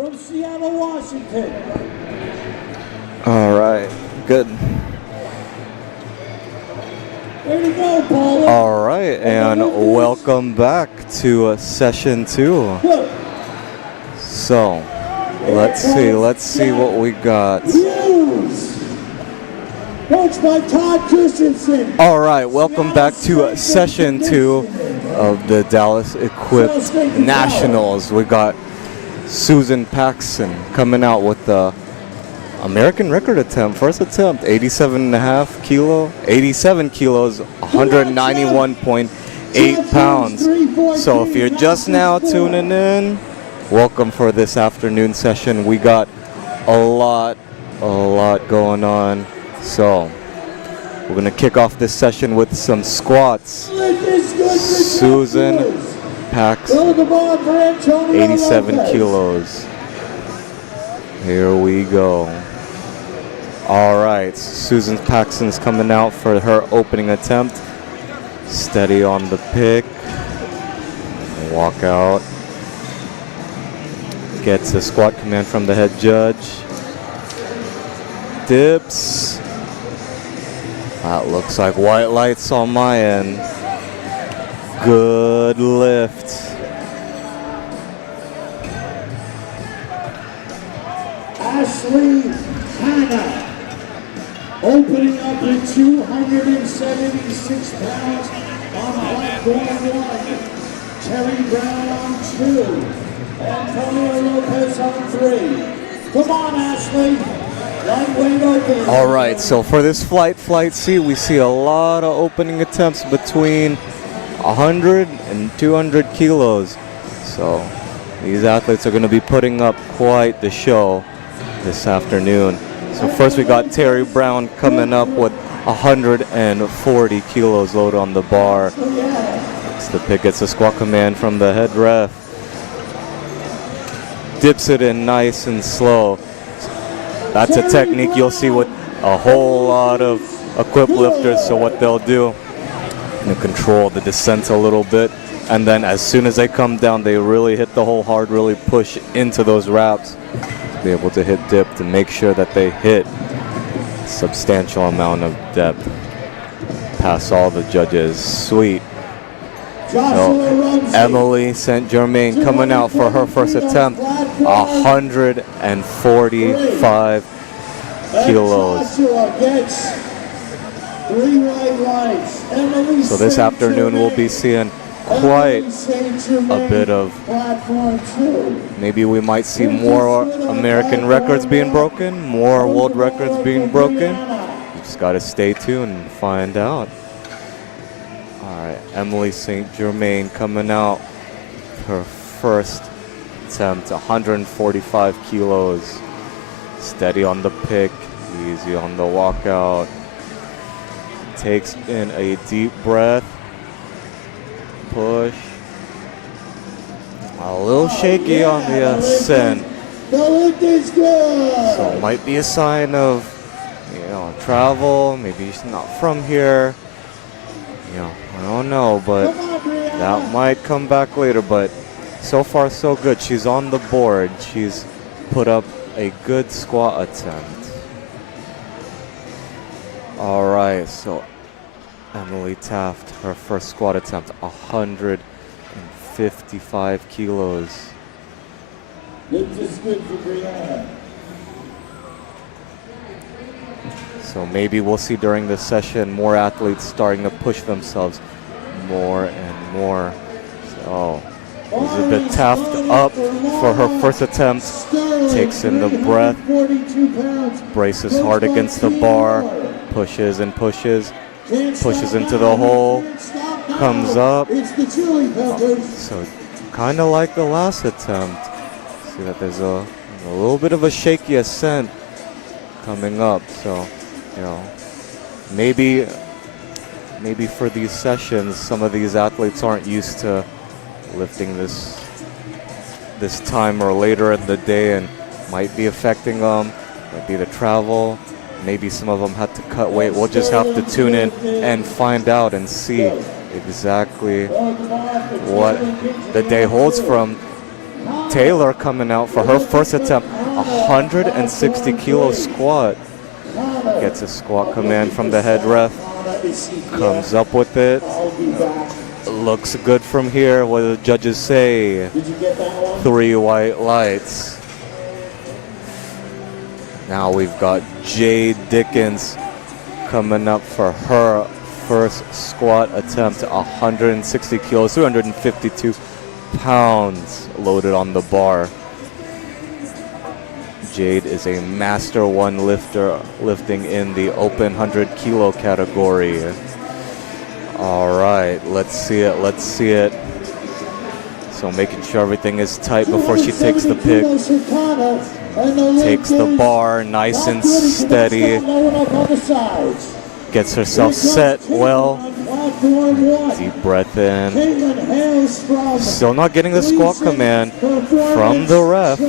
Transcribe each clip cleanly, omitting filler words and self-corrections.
from Seattle, Washington. All right, good. Way to go, Paul. All right, and welcome back to session 2. So, let's see what we got. Coached by Todd Christensen. All right, welcome back to session 2 of the Dallas Equipped Nationals. We got Susan Paxson coming out with the American record attempt, first attempt, 87 kilos, 191.8 pounds. So if you're just now tuning in, welcome for this afternoon session. We got a lot going on. So we're gonna kick off this session with some squats. Susan Paxson, 87 kilos. Here we go. All right, Susan Paxson's coming out for her opening attempt. Steady on the pick. Walk out. Gets a squat command from the head judge. Dips. That looks like white lights on my end. Good lift. Ashley Hanna, opening up at 276 pounds on platform 1. Terry Brown on 2. Antonio Lopez on 3. Come on, Ashley. Lightweight opening. All right, so for this flight C, we see a lot of opening attempts between 100 and 200 kilos. So these athletes are going to be putting up quite the show this afternoon. So first we got Terry Brown coming up with 140 kilos loaded on the bar. It's the pick, gets a squat command from the head ref. Dips it in nice and slow. That's a technique you'll see with a whole lot of equipped lifters. So what they'll do, they control the descent a little bit, and then as soon as they come down, they really hit the hole hard, really push into those wraps to be able to hit dip to make sure that they hit a substantial amount of depth. Pass all the judges. Sweet. So, Emily St. Germain coming out for her first attempt, 145 kilos. So this afternoon we'll be seeing quite a bit of, maybe we might see more American records being broken, more world records being broken. You just got to stay tuned and find out. All right, Emily St. Germain coming out, her first attempt, 145 kilos. Steady on the pick, easy on the walkout. Takes in a deep breath. Push. A little shaky on the ascent. So it might be a sign of, travel. Maybe she's not from here. I don't know, but that might come back later. But so far, so good. She's on the board. She's put up a good squat attempt. All right, so Emily Taft, her first squat attempt, 155 kilos. This is good for Brianna. So maybe we'll see during this session more athletes starting to push themselves more and more. So Elizabeth Taft up for her first attempt, takes in the breath, braces hard against the bar, pushes and pushes into the hole, comes up. So kind of like the last attempt. See that there's a little bit of a shaky ascent coming up. So, maybe for these sessions, some of these athletes aren't used to lifting this time or later in the day, and might be affecting them. Might be the travel. Maybe some of them had to cut weight. We'll just have to tune in and find out and see exactly what the day holds from Taylor coming out for her first attempt, 160 kilo squat. Gets a squat command from the head ref, comes up with it. Looks good from here. What do the judges say? 3 white lights. Now we've got Jade Dickens coming up for her first squat attempt, 160 kilos, 252 pounds loaded on the bar. Jade is a Master 1 lifter, lifting in the open 100 kilo category. All right, let's see it, let's see it. So making sure everything is tight before she takes the pick. Takes the bar nice and steady. Gets herself set well. Deep breath in. Still not getting the squat command from the ref.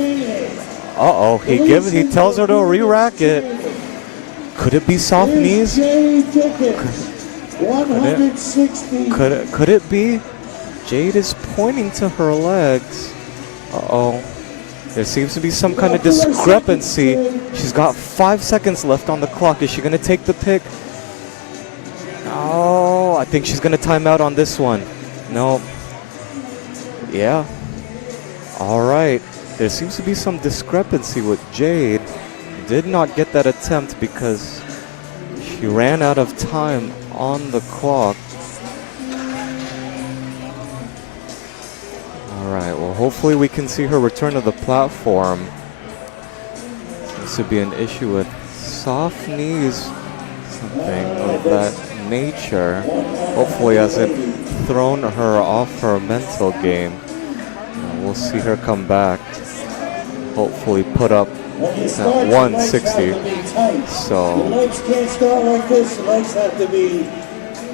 Uh-oh, he tells her to re-rack it. Could it be soft knees? Could it be? Jade is pointing to her legs. Uh-oh. There seems to be some kind of discrepancy. She's got 5 seconds left on the clock. Is she going to take the pick? Oh, I think she's going to time out on this one. No. Yeah. All right. There seems to be some discrepancy with Jade. Did not get that attempt because she ran out of time on the clock. All right, well, hopefully we can see her return to the platform. Seems to be an issue with soft knees, something of that nature. Hopefully hasn't thrown her off her mental game. We'll see her come back. Hopefully put up at 160. So the legs can't start like this. The legs have to be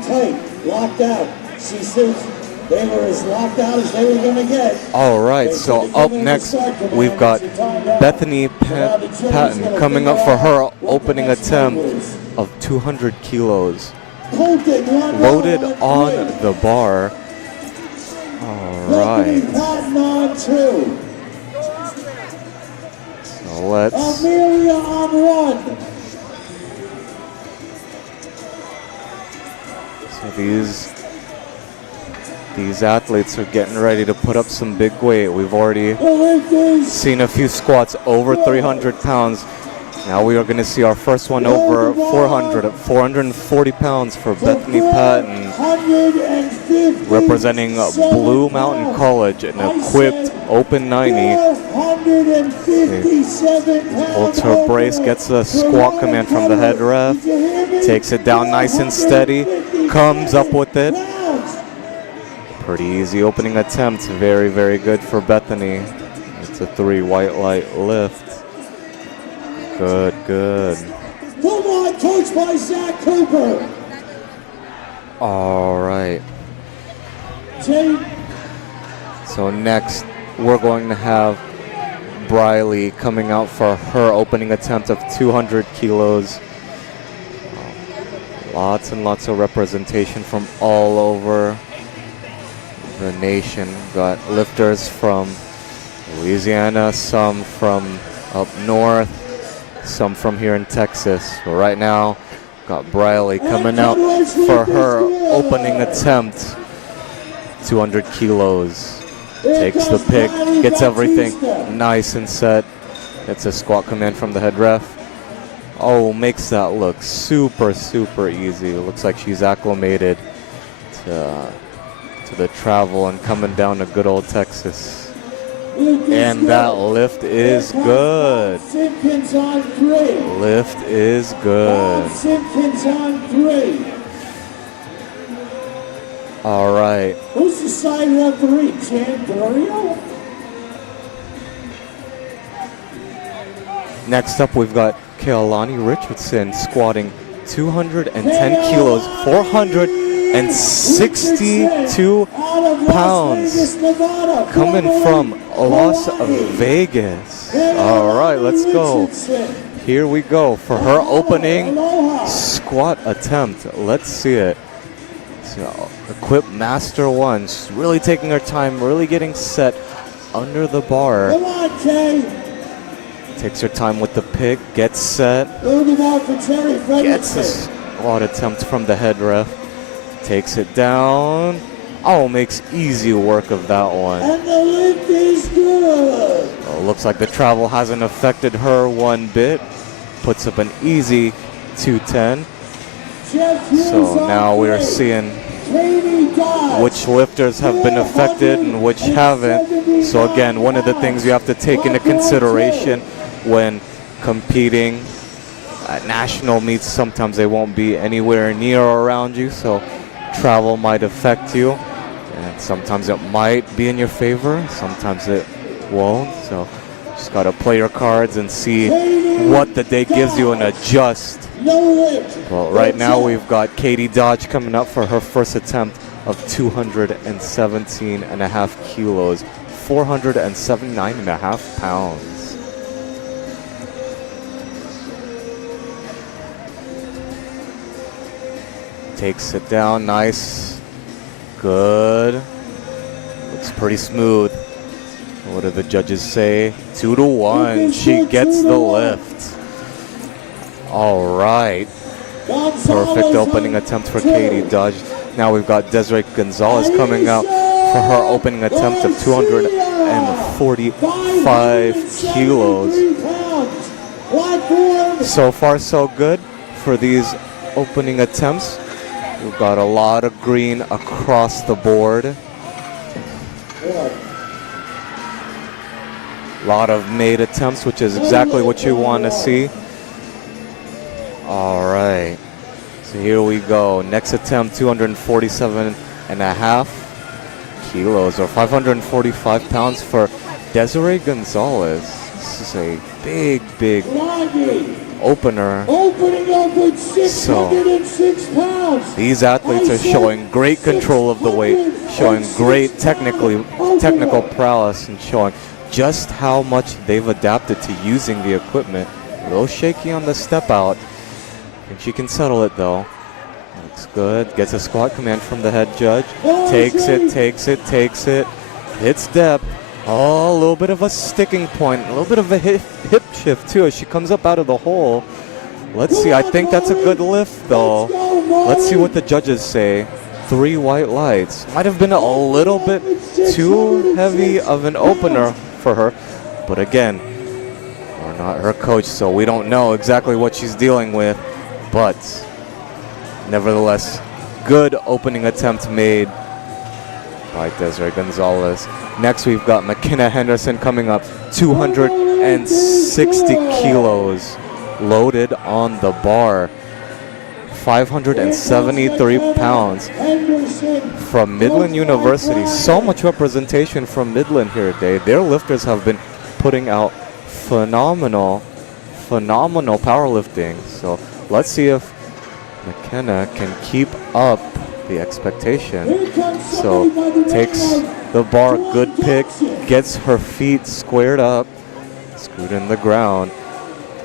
tight, locked out. She says they were as locked out as they were going to get. All right, so up next we've got Bethany Patton coming up for her opening attempt of 200 kilos. Loaded on the bar. All right. So let's... Amelia on 1. So these athletes are getting ready to put up some big weight. We've already seen a few squats over 300 pounds. Now we are going to see our first one over 400 at 440 pounds for Bethany Patton, representing Blue Mountain College, an equipped open 90. Holds her brace, gets a squat command from the head ref, takes it down nice and steady, comes up with it. Pretty easy opening attempt. Very, very good for Bethany. It's a 3 white light lift. Good, good. Come on, coached by Zach Cooper. All right. Jade. So next, we're going to have Briley coming out for her opening attempt of 200 kilos. Lots and lots of representation from all over the nation. Got lifters from Louisiana, some from up north, some from here in Texas. So right now, got Briley coming out for her opening attempt, 200 kilos. Takes the pick, gets everything nice and set. Gets a squat command from the head ref. Oh, makes that look super, super easy. It looks like she's acclimated to the travel and coming down to good old Texas. And that lift is good. Lift is good. All right. Who's the side referee? Chan Dorio? Next up, we've got Keilani Richardson squatting 210 kilos, 462 pounds, coming from Las Vegas. All right, let's go. Here we go for her opening squat attempt. Let's see it. So, equipped Master 1. She's really taking her time, really getting set. under the bar. Come on, Jay. Takes her time with the pick, gets set, Move the ball for Terry gets a Frederickson. squat attempt from the head ref, takes it down. Oh, makes easy work of that one. And the lift is good. Well, looks like the travel hasn't affected her one bit. Puts up an easy 210. Jeff Hughes So on now we're three. seeing Katie Dodge. which lifters have been affected and which haven't. So again, one of the things you have to take into consideration when competing at national meets, sometimes they won't be anywhere near or around you, so travel might affect you, and sometimes it might be in your favor, sometimes it won't. So just gotta play your cards and see what the day gives you and adjust. No lift. Well, right now we've got Katie Dodge coming up for her first attempt of 217.5 kilos, 479.5 pounds. Takes it down, nice, good. Looks pretty smooth. What do the judges say? 2-1, she gets the lift. All right. Perfect opening attempt for Katie Dodge. Now we've got Desiree Gonzalez coming out for her opening attempt of 245 kilos. So far, so good for these opening attempts. We've got a lot of green across the board. A lot of made attempts, which is exactly what you want to see. All right, so here we go. Next attempt, 247.5 kilos, or 545 pounds for Desiree Gonzalez. This is a big, big opener. Opening up with 606 pounds. These athletes are showing great control of the weight, showing great technical prowess, and showing just how much they've adapted to using the equipment. A little shaky on the step out. I think she can settle it though. Looks good. Gets a squat command from the head judge. Takes it. Hits depth. Oh, a little bit of a sticking point. A little bit of a hip shift too as she comes up out of the hole. Let's see. I think that's a good lift though. Let's see what the judges say. 3 white lights. Might have been a little bit too heavy of an opener for her. But again, we're not her coach, so we don't know exactly what she's dealing with. But nevertheless, good opening attempt made by Desiree Gonzalez. Next, we've got McKenna Henderson coming up, 260 kilos loaded on the bar, 573 pounds from Midland University. So much representation from Midland here today. Their lifters have been putting out phenomenal powerlifting. So let's see if McKenna can keep up the expectation. So takes the bar, good pick, gets her feet squared up, screwed in the ground,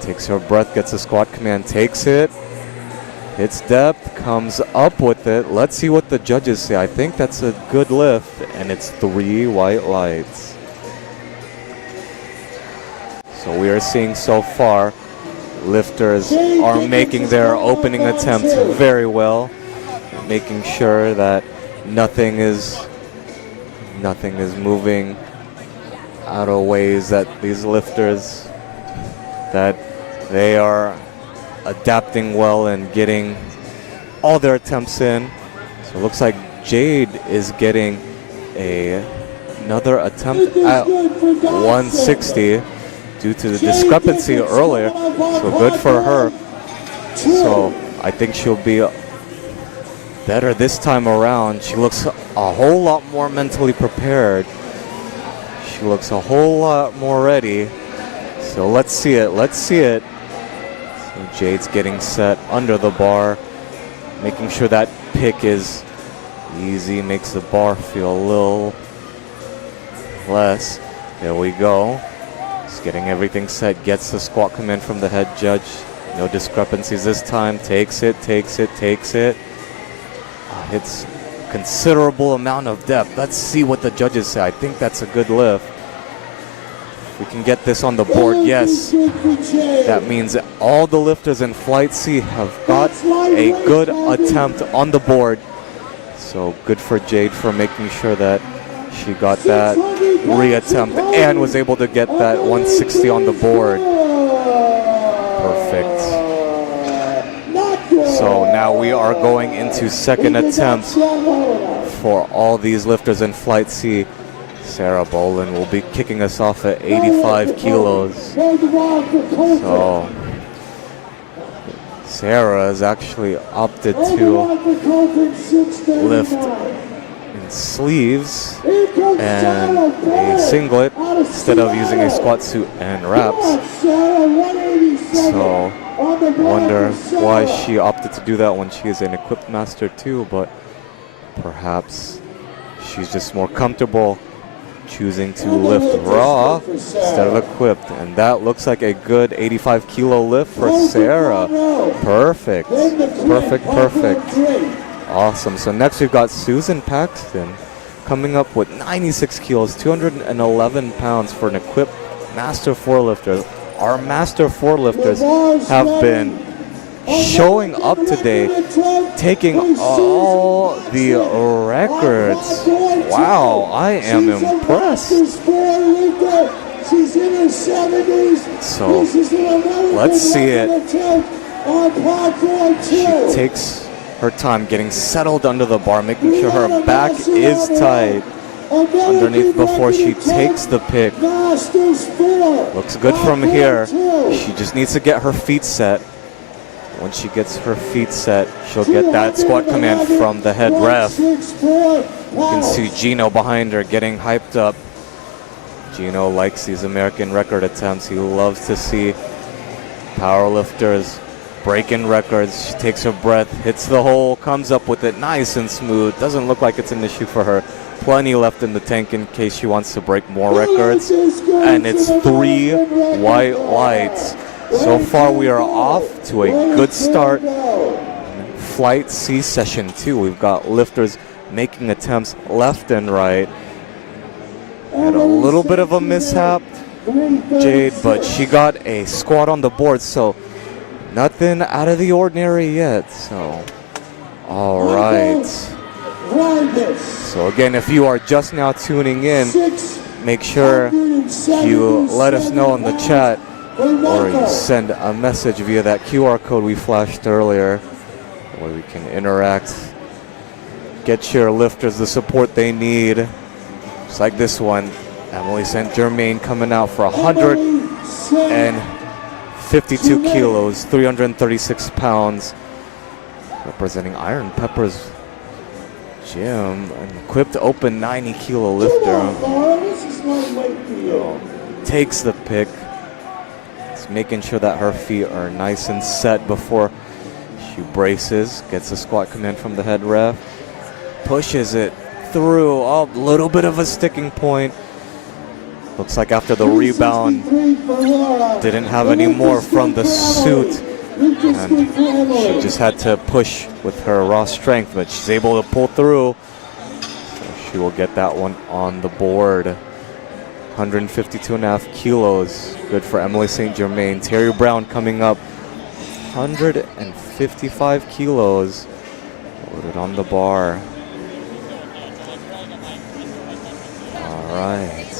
takes her breath, gets a squat command, takes it, hits depth, comes up with it. Let's see what the judges say. I think that's a good lift, and it's 3 white lights. So we are seeing so far lifters are making their opening attempts very well, making sure that nothing is moving out of ways, that these lifters, that they are adapting well and getting all their attempts in. So it looks like Jade is getting another attempt at 160 due to the discrepancy earlier. So good for her. So I think she'll be better this time around. She looks a whole lot more mentally prepared. She looks a whole lot more ready. So let's see it. So Jade's getting set under the bar, making sure that pick is easy, makes the bar feel a little less. There we go. Just getting everything set, gets the squat command from the head judge. No discrepancies this time. Takes it. Hits considerable amount of depth. Let's see what the judges say. I think that's a good lift. We can get this on the board. Yes. That means that all the lifters in Flight C have got a good attempt on the board. So good for Jade for making sure that she got that reattempt and was able to get that 160 on the board. Perfect. So now we are going into second attempts for all these lifters in Flight C. Sarah Bolin will be kicking us off at 85 kilos. So Sarah has actually opted to lift in sleeves and a singlet instead of using a squat suit and wraps. So I wonder why she opted to do that when she is an equipped master too, but perhaps she's just more comfortable choosing to lift raw instead of equipped. And that looks like a good 85 kilo lift for Sarah. Perfect. Perfect, perfect. Awesome. So next we've got Susan Paxton coming up with 96 kilos, 211 pounds for an equipped master 4-lifter. Our master 4-lifters have been showing up today, taking all the records. Wow, I am impressed. So let's see it. She takes her time getting settled under the bar, making sure her back is tight underneath before she takes the pick. Looks good from here. She just needs to get her feet set. When she gets her feet set, she'll get that squat command from the head ref. You can see Gino behind her getting hyped up. Gino likes these American record attempts. He loves to see powerlifters breaking records. She takes her breath, hits the hole, comes up with it nice and smooth. Doesn't look like it's an issue for her. Plenty left in the tank in case she wants to break more records. And it's 3 white lights. So far we are off to a good start. Flight C session 2. We've got lifters making attempts left and right. Had a little bit of a mishap, Jade, but she got a squat on the board, so nothing out of the ordinary yet. So, all right. So again, if you are just now tuning in, make sure you let us know in the chat or you send a message via that QR code we flashed earlier where we can interact, get your lifters the support they need. Just like this one, Emily St. Germain coming out for 152 kilos, 336 pounds, representing Iron Pepper's gym, an equipped open 90 kilo lifter. Takes the pick. It's making sure that her feet are nice and set before she braces, gets a squat command from the head ref, pushes it through, a little bit of a sticking point. Looks like after the rebound, didn't have any more from the suit, and she just had to push with her raw strength, but she's able to pull through. So she will get that one on the board. 152.5 kilos, good for Emily St. Germain. Terry Brown coming up, 155 kilos, loaded on the bar. All right,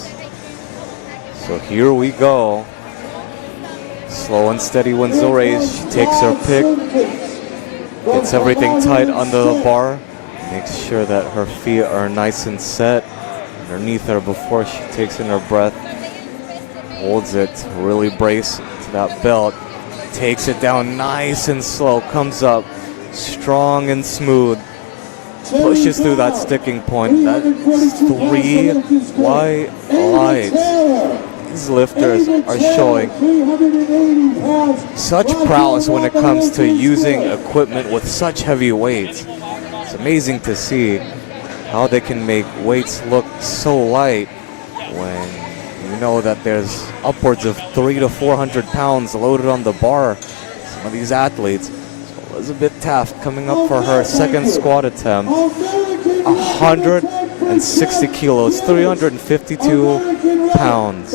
so here we go. Slow and steady wins the race. She takes her pick, gets everything tight under the bar, makes sure that her feet are nice and set underneath her before she takes in her breath. Holds it, really brace to that belt. Takes it down nice and slow, comes up strong and smooth. Pushes through that sticking point. That's 3 white lights. These lifters are showing such prowess when it comes to using equipment with such heavy weights. It's amazing to see how they can make weights look so light when you know that there's upwards of 300 to 400 pounds loaded on the bar. Some of these athletes. So Elizabeth Taft coming up for her second squat attempt. 100 360 kilos, 352 pounds.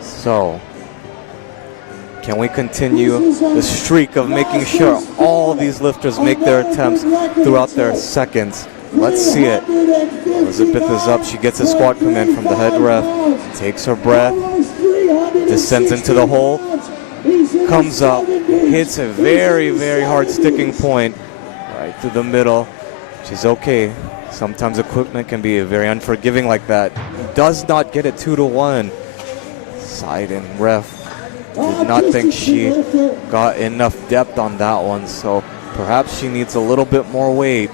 So, can we continue the streak of making sure all these lifters make their attempts throughout their seconds? Let's see it. Elizabeth is up. She gets a squat command from the head ref. Takes her breath. Descends into the hole. Comes up. Hits a very, very hard sticking point right through the middle, which is okay. Sometimes equipment can be very unforgiving like that. Does not get it 2-1. Side and ref did not think she got enough depth on that one, so perhaps she needs a little bit more weight,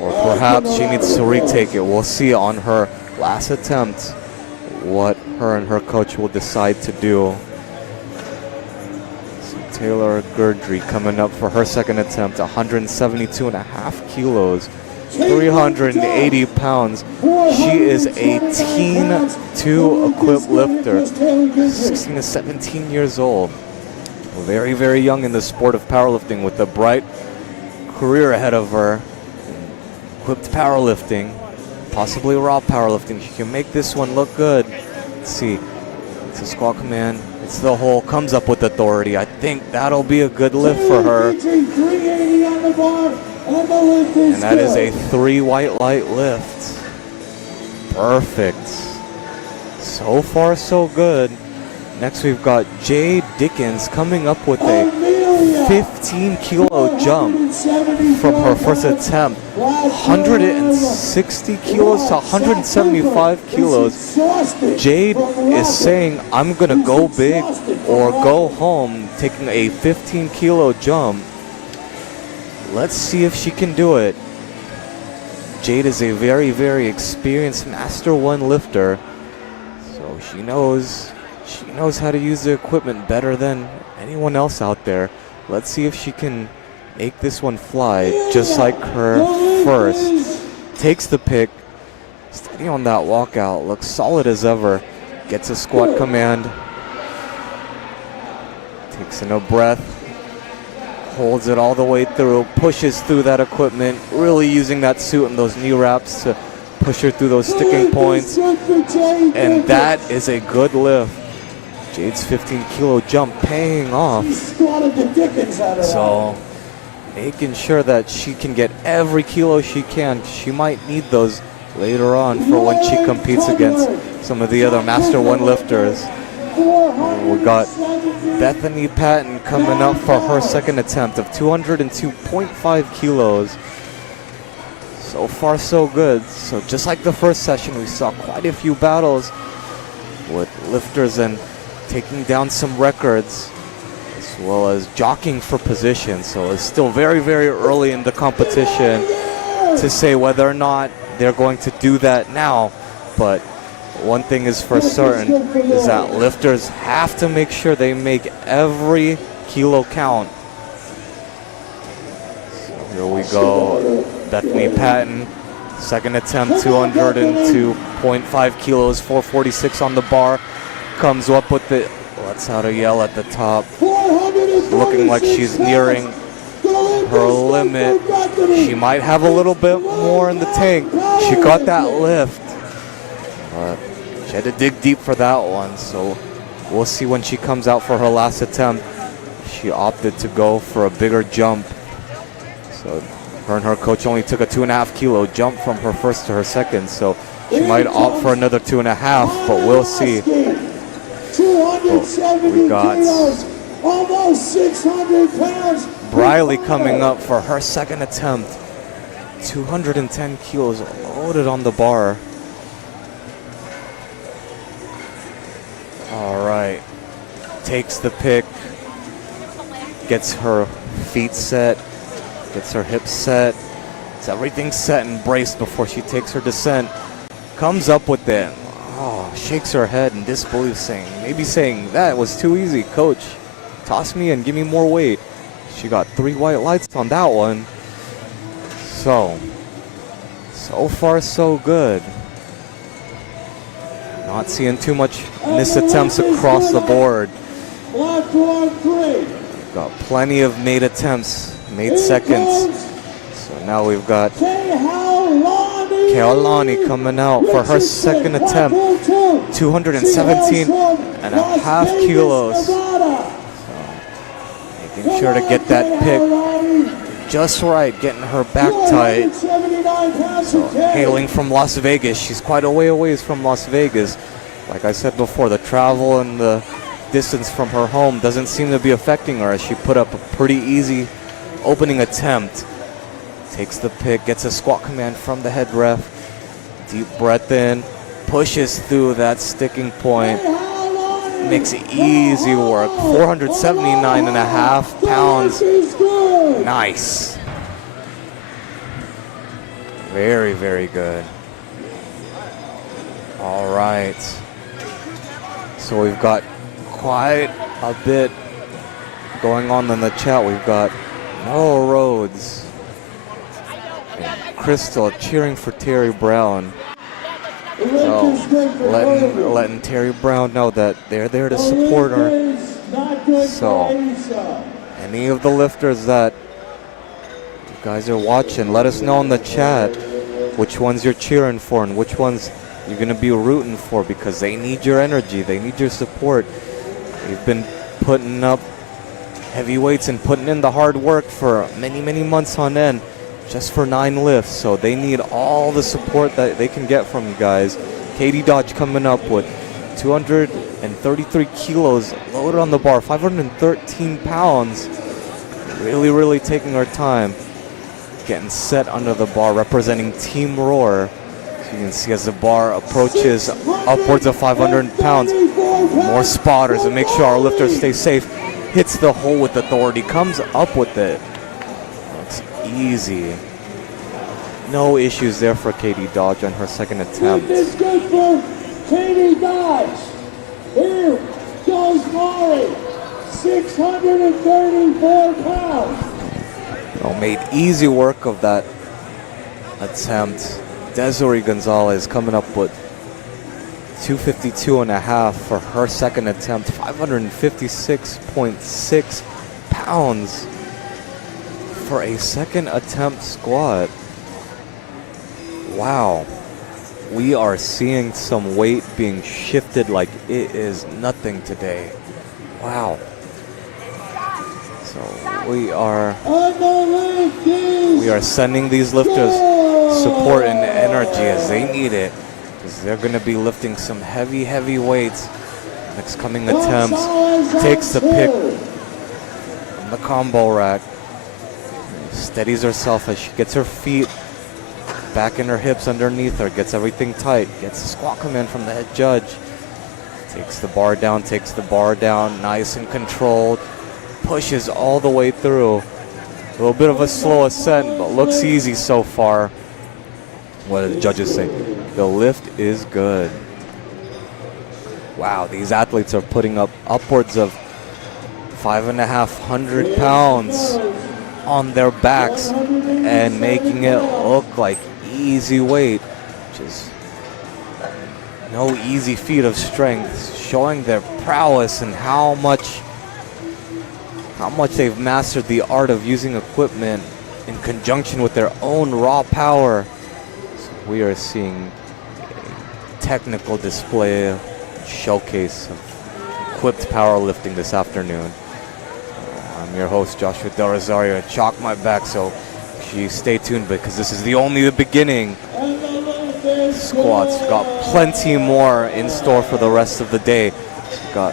or perhaps she needs to retake it. We'll see on her last attempt what her and her coach will decide to do. So Taylor Gurdry coming up for her second attempt, 172.5 kilos, 380 pounds. She is a teen 2 equipped lifter, 16 to 17 years old. Very, very young in the sport of powerlifting, with a bright career ahead of her. Equipped powerlifting, possibly raw powerlifting. She can make this one look good. Let's see. It's a squat command. It's the hole. Comes up with authority. I think that'll be a good lift for her. And that is a 3 white light lift. Perfect. So far, so good. Next, we've got Jade Dickens coming up with a 15 kilo jump from her first attempt. 160 kilos to 175 kilos. Jade is saying, I'm going to go big or go home, taking a 15 kilo jump. Let's see if she can do it. Jade is a very, very experienced Master 1 lifter, so she knows how to use the equipment better than anyone else out there. Let's see if she can make this one fly just like her first. Takes the pick, steady on that walkout, looks solid as ever. Gets a squat command. Takes in a breath. Holds it all the way through, pushes through that equipment, really using that suit and those knee wraps to push her through those sticking points. And that is a good lift. Jade's 15 kilo jump paying off. So making sure that she can get every kilo she can. She might need those later on for when she competes against some of the other Master 1 lifters. We got Bethany Patton coming up for her second attempt of 202.5 kilos. So far, so good. So just like the first session, we saw quite a few battles with lifters and taking down some records, as well as jockeying for position. So it's still very, very early in the competition to say whether or not they're going to do that now. But one thing is for certain, is that lifters have to make sure they make every kilo count. So here we go. Bethany Patton, second attempt, 202.5 kilos, 446 on the bar. Comes up with it, lets out a yell at the top. Looking like she's nearing her limit. She might have a little bit more in the tank. She got that lift, but she had to dig deep for that one. So we'll see when she comes out for her last attempt. She opted to go for a bigger jump. So her and her coach only took a 2.5 kilo jump from her first to her second. So she might opt for another 2.5, but we'll see. We got almost 600 pounds. Briley coming up for her second attempt. 210 kilos loaded on the bar. All right. Takes the pick. Gets her feet set. Gets her hips set. Gets everything set and braced before she takes her descent. Comes up with it. Oh, shakes her head in disbelief, saying, that was too easy, coach. Toss me and give me more weight. She got 3 white lights on that one. So far so good. Not seeing too much missed attempts across the board. Got plenty of made attempts, made seconds. So now we've got Keolani coming out for her second attempt. 217.5 kilos. So, making sure to get that pick just right, getting her back tight. So, hailing from Las Vegas. She's quite a way away from Las Vegas. Like I said before, the travel and the distance from her home doesn't seem to be affecting her, as she put up a pretty easy opening attempt. Takes the pick, gets a squat command from the head ref. Deep breath in, pushes through that sticking point. Makes easy work. 479.5 pounds. Nice. Very, very good. All right. So we've got quite a bit going on in the chat. We've got Noah Rhodes and Crystal cheering for Terry Brown. So letting Terry Brown know that they're there to support her. So any of the lifters that you guys are watching, let us know in the chat which ones you're cheering for and which ones you're going to be rooting for, because they need your energy, they need your support. You've been putting up heavy weights and putting in the hard work for many, many months on end just for 9 lifts. So they need all the support that they can get from you guys. Katie Dodge coming up with 233 kilos loaded on the bar, 513 pounds. Really, really taking her time. Getting set under the bar, representing Team Roar. So you can see as the bar approaches upwards of 500 pounds, more spotters, and make sure our lifters stay safe. Hits the hole with authority, comes up with it. Looks easy. No issues there for Katie Dodge on her second attempt. It's good for Katie Dodge. Here goes Maury, 634 pounds. Made easy work of that attempt. Desiree Gonzalez coming up with 252.5 for her second attempt, 556.6 pounds for a second attempt squat. Wow. We are seeing some weight being shifted like it is nothing today. Wow. So we are sending these lifters support and energy as they need it, because they're going to be lifting some heavy, heavy weights. Next coming attempts, takes the pick from the combo rack, steadies herself as she gets her feet back in her hips underneath her, gets everything tight, gets a squat command from the head judge, takes the bar down, nice and controlled, pushes all the way through. A little bit of a slow ascent, but looks easy so far. What do the judges say? The lift is good. Wow, these athletes are putting up upwards of 5,500 pounds on their backs and making it look like easy weight, which is no easy feat of strength, showing their prowess and how much they've mastered the art of using equipment in conjunction with their own raw power. So we are seeing a technical display, showcase of equipped powerlifting this afternoon. I'm your host, Joshua Del Rosario. Chalk my back, so stay tuned, because this is only the beginning. Squats, got plenty more in store for the rest of the day. We've got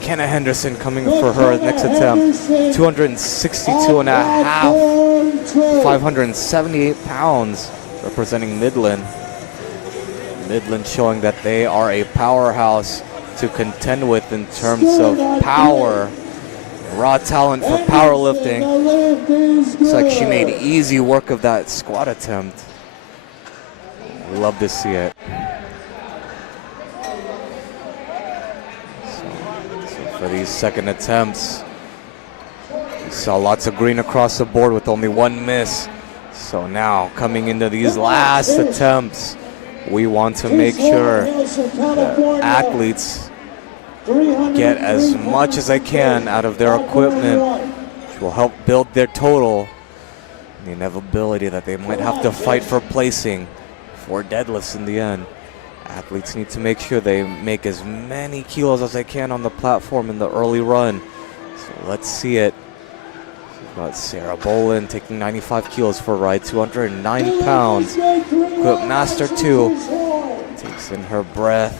Kenna Henderson coming for her next attempt, 262.5, 578 pounds, representing Midland. Midland showing that they are a powerhouse to contend with in terms of power. Raw talent for powerlifting. Looks like she made easy work of that squat attempt. We love to see it. So for these second attempts, we saw lots of green across the board with only one miss. So now coming into these last attempts, we want to make sure that athletes get as much as they can out of their equipment, which will help build their total. The inevitability that they might have to fight for placing for deadlifts in the end. Athletes need to make sure they make as many kilos as they can on the platform in the early run. So let's see it. We've got Sarah Bolin taking 95 kilos for a ride, 209 pounds. Equip Master 2 takes in her breath,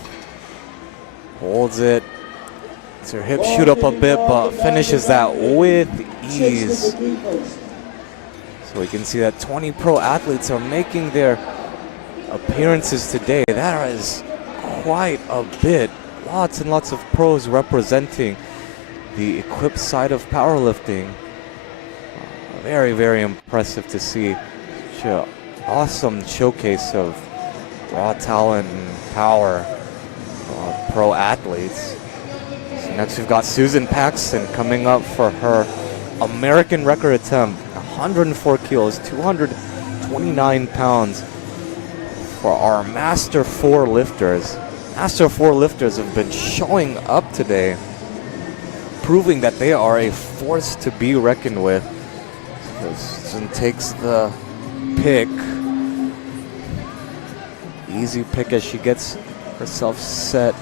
holds it. Lets her hips shoot up a bit, but finishes that with ease. So we can see that 20 pro athletes are making their appearances today. That is quite a bit. Lots and lots of pros representing the equipped side of powerlifting. Very, very impressive to see. Such an awesome showcase of raw talent and power of pro athletes. So next we've got Susan Paxton coming up for her American record attempt. 104 kilos, 229 pounds for our Master 4 lifters. Master 4 lifters have been showing up today, proving that they are a force to be reckoned with. Susan takes the pick. Easy pick as she gets herself set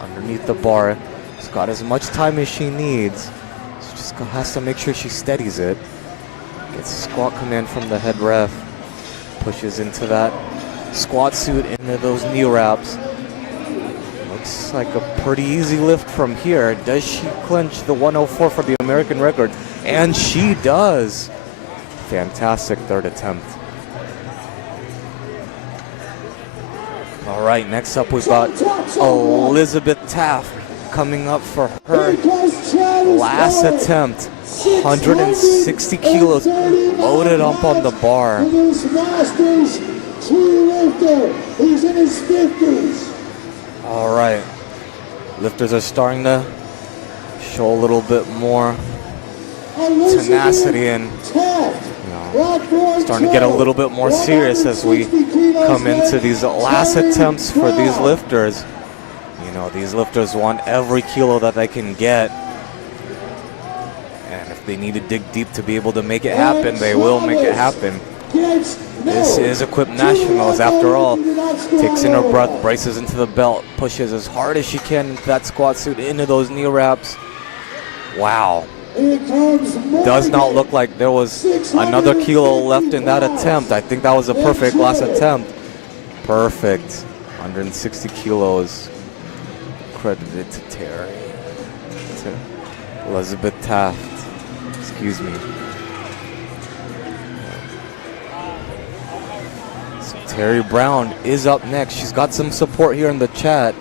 underneath the bar. She's got as much time as she needs. She just has to make sure she steadies it. Gets a squat command from the head ref. Pushes into that squat suit, into those knee wraps. Looks like a pretty easy lift from here. Does she clinch the 104 for the American record? And she does. Fantastic third attempt. All right, next up we've got Elizabeth Taft coming up for her last attempt. 160 kilos loaded up on the bar. He's in his 50s. All right, lifters are starting to show a little bit more tenacity and starting to get a little bit more serious as we come into these last attempts for these lifters. You know, these lifters want every kilo that they can get. And if they need to dig deep to be able to make it happen, they will make it happen. This is Equipped Nationals after all. Takes in her breath, braces into the belt, pushes as hard as she can into that squat suit, into those knee wraps. Wow. Does not look like there was another kilo left in that attempt. I think that was a perfect last attempt. Perfect. 160 kilos. Credited to Terry. To Elizabeth Taft. Excuse me. So Terry Brown is up next. She's got some support here in the chat.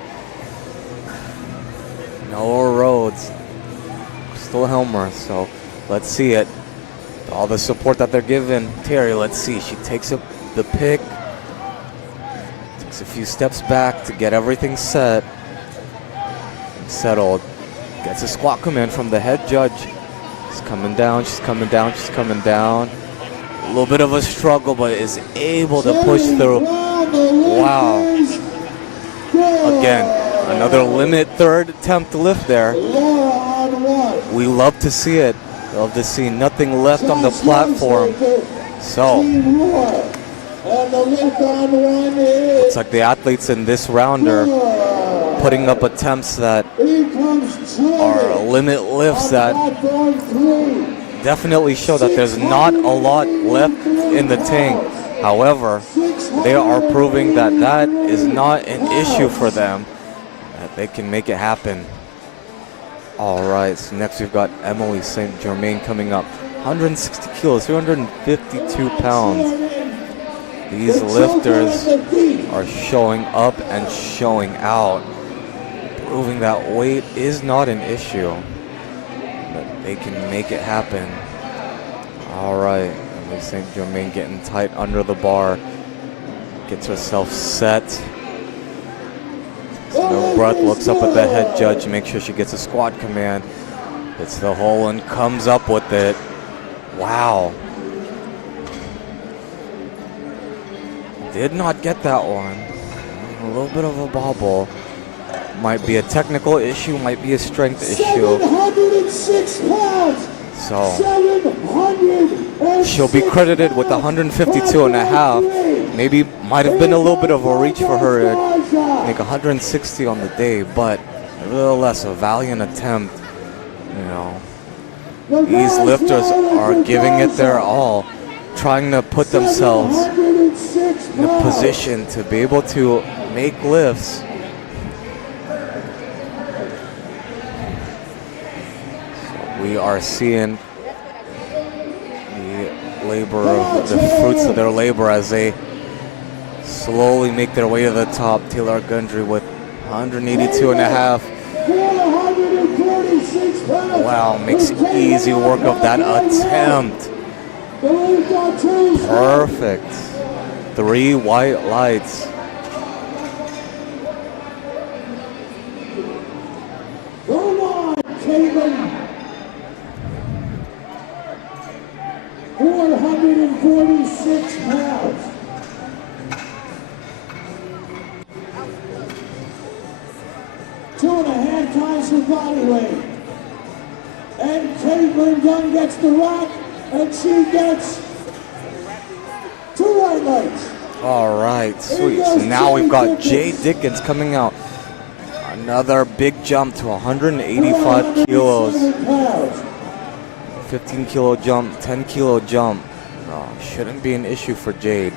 Noah Rhodes. Crystal Helmer. So let's see it. All the support that they're giving Terry. Let's see. She takes up the pick. Takes a few steps back to get everything set. Settled. Gets a squat command from the head judge. She's coming down, she's coming down, she's coming down. A little bit of a struggle, but is able to push through. Wow. Again, another limit third attempt lift there. We love to see it. Love to see nothing left on the platform. So, looks like the athletes in this round are putting up attempts that are limit lifts that definitely show that there's not a lot left in the tank. However, they are proving that that is not an issue for them, that they can make it happen. All right, so next we've got Emily St. Germain coming up. 160 kilos, 252 pounds. These lifters are showing up and showing out, proving that weight is not an issue, that they can make it happen. All right, Emily St. Germain getting tight under the bar, gets herself set. No breath, looks up at the head judge, makes sure she gets a squat command, hits the hole and comes up with it. Wow. Did not get that one. A little bit of a bobble. Might be a technical issue, might be a strength issue. 706 pounds. So she'll be credited with 152 and a half. Maybe might have been a little bit of a reach for her to make 160 on the day, but nevertheless a valiant attempt. You know, these lifters are giving it their all, trying to put themselves in a position to be able to make lifts. So we are seeing the labor of the fruits of their labor as they slowly make their way to the top. Taylor Gundry with 182 and a half. Wow, makes easy work of that attempt. Perfect. 3 white lights. Come on, Caitlin. 446 pounds. Two and a half times her body weight. And Caitlin Young gets the rock, and she gets 2 white lights. All right, sweet. So now we've got Jay Dickens coming out. Another big jump to 185 kilos. 15 kilo jump, 10 kilo jump. Shouldn't be an issue for Jade.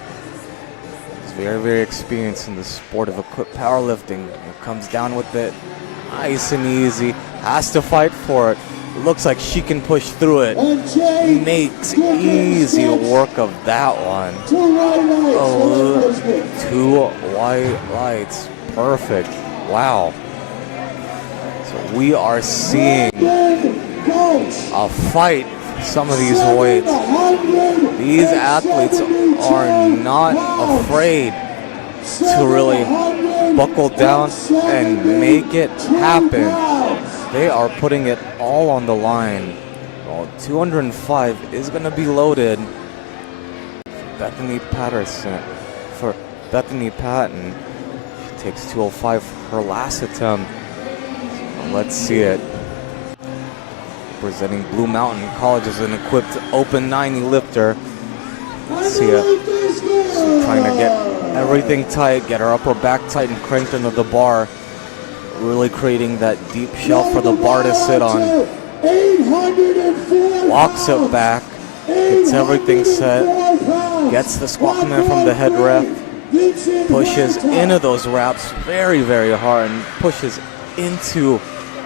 She's very, very experienced in the sport of powerlifting. It comes down with it nice and easy. Has to fight for it. Looks like she can push through it. Makes easy work of that one. 2 white lights. Perfect. Wow. So we are seeing a fight for some of these weights. These athletes are not afraid to really buckle down and make it happen. They are putting it all on the line. Well, 205 is going to be loaded for Bethany Patton. She takes 205 for her last attempt. Let's see it. Representing Blue Mountain College as an equipped open 90 lifter. Let's see it. So trying to get everything tight, get her upper back tight and cranked into the bar. Really creating that deep shelf for the bar to sit on. Walks it back, gets everything set, gets the squat command from the head ref, pushes into those wraps very, very hard and pushes into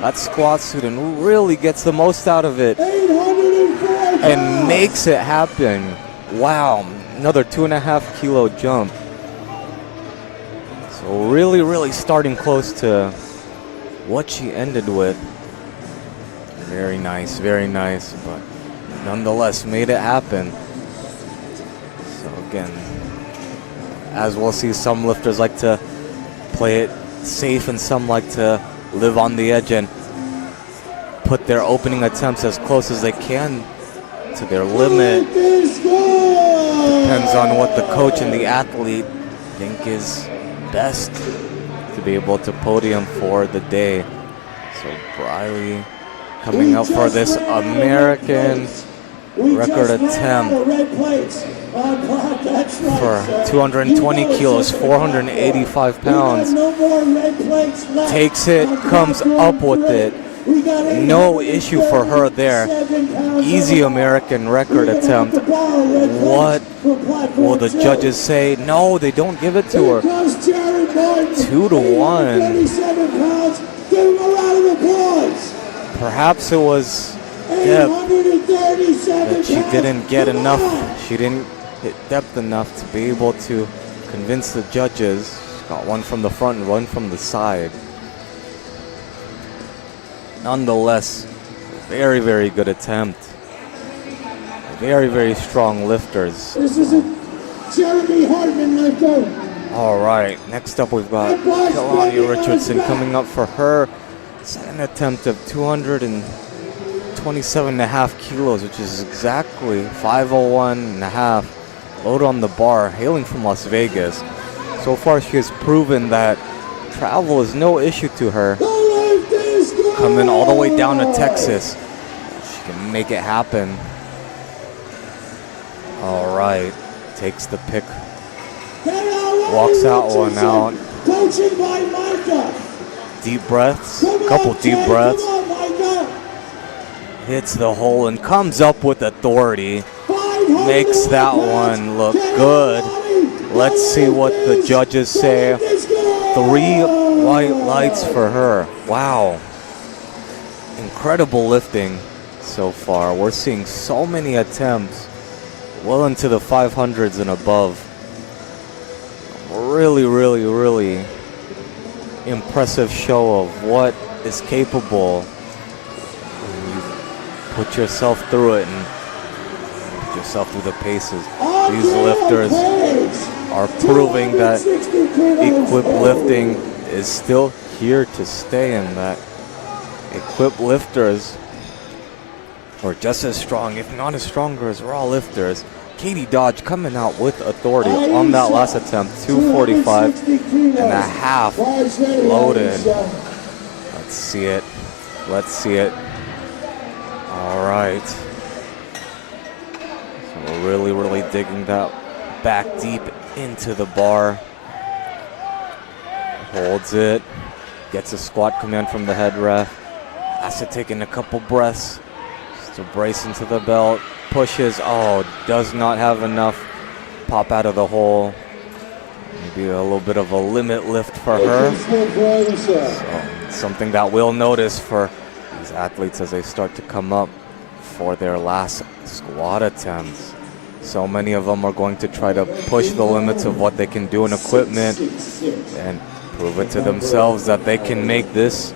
that squat suit and really gets the most out of it and makes it happen. Wow, another 2.5 kilo jump. So really, really starting close to what she ended with. Very nice, but nonetheless made it happen. So again, as we'll see, some lifters like to play it safe and some like to live on the edge and put their opening attempts as close as they can to their limit. Depends on what the coach and the athlete think is best to be able to podium for the day. So Briley coming up for this American record attempt for 220 kilos, 485 pounds. Takes it, comes up with it. No issue for her there. Easy American record attempt. What will the judges say? No, they don't give it to her. 2-1. Perhaps it was depth that she didn't get enough. She didn't hit depth enough to be able to convince the judges. She's got one from the front and one from the side. Nonetheless, very, very good attempt. Very, very strong lifters. This is a Jeremy Hartman lifter. All right, next up we've got Kelani Richardson coming up for her second attempt of 227.5 kilos, which is exactly 501.5. Load on the bar, hailing from Las Vegas. So far she has proven that travel is no issue to her. Coming all the way down to Texas. She can make it happen. All right, takes the pick, walks that one out. Coaching by Micah. Deep breaths, couple deep breaths. Hits the hole and comes up with authority. Makes that one look good. Let's see what the judges say. 3 white lights for her. Wow. Incredible lifting so far. We're seeing so many attempts well into the 500s and above. Really, really, really impressive show of what is capable when you put yourself through it and put yourself through the paces. These lifters are proving that equipped lifting is still here to stay, and that equipped lifters are just as strong, if not as stronger as raw lifters. Katie Dodge coming out with authority on that last attempt, 245.5 loaded. Let's see it. Let's see it. All right. So we're really, really digging that back deep into the bar. Holds it. Gets a squat command from the head ref. Has to take in a couple breaths. To brace into the belt, pushes, does not have enough pop out of the hole. Maybe a little bit of a limit lift for her. So, something that we'll notice for these athletes as they start to come up for their last squat attempts. So many of them are going to try to push the limits of what they can do in equipment and prove it to themselves that they can make this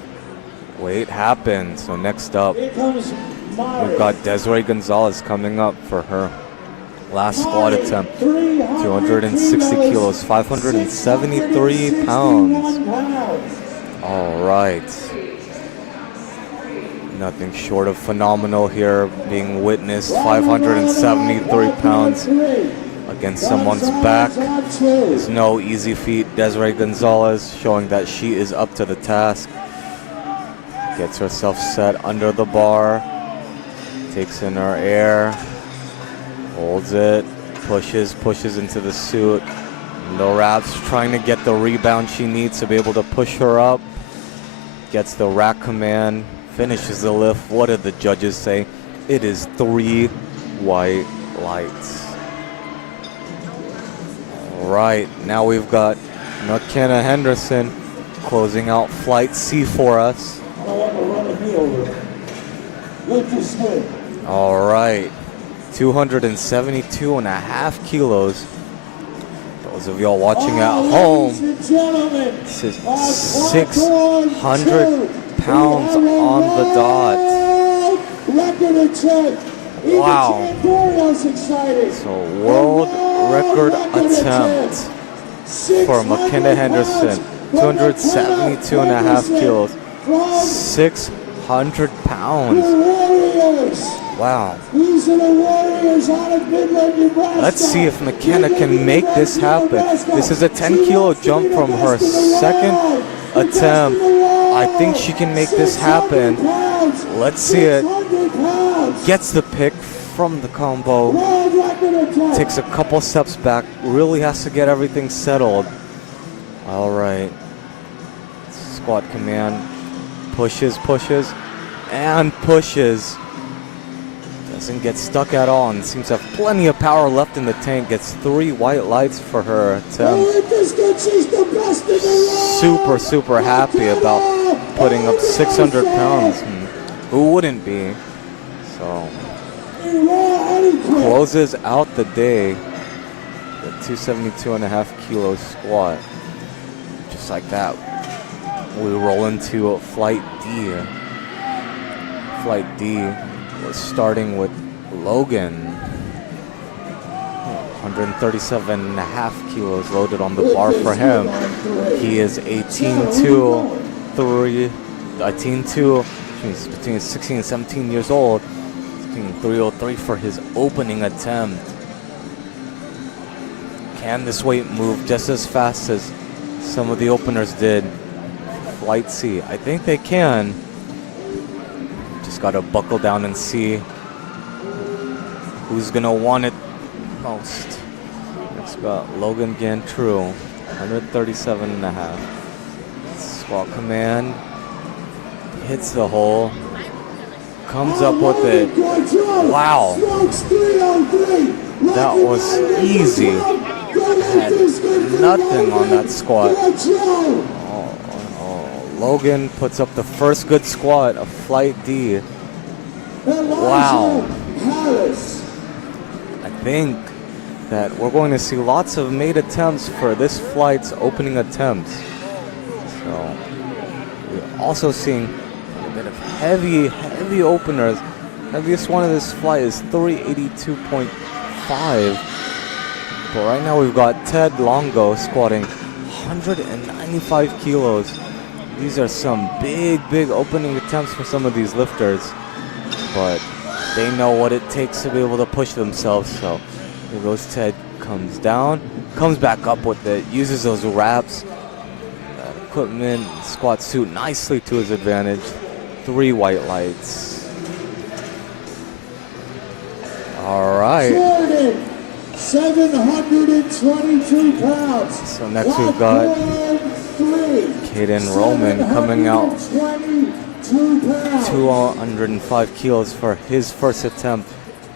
weight happen. So next up, we've got Desiree Gonzalez coming up for her last squat attempt. 260 kilos, 573 pounds. All right. Nothing short of phenomenal here being witnessed. 573 pounds against someone's back is no easy feat. Desiree Gonzalez showing that she is up to the task. Gets herself set under the bar. Takes in her air, holds it, pushes into the suit. No wraps, trying to get the rebound she needs to be able to push her up. Gets the rack command, finishes the lift. What did the judges say? It is 3 white lights. All right, now we've got McKenna Henderson closing out Flight C for us. I don't want to run me over. Lift the swing. All right, 272.5 kilos. Those of y'all watching at home, this is 600 pounds on the dot. Wow. So world record attempt for McKenna Henderson, 272.5 kilos, 600 pounds. Wow. These are the warriors out of Midland, Nebraska. Let's see if McKenna can make this happen. This is a 10-kilo jump from her second attempt. I think she can make this happen. Let's see it. Gets the pick from the combo. Takes a couple steps back. Really has to get everything settled. All right. Squat command. Pushes, and pushes. Doesn't get stuck at all and seems to have plenty of power left in the tank. Gets 3 white lights for her attempt. Super happy about putting up 600 pounds. Who wouldn't be? So closes out the day. The 272.5 kilo squat. Just like that, we roll into Flight D. Flight D was starting with Logan. 137.5 kilos loaded on the bar for him. He is a teen 2, he's between 16 and 17 years old. He's 303 for his opening attempt. Can this weight move just as fast as some of the openers did? Flight C, I think they can. got to buckle down and see who's going to want it most. Next we got Logan Gantreau, 137 and a half. Squat command, hits the hole, comes up with it. Wow, that was easy. Had nothing on that squat. Logan puts up the first good squat of Flight D. Wow. I think that we're going to see lots of made attempts for this flight's opening attempts. So we're also seeing a bit of heavy openers. Heaviest one of this flight is 382.5. But right now we've got Ted Longo squatting 195 kilos. These are some big opening attempts for some of these lifters. But they know what it takes to be able to push themselves. So here goes Ted, comes down, comes back up with it, uses those wraps, equipment, squat suit nicely to his advantage. 3 white lights. All right. 722 pounds. So next we've got Caden Roman coming out 205 kilos for his first attempt.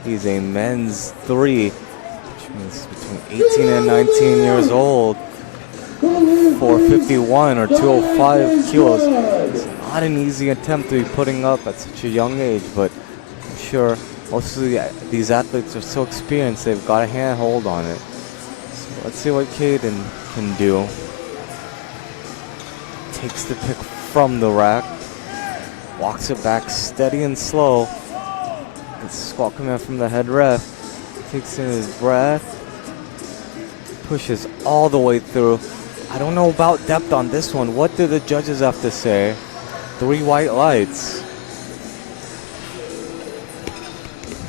He's a men's 3, which means between 18 and 19 years old. 451 or 205 kilos. It's not an easy attempt to be putting up at such a young age, but I'm sure most of these athletes are so experienced, they've got a handhold on it. So let's see what Caden can do. Takes the pick from the rack, walks it back steady and slow. Gets a squat command from the head ref. Takes in his breath, pushes all the way through. I don't know about depth on this one. What do the judges have to say? 3 white lights.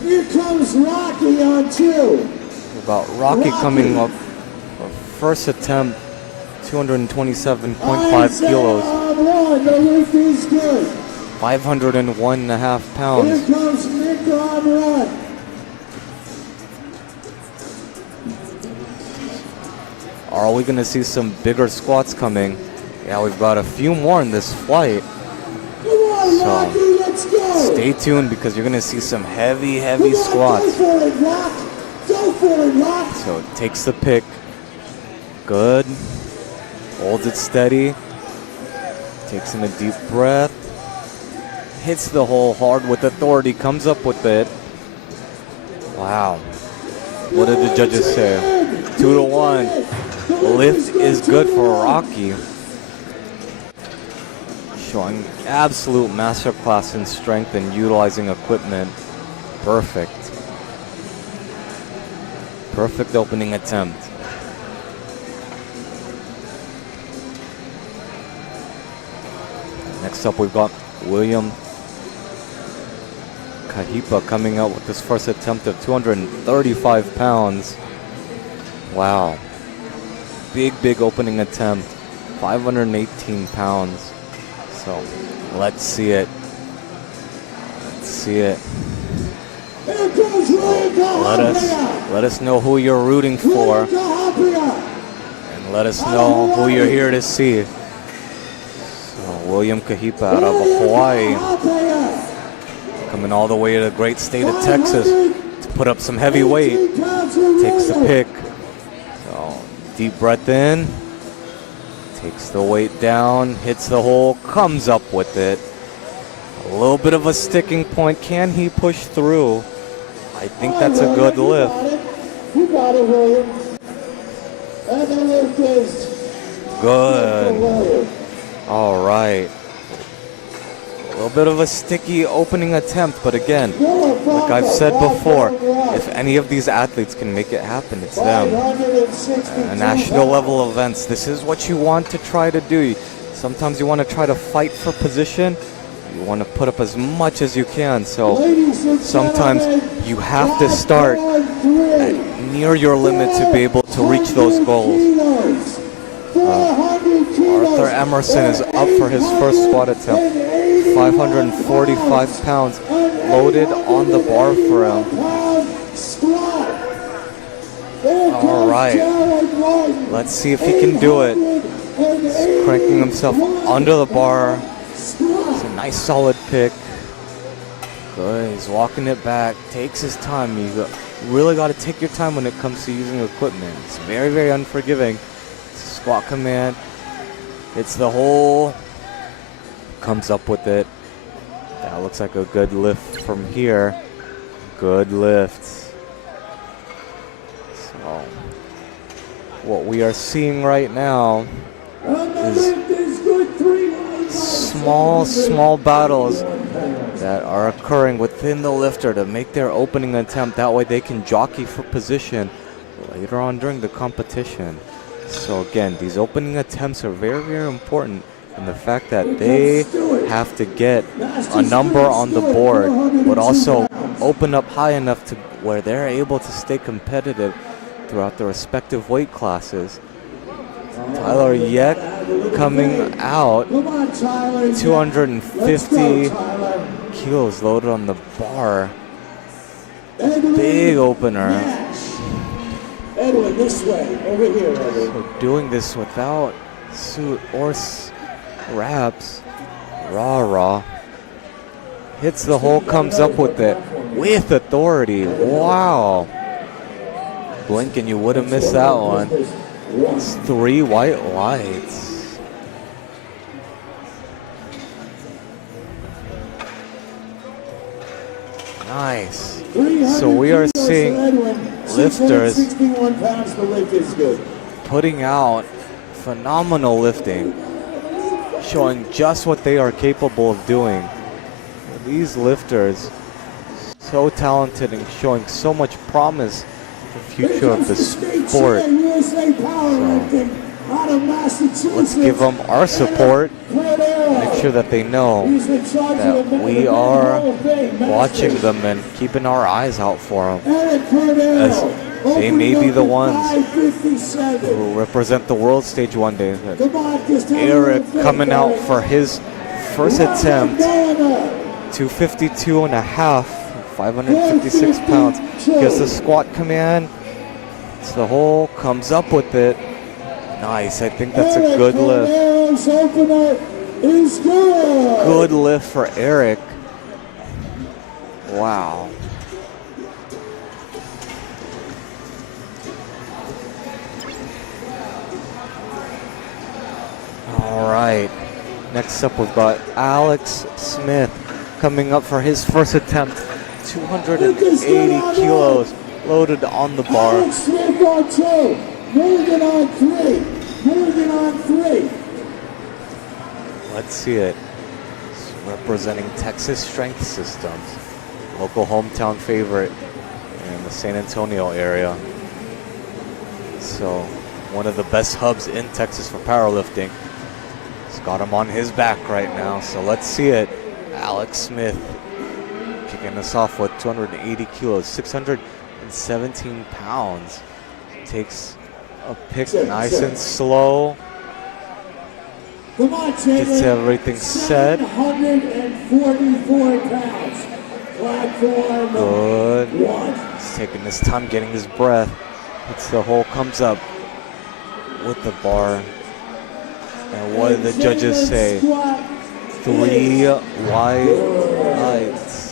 Here comes Rocky on 2. About Rocky coming up for first attempt, 227.5 kilos. The lift is good. 501 and a half pounds. Here comes Nick on 1. Are we going to see some bigger squats coming? Yeah, we've got a few more in this flight. Come on, Rocky, let's go. Stay tuned because you're going to see some heavy squats. Go for it, Rock. Go for it, Rock. So takes the pick. Good. Holds it steady. Takes in a deep breath. Hits the hole hard with authority. Comes up with it. Wow. What did the judges say? 2-1. Lift is good for Rocky. Showing absolute masterclass in strength and utilizing equipment. Perfect. Perfect opening attempt. Next up we've got William Kahipa coming out with his first attempt of 235 pounds. Wow. Big opening attempt. 518 pounds. So let's see it. Let's see it. Let us know who you're rooting for. And let us know who you're here to see. So William Kahipa out of Hawaii. Coming all the way to the great state of Texas to put up some heavy weight. Takes the pick. So deep breath in. Takes the weight down, hits the hole, comes up with it. A little bit of a sticking point. Can he push through? I think that's a good lift. You got it, William. And the lift is good. All right. A little bit of a sticky opening attempt, but again, like I've said before, if any of these athletes can make it happen, it's them. National level events, this is what you want to try to do. Sometimes you want to try to fight for position. You want to put up as much as you can. So sometimes you have to start at near your limit to be able to reach those goals. Arthur Emerson is up for his first squat attempt. 545 pounds loaded on the bar for him. All right, let's see if he can do it. He's cranking himself under the bar. It's a nice solid pick. Good, he's walking it back, takes his time. You really got to take your time when it comes to using equipment. It's very, very unforgiving. It's a squat command. It's the hole. Comes up with it. That looks like a good lift from here. Good lift. So, what we are seeing right now is small battles that are occurring within the lifter to make their opening attempt. That way they can jockey for position later on during the competition. So again, these opening attempts are very, very important in the fact that they have to get a number on the board, but also open up high enough to where they're able to stay competitive throughout the respective weight classes. Tyler Yek coming out, 250 kilos loaded on the bar. Big opener. Edwin, this way, over here, Edwin. So doing this without suit or wraps. Raw. Hits the hole, comes up with it with authority. Wow. Blink and you would have missed that one. It's 3 white lights. Nice. So we are seeing lifters putting out phenomenal lifting, showing just what they are capable of doing. These lifters, so talented and showing so much promise for the future of the sport. So, let's give them our support. Make sure that they know that we are watching them and keeping our eyes out for them, as they may be the ones who represent the world stage one day. Eric coming out for his first attempt, 252 and a half, 556 pounds. Gets the squat command. It's the hole, comes up with it. Nice, I think that's a good lift. Good lift for Eric. Wow. All right. Next up, we've got Alex Smith coming up for his first attempt. 280 kilos loaded on the bar. Alex Smith on 2. Morgan on 3. Morgan on 3. Let's see it. It's representing Texas Strength Systems, local hometown favorite in the San Antonio area. So, one of the best hubs in Texas for powerlifting. He's got him on his back right now, so let's see it. Alex Smith kicking us off with 280 kilos, 617 pounds. Takes a pick nice and slow. Come on, Gets everything set. 744 pounds. Platform Good. 1. He's taking his time getting his breath. Hits the hole, comes up with the bar. And what did the judges say? 3 white lights.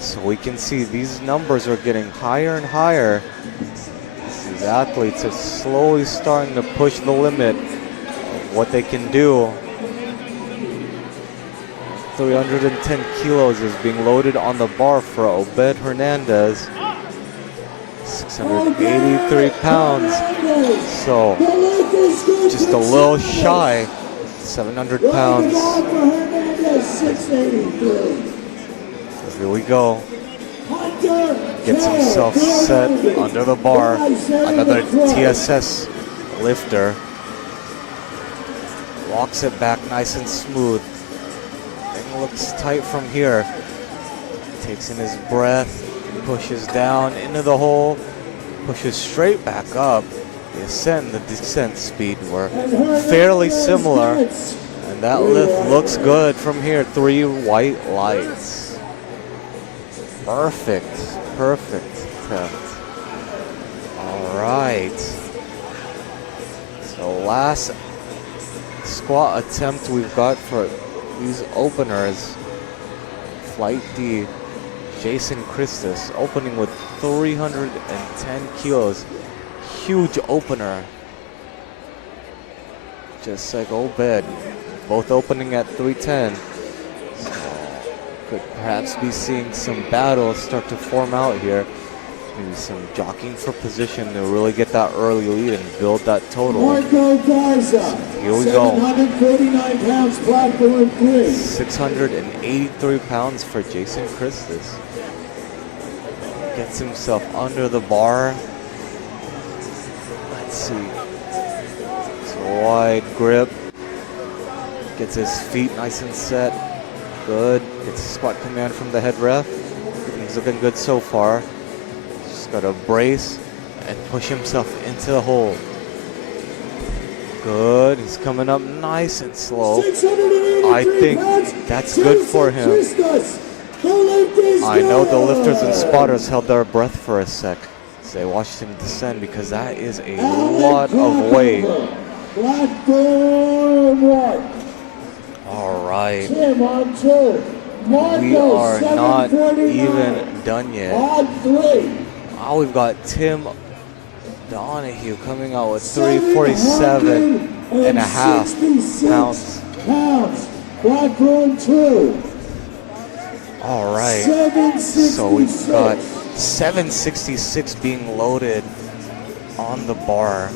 So we can see these numbers are getting higher and higher. These athletes are slowly starting to push the limit of what they can do. 310 kilos is being loaded on the bar for Obed Hernandez. 683 pounds. So just a little shy, 700 pounds. Here we go. Gets himself set under the bar. Another TSS lifter. Walks it back nice and smooth. Thing looks tight from here. Takes in his breath. Pushes down into the hole. Pushes straight back up. The ascent and the descent speed were fairly similar. And that lift looks good from here. 3 white lights. Perfect. Perfect attempt. All right. So last squat attempt we've got for these openers. Flight D, Jason Christus, opening with 310 kilos. Huge opener. Just like Obed. Both opening at 310. So could perhaps be seeing some battles start to form out here. Maybe some jockeying for position to really get that early lead and build that total. Marco Garza, Here we go. 749 pounds, platform 3. 683 pounds for Jason Christus. Gets himself under the bar. Let's see. It's a wide grip. Gets his feet nice and set. Good. Gets a squat command from the head ref. Everything's looking good so far. Just got to brace and push himself into the hole. Good. He's coming up nice and slow. I think that's good for him. I know the lifters and spotters held their breath for a sec as they watched him descend because that is a lot of weight. All right. We are not even done yet. Now we've got Tim Donahue coming out with 347 and a half pounds. Platform 2. All right. So we've got 766 being loaded on the bar.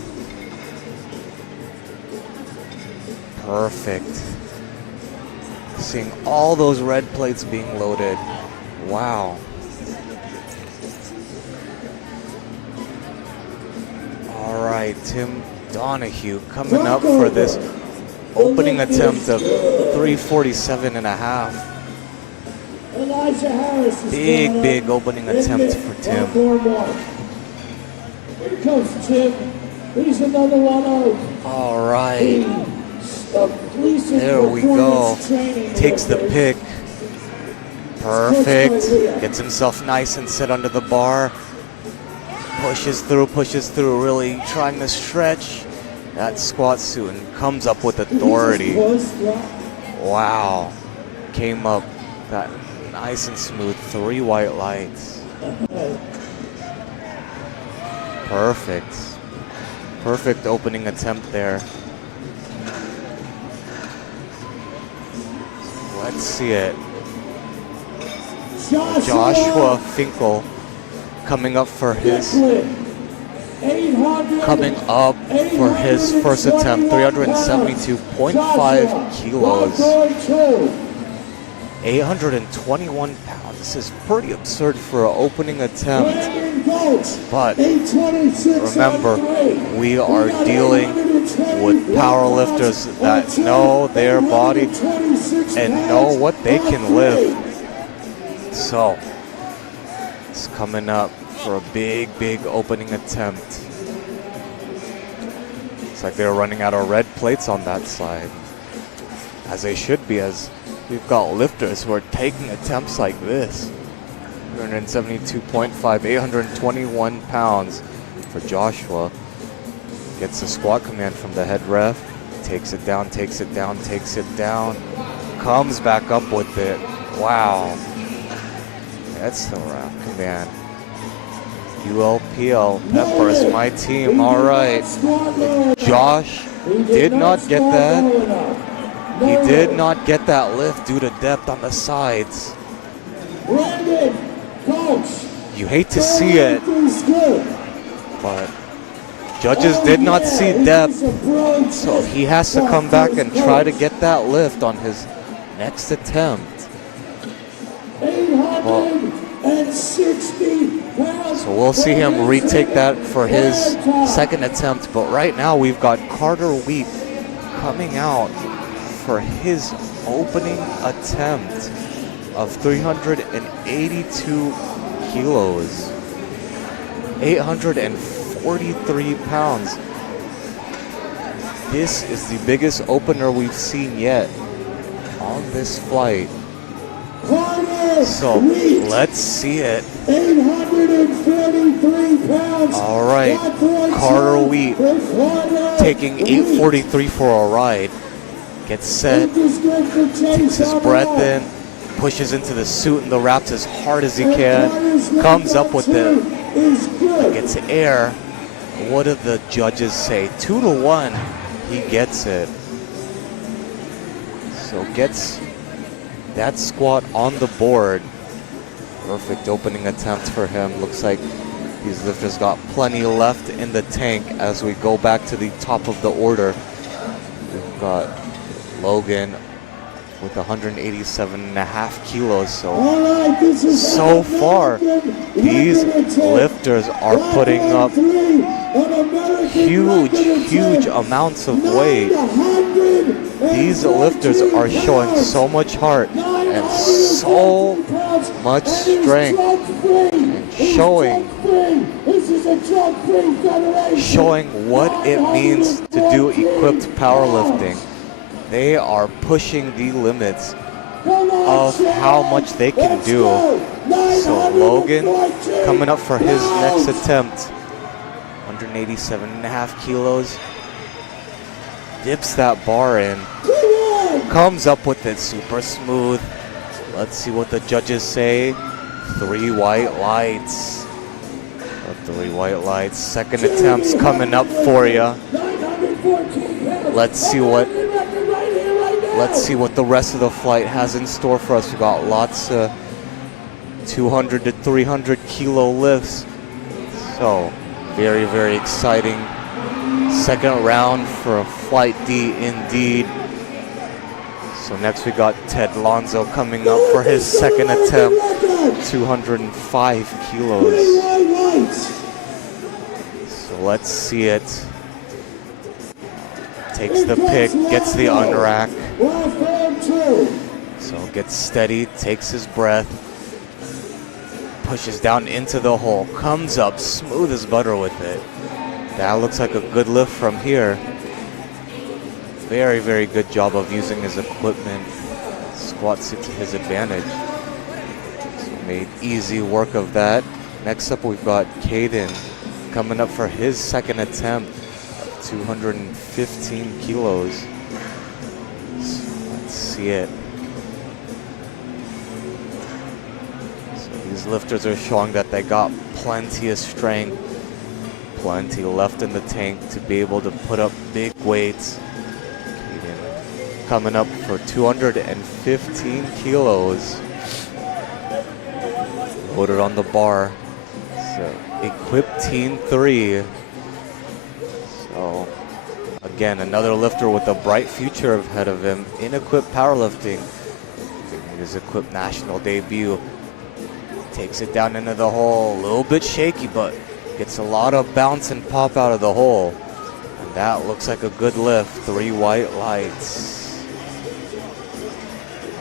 Perfect. Seeing all those red plates being loaded. Wow. All right, Tim Donahue coming up for this opening attempt of 347 and a half. Big opening attempt for Tim. Here comes Tim. He's another one out. All right. There we go. Takes the pick. Perfect. Gets himself nice and set under the bar. Pushes through, really trying to stretch that squat suit and comes up with authority. Wow. Came up, got nice and smooth. 3 white lights. Perfect. Perfect opening attempt there. Let's see it. Joshua Finkel coming up for his first attempt, 372.5 kilos, 821 pounds. This is pretty absurd for an opening attempt, but remember, we are dealing with powerlifters that know their body and know what they can lift. So it's coming up for a big opening attempt. It's like they're running out of red plates on that side, as they should be, as we've got lifters who are taking attempts like this. 372.5, 821 pounds for Joshua. Gets the squat command from the head ref. Takes it down. Comes back up with it. Wow. That's the ref command. ULPL, Peppers, my team. All right. Josh did not get that. He did not get that lift due to depth on the sides. You hate to see it, but judges did not see depth, so he has to come back and try to get that lift on his next attempt. So we'll see him retake that for his second attempt, but right now we've got Carter Wheat coming out for his opening attempt of 382 kilos, 843 pounds. this is the biggest opener we've seen yet on this flight. So let's see it. 843 pounds. All right, Carter Wheat taking 843 for a ride. Gets set, takes his breath in, pushes into the suit and the wraps as hard as he can, comes up with it, gets air. What do the judges say? 2-1, he gets it. So gets that squat on the board. Perfect opening attempt for him. Looks like these lifters got plenty left in the tank as we go back to the top of the order. We've got Logan with 187.5 kilos. So far, these lifters are putting up huge amounts of weight. These lifters are showing so much heart and so much strength, and showing what it means to do equipped powerlifting. They are pushing the limits of how much they can do. So Logan coming up for his next attempt. 187.5 kilos. Dips that bar in. Comes up with it super smooth. Let's see what the judges say. 3 white lights. 3 white lights. Second attempt's coming up for you. Let's see what the rest of the flight has in store for us. We got lots of 200 to 300 kilo lifts. So very exciting second round for Flight D indeed. So next we got Ted Lonzo coming up for his second attempt, 205 kilos. So let's see it. Takes the pick, gets the unrack. So gets steady, takes his breath, pushes down into the hole, comes up smooth as butter with it. That looks like a good lift from here. Very good job of using his equipment. Squats it to his advantage. So made easy work of that. Next up we've got Caden coming up for his second attempt of 215 kilos. So let's see it. So these lifters are showing that they got plenty of strength, plenty left in the tank to be able to put up big weights. Coming up for 215 kilos. Loaded on the bar. So equipped team 3. So again, another lifter with a bright future ahead of him in equipped powerlifting. His equipped national debut. Takes it down into the hole. A little bit shaky, but gets a lot of bounce and pop out of the hole. And that looks like a good lift. 3 white lights.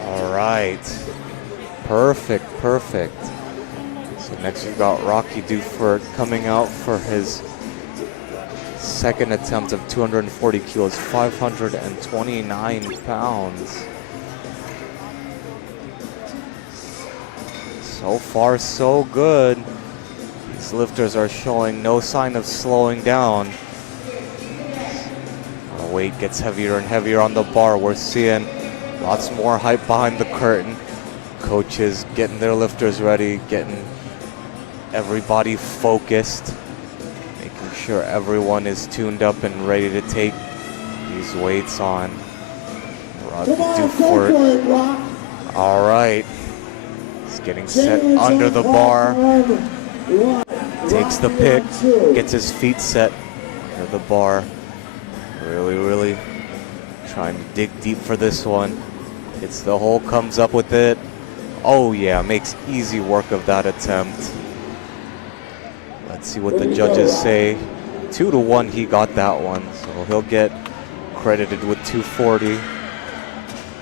All right, perfect. So next we've got Rocky Dufert coming out for his second attempt of 240 kilos, 529 pounds. So far, so good. These lifters are showing no sign of slowing down. The weight gets heavier and heavier on the bar. We're seeing lots more hype behind the curtain. Coaches getting their lifters ready, getting everybody focused, making sure everyone is tuned up and ready to take these weights on. Rocky Dufort. All right. He's getting set under the bar. Takes the pick, gets his feet set under the bar. Really trying to dig deep for this one. Hits the hole, comes up with it. Oh yeah, makes easy work of that attempt. Let's see what the judges say. 2-1, he got that one. So he'll get credited with 240.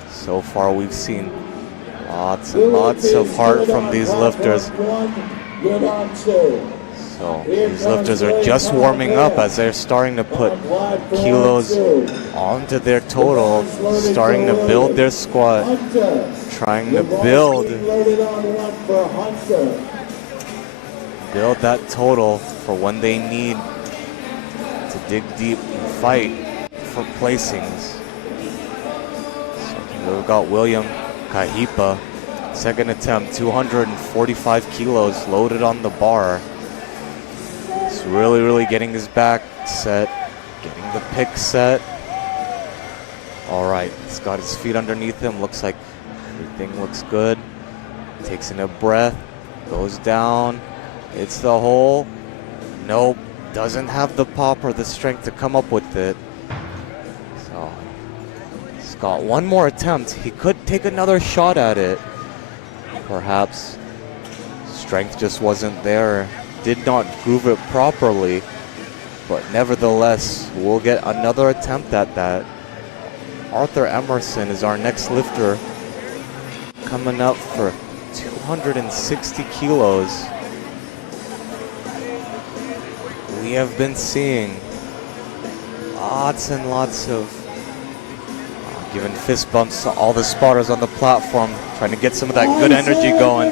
So far we've seen lots and lots of heart from these lifters. So So these lifters are just warming up as they're starting to put kilos onto their total, starting to build their squat, trying to build that total for when they need to dig deep and fight for placings. So we've got William Kahipa, second attempt, 245 kilos loaded on the bar. He's really getting his back set, getting the pick set. All right, he's got his feet underneath him. Looks like everything looks good. Takes in a breath, goes down. It's the hole. Nope, doesn't have the pop or the strength to come up with it. So he's got one more attempt. He could take another shot at it. Perhaps strength just wasn't there. Did not groove it properly. But nevertheless, we'll get another attempt at that. Arthur Emerson is our next lifter, coming up for 260 kilos. We have been seeing lots and lots of giving fist bumps to all the spotters on the platform, trying to get some of that good energy going.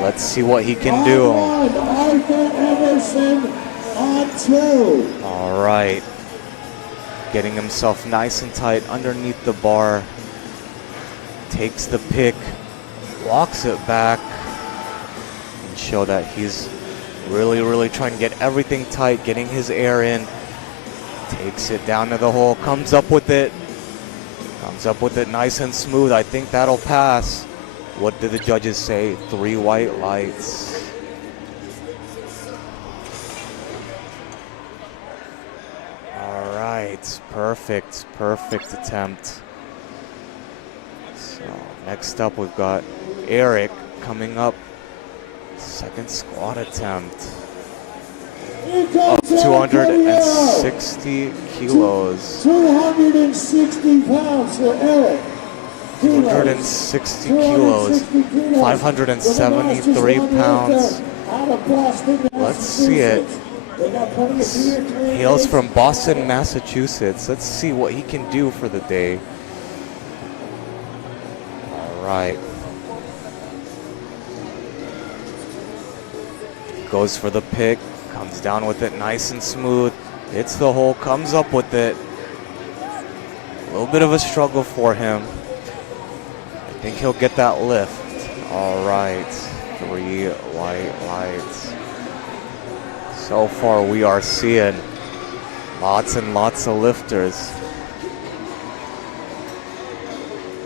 Let's see what he can do. Arthur Emerson on 2. All right. Getting himself nice and tight underneath the bar. Takes the pick, walks it back, and show that he's really trying to get everything tight, getting his air in. Takes it down to the hole, comes up with it. Comes up with it nice and smooth. I think that'll pass. What did the judges say? 3 white lights. All right, perfect attempt. So next up we've got Eric coming up. Second squat attempt. Of 260 kilos. 260 pounds for Eric. 260 kilos. 573 pounds. Let's see it. Hails from Boston, Massachusetts. Let's see what he can do for the day. All right. Goes for the pick. Comes down with it nice and smooth. Hits the hole, comes up with it. A little bit of a struggle for him. I think he'll get that lift. All right, 3 white lights. So far we are seeing lots and lots of lifters.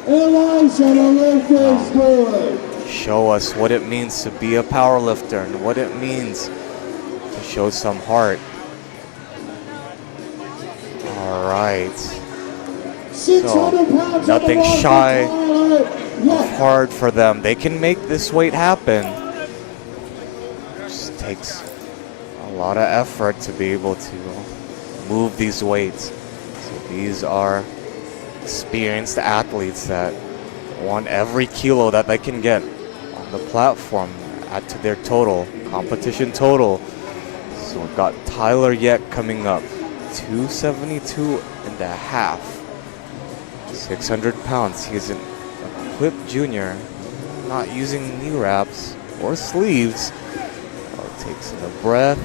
Elijah, the lifter's good. Show us what it means to be a power lifter and what it means to show some heart. All right. So nothing shy of hard for them. They can make this weight happen. Just takes a lot of effort to be able to move these weights. So these are experienced athletes that want every kilo that they can get on the platform, add to their total, competition total. So we've got Tyler Yek coming up, 272 and a half, 600 pounds. He's an equipped junior, not using knee wraps or sleeves. Takes in a breath,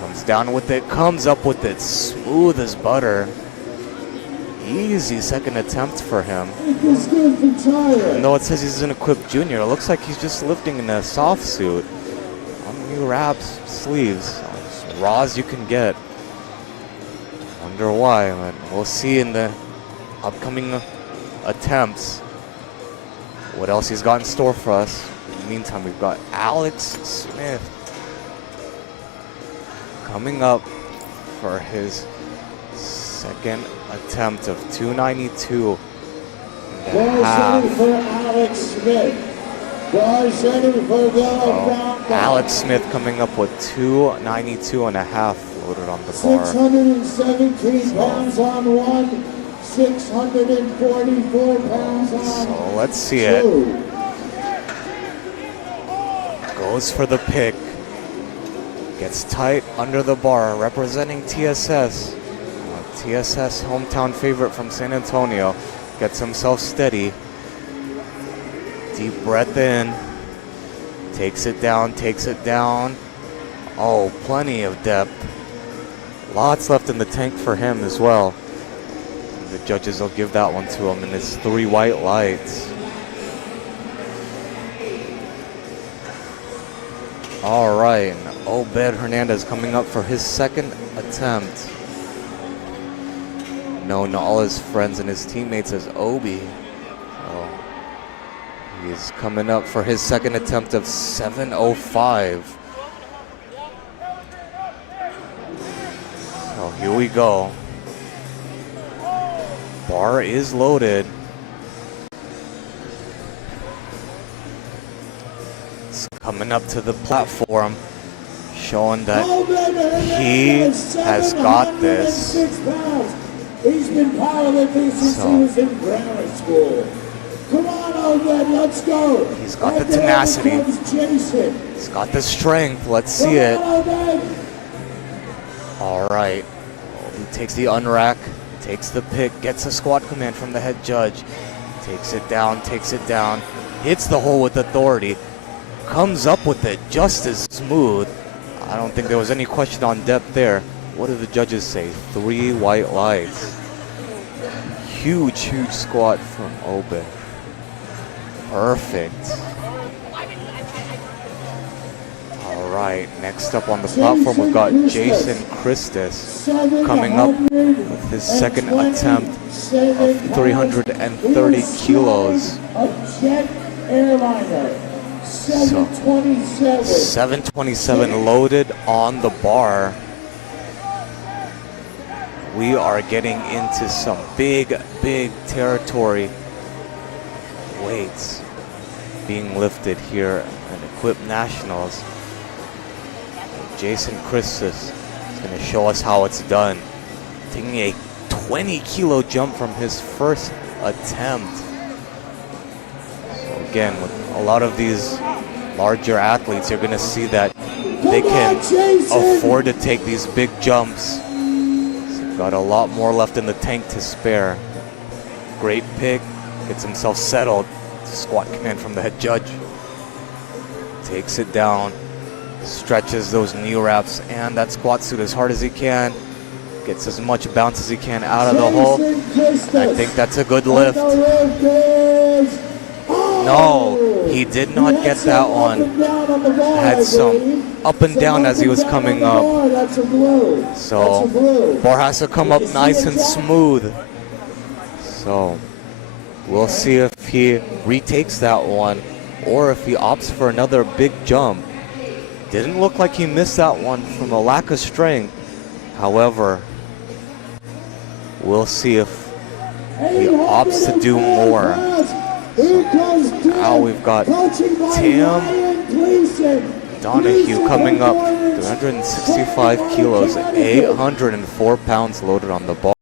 comes down with it, comes up with it, smooth as butter. Easy second attempt for him. Even though it says he's an equipped junior, it looks like he's just lifting in a soft suit. On knee wraps, sleeves, as raw as you can get. Wonder why, but we'll see in the upcoming attempts what else he's got in store for us. In the meantime, we've got Alex Smith coming up for his second attempt of 292 and a half. For Alex Smith. Alex Smith coming up with 292 and a half loaded on the bar. 617 pounds on 1, 644 pounds on So let's see it. Goes for the pick. Gets tight under the bar, representing TSS. TSS, hometown favorite from San Antonio. Gets himself steady. Deep breath in. Takes it down, takes it down. Oh, plenty of depth. Lots left in the tank for him as well. The judges will give that one to him, and it's 3 white lights. All right, Obed Hernandez coming up for his second attempt. Known to all his friends and his teammates as Obi. Oh, he's coming up for his second attempt of 7:05. So here we go. Bar is loaded. It's coming up to the platform, showing that he has got this. He's been powerlifting since he was in grammar school. Come on, Obed, let's go. He's got the tenacity. He's got the strength. Let's see it. All right. He takes the unrack, takes the pick, gets a squat command from the head judge. Takes it down, hits the hole with authority. Comes up with it just as smooth. I don't think there was any question on depth there. What do the judges say? 3 white lights. Huge, huge squat from Obed. Perfect. All right, next up on the platform, we've got Jason Christus coming up with his second attempt of 330 kilos. So, 727 loaded on the bar. We are getting into some big, big territory. Weights being lifted here at Equip Nationals. Jason Christus is going to show us how it's done. Taking a 20-kilo jump from his first attempt. So again, with a lot of these larger athletes, you're going to see that they can afford to take these big jumps. Got a lot more left in the tank to spare. Great pick. Gets himself settled. Squat command from the head judge. Takes it down. Stretches those knee wraps and that squat suit as hard as he can. Gets as much bounce as he can out of the hole. I think that's a good lift. No, he did not get that one. Had some up and down as he was coming up. So, bar has to come up nice and smooth. So, we'll see if he retakes that one or if he opts for another big jump. Didn't look like he missed that one from a lack of strength. However, we'll see if he opts to do more. So now we've got Tim Donahue coming up, 365 kilos, 804 pounds loaded on the bar.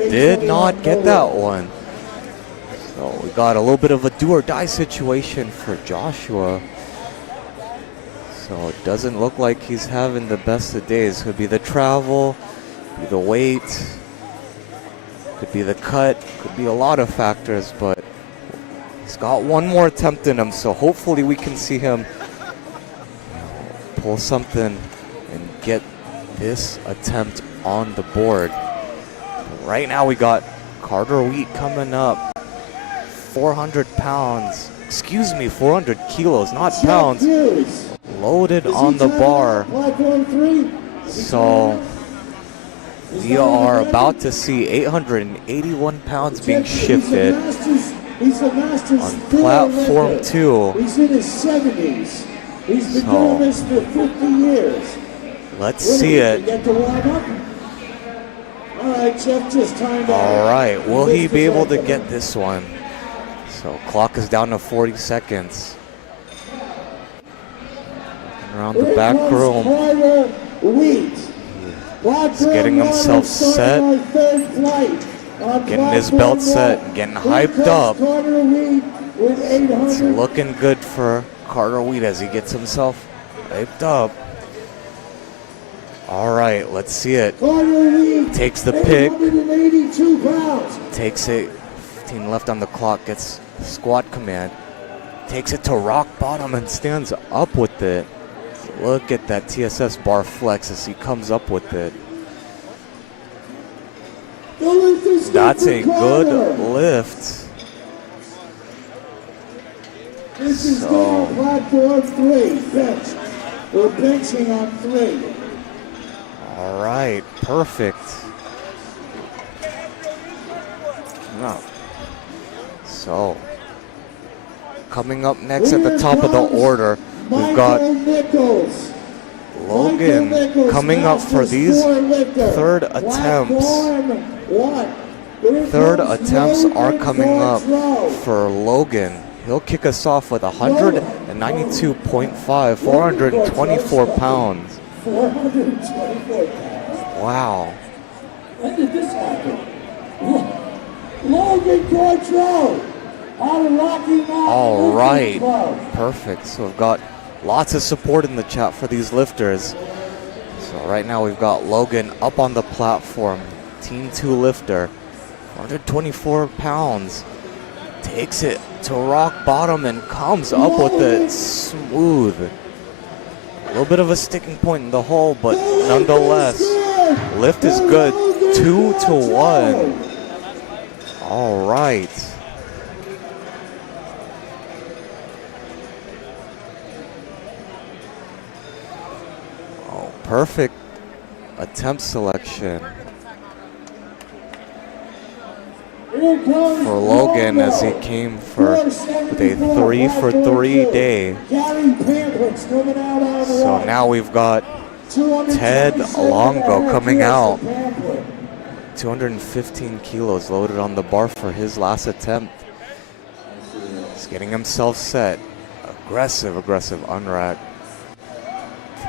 Oh, did not get that one. So we got a little bit of a do or die situation for Joshua. So it doesn't look like he's having the best of days. Could be the travel, could be the weight, could be the cut, could be a lot of factors, but he's got one more attempt in him, so hopefully we can see him pull something and get this attempt on the board. Right now we got Carter Wheat coming up, 400 pounds, excuse me, 400 kilos, not pounds, loaded on the bar. So we are about to see 881 pounds being shifted on platform 2. He's in his 70s. He's been doing this for 50 years. Let's see it. Get to warm up? All right, Jeff just timed out. All right, will he be able to get this one? So clock is down to 40 seconds. Looking around the back room. He's getting himself set, getting his belt set, getting hyped up. It's looking good for Carter Wheat as he gets himself hyped up. All right, let's see it. Takes the pick. Takes it. 15 left on the clock. Gets squat command. Takes it to rock bottom and stands up with it. Look at that TSS bar flex as he comes up with it. That's a good lift. This is going platform 3, bench. We're benching on 3. All right, perfect. Now, so coming up next at the top of the order, we've got Logan coming up for these third attempts. Third attempts are coming up for Logan. He'll kick us off with 192.5, 424 pounds. 424 pounds. Wow. When did this happen? Logan Cointreau out of Rocky Mountain. All right. Perfect. So we've got lots of support in the chat for these lifters. So right now we've got Logan up on the platform. Team 2 lifter. 424 pounds. Takes it to rock bottom and comes up with it smooth. A little bit of a sticking point in the hole, but nonetheless, lift is good. 2-1. All right. Oh, perfect attempt selection for Logan as he came for with a 3-for-3 day. So now we've got Ted Longo coming out. 215 kilos loaded on the bar for his last attempt. He's getting himself set. Aggressive unrack.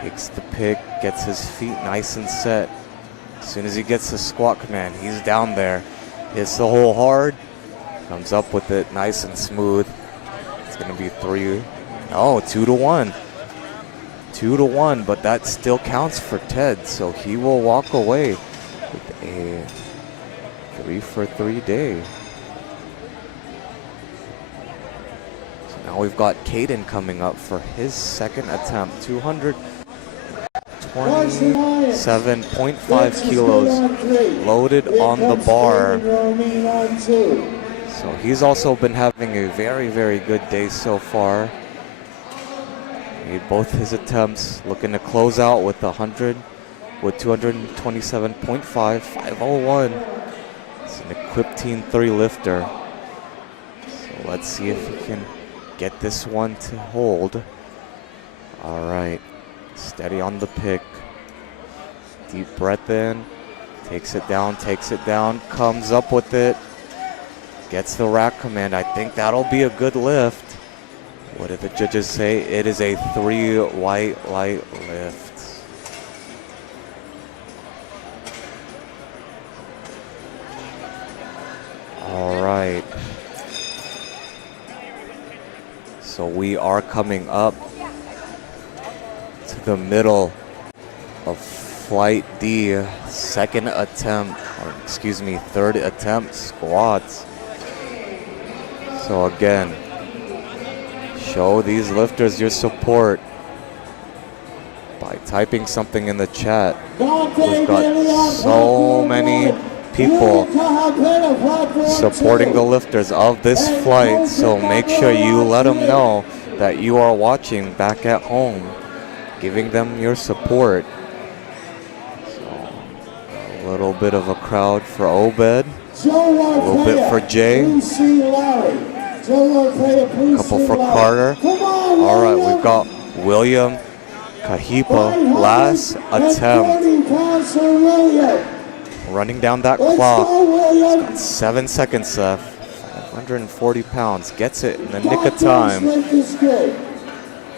Takes the pick, gets his feet nice and set. As soon as he gets the squat command, he's down there. Hits the hole hard, comes up with it nice and smooth. It's gonna be 2-1. 2-1, but that still counts for Ted, so he will walk away with a 3-for-3 day. So now we've got Caden coming up for his second attempt, 227.5 kilos loaded on the bar. So he's also been having a very good day so far. Made both his attempts, looking to close out with 227.5, 501. It's an equipped Team 3 lifter. So let's see if he can get this one to hold. All right. Steady on the pick. Deep breath in. Takes it down, comes up with it. Gets the rack command. I think that'll be a good lift. What did the judges say? It is a 3 white light lift. So we are coming up to the middle of flight D, third attempt squats. So again, show these lifters your support by typing something in the chat. We've got so many people supporting the lifters of this flight, so make sure you let them know that you are watching back at home, giving them your support. So a little bit of a crowd for Obed, a little bit for Jay, a couple for Carter. All right, we've got William Kahipa, last attempt. Running down that clock. He's got 7 seconds left. 540 pounds. Gets it in the nick of time.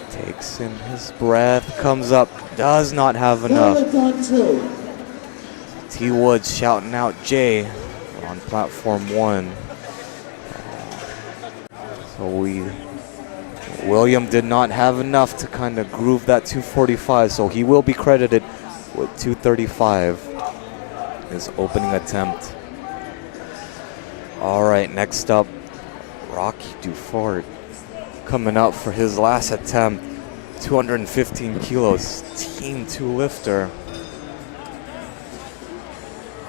Takes in his breath. Comes up. Does not have enough. T. Woods shouting out Jay on platform 1. So William did not have enough to kind of groove that 245, so he will be credited with 235, his opening attempt. All right, next up, Rocky Dufort coming up for his last attempt, 215 kilos, Team 2 lifter.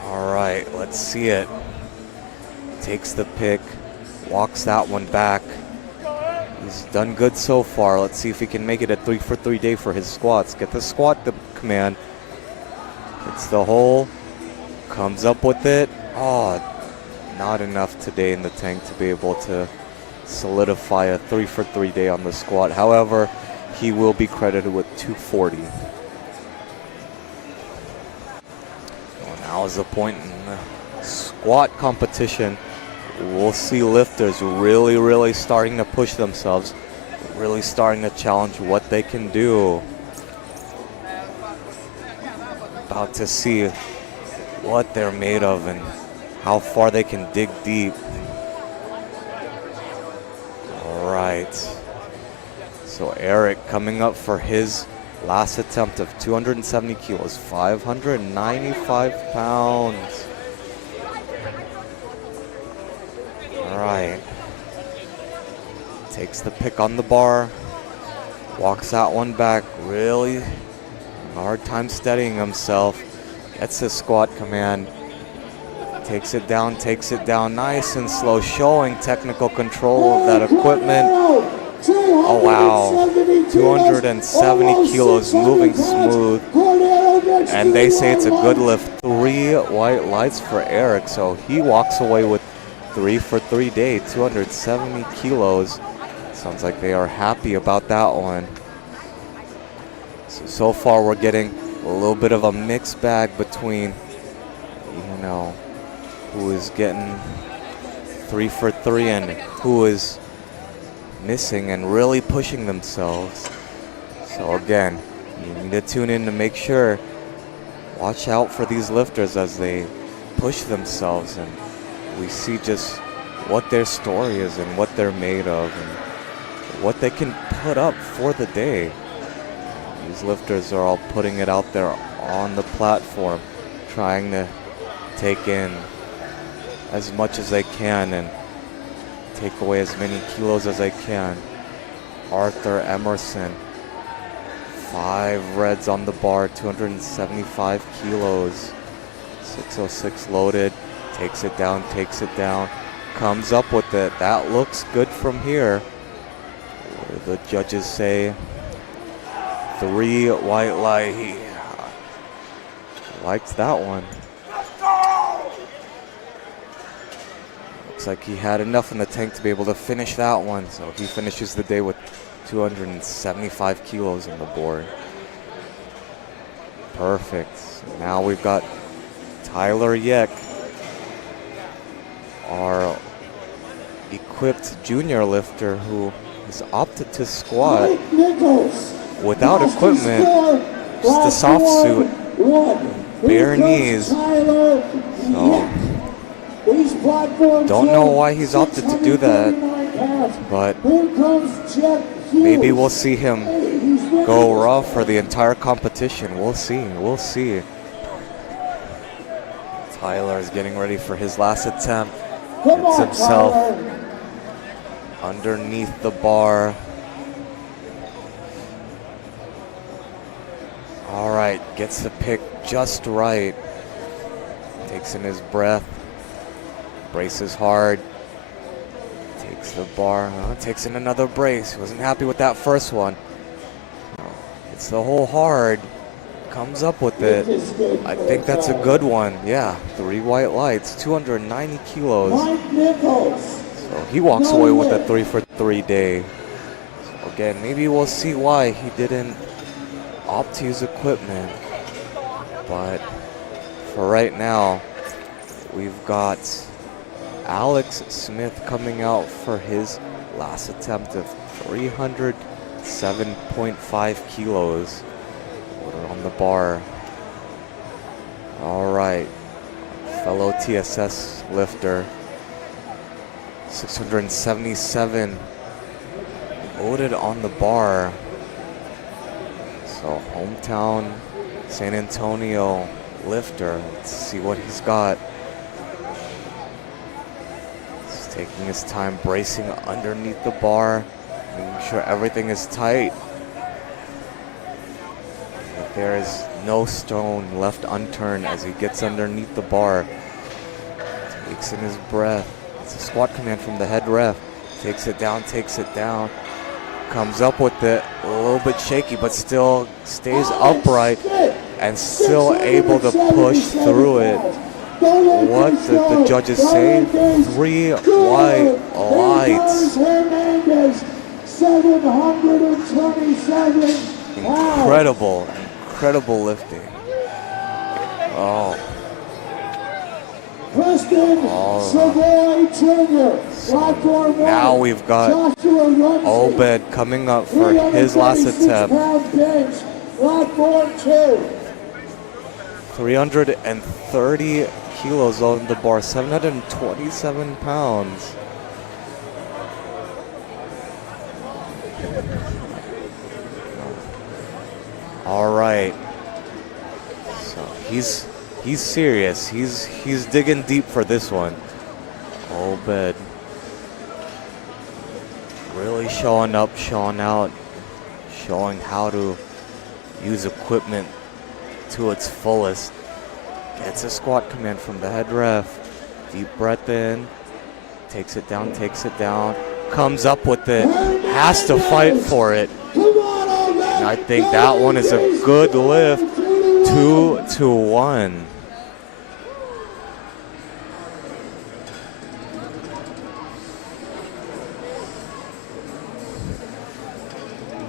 All right, let's see it. Takes the pick, walks that one back. He's done good so far. Let's see if he can make it a 3-for-3 day for his squats. Get the squat command. Hits the hole. Comes up with it. Oh, not enough today in the tank to be able to solidify a 3-for-3 day on the squat. However, he will be credited with 240. Well, now is the point in the squat competition. We'll see lifters really starting to push themselves, really starting to challenge what they can do. About to see what they're made of and how far they can dig deep. All right. So Eric coming up for his last attempt of 270 kilos, 595 pounds. All right. Takes the pick on the bar. Walks that one back. Really hard time steadying himself. Gets his squat command. Takes it down, nice and slow. Showing technical control of that equipment. Oh, wow. 270 kilos, moving smooth. And they say it's a good lift. 3 white lights for Eric. So he walks away with 3-for-3 day, 270 kilos. Sounds like they are happy about that one. So far we're getting a little bit of a mixed bag between, you know, who is getting 3-for-3 and who is missing and really pushing themselves. So again, you need to tune in to make sure, watch out for these lifters as they push themselves, and we see just what their story is and what they're made of and what they can put up for the day. These lifters are all putting it out there on the platform, trying to take in as much as they can and take away as many kilos as they can. Arthur Emerson, 5 reds on the bar, 275 kilos, 606 loaded. Takes it down, comes up with it. That looks good from here. What do the judges say? 3 white light. He liked that one. Looks like he had enough in the tank to be able to finish that one. So he finishes the day with 275 kilos on the board. Perfect. So now we've got Tyler Yeck, our equipped junior lifter, who has opted to squat without equipment, just a soft suit, bare knees. So don't know why he's opted to do that. But Here comes Jeff Hughes. maybe we'll see him go raw for the entire competition. We'll see. We'll see. Tyler is getting ready for his last attempt. Gets himself underneath the bar. All right, gets the pick just right. Takes in his breath. Braces hard. Takes the bar. Takes in another brace. Wasn't happy with that first one. It's the whole hard. Comes up with it. I think that's a good one. Yeah, 3 white lights, 290 kilos. So he walks away with a 3 for 3 day. So again, maybe we'll see why he didn't opt to use equipment. But for right now, we've got Alex Smith coming out for his last attempt of 307.5 kilos. On the bar. All right, fellow TSS lifter, 677 loaded on the bar. So hometown San Antonio lifter. Let's see what he's got. He's taking his time, bracing underneath the bar, making sure everything is tight. There is no stone left unturned as he gets underneath the bar. Takes in his breath. It's a squat command from the head ref. Takes it down, comes up with it. A little bit shaky, but still stays upright and still able to push through it. What did the judges say? 3 white lights. 727. Incredible lifting. Oh. Savoy Jr. Now we've got Obed coming up for his last attempt. 330 kilos on the bar, 727 pounds. All right. So he's serious. He's digging deep for this one. Obed really showing up, showing out, showing how to use equipment to its fullest. Gets a squat command from the head ref. Deep breath in. Takes it down. Comes up with it. Has to fight for it. And I think that one is a good lift. 2-1.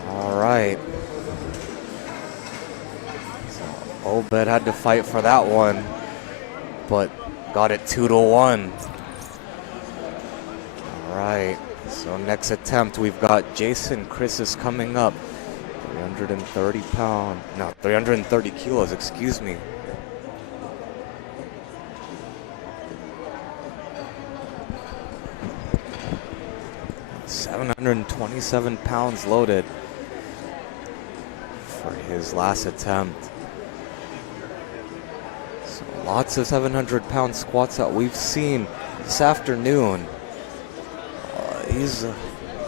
All right. So Obed had to fight for that one, but got it 2-1. All right. So next attempt, we've got Jason Chris is coming up. 330 kilos, excuse me. $727 pounds loaded for his last attempt. So lots of 700-pound squats that we've seen this afternoon. These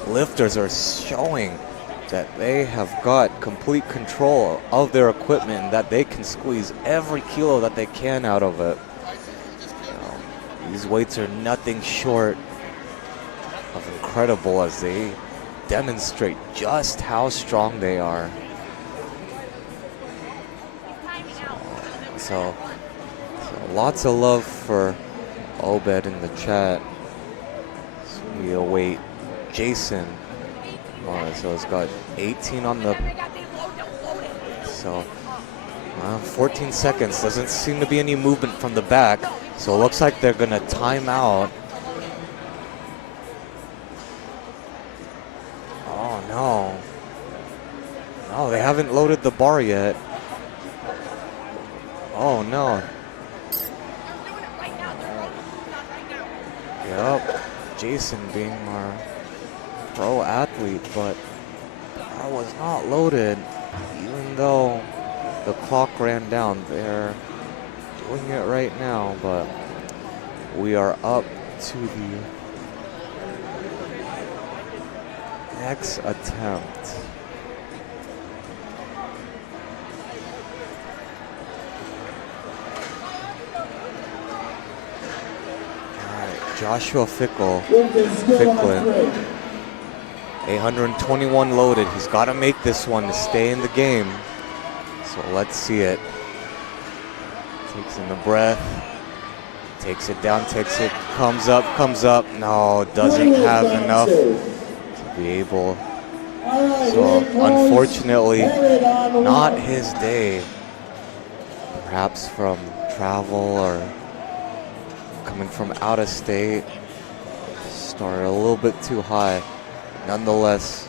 lifters are showing that they have got complete control of their equipment and that they can squeeze every kilo that they can out of it. These weights are nothing short of incredible as they demonstrate just how strong they are. So lots of love for Obed in the chat. So we await Jason. So it's got 18 on the, so 14 seconds. Doesn't seem to be any movement from the back. So it looks like they're gonna time out. Oh no. No, they haven't loaded the bar yet. Oh no. Yep, Jason being our pro athlete, but bar was not loaded, even though the clock ran down. They're doing it right now, but we are up to the next attempt. Joshua Ficklin, 821 loaded. He's got to make this one to stay in the game. So let's see it. Takes in the breath, takes it down, takes it, comes up. No, doesn't have enough to be able. So unfortunately, not his day. Perhaps from travel or coming from out of state, started a little bit too high. Nonetheless,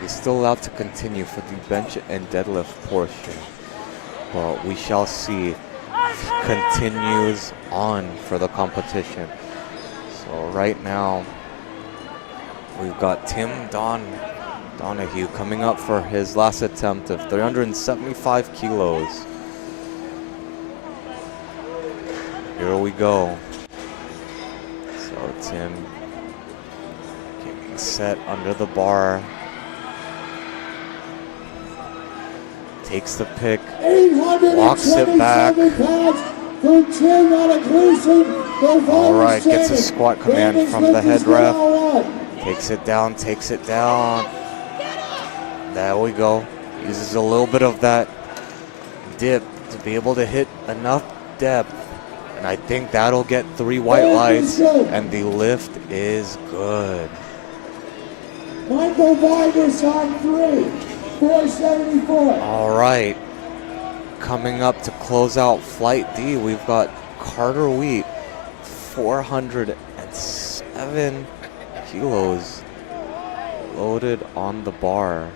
he's still allowed to continue for the bench and deadlift portion. But we shall see if he continues on for the competition. So right now, we've got Tim Donahue coming up for his last attempt of 375 kilos. Here we go. So Tim getting set under the bar. Takes the pick, walks it back. All right, gets a squat command from the head ref. Takes it down. There we go. Uses a little bit of that dip to be able to hit enough depth. And I think that'll get 3 white lights, and the lift is good. Michael Vargas on 3, 474. All right. Coming up to close out Flight D, we've got Carter Wheat, 407 kilos loaded on the bar.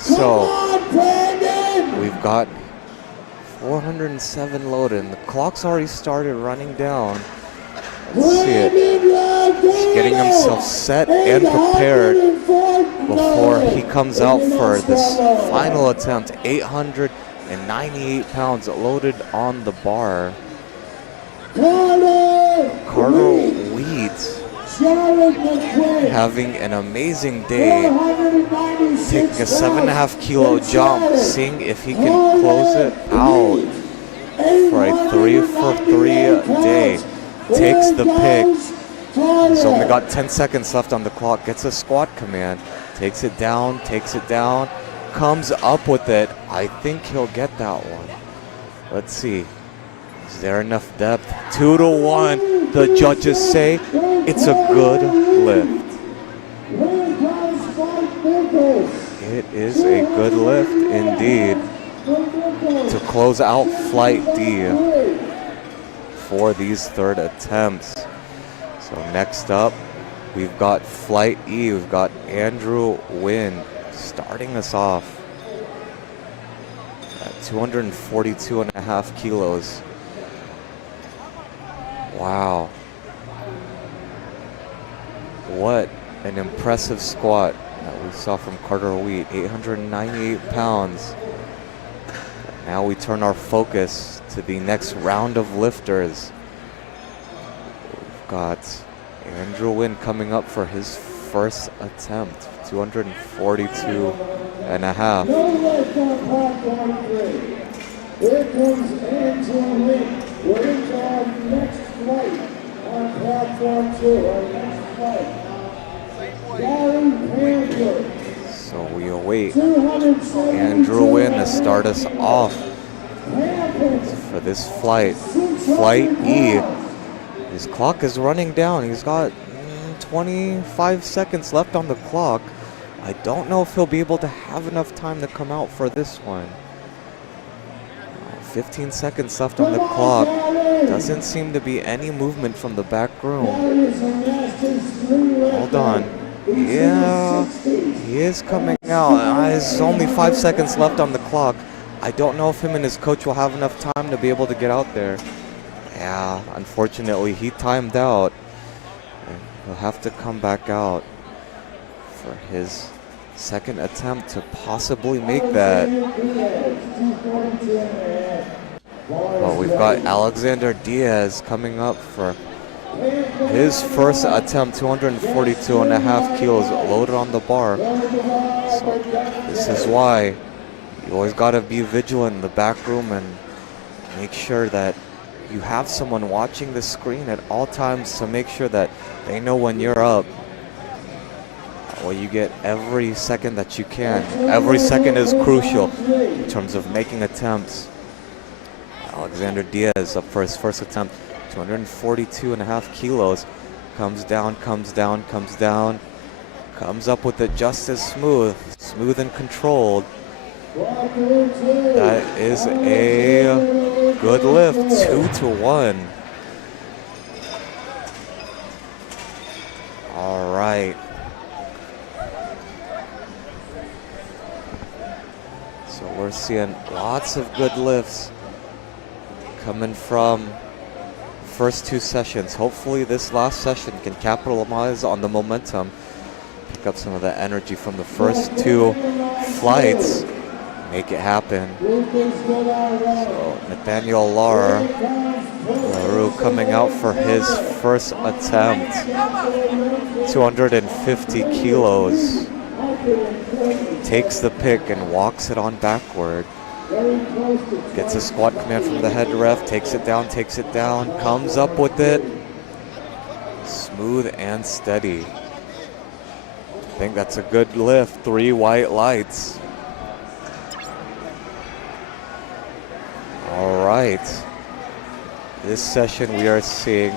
So we've got 407 loaded, and the clock's already started running down. Let's see it. He's getting himself set and prepared before he comes out for this final attempt. 898 pounds loaded on the bar. Carter Wheat having an amazing day, taking a 7.5 kilo jump, seeing if he can close it out for a 3 for 3 day. Takes the pick. He's only got 10 seconds left on the clock. Gets a squat command. Takes it down. Comes up with it. I think he'll get that one. Let's see. Is there enough depth? 2-1. The judges say it's a good lift. It is a good lift indeed to close out Flight D for these third attempts. So next up, we've got Flight E. We've got Andrew Wynn starting us off at 242.5 kilos. Wow. What an impressive squat that we saw from Carter Wheat, 898 pounds. Now we turn our focus to the next round of lifters. We've got Andrew Wynn coming up for his first attempt, 242.5. Here comes Andrew Wynn. We're into our next flight on platform 2. Our next flight. Gary Panther. So we await Andrew Wynn to start us off for this flight. Flight E. His clock is running down. He's got 25 seconds left on the clock. I don't know if he'll be able to have enough time to come out for this one. 15 seconds left on the clock. Doesn't seem to be any movement from the back room. Hold on. Yeah, he is coming out. There's only 5 seconds left on the clock. I don't know if him and his coach will have enough time to be able to get out there. Yeah, unfortunately, he timed out. And he'll have to come back out for his second attempt to possibly make that. Well, we've got Alexander Diaz coming up for his first attempt, 242.5 kilos loaded on the bar. So this is why you always got to be vigilant in the back room and make sure that you have someone watching the screen at all times to make sure that they know when you're up. Well, you get every second that you can. Every second is crucial in terms of making attempts. Alexander Diaz up for his first attempt, 242.5 kilos. Comes down, comes down, comes down. Comes up with it just as smooth and controlled. That is a good lift, 2-1. All right. So we're seeing lots of good lifts coming from first two sessions. Hopefully this last session can capitalize on the momentum, pick up some of the energy from the first two flights, make it happen. So Nathaniel LaRue coming out for his first attempt, 250 kilos. Takes the pick and walks it on backward. Gets a squat command from the head ref, takes it down, comes up with it. Smooth and steady. I think that's a good lift, 3 white lights. All right. This session we are seeing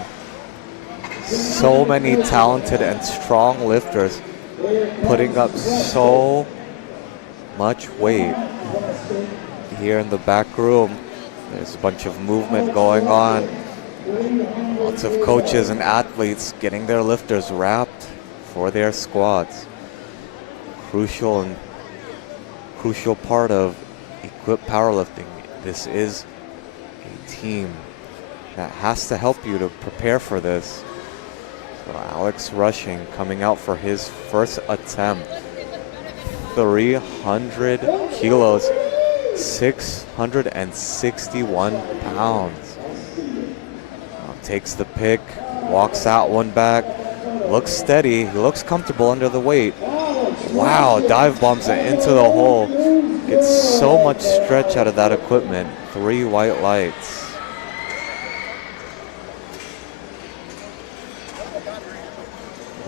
so many talented and strong lifters putting up so much weight. Here in the back room, there's a bunch of movement going on. Lots of coaches and athletes getting their lifters wrapped for their squats. Crucial part of equipped powerlifting. This is a team that has to help you to prepare for this. So Alex Rushing coming out for his first attempt. 300 kilos, 661 pounds. Takes the pick, walks that one back, looks steady, he looks comfortable under the weight. Wow, dive bombs it into the hole. Gets so much stretch out of that equipment. 3 white lights.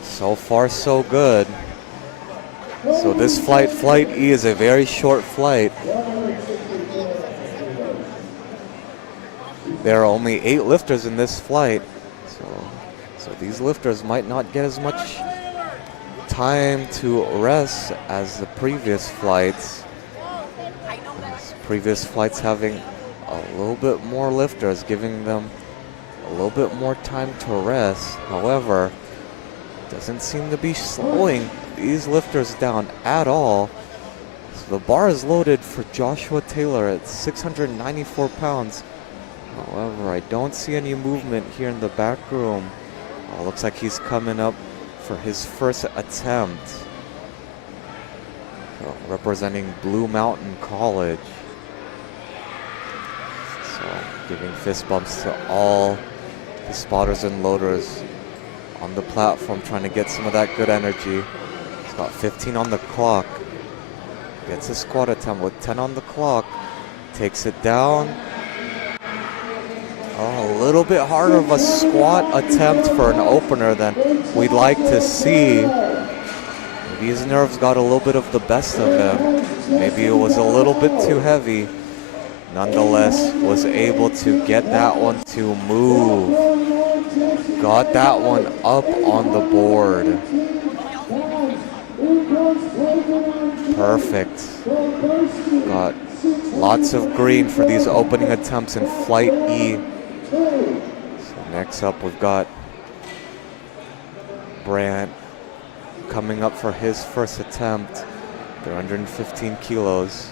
So far, so good. So this flight E, is a very short flight. There are only 8 lifters in this flight. So these lifters might not get as much time to rest as the previous flights. Previous flights having a little bit more lifters, giving them a little bit more time to rest. However, doesn't seem to be slowing these lifters down at all. So the bar is loaded for Joshua Taylor at 694 pounds. However, I don't see any movement here in the back room. Looks like he's coming up for his first attempt. So, representing Blue Mountain College. So giving fist bumps to all the spotters and loaders on the platform, trying to get some of that good energy. He's got 15 on the clock. Gets a squat attempt with 10 on the clock. Takes it down. Oh, a little bit harder of a squat attempt for an opener than we'd like to see. Maybe his nerves got a little bit of the best of him. Maybe it was a little bit too heavy. Nonetheless, was able to get that one to move. Got that one up on the board. Perfect. Got lots of green for these opening attempts in Flight E. So next up, we've got Brandt coming up for his first attempt. 315 kilos.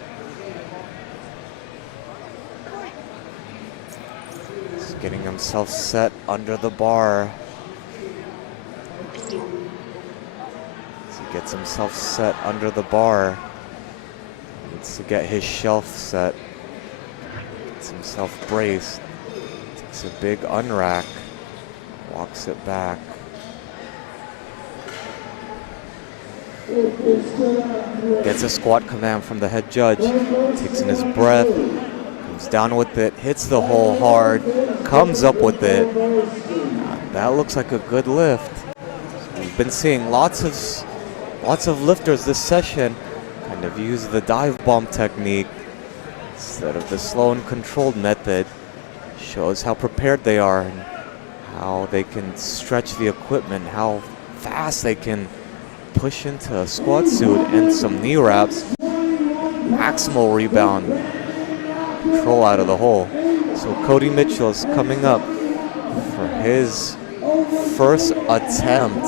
Getting himself set under the bar. As he gets himself set under the bar. Needs to get his shelf set. Gets himself braced. Takes a big unrack. Walks it back. Gets a squat command from the head judge. Takes in his breath. Comes down with it. Hits the hole hard. Comes up with it. That looks like a good lift. We've been seeing lots of lifters this session kind of use the dive bomb technique instead of the slow and controlled method. Shows how prepared they are and how they can stretch the equipment, how fast they can push into a squat suit and some knee wraps. Maximal rebound. Control out of the hole. So Cody Mitchell's coming up for his first attempt.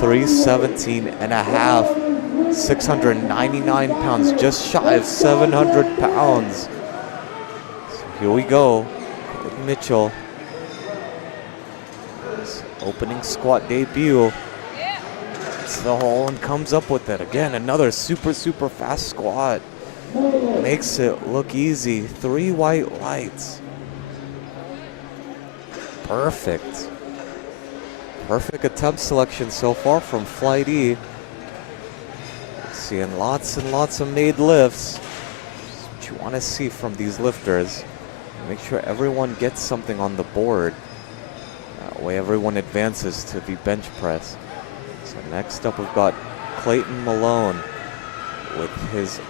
317 and a half. 699 pounds, just shy of 700 pounds. So here we go. Cody Mitchell. His opening squat debut. Hits the hole and comes up with it. Again, another super fast squat. Makes it look easy. 3 white lights. Perfect. Perfect attempt selection so far from Flight E. Seeing lots and lots of made lifts. That's what you want to see from these lifters. Make sure everyone gets something on the board. That way everyone advances to the bench press. So next up we've got Clayton Malone with his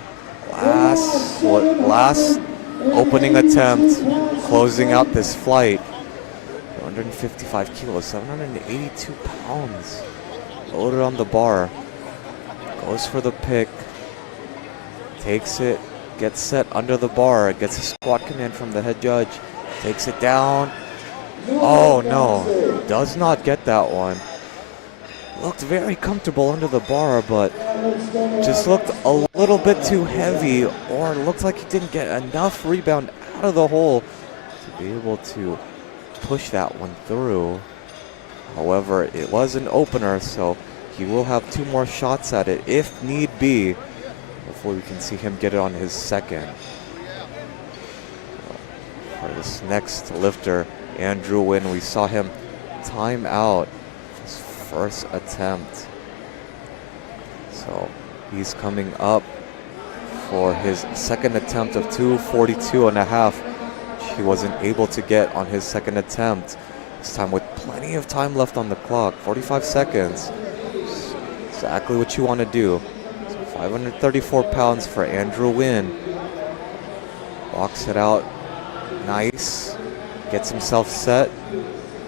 last opening attempt, closing out this flight. 155 kilos, 782 pounds. Loaded on the bar. Goes for the pick. Takes it. Gets set under the bar. Gets a squat command from the head judge. Takes it down. Oh no. Does not get that one. Looked very comfortable under the bar, but just looked a little bit too heavy, or looked like he didn't get enough rebound out of the hole to be able to push that one through. However, it was an opener, so he will have 2 more shots at it if need be. Hopefully we can see him get it on his second. For this next lifter, Andrew Wynn, we saw him time out his first attempt. So he's coming up for his second attempt of 242 and a half. Which he wasn't able to get on his second attempt. This time with plenty of time left on the clock, 45 seconds. Exactly what you want to do. So 534 pounds for Andrew Wynn. Walks it out. Nice. Gets himself set.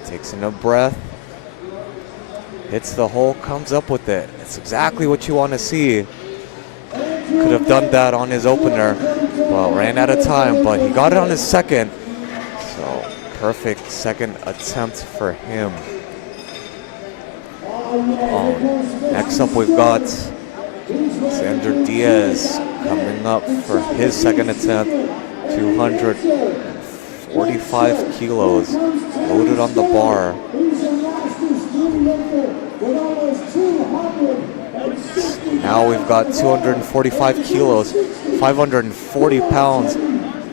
Takes in a breath. Hits the hole, comes up with it. It's exactly what you want to see. Could have done that on his opener. Well, ran out of time, but he got it on his second. So perfect second attempt for him. Next up we've got Xander Diaz coming up for his second attempt. 245 kilos loaded on the bar. Now we've got 245 kilos, 540 pounds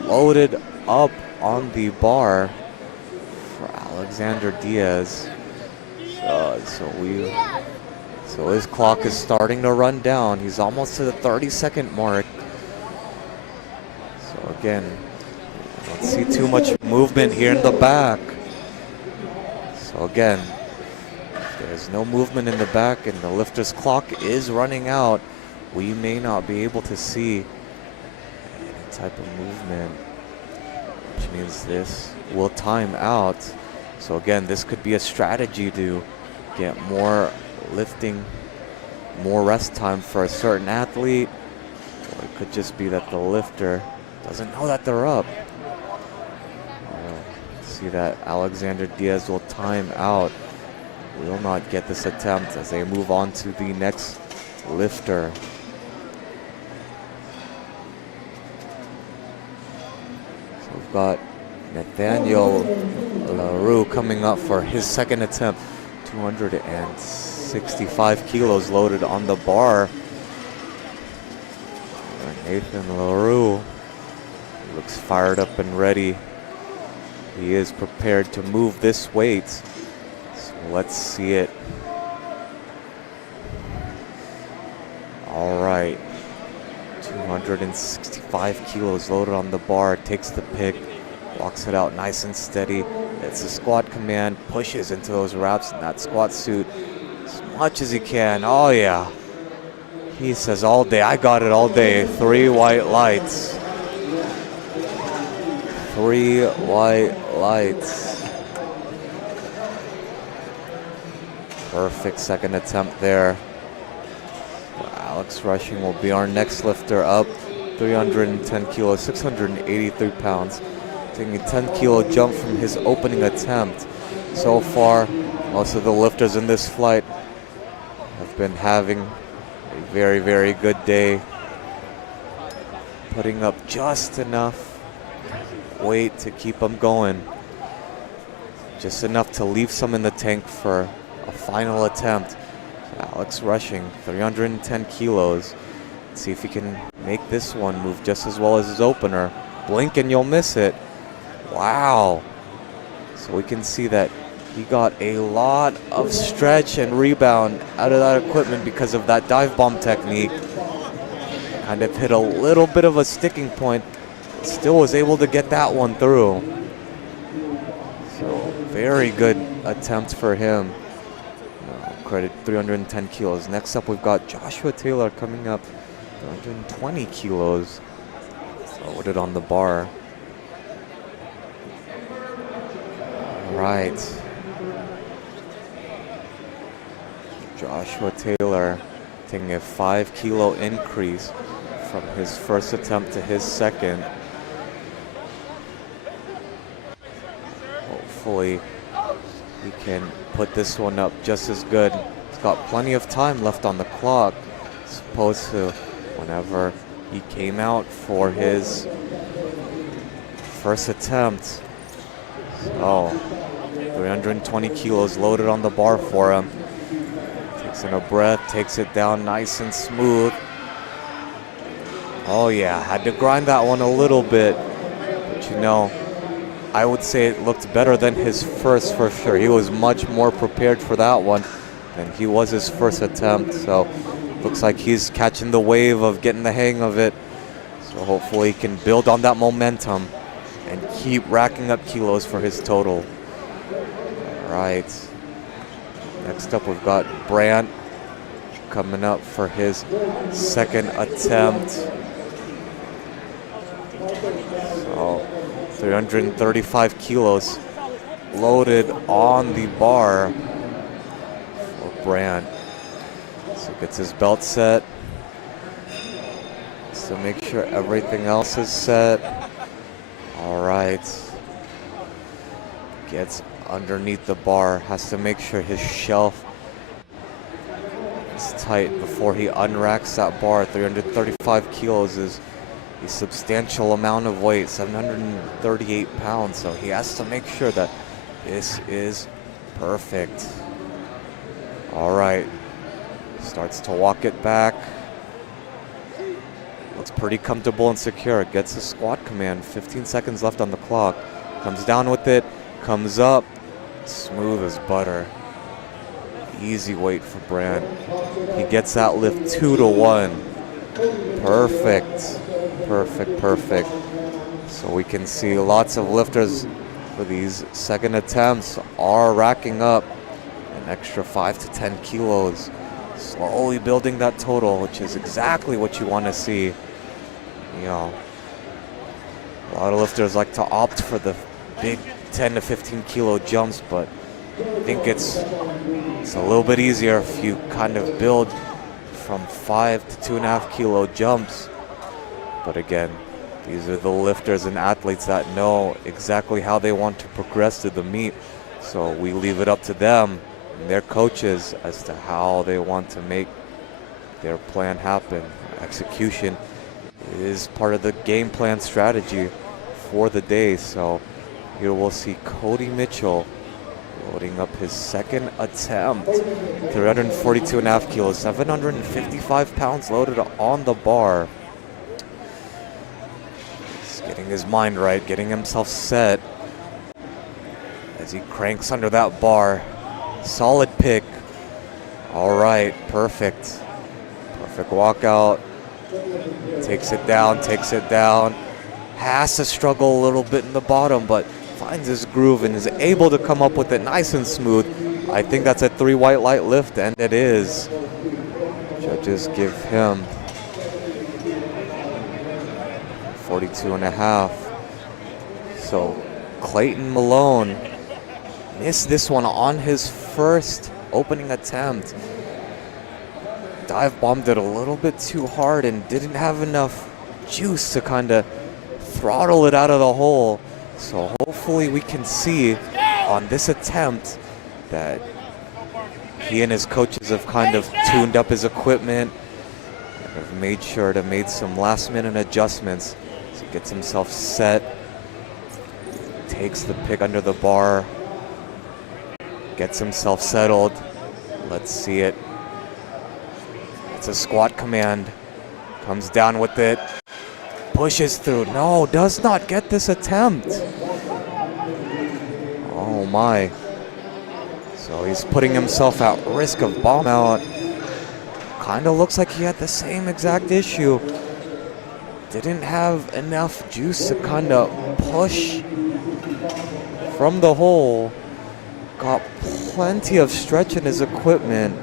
loaded up on the bar for Alexander Diaz. So his clock is starting to run down. He's almost to the 30-second mark. So again, don't see too much movement here in the back. So again, if there's no movement in the back and the lifter's clock is running out, we may not be able to see any type of movement, which means this will time out. So again, this could be a strategy to get more lifting, more rest time for a certain athlete, or it could just be that the lifter doesn't know that they're up. See that Alexander Diaz will time out. Will not get this attempt as they move on to the next lifter. So we've got Nathaniel LaRue coming up for his second attempt. 265 kilos loaded on the bar. Nathan LaRue looks fired up and ready. He is prepared to move this weight. So let's see it. All right. 265 kilos loaded on the bar. Takes the pick. Walks it out nice and steady. It's a squat command. Pushes into those wraps in that squat suit as much as he can. Oh, yeah. He says all day. I got it all day. 3 white lights. 3 white lights. Perfect second attempt there. Alex Rushing will be our next lifter up. 310 kilos, 683 pounds. Taking a 10 kilo jump from his opening attempt. So far, most of the lifters in this flight have been having a very, very good day. Putting up just enough weight to keep them going. Just enough to leave some in the tank for a final attempt. Alex Rushing, 310 kilos. Let's see if he can make this one move just as well as his opener. Blink and you'll miss it. Wow. So we can see that he got a lot of stretch and rebound out of that equipment because of that dive bomb technique. Kind of hit a little bit of a sticking point. Still was able to get that one through. So very good attempt for him. Credit 310 kilos. Next up, we've got Joshua Taylor coming up. 320 kilos. Loaded on the bar. All right. Joshua Taylor taking a 5 kilo increase from his first attempt to his second. Hopefully he can put this one up just as good. He's got plenty of time left on the clock, as opposed to whenever he came out for his first attempt. So 320 kilos loaded on the bar for him. Takes in a breath, takes it down nice and smooth. Oh yeah, had to grind that one a little bit, but you know, I would say it looked better than his first for sure. He was much more prepared for that one than he was his first attempt. So looks like he's catching the wave of getting the hang of it. So hopefully he can build on that momentum and keep racking up kilos for his total. All right. Next up, we've got Brandt coming up for his second attempt. So 335 kilos loaded on the bar for Brandt. So gets his belt set. So make sure everything else is set. All right. Gets underneath the bar. Has to make sure his shelf is tight before he unracks that bar. 335 kilos is a substantial amount of weight, 738 pounds. So he has to make sure that this is perfect. All right. Starts to walk it back. Looks pretty comfortable and secure. Gets a squat command. 15 seconds left on the clock. Comes down with it. Comes up. Smooth as butter. Easy weight for Brandt. He gets that lift 2 to 1. Perfect. Perfect, perfect. So we can see lots of lifters for these second attempts are racking up an extra 5 to 10 kilos. Slowly building that total, which is exactly what you want to see. You know, a lot of lifters like to opt for the big 10 to 15 kilo jumps, but I think it's a little bit easier if you kind of build from 5 to 2.5 kilo jumps. But again, these are the lifters and athletes that know exactly how they want to progress through the meet. So we leave it up to them and their coaches as to how they want to make their plan happen. Execution is part of the game plan strategy for the day. So Here we'll see Cody Mitchell loading up his second attempt. 342.5 kilos, 755 pounds loaded on the bar. He's getting his mind right, getting himself set as he cranks under that bar. Solid pick. All right, perfect. Perfect walkout. Takes it down. Has to struggle a little bit in the bottom, but finds his groove and is able to come up with it nice and smooth. I think that's a 3 white light lift, and it is. Judges give him 42.5. So Clayton Malone missed this one on his first opening attempt. Dive bombed it a little bit too hard and didn't have enough juice to kind of throttle it out of the hole. So hopefully we can see on this attempt that he and his coaches have kind of tuned up his equipment and have made sure to make some last minute adjustments. So he gets himself set, takes the pick under the bar, gets himself settled. Let's see it. It's a squat command. Comes down with it. Pushes through. No, does not get this attempt. Oh my. So he's putting himself at risk of bomb out. Kind of looks like he had the same exact issue. Didn't have enough juice to kind of push from the hole. Got plenty of stretch in his equipment.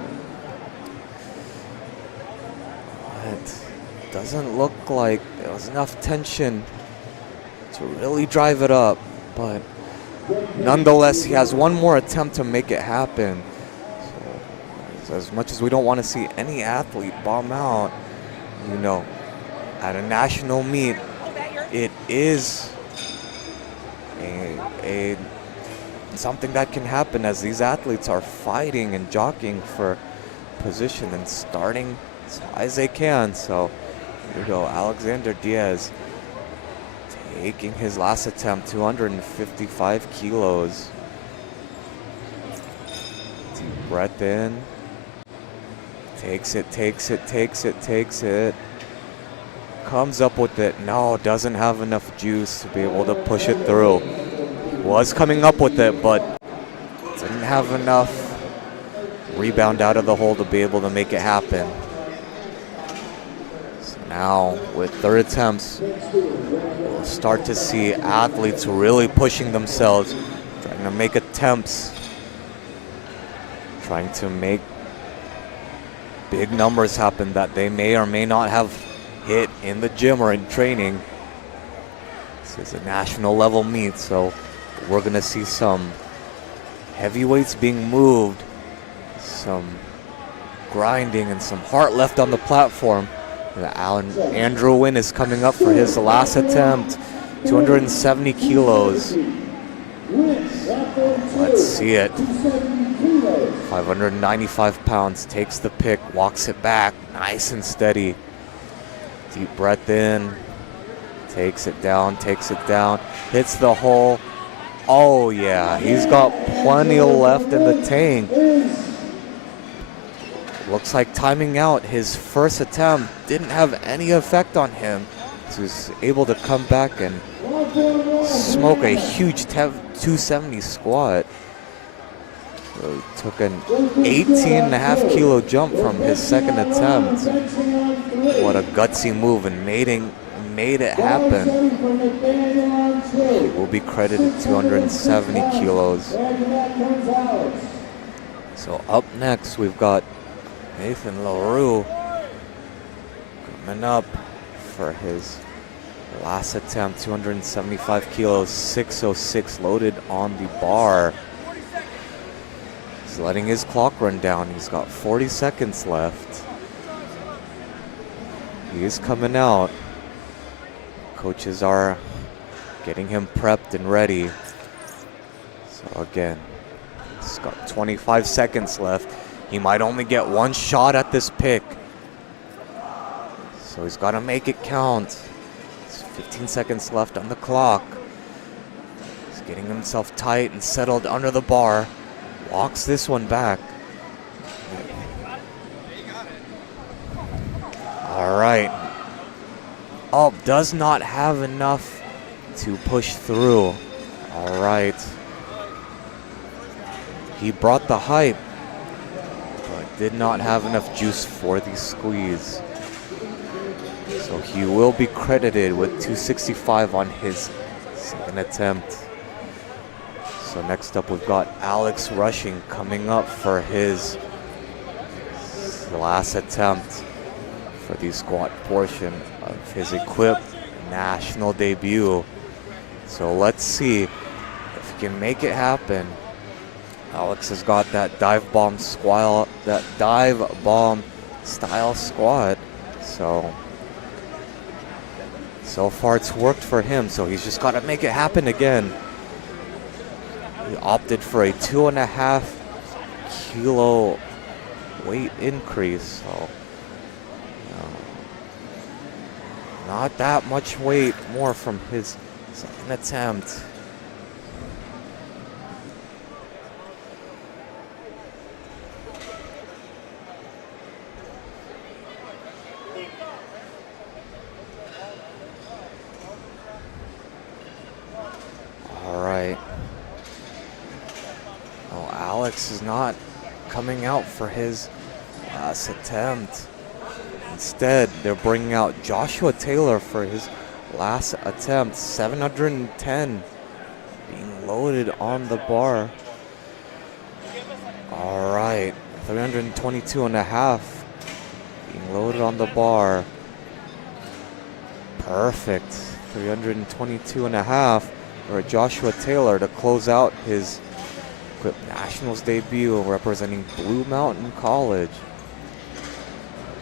Doesn't look like there was enough tension to really drive it up, but nonetheless, he has one more attempt to make it happen. So, as much as we don't want to see any athlete bomb out, you know, at a national meet, it is a something that can happen as these athletes are fighting and jockeying for position and starting as high as they can. So here we go, Alexander Diaz taking his last attempt, 255 kilos. Deep breath in. Takes it. Comes up with it. No, doesn't have enough juice to be able to push it through. Was coming up with it, but didn't have enough rebound out of the hole to be able to make it happen. Now, with third attempts, we'll start to see athletes really pushing themselves, trying to make attempts, trying to make big numbers happen that they may or may not have hit in the gym or in training. This is a national level meet, so we're going to see some heavyweights being moved, some grinding, and some heart left on the platform. Andrew Wynn is coming up for his last attempt, 270 kilos. Let's see it. 595 pounds, takes the pick, walks it back, nice and steady. Deep breath in, takes it down, hits the hole. Oh yeah, he's got plenty left in the tank. Looks like timing out his first attempt didn't have any effect on him. So he's able to come back and smoke a huge 270 squat. So he took an 18.5 kilo jump from his second attempt. What a gutsy move, and made it happen. He will be credited 270 kilos. So up next we've got Nathan LaRue coming up for his last attempt, 275 kilos, 606 loaded on the bar. He's letting his clock run down. He's got 40 seconds left. He is coming out. Coaches are getting him prepped and ready. So again, he's got 25 seconds left. He might only get one shot at this pick. So he's got to make it count. There's 15 seconds left on the clock. He's Getting himself tight and settled under the bar. Walks this one back. All right. Oh, does not have enough to push through. All right. He brought the hype, but did not have enough juice for the squeeze. So he will be credited with 265 on his second attempt. So next up we've got Alex Rushing coming up for his last attempt for the squat portion of his equipped national debut. So let's see if he can make it happen. Alex has got that dive bomb style squat. So far it's worked for him, so he's just got to make it happen again. He opted for a 2.5 kilo weight increase, so not that much weight more from his second attempt. All right. Oh, Alex is not coming out for his last attempt. Instead, they're bringing out Joshua Taylor for his last attempt. 710 being loaded on the bar. All right, 322.5 being loaded on the bar. Perfect. 322.5 for Joshua Taylor to close out his equipped nationals debut representing Blue Mountain College.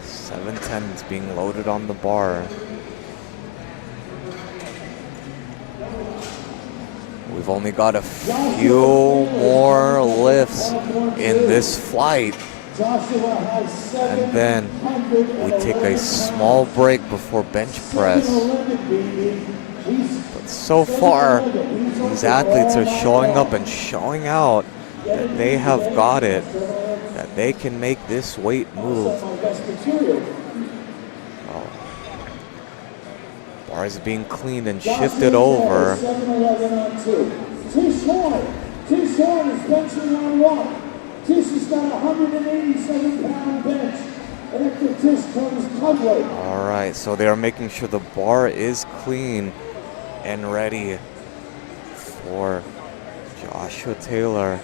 710 is being loaded on the bar. We've only got a few more lifts in this flight. And then we take a small break before bench press. But so far, these athletes are showing up and showing out that they have got it, that they can make this weight move. Oh. Bar is being cleaned and shifted over. Tish Horn is benching on one. Tish has got a 187-pound bench. And after Tish comes Tugway. All right, so they are making sure the bar is clean and ready for Joshua Taylor.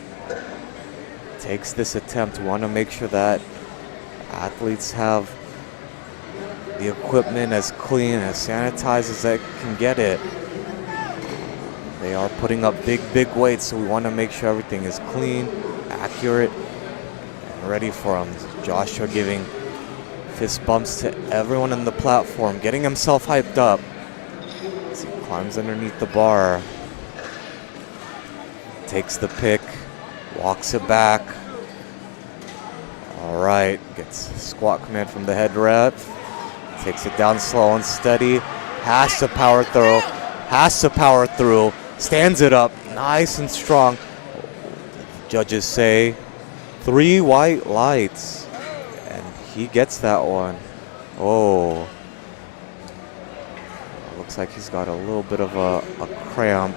Takes this attempt. We want to make sure that athletes have the equipment as clean, as sanitized as they can get it. They are putting up big weights, so we want to make sure everything is clean, accurate, and ready for him. Joshua giving fist bumps to everyone on the platform, getting himself hyped up as he climbs underneath the bar. Takes the pick, walks it back. All right, gets squat command from the head rep. Takes it down slow and steady. Has to power through. Stands it up, nice and strong. Judges say 3 white lights. And he gets that one. Oh. Looks like he's got a little bit of a cramp.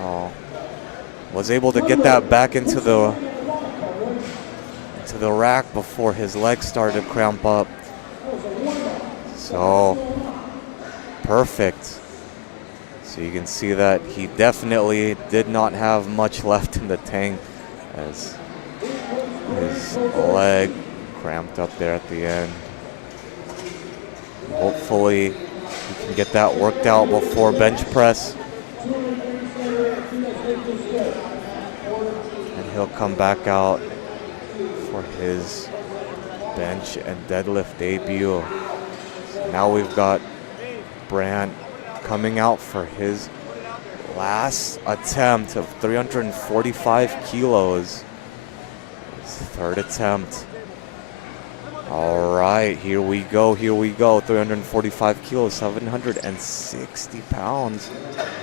Oh. Was able to get that back into the rack before his legs started to cramp up. So, perfect. So you can see that he definitely did not have much left in the tank as his leg cramped up there at the end. Hopefully he can get that worked out before bench press. And he'll come back out for his bench and deadlift debut. So now we've got Brandt coming out for his last attempt of 345 kilos. His third attempt. All right, here we go, 345 kilos, 760 pounds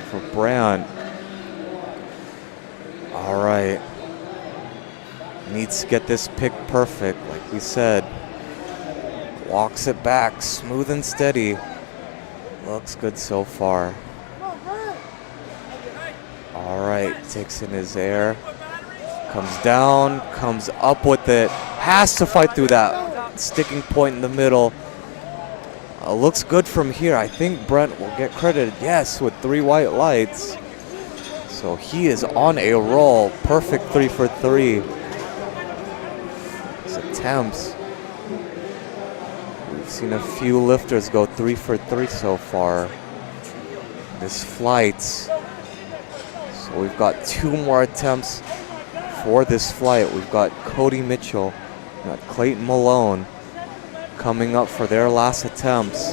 for Brant. All right. Needs to get this pick perfect, like we said. Walks it back, smooth and steady. Looks good so far. All right, takes in his air. Comes down, comes up with it. Has to fight through that sticking point in the middle. Looks good from here. I think Brent will get credited, yes, with 3 white lights. So he is on a roll. Perfect 3 for 3. His attempts. We've seen a few lifters go 3 for 3 so far. This flight. So we've got 2 more attempts for this flight. We've got Cody Mitchell, we've got Clayton Malone coming up for their last attempts.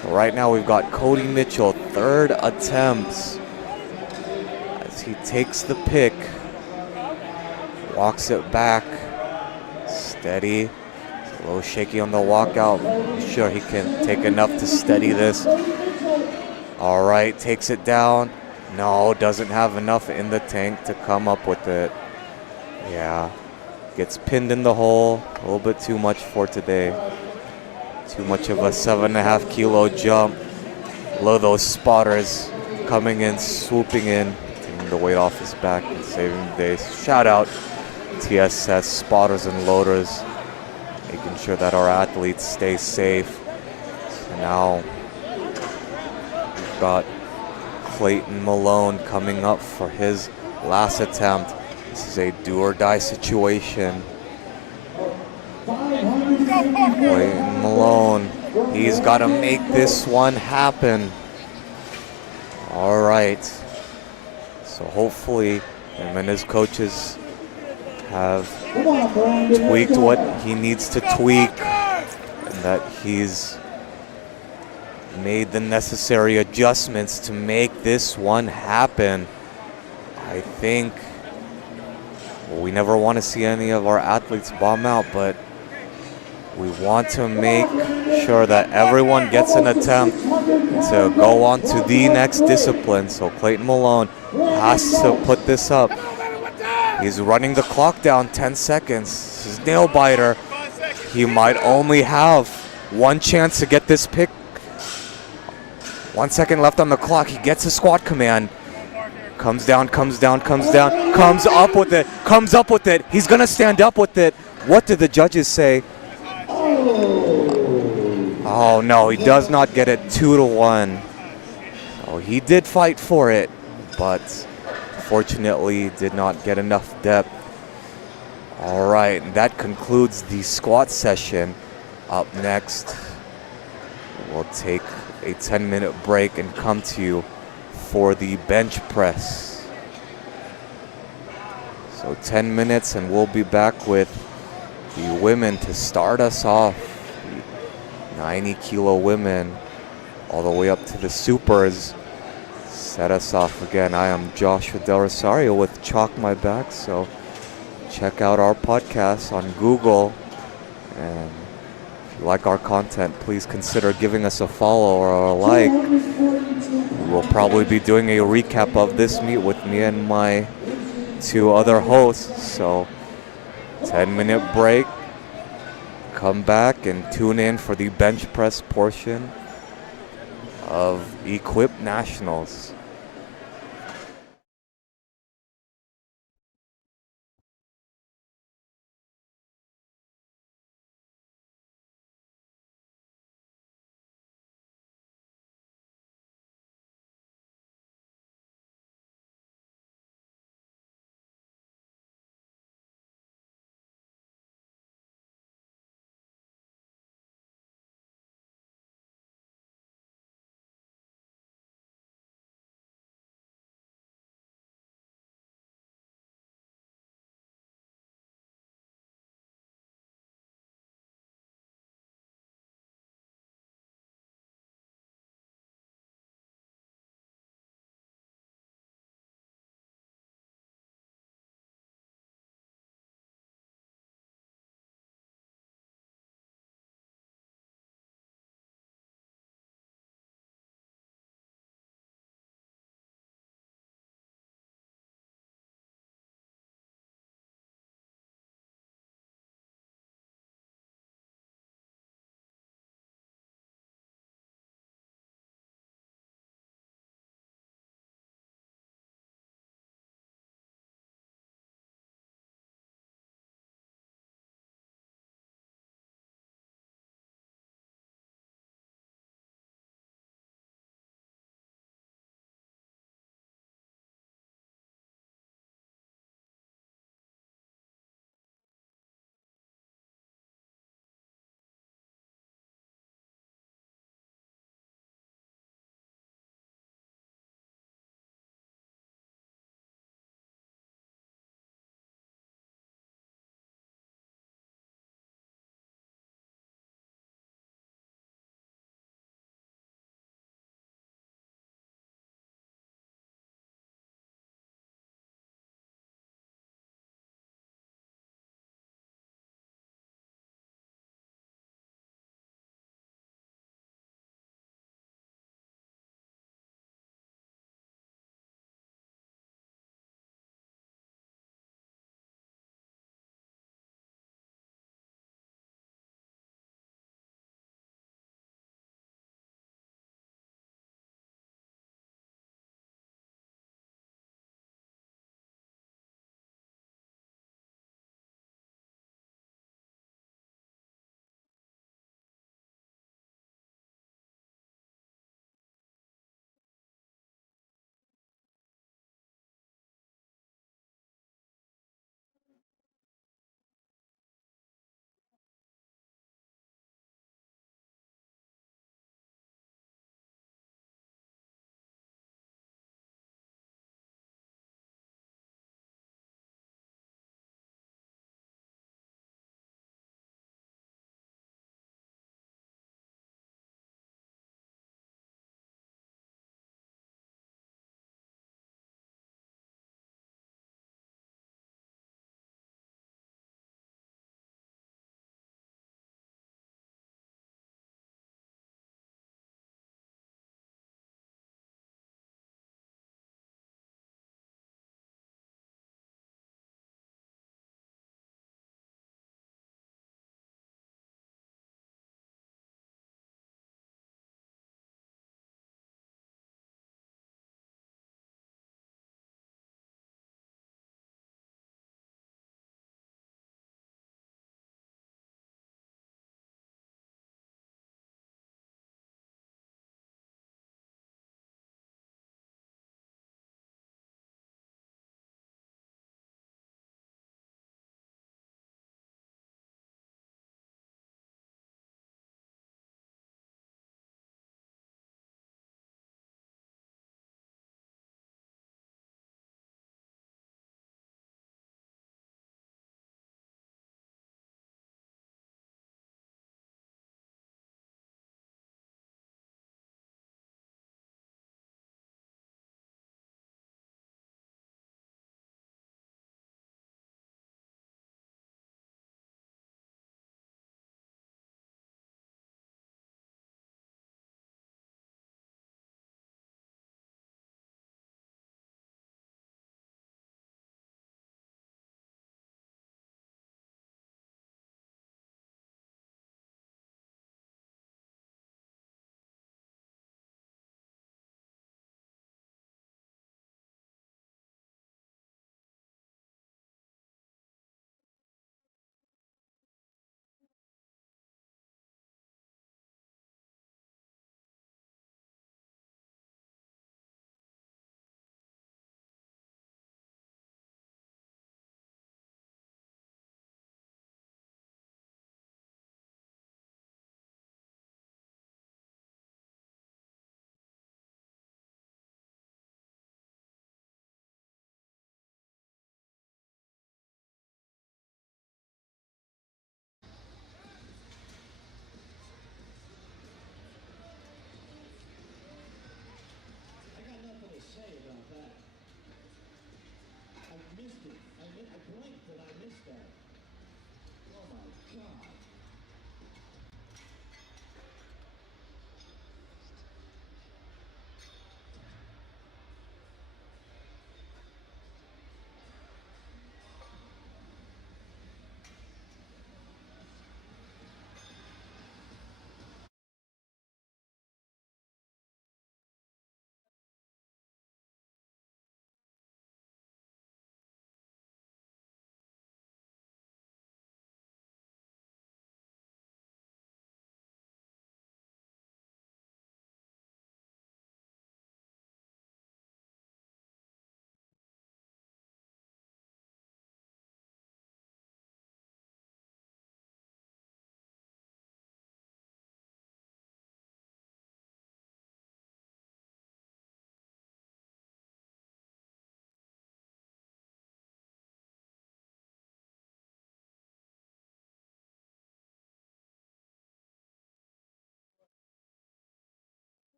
So right now we've got Cody Mitchell, 3rd attempts. As he takes the pick, walks it back, steady. A little shaky on the walkout. I'm sure he can take enough to steady this. All right, takes it down. No, doesn't have enough in the tank to come up with it. Yeah, gets pinned in the hole. A little bit too much for today. Too much of a 7.5 kilo jump. Low those spotters coming in, swooping in, taking the weight off his back and saving the day. Shout out TSS spotters and loaders, making sure that our athletes stay safe. So now we've got Clayton Malone coming up for his last attempt. This is a do or die situation. Clayton Malone, he's got to make this one happen. All right. So hopefully him and his coaches have tweaked what he needs to tweak, and that he's made the necessary adjustments to make this one happen. I think we never want to see any of our athletes bomb out, but we want to make sure that everyone gets an attempt to go on to the next discipline. So Clayton Malone has to put this up. He's running the clock down, 10 seconds. This is nail biter. He might only have one chance to get this pick. 1 second left on the clock. He gets a squat command. Comes down, comes down, comes down, comes up with it, comes up with it. He's gonna stand up with it. What did the judges say? Oh no, he does not get it 2-1. Oh, he did fight for it, but fortunately did not get enough depth. All right, and that concludes the squat session. Up next, we'll take a 10-minute break and come to you for the bench press. So 10 minutes and we'll be back with the women to start us off. The 90 kilo women all the way up to the supers. Set us off again. I am Joshua Del Rosario with Chalk My Back. So check out our podcast on Google. And if you like our content, please consider giving us a follow or a like. We'll probably be doing a recap of this meet with me and my 2 other hosts. So 10-minute break. Come back and tune in for the bench press portion of Equip Nationals.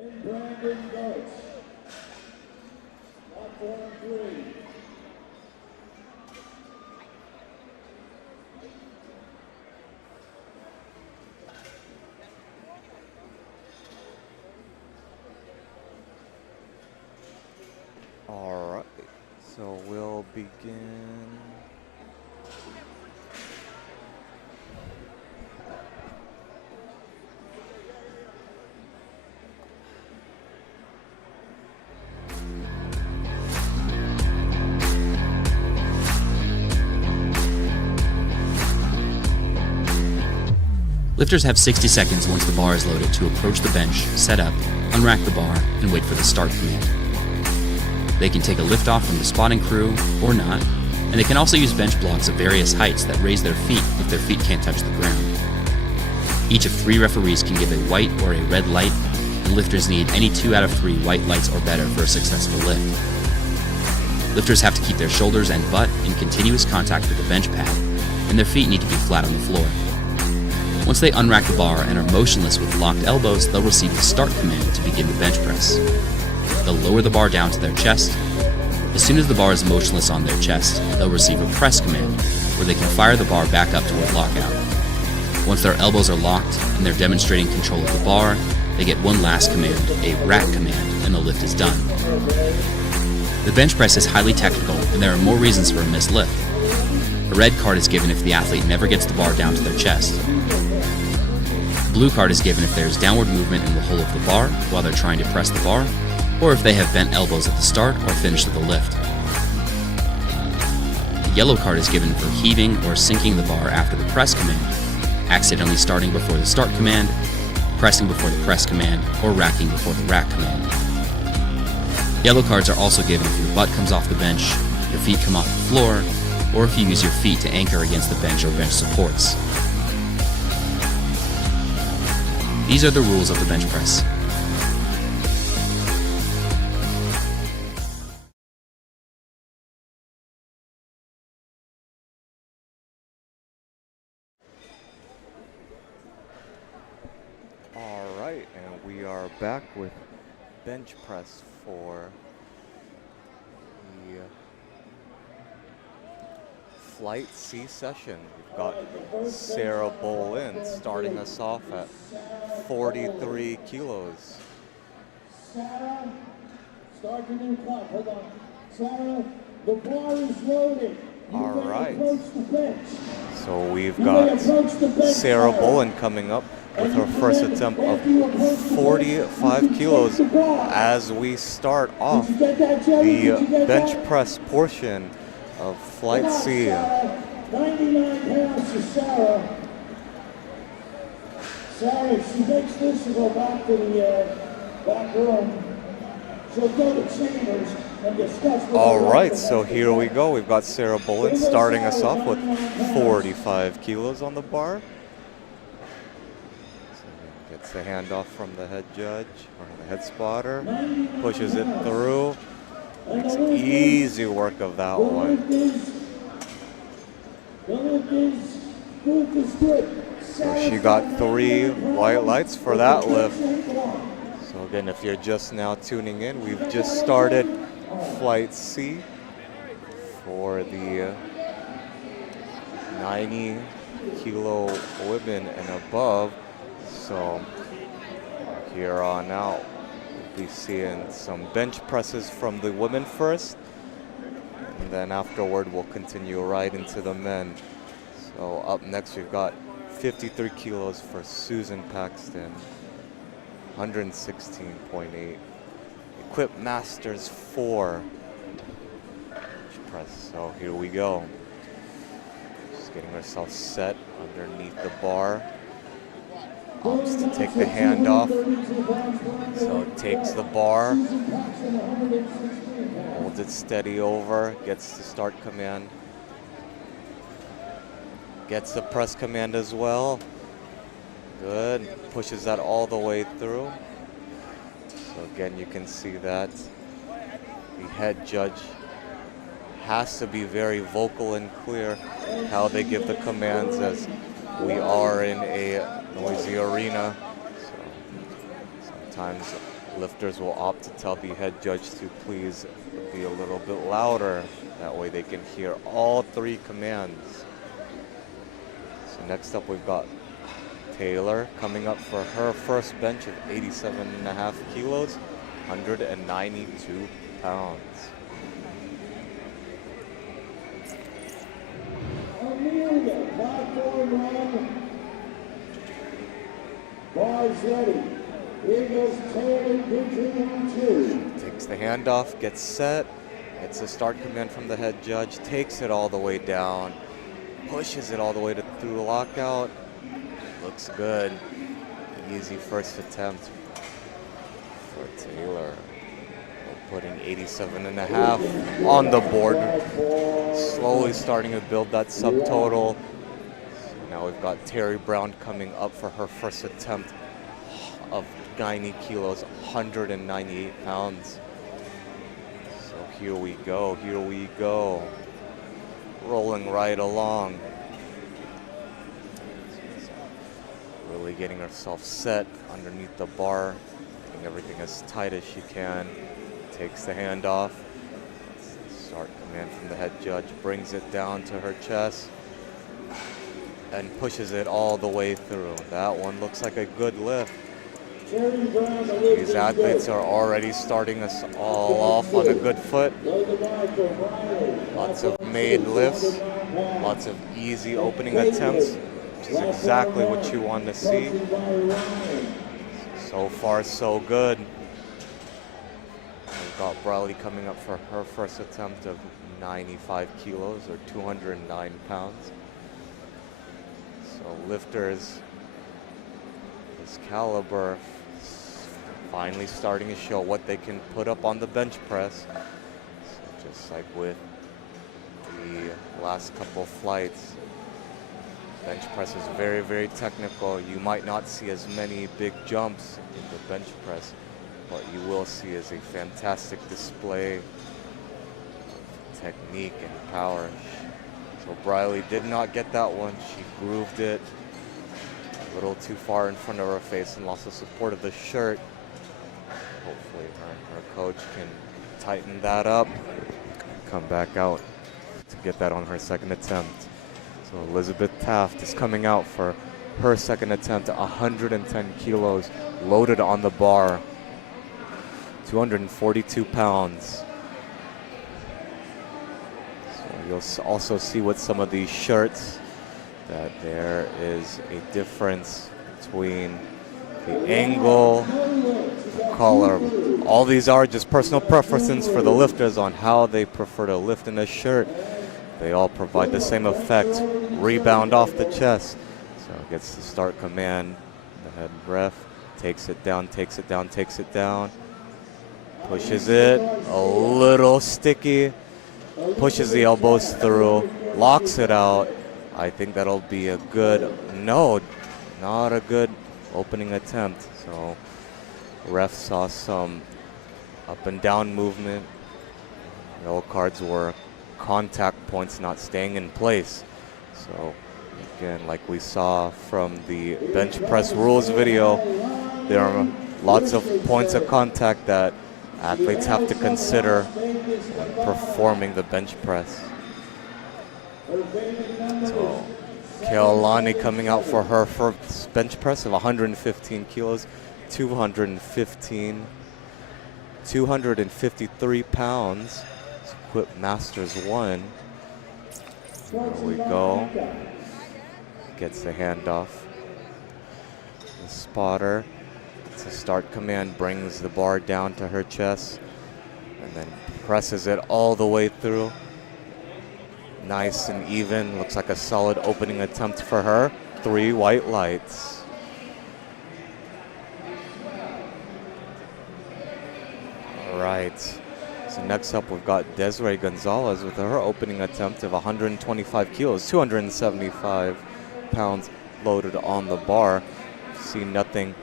And Brandon Goetz. Platform 3. All right, so we'll begin. Lifters have 60 seconds once the bar is loaded to approach the bench, set up, unrack the bar, and wait for the start command. They can take a lift off from the spotting crew, or not, and they can also use bench blocks of various heights that raise their feet if their feet can't touch the ground. Each of 3 referees can give a white or a red light, and lifters need any 2 out of 3 white lights or better for a successful lift. Lifters have to keep their shoulders and butt in continuous contact with the bench pad, and their feet need to be flat on the floor. Once they unrack the bar and are motionless with locked elbows, they'll receive the start command to begin the bench press. They'll lower the bar down to their chest. As soon as the bar is motionless on their chest, they'll receive a press command, where they can fire the bar back up toward lockout. Once their elbows are locked and they're demonstrating control of the bar, they get one last command, a rack command, and the lift is done. The bench press is highly technical, and there are more reasons for a missed lift. A red card is given if the athlete never gets the bar down to their chest. A blue card is given if there is downward movement in the hole of the bar while they're trying to press the bar, or if they have bent elbows at the start or finish of the lift. A yellow card is given for heaving or sinking the bar after the press command, accidentally starting before the start command, pressing before the press command, or racking before the rack command. Yellow cards are also given if your butt comes off the bench, your feet come off the floor, or if you use your feet to anchor against the bench or bench supports. These are the rules of the bench press. All right, and we are back with bench press for the Flight C session. We've got Sarah Bolin starting us off at 43 kilos. Sarah, start your new clock. Hold on. Sarah, the bar is loaded. All right. Approach the bench. So we've got Sarah Bolin coming up with her first attempt of 45 kilos as we start off the bench press portion of Flight C. 99 pounds to Sarah. Sarah, if she makes this to go back to the back room, she'll go to Chambers and discuss with All right, so here we go. We've got Sarah Bolin starting us off with 45 kilos on the bar. So gets the handoff from the head judge, or the head spotter, pushes it through. It's easy work of that one. So she got 3 white lights for that lift. So again, if you're just now tuning in, we've just started Flight C for the 90 kilo women and above. So here on out, we'll be seeing some bench presses from the women first, and then afterward we'll continue right into the men. So up next we've got 53 kilos for Susan Paxton, 116.8. Equip Masters 4 press. So here we go. Just getting herself set underneath the bar. Opts to take the hand off. So it takes the bar, holds it steady over, gets the start command, gets the press command as well. Good, pushes that all the way through. So again, you can see that the head judge has to be very vocal and clear how they give the commands, as we are in a noisy arena. So sometimes Lifters will opt to tell the head judge to please be a little bit louder. That way they can hear all 3 commands. So next up we've got Taylor coming up for her first bench of 87.5 kilos, 192 pounds. Amelia, platform 1. Bars ready. Here goes Taylor, bridging on 2. Takes the handoff, gets set. It's a start command from the head judge. Takes it all the way down. Pushes it all the way through the lockout. Looks good. Easy first attempt for Taylor. Putting 87.5 on the board. Slowly starting to build that subtotal. So now we've got Terry Brown coming up for her first attempt of 90 kilos, 198 pounds. So here we go, here we go. Rolling right along. Really getting herself set underneath the bar, getting everything as tight as she can. Takes the hand off. Start command from the head judge, brings it down to her chest and pushes it all the way through. That one looks like a good lift. These athletes are already starting us all off on a good foot. Lots of made lifts, lots of easy opening attempts, which is exactly what you want to see. So far, so good. We've got Briley coming up for her first attempt of 95 kilos or 209 pounds. So lifters, this caliber, finally starting to show what they can put up on the bench press. So just like with the last couple flights, bench press is very, very technical. You might not see as many big jumps in the bench press. What you will see is a fantastic display of technique and power. So Briley did not get that one. She grooved it a little too far in front of her face and lost the support of the shirt. Hopefully her coach can tighten that up, come back out to get that on her second attempt. So Elizabeth Taft is coming out for her second attempt, 110 kilos loaded on the bar. 242 pounds. So you'll also see with some of these shirts that there is a difference between the angle, the color. All these are just personal preferences for the lifters on how they prefer to lift in a shirt. They all provide the same effect, rebound off the chest. So it gets the start command. The head ref takes it down, takes it down, takes it down. Pushes it, a little sticky, pushes the elbows through, locks it out. I think that'll be a good, no, not a good opening attempt. So ref saw some up and down movement. No cards were contact points not staying in place. So again, like we saw from the bench press rules video, there are lots of points of contact that athletes have to consider when performing the bench press. So Keolani coming out for her first bench press of 115 kilos, 253 pounds. Equip Masters 1. There we go. Gets the handoff. The spotter. It's a start command, brings the bar down to her chest and then presses it all the way through. Nice and even. Looks like a solid opening attempt for her. 3 white lights. All right. So next up, we've got Desiree Gonzalez with her opening attempt of 125 kilos, 275 pounds loaded on the bar. See nothing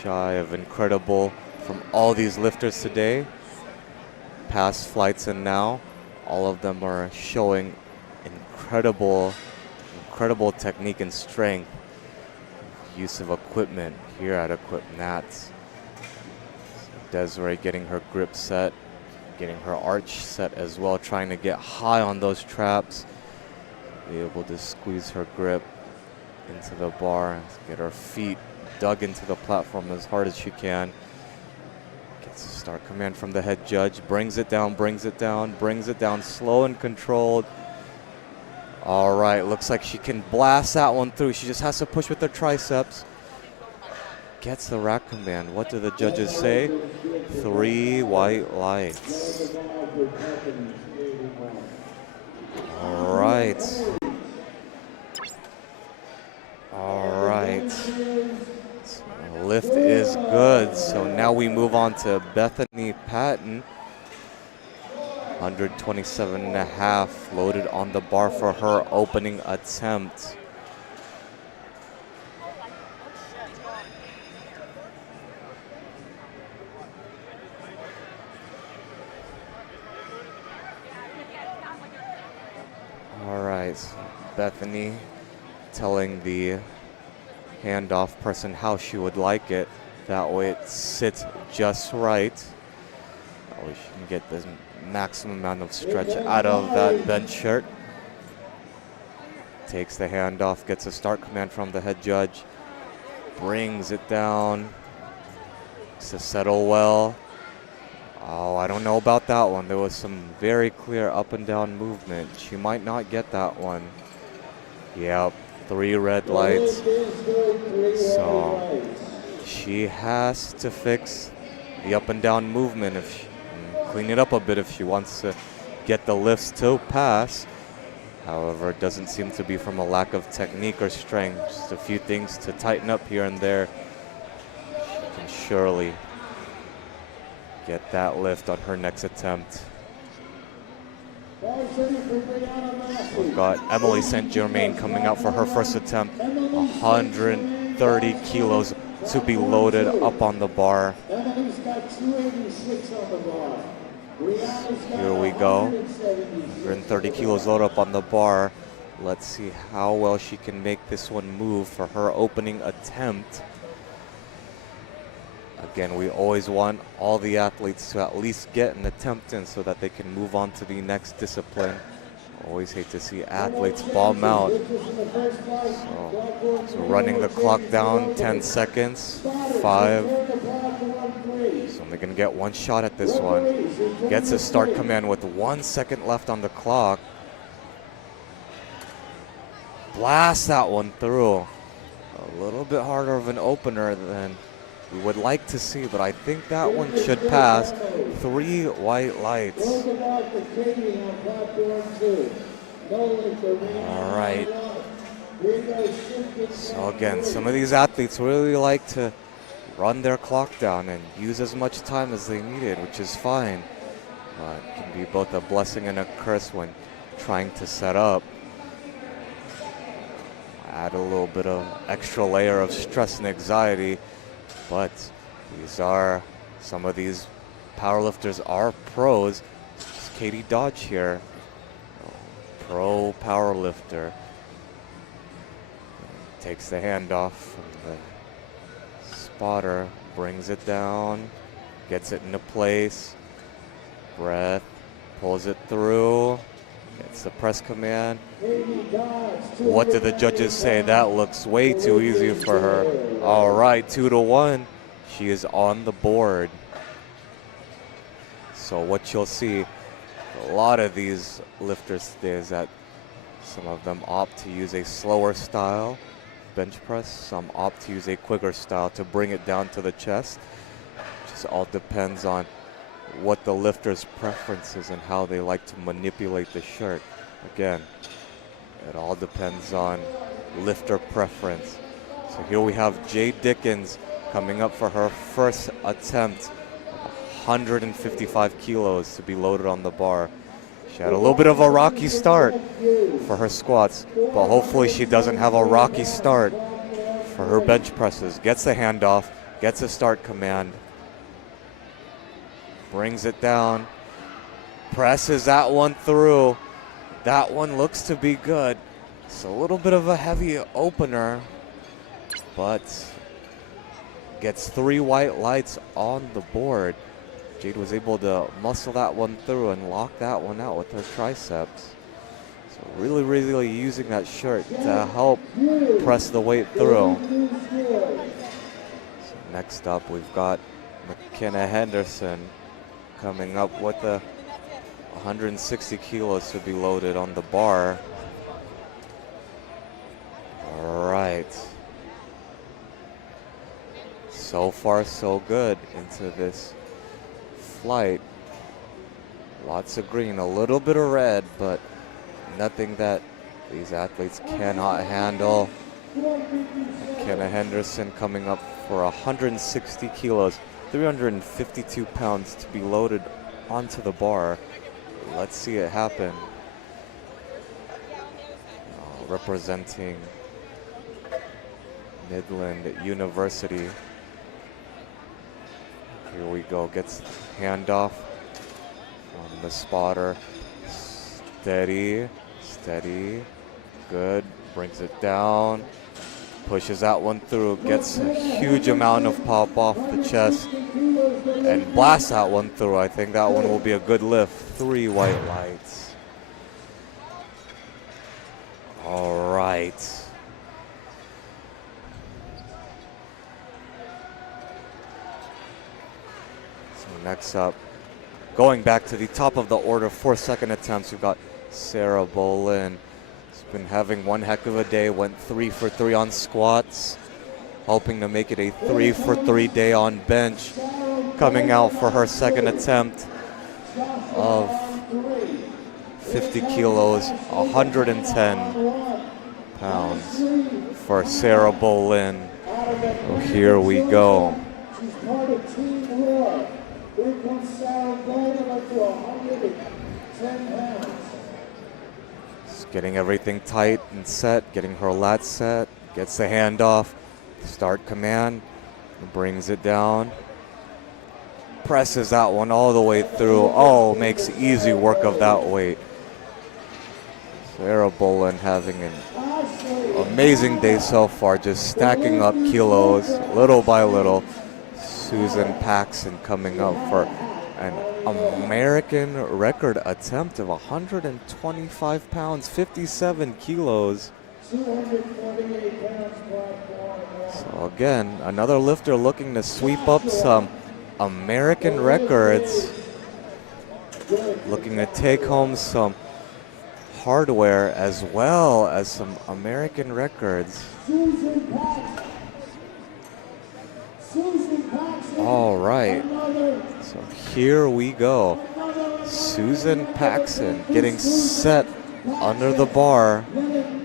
shy of incredible from all these lifters today. Past flights and now, all of them are showing incredible technique and strength. Use of equipment here at Equip Nats. Desiree getting her grip set, getting her arch set as well, trying to get high on those traps. Be able to squeeze her grip into the bar, get her feet dug into the platform as hard as she can. Gets a start command from the head judge, brings it down, brings it down, brings it down, slow and controlled. All right, looks like she can blast that one through. She just has to push with her triceps. Gets the rack command. What do the judges say? 3 white lights. All right. All right. So lift is good. So now we move on to Bethany Patton. 127.5 loaded on the bar for her opening attempt. All right, Bethany telling the handoff person how she would like it. That way it sits just right. That way she can get the maximum amount of stretch out of that bench shirt. Takes the handoff, gets a start command from the head judge. Brings it down. To settle well. Oh, I don't know about that one. There was some very clear up and down movement. She might not get that one. Yep, 3 red lights. So she has to fix the up and down movement, if she, clean it up a bit if she wants to get the lifts to pass. However, it doesn't seem to be from a lack of technique or strength. Just a few things to tighten up here and there. She can surely get that lift on her next attempt. We've got Emily St. Germain coming out for her first attempt. 130 kilos to be loaded up on the bar. Here we go. 130 kilos loaded up on the bar. Let's see how well she can make this one move for her opening attempt. Again, we always want all the athletes to at least get an attempt in so that they can move on to the next discipline. Always hate to see athletes bomb out. So running the clock down, 10 seconds, 5. So they're gonna get one shot at this one. Gets a start command with 1 second left on the clock. Blast that one through. A little bit harder of an opener than we would like to see, but I think that one should pass. 3 white lights. All right. So again, some of these athletes really like to run their clock down and use as much time as they needed, which is fine. But it can be both a blessing and a curse when trying to set up. Add a little bit of extra layer of stress and anxiety. But these are, some of these powerlifters are pros. It's Katie Dodge here, pro powerlifter. Takes the handoff from the spotter, brings it down, gets it into place. Breath, pulls it through, gets the press command. What do the judges say? That looks way too easy for her. All right, 2-1. She is on the board. So what you'll see, a lot of these lifters today is that some of them opt to use a slower style bench press. Some opt to use a quicker style to bring it down to the chest. It just all depends on what the lifter's preference is and how they like to manipulate the shirt. Again, it all depends on lifter preference. So here we have Jay Dickens coming up for her first attempt. 155 kilos to be loaded on the bar. She had a little bit of a rocky start for her squats, but hopefully she doesn't have a rocky start for her bench presses. Gets the handoff, gets a start command, brings it down, presses that one through. That one looks to be good. It's a little bit of a heavy opener, but gets 3 white lights on the board. Jade was able to muscle that one through and lock that one out with her triceps. So really using that shirt to help press the weight through. So next up, we've got McKenna Henderson coming up with the 160 kilos to be loaded on the bar. All right. So far, so good into this flight. Lots of green, a little bit of red, but nothing that these athletes cannot handle. McKenna Henderson coming up for 160 kilos, 352 pounds to be loaded onto the bar. Let's see it happen. Representing Midland University. Here we go, gets handoff from the spotter. Steady, good, brings it down, pushes that one through, gets a huge amount of pop off the chest, and blasts that one through. I think that one will be a good lift. 3 white lights. All right. So next up, going back to the top of the order for second attempts, we've got Sarah Bolin. She's been having one heck of a day, went 3 for 3 on squats, hoping to make it a 3 for 3 day on bench. Coming out for her second attempt of 50 kilos, 110 pounds for Sarah Bolin. So here we go. She's part of Team Roar. Here comes Sarah Bolin up to 110 pounds. Just getting everything tight and set, getting her lats set, gets the handoff, start command, brings it down. Presses that one all the way through. Oh, makes easy work of that weight. Sarah Bolin having an amazing day so far, just stacking up kilos little by little. Susan Paxson coming up for an American record attempt of 125 pounds, 57 kilos. 228 pounds So again, another lifter looking to sweep up some American records, looking to take home some hardware as well as some American records. All right, so here we go. Susan Paxson getting set under the bar,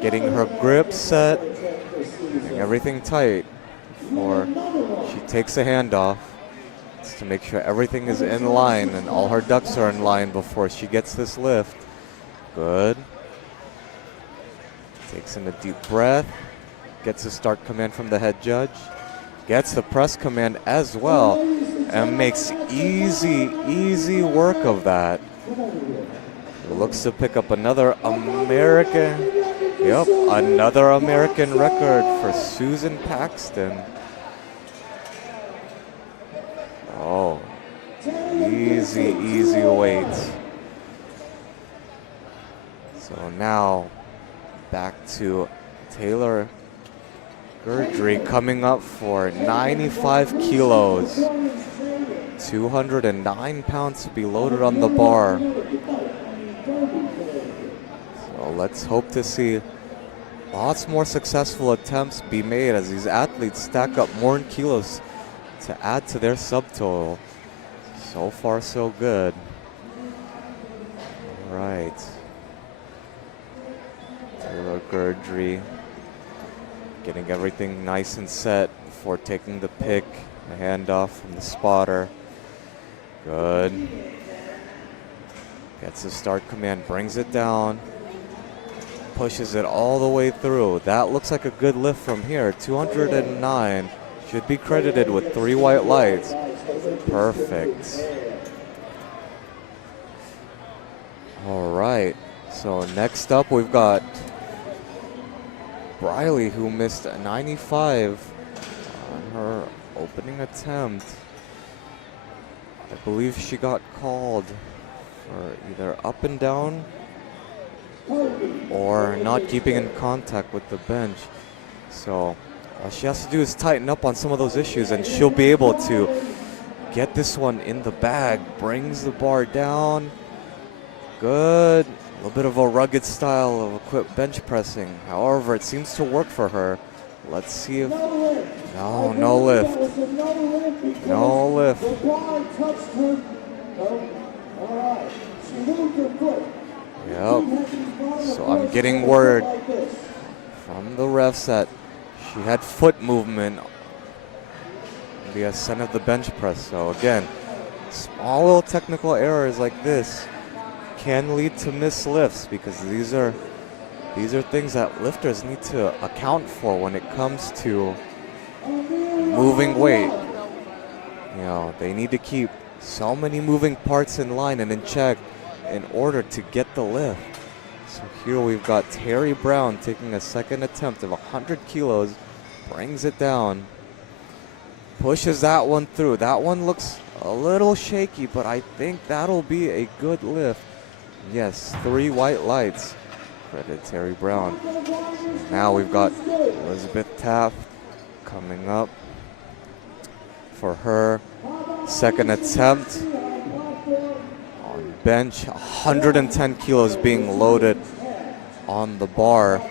getting her grip set, getting everything tight before she takes a handoff. To make sure everything is in line and all her ducks are in line before she gets this lift. Good. Takes in a deep breath. Gets a start command from the head judge. Gets the press command as well. And makes easy work of that. Looks to pick up another American. Yep, another American record for Susan Paxton. Oh, easy weights. So now back to Taylor Gurdry coming up for 95 kilos, 209 pounds to be loaded on the bar. So let's hope to see lots more successful attempts be made as these athletes stack up more in kilos to add to their subtotal. So far, so good. All right. Taylor Gurdry getting everything nice and set before taking the pick, the handoff from the spotter. Good. Gets the start command, brings it down, pushes it all the way through. That looks like a good lift from here. 209. Should be credited with 3 white lights. Perfect. All right. So next up, we've got Briley, who missed 95 on her opening attempt. I believe she got called for either up and down or not keeping in contact with the bench. So all she has to do is tighten up on some of those issues and she'll be able to get this one in the bag. Brings the bar down. Good. A little bit of a rugged style of equipped bench pressing. However, it seems to work for her. Let's see if... No lift. No lift. Yep. So I'm getting word from the refs that she had foot movement in the ascent of the bench press. So again, small little technical errors like this can lead to missed lifts, because these are things that lifters need to account for when it comes to moving weight. You know, they need to keep so many moving parts in line and in check in order to get the lift. So here we've got Terry Brown taking a second attempt of 100 kilos, brings it down, pushes that one through. That one looks a little shaky, but I think that'll be a good lift. Yes, 3 white lights. Credit Terry Brown. Now we've got Elizabeth Taft coming up for her second attempt on bench. 110 kilos being loaded on the bar.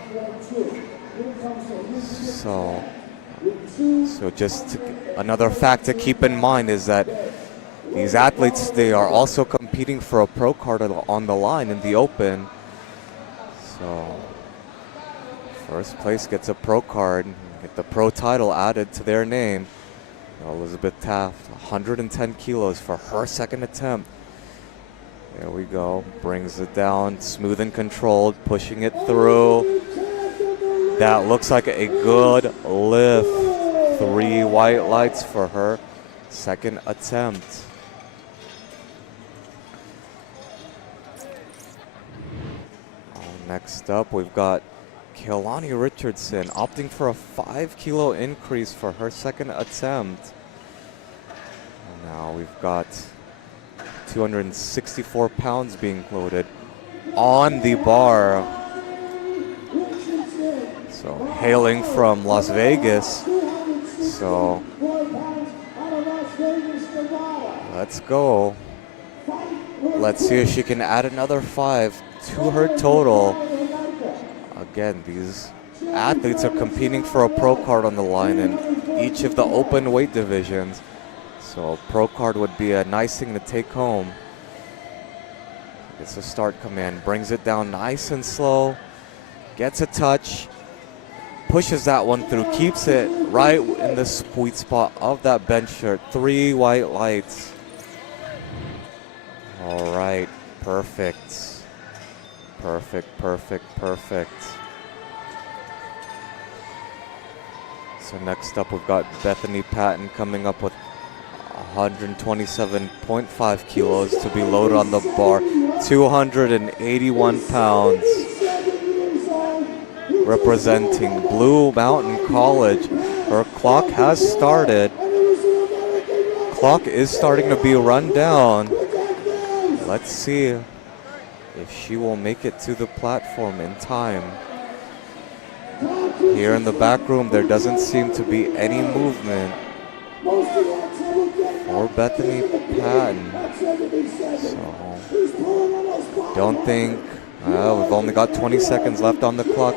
So just another fact to keep in mind is that these athletes, they are also competing for a pro card on the line in the open. So first place gets a pro card, get the pro title added to their name. Elizabeth Taft, 110 kilos for her second attempt. There we go, brings it down, smooth and controlled, pushing it through. That looks like a good lift. 3 white lights for her second attempt. Next up, we've got Kehlani Richardson opting for a 5 kilo increase for her second attempt. And now we've got 264 pounds being loaded on the bar. So hailing from Las Vegas. So let's go. Let's see if she can add another 5 to her total. Again, these athletes are competing for a pro card on the line in each of the open weight divisions. So a pro card would be a nice thing to take home. Gets a start command, brings it down nice and slow, gets a touch, pushes that one through, keeps it right in the sweet spot of that bench shirt. 3 white lights. All right, perfect. Perfect. So next up, we've got Bethany Patton coming up with 127.5 kilos to be loaded on the bar. 281 pounds. Representing Blue Mountain College. Her clock has started. Clock is starting to be run down. Let's see if she will make it to the platform in time. Here in the back room, there doesn't seem to be any movement for Bethany Patton. So, don't think, we've only got 20 seconds left on the clock.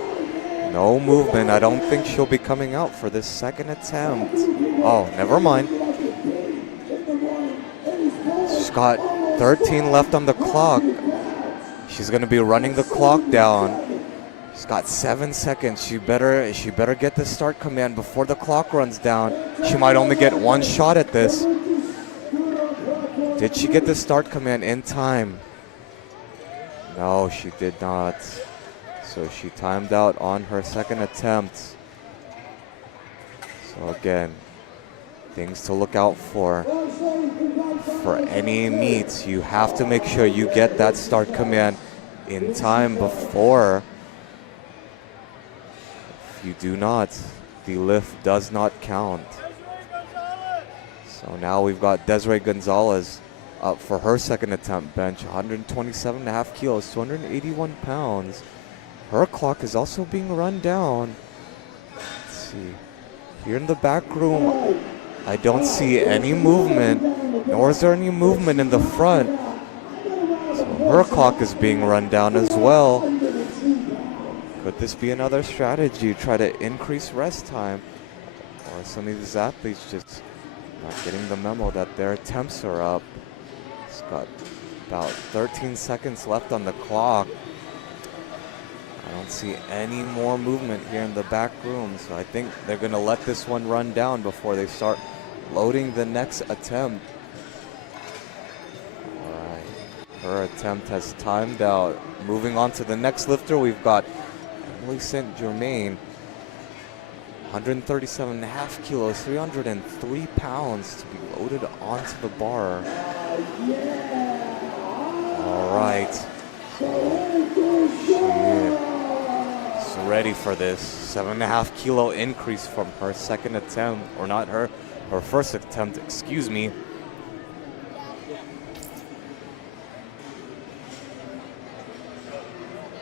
No movement. I don't think she'll be coming out for this second attempt. Oh, never mind. She's got 13 left on the clock. She's going to be running the clock down. She's got 7 seconds. She better get the start command before the clock runs down. She might only get 1 shot at this. Did she get the start command in time? No, she did not. So she timed out on her second attempt. So again, things to look out for. For any meets, you have to make sure you get that start command in time before. If you do not, the lift does not count. So now we've got Desiree Gonzalez up for her second attempt bench, 127.5 kilos, 281 pounds. Her clock is also being run down. Let's see. Here in the back room, I don't see any movement, nor is there any movement in the front. So her clock is being run down as well. Could this be another strategy? Try to increase rest time? Or some of these athletes just not getting the memo that their attempts are up. It's got about 13 seconds left on the clock. I don't see any more movement here in the back room, so I think they're going to let this one run down before they start loading the next attempt. All right, her attempt has timed out. Moving on to the next lifter, we've got Emily St. Germain, 137.5 kilos, 303 pounds to be loaded onto the bar. All right. She's ready for this. 7.5 kilo increase from her second attempt, or not her first attempt, excuse me.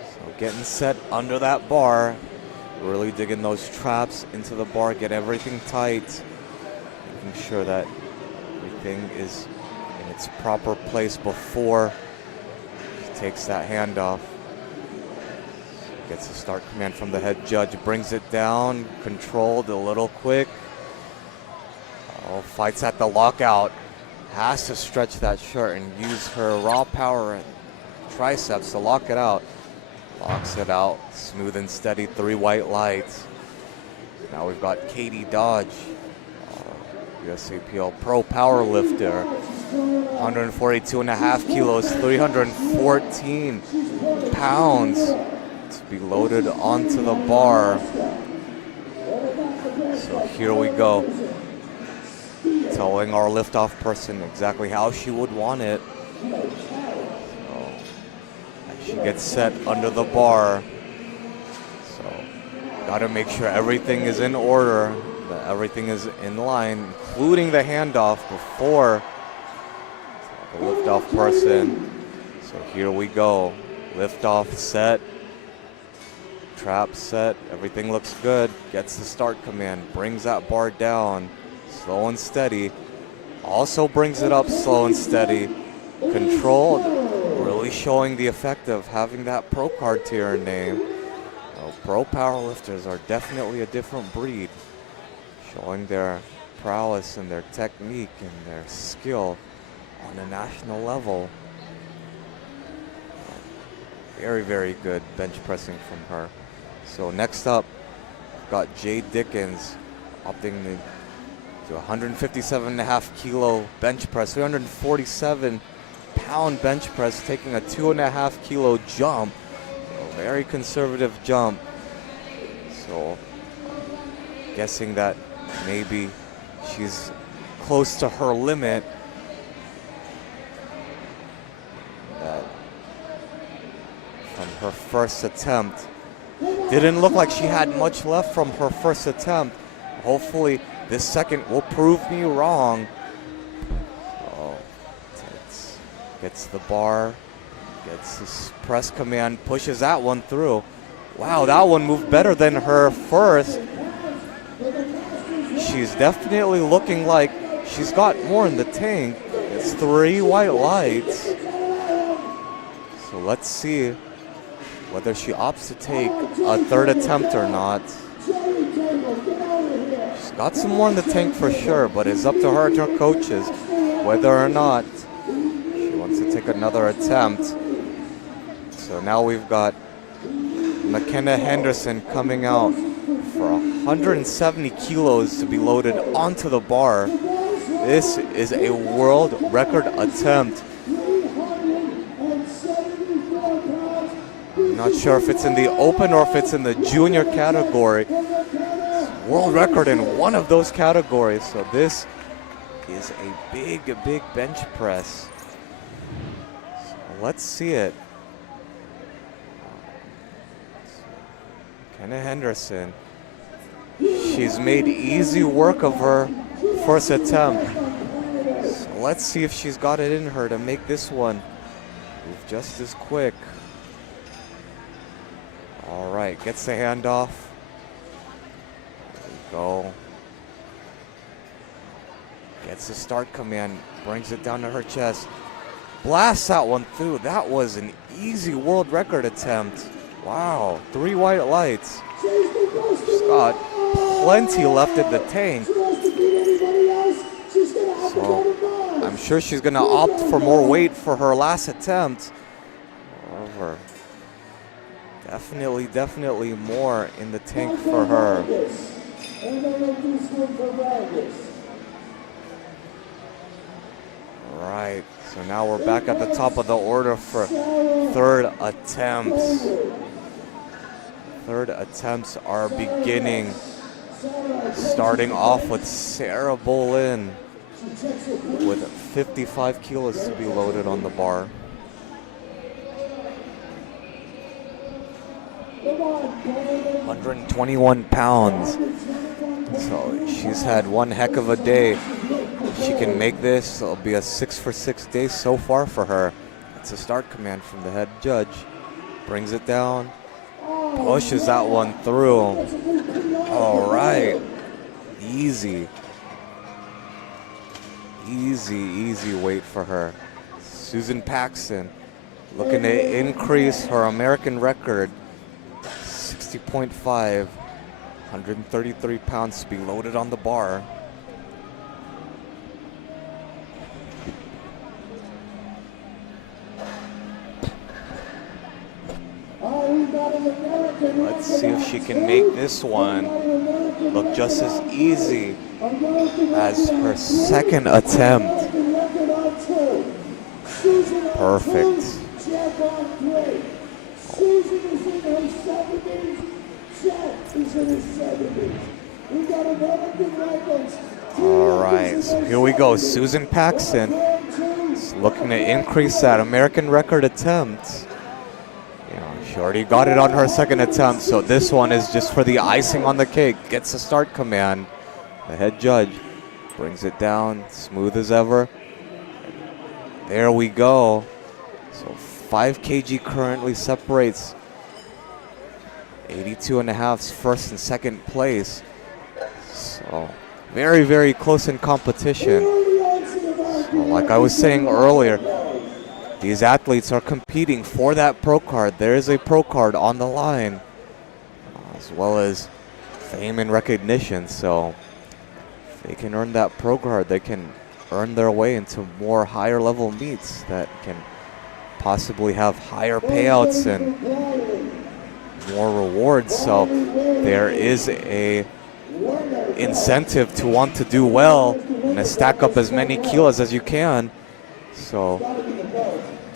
So getting set under that bar, really digging those traps into the bar, get everything tight, making sure that everything is in its proper place before she takes that hand off. Gets a start command from the head judge, brings it down, controlled a little quick. Oh, fights at the lockout. Has to stretch that shirt and use her raw power and triceps to lock it out. Locks it out, smooth and steady, 3 white lights. Now we've got Katie Dodge, USAPL pro power lifter, 142.5 kilos, 314 pounds to be loaded onto the bar. So here we go. Telling our liftoff person exactly how she would want it. So as she gets set under the bar. So gotta make sure everything is in order, that everything is in line, including the handoff before the liftoff person. So here we go. Liftoff set. Trap set, everything looks good. Gets the start command, brings that bar down, slow and steady. Also brings it up slow and steady. Controlled, really showing the effect of having that pro card to your name. Pro powerlifters are definitely a different breed, showing their prowess and their technique and their skill on a national level. Very, very good bench pressing from her. So next up, we've got Jade Dickens opting to 157.5 kilo bench press, 347 pound bench press, taking a 2.5 kilo jump. A very conservative jump. So guessing that maybe she's close to her limit. That from her first attempt. Didn't look like she had much left from her first attempt. Hopefully this second will prove me wrong. Oh, gets the bar, gets this press command, pushes that one through. Wow, that one moved better than her first. She's definitely looking like she's got more in the tank. It's 3 white lights. So let's see whether she opts to take a third attempt or not. She's got some more in the tank for sure, but it's up to her and her coaches whether or not she wants to take another attempt. So now we've got McKenna Henderson coming out for 170 kilos to be loaded onto the bar. This is a world record attempt. Not sure if it's in the open or if it's in the junior category. World record in one of those categories. So this is a big bench press. So let's see it. Kenna Henderson. She's made easy work of her first attempt. let's see if she's got it in her to make this one move just as quick. All right, gets the handoff. There we go. Gets the start command, brings it down to her chest. Blasts that one through. That was an easy world record attempt. Wow, 3 white lights. She's got plenty left in the tank. So I'm sure she's gonna opt for more weight for her last attempt. However, definitely more in the tank for her. Right, so now we're back at the top of the order for third attempts. Third attempts are beginning. Starting off with Sarah Bolin with 55 kilos to be loaded on the bar. $121 pounds. So she's had one heck of a day. If she can make this, it'll be a 6 for 6 day so far for her. It's a start command from the head judge. Brings it down. Pushes that one through. All right. Easy weight for her. Susan Paxton looking to increase her American record. 60.5. 133 pounds to be loaded on the bar. Let's see if she can make this one look just as easy as her second attempt. Perfect. All right, so here we go. Susan Paxton is looking to increase that American record attempt. She already got it on her second attempt, so this one is just for the icing on the cake. Gets a start command. The head judge brings it down, smooth as ever. There we go. So 5 kg currently separates 82.5's first and second place. So very close in competition. So like I was saying earlier, these athletes are competing for that pro card. There is a pro card on the line, as well as fame and recognition. So if they can earn that pro card, they can earn their way into more higher level meets that can possibly have higher payouts and more rewards. So there is a incentive to want to do well and to stack up as many kilos as you can. So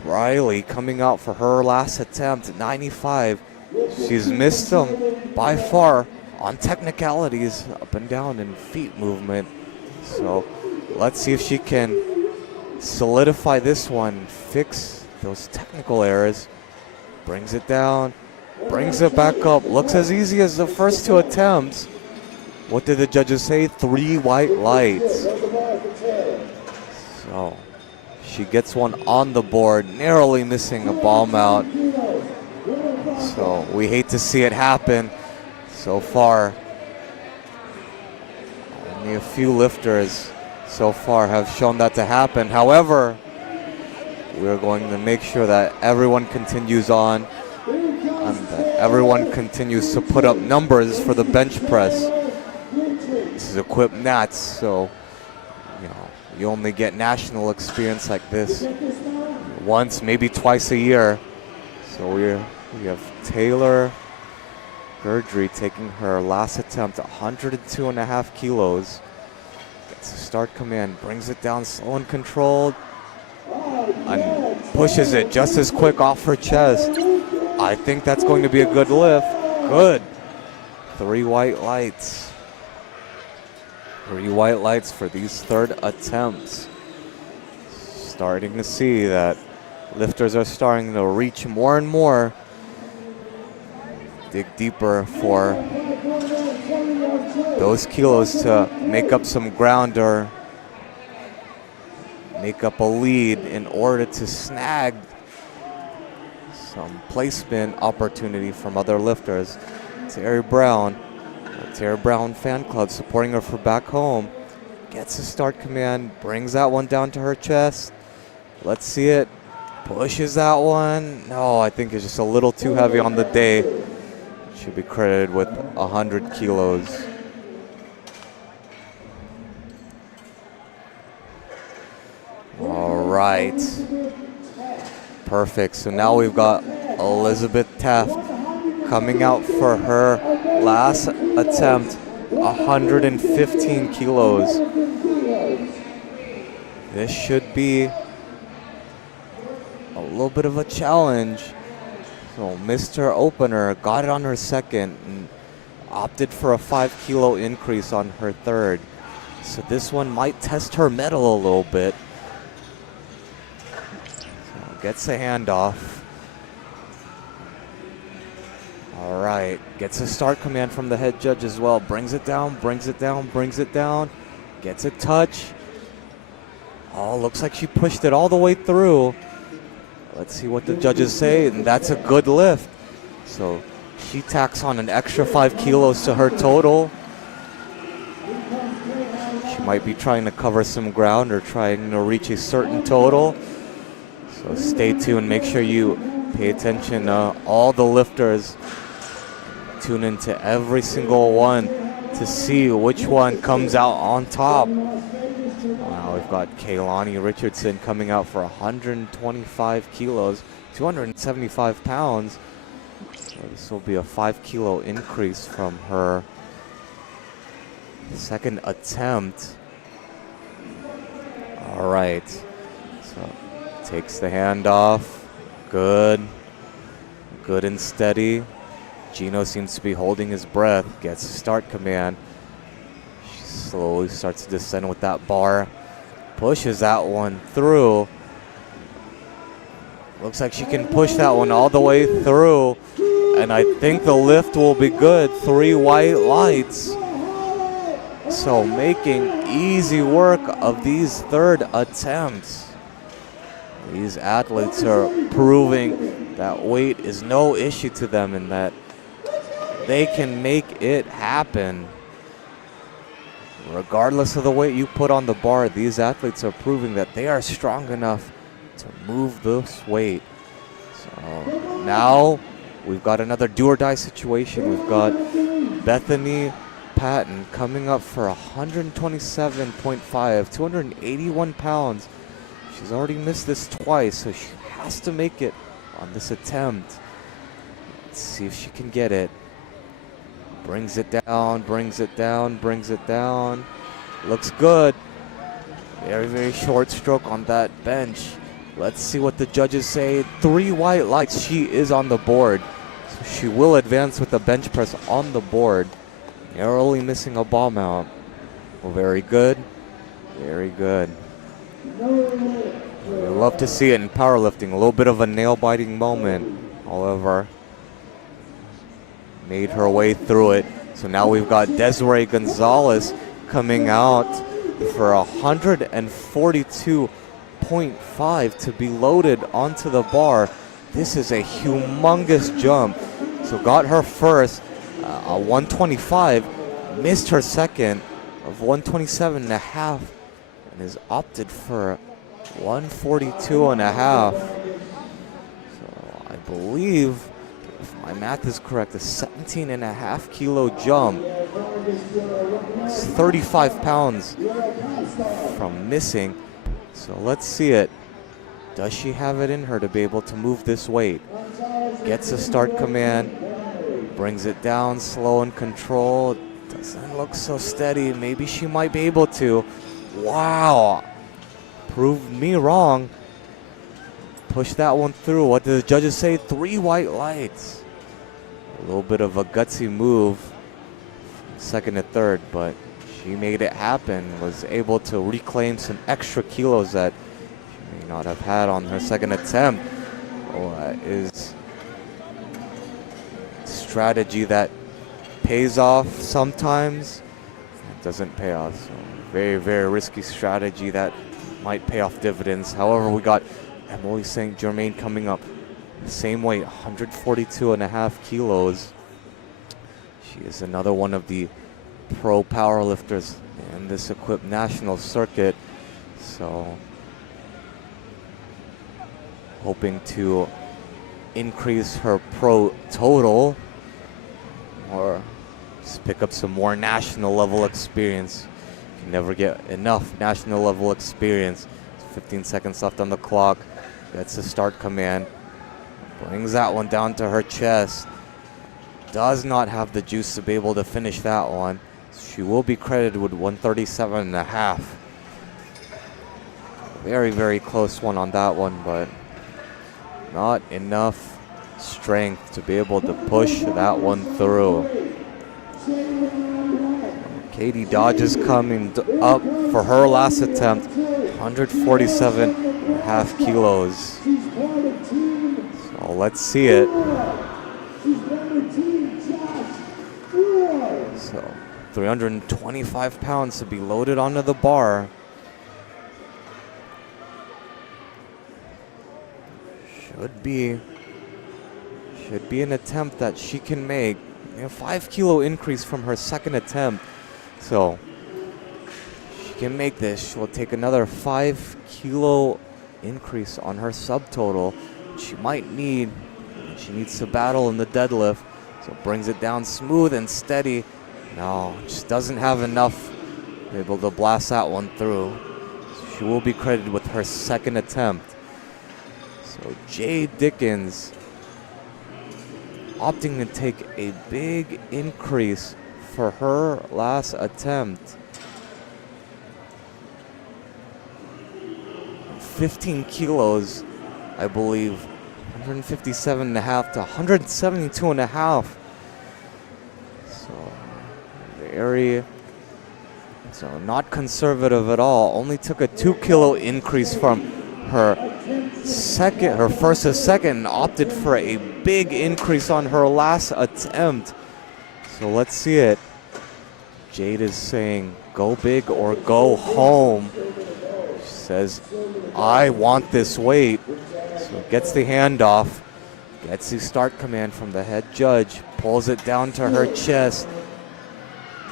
Riley coming out for her last attempt, 95. She's missed them by far on technicalities, up and down and feet movement. So let's see if she can solidify this one, fix those technical errors. Brings it down, brings it back up. Looks as easy as the first 2 attempts. What did the judges say? 3 white lights. So she gets one on the board, narrowly missing a ball mount. So we hate to see it happen. So far, only a few lifters so far have shown that to happen. However, we're going to make sure that everyone continues on and that everyone continues to put up numbers for the bench press. This is equipped nats, so you only get national experience like this once, maybe twice a year. So we have Taylor Gurdry taking her last attempt, 102.5 kilos. Gets a start command, brings it down slow and controlled, and pushes it just as quick off her chest. I think that's going to be a good lift. Good. 3 white lights. 3 white lights for these third attempts. Starting to see that lifters are starting to reach more and more. Dig deeper for those kilos to make up some ground or make up a lead in order to snag some placement opportunity from other lifters. Terry Brown fan club supporting her for back home. Gets a start command, brings that one down to her chest. Let's see it. Pushes that one. No, I think it's just a little too heavy on the day. Should be credited with 100 kilos. All right. Perfect. So now we've got Elizabeth Taft coming out for her last attempt, 115 kilos. This should be a little bit of a challenge. So missed her opener, got it on her second, and opted for a 5 kilo increase on her third. So this one might test her mettle a little bit. So gets a handoff. All right, gets a start command from the head judge as well. Brings it down, brings it down, brings it down. Gets a touch. Oh, looks like she pushed it all the way through. Let's see what the judges say, and that's a good lift. So she tacks on an extra 5 kilos to her total. She might be trying to cover some ground or trying to reach a certain total. So stay tuned, make sure you pay attention to all the lifters. Tune into every single one to see which one comes out on top. Wow, we've got Kaylani Richardson coming out for 125 kilos, 275 pounds. So this will be a 5 kilo increase from her second attempt. All right, so takes the hand off. Good and steady. Gino seems to be holding his breath, gets a start command. She slowly starts to descend with that bar. Pushes that one through. Looks like she can push that one all the way through. And I think the lift will be good. 3 white lights. So making easy work of these third attempts. These athletes are proving that weight is no issue to them and that they can make it happen. Regardless of the weight you put on the bar, these athletes are proving that they are strong enough to move this weight. So now we've got another do or die situation. We've got Bethany Patton coming up for 127.5, 281 pounds. She's already missed this twice, so she has to make it on this attempt. Let's see if she can get it. Brings it down, brings it down, brings it down. Looks good. Very, very short stroke on that bench. Let's see what the judges say. 3 white lights. She is on the board. So she will advance with the bench press on the board. Narrowly missing a ball mount. Well, very good. Very good. We love to see it in powerlifting. A little bit of a nail-biting moment. However, made her way through it. So now we've got Desiree Gonzalez coming out for 142.5 to be loaded onto the bar. This is a humongous jump. So got her first, a 125, missed her second of 127.5, and has opted for 142.5. So I believe, if my math is correct, a 17.5 kilo jump. It's 35 pounds from missing. So let's see it. Does she have it in her to be able to move this weight? Gets a start command, brings it down slow and controlled. Doesn't look so steady. Maybe she might be able to. Wow. Proved me wrong. Push that one through. What did the judges say? 3 white lights. A little bit of a gutsy move, second and third, but she made it happen. Was able to reclaim some extra kilos that she may not have had on her second attempt. Is strategy that pays off sometimes. It doesn't pay off. So very, very risky strategy that might pay off dividends. However, we got Emily St. Germain coming up. Same weight, 142.5 kilos. She is another one of the pro powerlifters in this equipped national circuit. So hoping to increase her pro total or just pick up some more national level experience. Can never get enough national level experience. 15 seconds left on the clock. Gets the start command. Brings that one down to her chest. Does not have the juice to be able to finish that one. She will be credited with 137.5. Very, very close one on that one, but not enough strength to be able to push that one through. Katie Dodge is coming up for her last attempt, 147.5 kilos. So let's see it. So 325 pounds to be loaded onto the bar. Should be an attempt that she can make. A 5 kilo increase from her second attempt. So she can make this. She'll take another 5 kilo increase on her subtotal. She might need, she needs to battle in the deadlift. So brings it down smooth and steady. No, just doesn't have enough to be able to blast that one through. So she will be credited with her second attempt. So Jade Dickens opting to take a big increase for her last attempt. 15 kilos, I believe. 157.5 to 172.5. So so not conservative at all. Only took a 2 kilo increase from her first to second, and opted for a big increase on her last attempt. So let's see it. Jade is saying, go big or go home. She says, I want this weight. So gets the handoff, gets the start command from the head judge, pulls it down to her chest,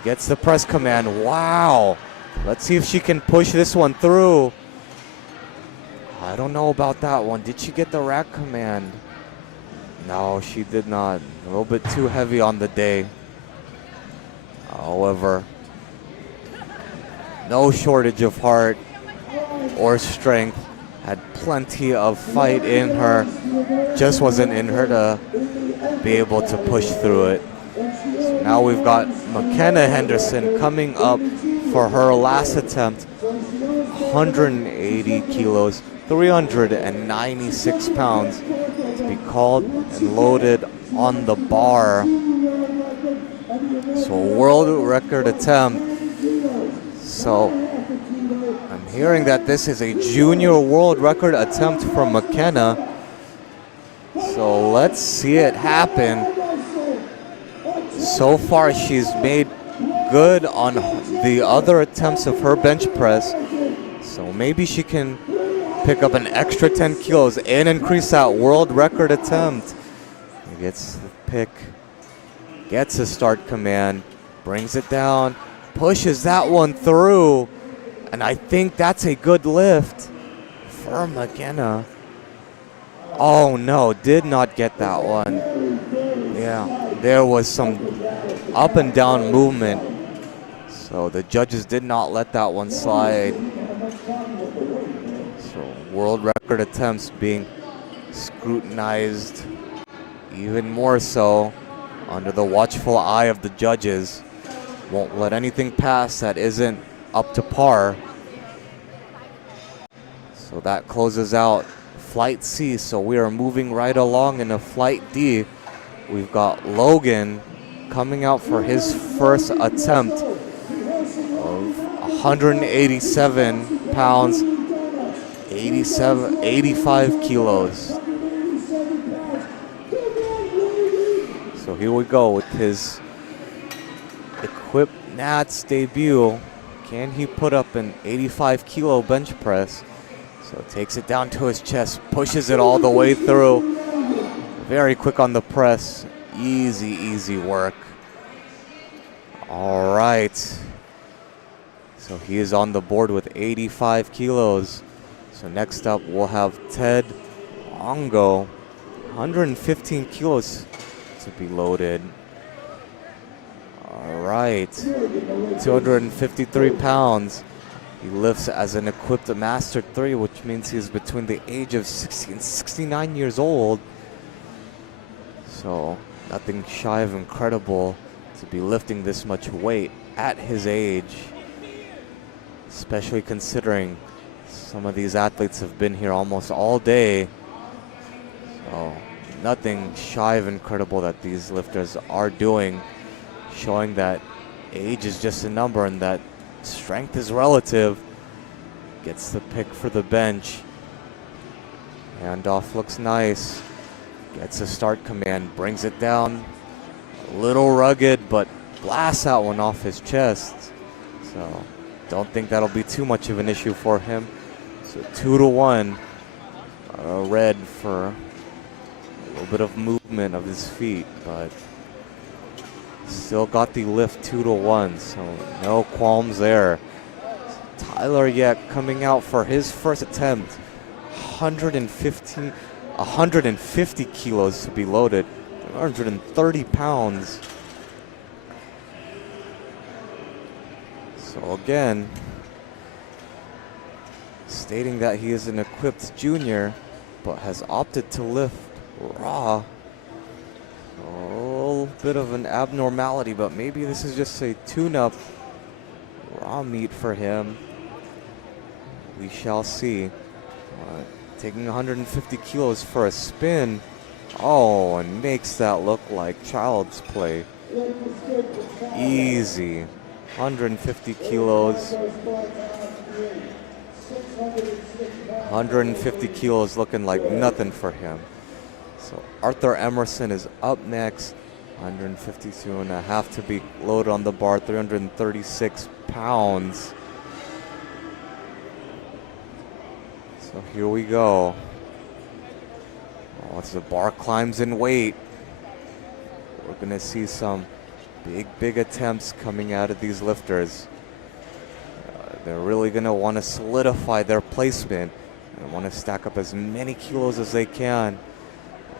gets the press command. Wow. Let's see if she can push this one through. I don't know about that one. Did she get the rack command? No, she did not. A little bit too heavy on the day. However, no shortage of heart or strength. Had plenty of fight in her. Just wasn't in her to be able to push through it. So now we've got McKenna Henderson coming up for her last attempt. 180 kilos. 396 pounds to be called and loaded on the bar. So a world record attempt. So I'm hearing that this is a junior world record attempt for McKenna. So let's see it happen. So far she's made good on the other attempts of her bench press. So maybe she can pick up an extra 10 kilos and increase that world record attempt. He gets the pick, gets a start command, brings it down, pushes that one through, and I think that's a good lift for McKenna. Oh no, did not get that one. Yeah, there was some up and down movement, so the judges did not let that one slide. World record attempts being scrutinized even more so under the watchful eye of the judges. Won't let anything pass that isn't up to par. So that closes out Flight C. So we are moving right along into Flight D. We've got Logan coming out for his first attempt of 187 pounds. 85 kilos. So here we go with his equipped Nats debut. Can he put up an 85 kilo bench press? So takes it down to his chest, pushes it all the way through. Very quick on the press. Easy, easy work. All right. So he is on the board with 85 kilos. So next up we'll have Ted Ongo, 115 kilos to be loaded. All right, 253 pounds. He lifts as an equipped Master 3, which means he's between the age of 60 and 69 years old. So nothing shy of incredible to be lifting this much weight at his age, especially considering some of these athletes have been here almost all day. So nothing shy of incredible that these lifters are doing, showing that age is just a number and that strength is relative. Gets the pick for the bench. Handoff looks nice. Gets a start command, brings it down. A little rugged, but blasts that one off his chest. So don't think that'll be too much of an issue for him. So 2-1. Red for a little bit of movement of his feet, but still got the lift 2-1, so no qualms there. Tyler Yek coming out for his first attempt, 150 kilos to be loaded, 130 pounds. So again, stating that he is an equipped junior, but has opted to lift raw. A little bit of an abnormality, but maybe this is just a tune-up raw meat for him. We shall see. Taking 150 kilos for a spin. Oh, and makes that look like child's play. Easy. 150 kilos. 150 kilos looking like nothing for him. So Arthur Emerson is up next. 152.5 to be loaded on the bar, 336 pounds. So here we go. Oh, as the bar climbs in weight, we're gonna see some big attempts coming out of these lifters. They're really gonna wanna solidify their placement and wanna stack up as many kilos as they can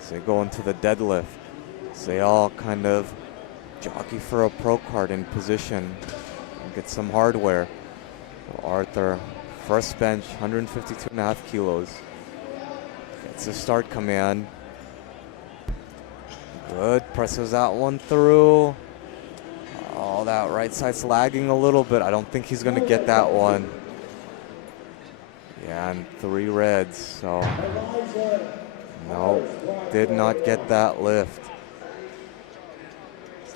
as they go into the deadlift. So they all kind of jockey for a pro card in position and get some hardware. So Arthur, first bench, 152.5 kilos. Gets a start command. Good, presses that one through. Oh, that right side's lagging a little bit. I don't think he's gonna get that one. Yeah, and 3 reds, so no, did not get that lift.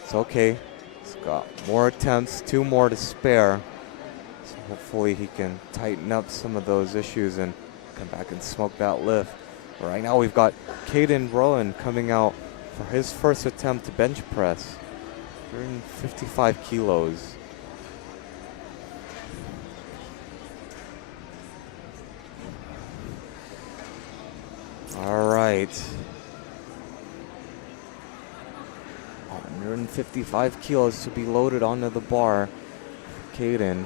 It's okay. He's got more attempts, 2 more to spare. So hopefully he can tighten up some of those issues and come back and smoke that lift. Right now we've got Caden Rowan coming out for his first attempt to bench press. 155 kilos. All right. 155 kilos to be loaded onto the bar. Caden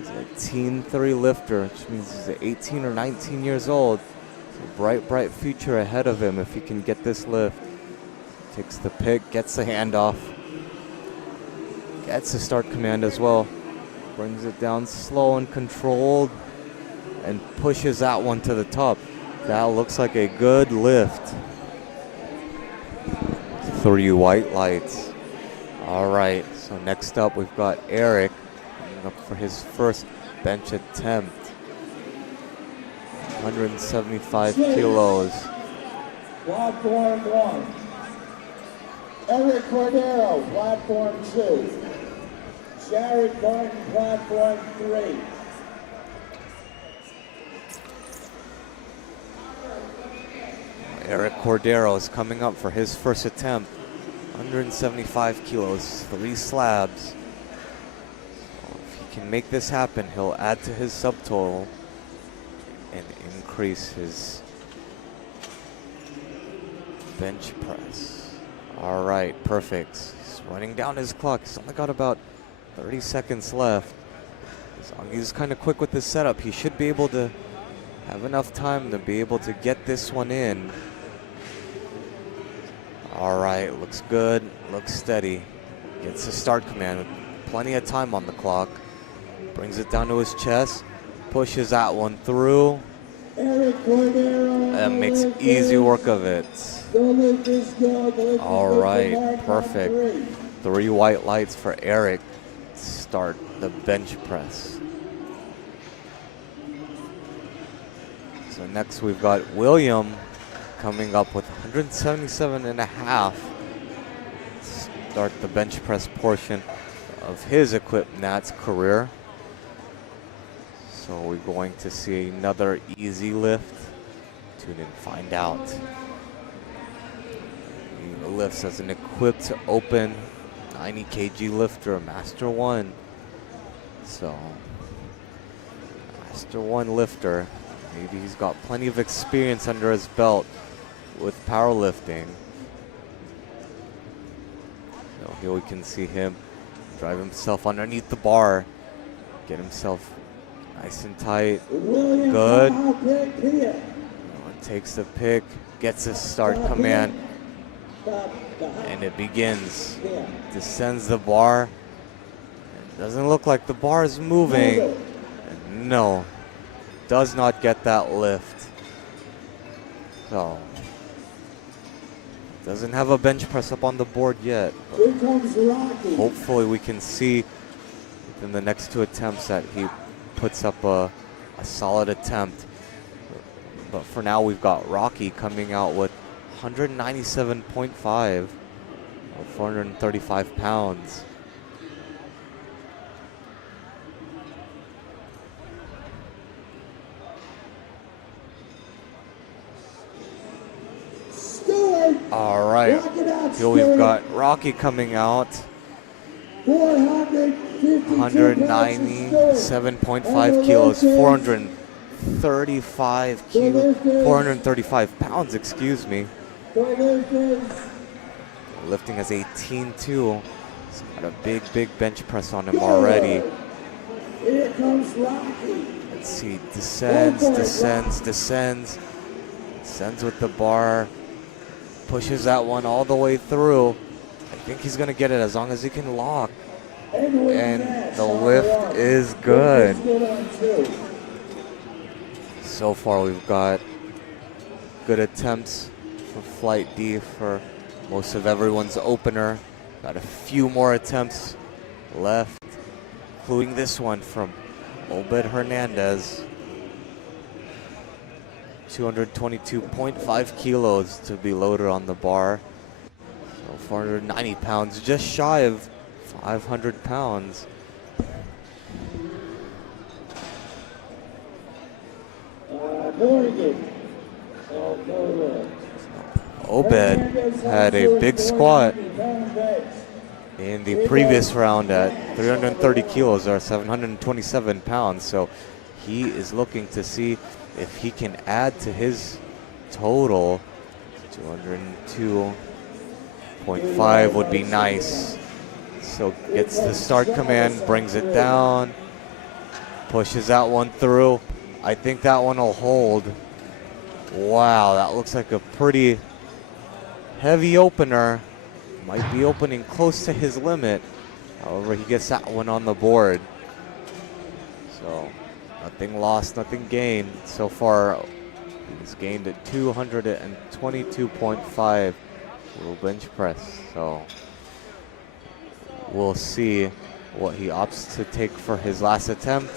is a Teen 3 lifter, which means he's 18 or 19 years old. So bright future ahead of him if he can get this lift. Takes the pick, gets the handoff. Gets a start command as well. Brings it down slow and controlled and pushes that one to the top. That looks like a good lift. 3 white lights. All right, so next up we've got Eric coming up for his first bench attempt. 175 kilos. Platform 1. Eric Cordero, platform 2. Jared Barton, platform 3. Eric Cordero is coming up for his first attempt. 175 kilos, 3 slabs. So if he can make this happen, he'll add to his subtotal and increase his bench press. All right, perfect. He's running down his clock. He's only got about 30 seconds left. As long as he's kind of quick with his setup, he should be able to have enough time to be able to get this one in. All right, looks good, looks steady. Gets the start command with plenty of time on the clock. Brings it down to his chest, pushes that one through, and makes easy work of it. All right, perfect. 3 white lights for Eric to start the bench press. So next we've got William coming up with 177.5. Start the bench press portion of his Equip Nats career. So we're going to see another easy lift. Tune in, find out. He lifts as an equipped open 90 kg lifter, Master 1. So, Master 1 lifter. Maybe he's got plenty of experience under his belt with powerlifting. So here we can see him drive himself underneath the bar, get himself nice and tight. Good. Takes the pick, gets his start command, and it begins. Descends the bar. It doesn't look like the bar is moving. No, does not get that lift. So, doesn't have a bench press up on the board yet. Hopefully we can see within the next 2 attempts that he puts up a solid attempt. But for now, we've got Rocky coming out with 197.5 or 435 pounds. All right, here we've got Rocky coming out. 197.5 kilos, 435 pounds, excuse me. Lifting as 18 too. He's got a big bench press on him already. Let's see, descends with the bar. Pushes that one all the way through. I think he's gonna get it as long as he can lock. And the lift is good. So far we've got good attempts for Flight D for most of everyone's opener. Got a few more attempts left, including this one from Obed Hernandez. 222.5 kilos to be loaded on the bar. So 490 pounds, just shy of 500 pounds. Obed had a big squat in the previous round at 330 kilos or 727 pounds. So he is looking to see if he can add to his total. 202.5 would be nice. So gets the start command, brings it down, pushes that one through. I think that one will hold. Wow, that looks like a pretty heavy opener. Might be opening close to his limit. However, he gets that one on the board. So nothing lost, nothing gained. So far, he's gained at 222.5 little bench press. So we'll see what he opts to take for his last attempt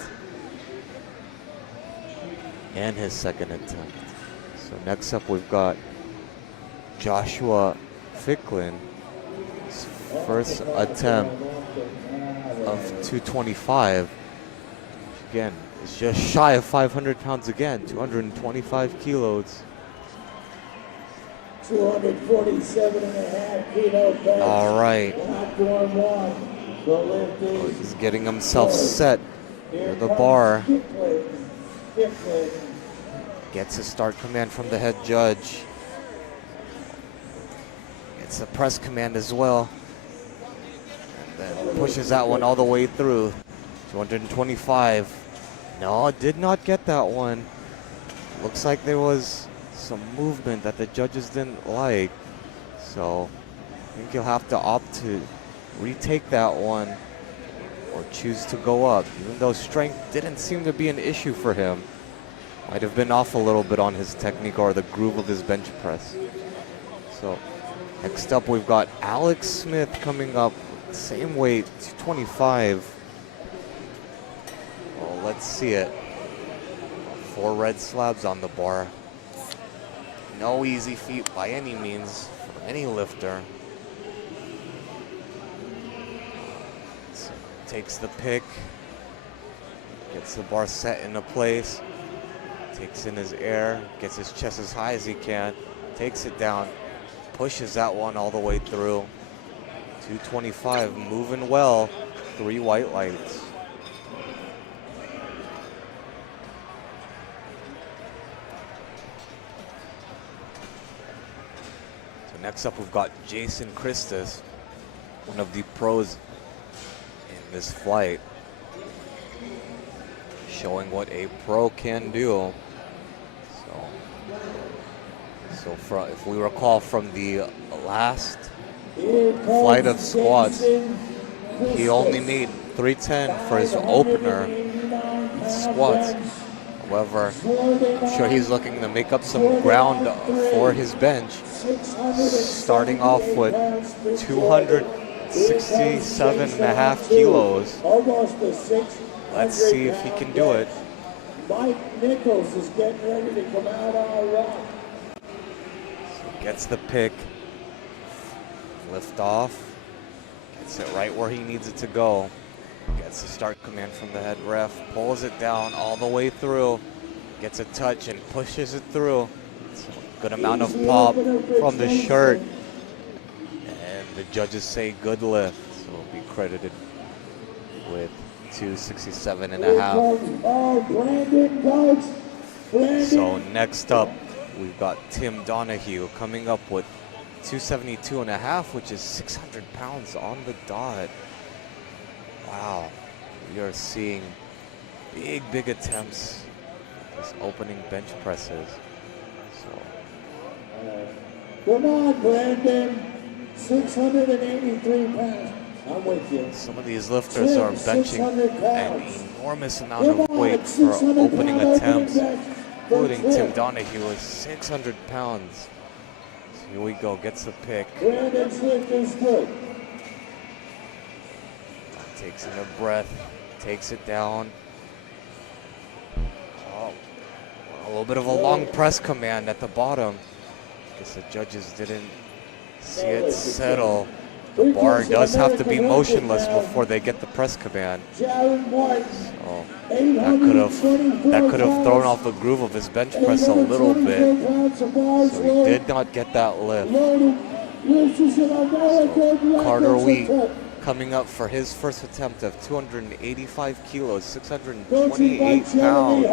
and his second attempt. So next up, we've got Joshua Ficklin. His first attempt of 225. Again, it's just shy of 500 pounds again, 225 kilos. 247.5 kilo bench. All right. Platform 1. The lift is He's getting himself set near the bar. Gets a start command from the head judge. Gets a press command as well. And then pushes that one all the way through. 225. No, did not get that one. Looks like there was some movement that the judges didn't like. So I think you'll have to opt to retake that one or choose to go up, even though strength didn't seem to be an issue for him. Might have been off a little bit on his technique or the groove of his bench press. So next up we've got Alex Smith coming up, same weight, 225. Well, let's see it. 4 red slabs on the bar. No easy feat by any means for any lifter. So takes the pick, gets the bar set into place, takes in his air, gets his chest as high as he can, takes it down, pushes that one all the way through. 225, moving well, 3 white lights. Next up, we've got Jason Christus, one of the pros in this flight, showing what a pro can do. So if we recall from the last flight of squats, he only made 310 for his opener squats. However, I'm sure he's looking to make up some ground for his bench, starting off with 267.5 kilos. Let's see if he can do it. Mike Nichols is getting ready to come out on rock. Gets the pick, lift off, gets it right where he needs it to go. Gets the start command from the head ref, pulls it down all the way through, gets a touch and pushes it through. So good amount of pop from the shirt. And the judges say good lift, so will be credited with 267.5. So next up, we've got Tim Donahue coming up with 272.5, which is 600 pounds on the dot. Wow, we are seeing big attempts as opening bench presses. So, come on, Brandon, 683 pounds. I'm with you. Some of these lifters are benching an enormous amount of weight for opening attempts, including Tim Donahue with 600 pounds. So here we go, gets the pick. Brandon's lift is good. Takes in a breath, takes it down. Oh, a little bit of a long press command at the bottom. Guess the judges didn't see it settle. The bar does have to be motionless before they get the press command. So that could have thrown off the groove of his bench press a little bit. So he did not get that lift. So Carter Wheat coming up for his first attempt of 285 kilos, 628 pounds.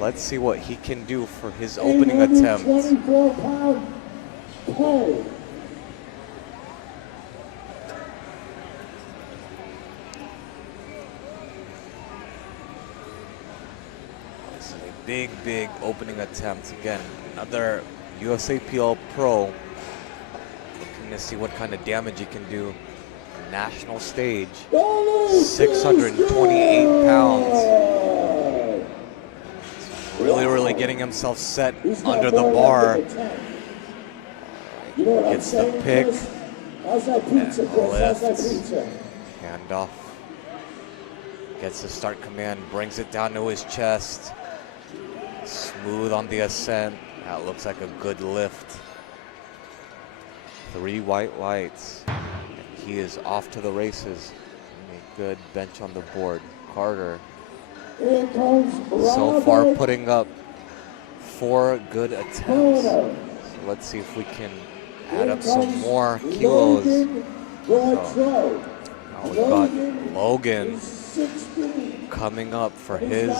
Let's see what he can do for his opening attempt. 24-pound pull. This is a big opening attempt. Again, another USAPL pro. Looking to see what kind of damage he can do. National stage. 628 pounds. Really getting himself set under the bar. Gets the pick. And lifts. Hand off. Gets the start command. Brings it down to his chest. Smooth on the ascent. That looks like a good lift. 3 white lights. And he is off to the races. A good bench on the board. Carter so far putting up 4 good attempts. So let's see if we can add up some more kilos. So now we've got Logan coming up for his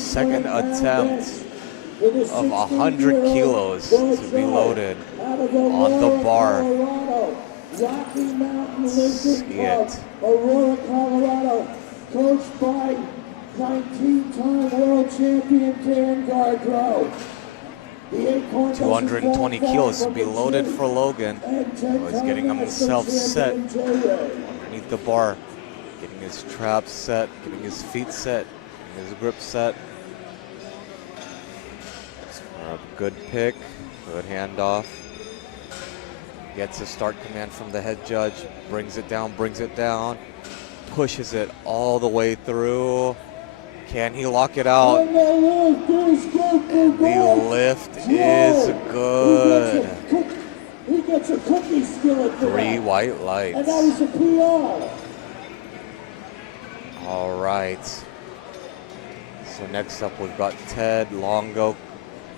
second attempt of 100 kilos to be loaded on the bar. See it. Aurora, Colorado, coached by 19-time world champion Dan Gardro. 220 kilos to be loaded for Logan. So he's getting himself set underneath the bar, getting his traps set, getting his feet set, getting his grip set. A good pick, good handoff. Gets a start command from the head judge, brings it down, pushes it all the way through. Can he lock it out? And the lift is good. He gets a cookie skillet. 3 white lights. And that was a PR. All right. So next up we've got Ted Longo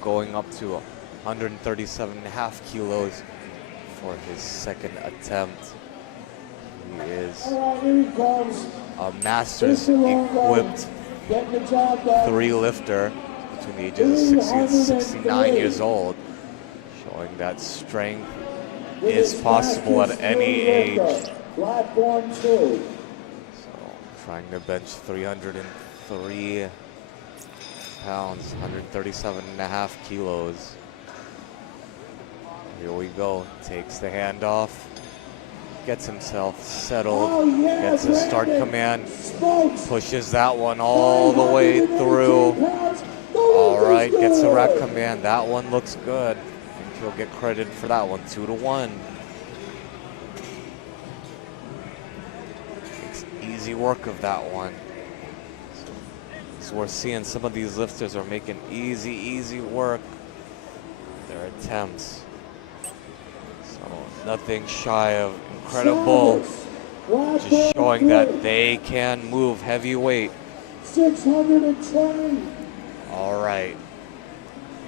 going up to 137.5 kilos for his second attempt. He is a master's equipped 3 lifter between the ages of 60 and 69 years old, showing that strength is possible at any age. So trying to bench 303 pounds, 137.5 kilos. Here we go, takes the handoff, gets himself settled, gets a start command, pushes that one all the way through. All right, gets a rack command, that one looks good. I think he'll get credit for that one, 2-1. Takes easy work of that one. So we're seeing some of these lifters are making easy work of their attempts. Nothing shy of incredible, just showing that they can move heavy weight. 620. All right,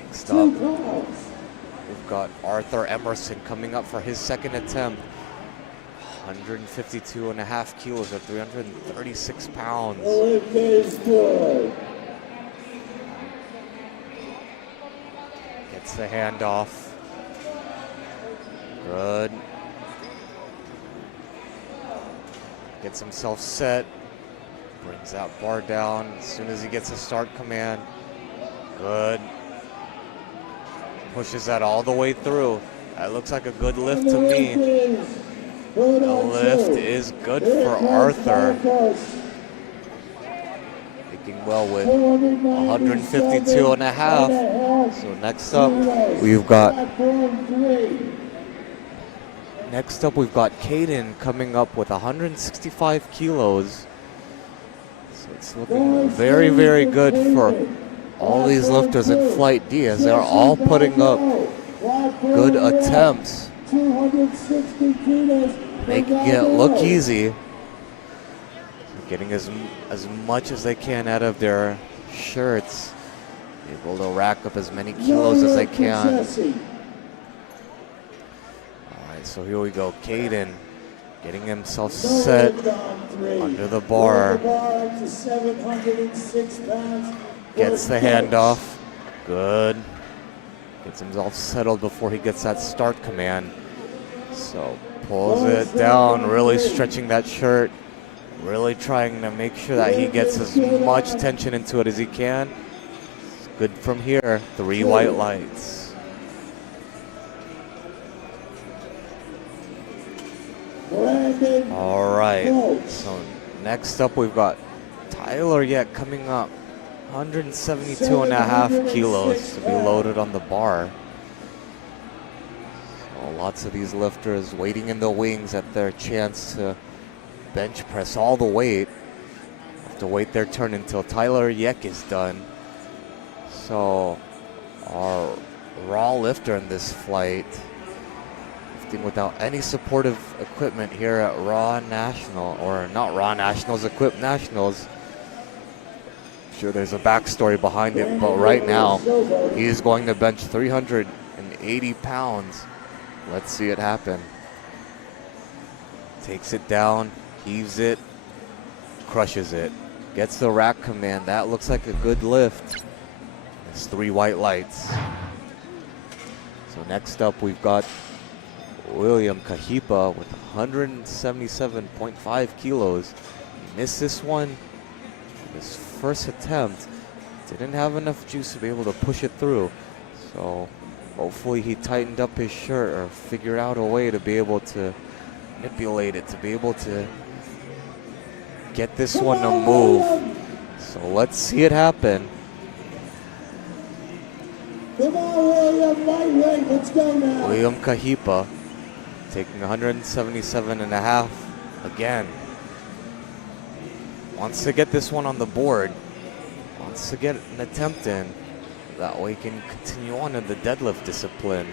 next up, we've got Arthur Emerson coming up for his second attempt. 152.5 kilos or 336 pounds. Gets the handoff. Good. Gets himself set. Brings that bar down as soon as he gets a start command. Good. Pushes that all the way through. That looks like a good lift to me. The lift is good for Arthur. Making well with 152.5. So next up, we've got Caden coming up with 165 kilos. So it's looking very good for all these lifters in Flight D as they're all putting up good attempts, making it look easy, getting as much as they can out of their shirts, able to rack up as many kilos as they can. So here we go, Caden getting himself set under the bar. Gets the handoff. Good. Gets himself settled before he gets that start command. So pulls it down, really stretching that shirt. Really trying to make sure that he gets as much tension into it as he can. It's good from here. 3 white lights. All right, so next up we've got Tyler Yet coming up, 172.5 kilos to be loaded on the bar. So lots of these lifters waiting in the wings at their chance to bench press all the weight. Have to wait their turn until Tyler Yek is done. So our raw lifter in this flight, without any supportive equipment here at Raw National, or not Raw Nationals, Equipped Nationals. sure there's a backstory behind it, but right now he is going to bench 380 pounds. Let's see it happen. Takes it down, heaves it, crushes it. Gets the rack command. That looks like a good lift. It's 3 white lights. So next up we've got William Kahipa with 177.5 kilos. He missed this one. His first attempt. Didn't have enough juice to be able to push it through. So hopefully he tightened up his shirt or figured out a way to be able to manipulate it, to be able to get this one to move. So let's see it happen. Come on, William, lightweight, let's go now. William Kahipa taking 177.5 again. Wants to get this one on the board. Wants to get an attempt in. That way he can continue on in the deadlift discipline.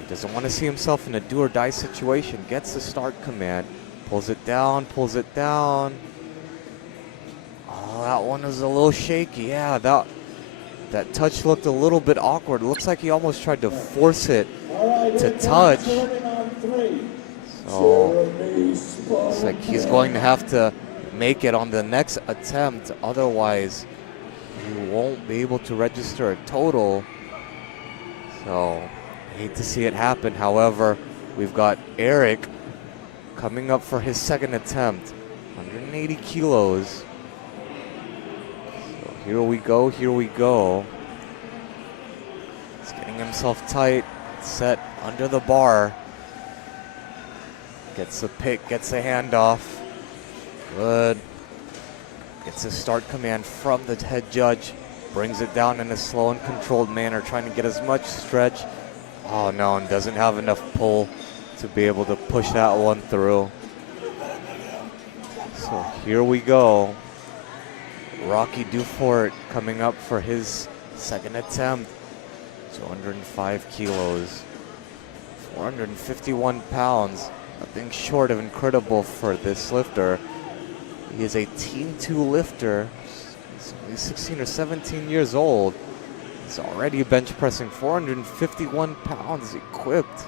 He doesn't want to see himself in a do or die situation. Gets the start command. Pulls it down, pulls it down. Oh, that one was a little shaky. Yeah, that touch looked a little bit awkward. Looks like he almost tried to force it to touch. So looks like he's going to have to make it on the next attempt. Otherwise, he won't be able to register a total. So I hate to see it happen. However, we've got Eric coming up for his second attempt. 180 kilos. So here we go, here we go. He's getting himself tight, set under the bar. Gets the pick, gets the handoff. Good. Gets a start command from the head judge. Brings it down in a slow and controlled manner, trying to get as much stretch. Oh no, and doesn't have enough pull to be able to push that one through. So here we go. Rocky Dufort coming up for his second attempt. 205 kilos. 451 pounds. Nothing short of incredible for this lifter. He is a Team 2 lifter. He's 16 or 17 years old. He's already bench pressing 451 pounds equipped.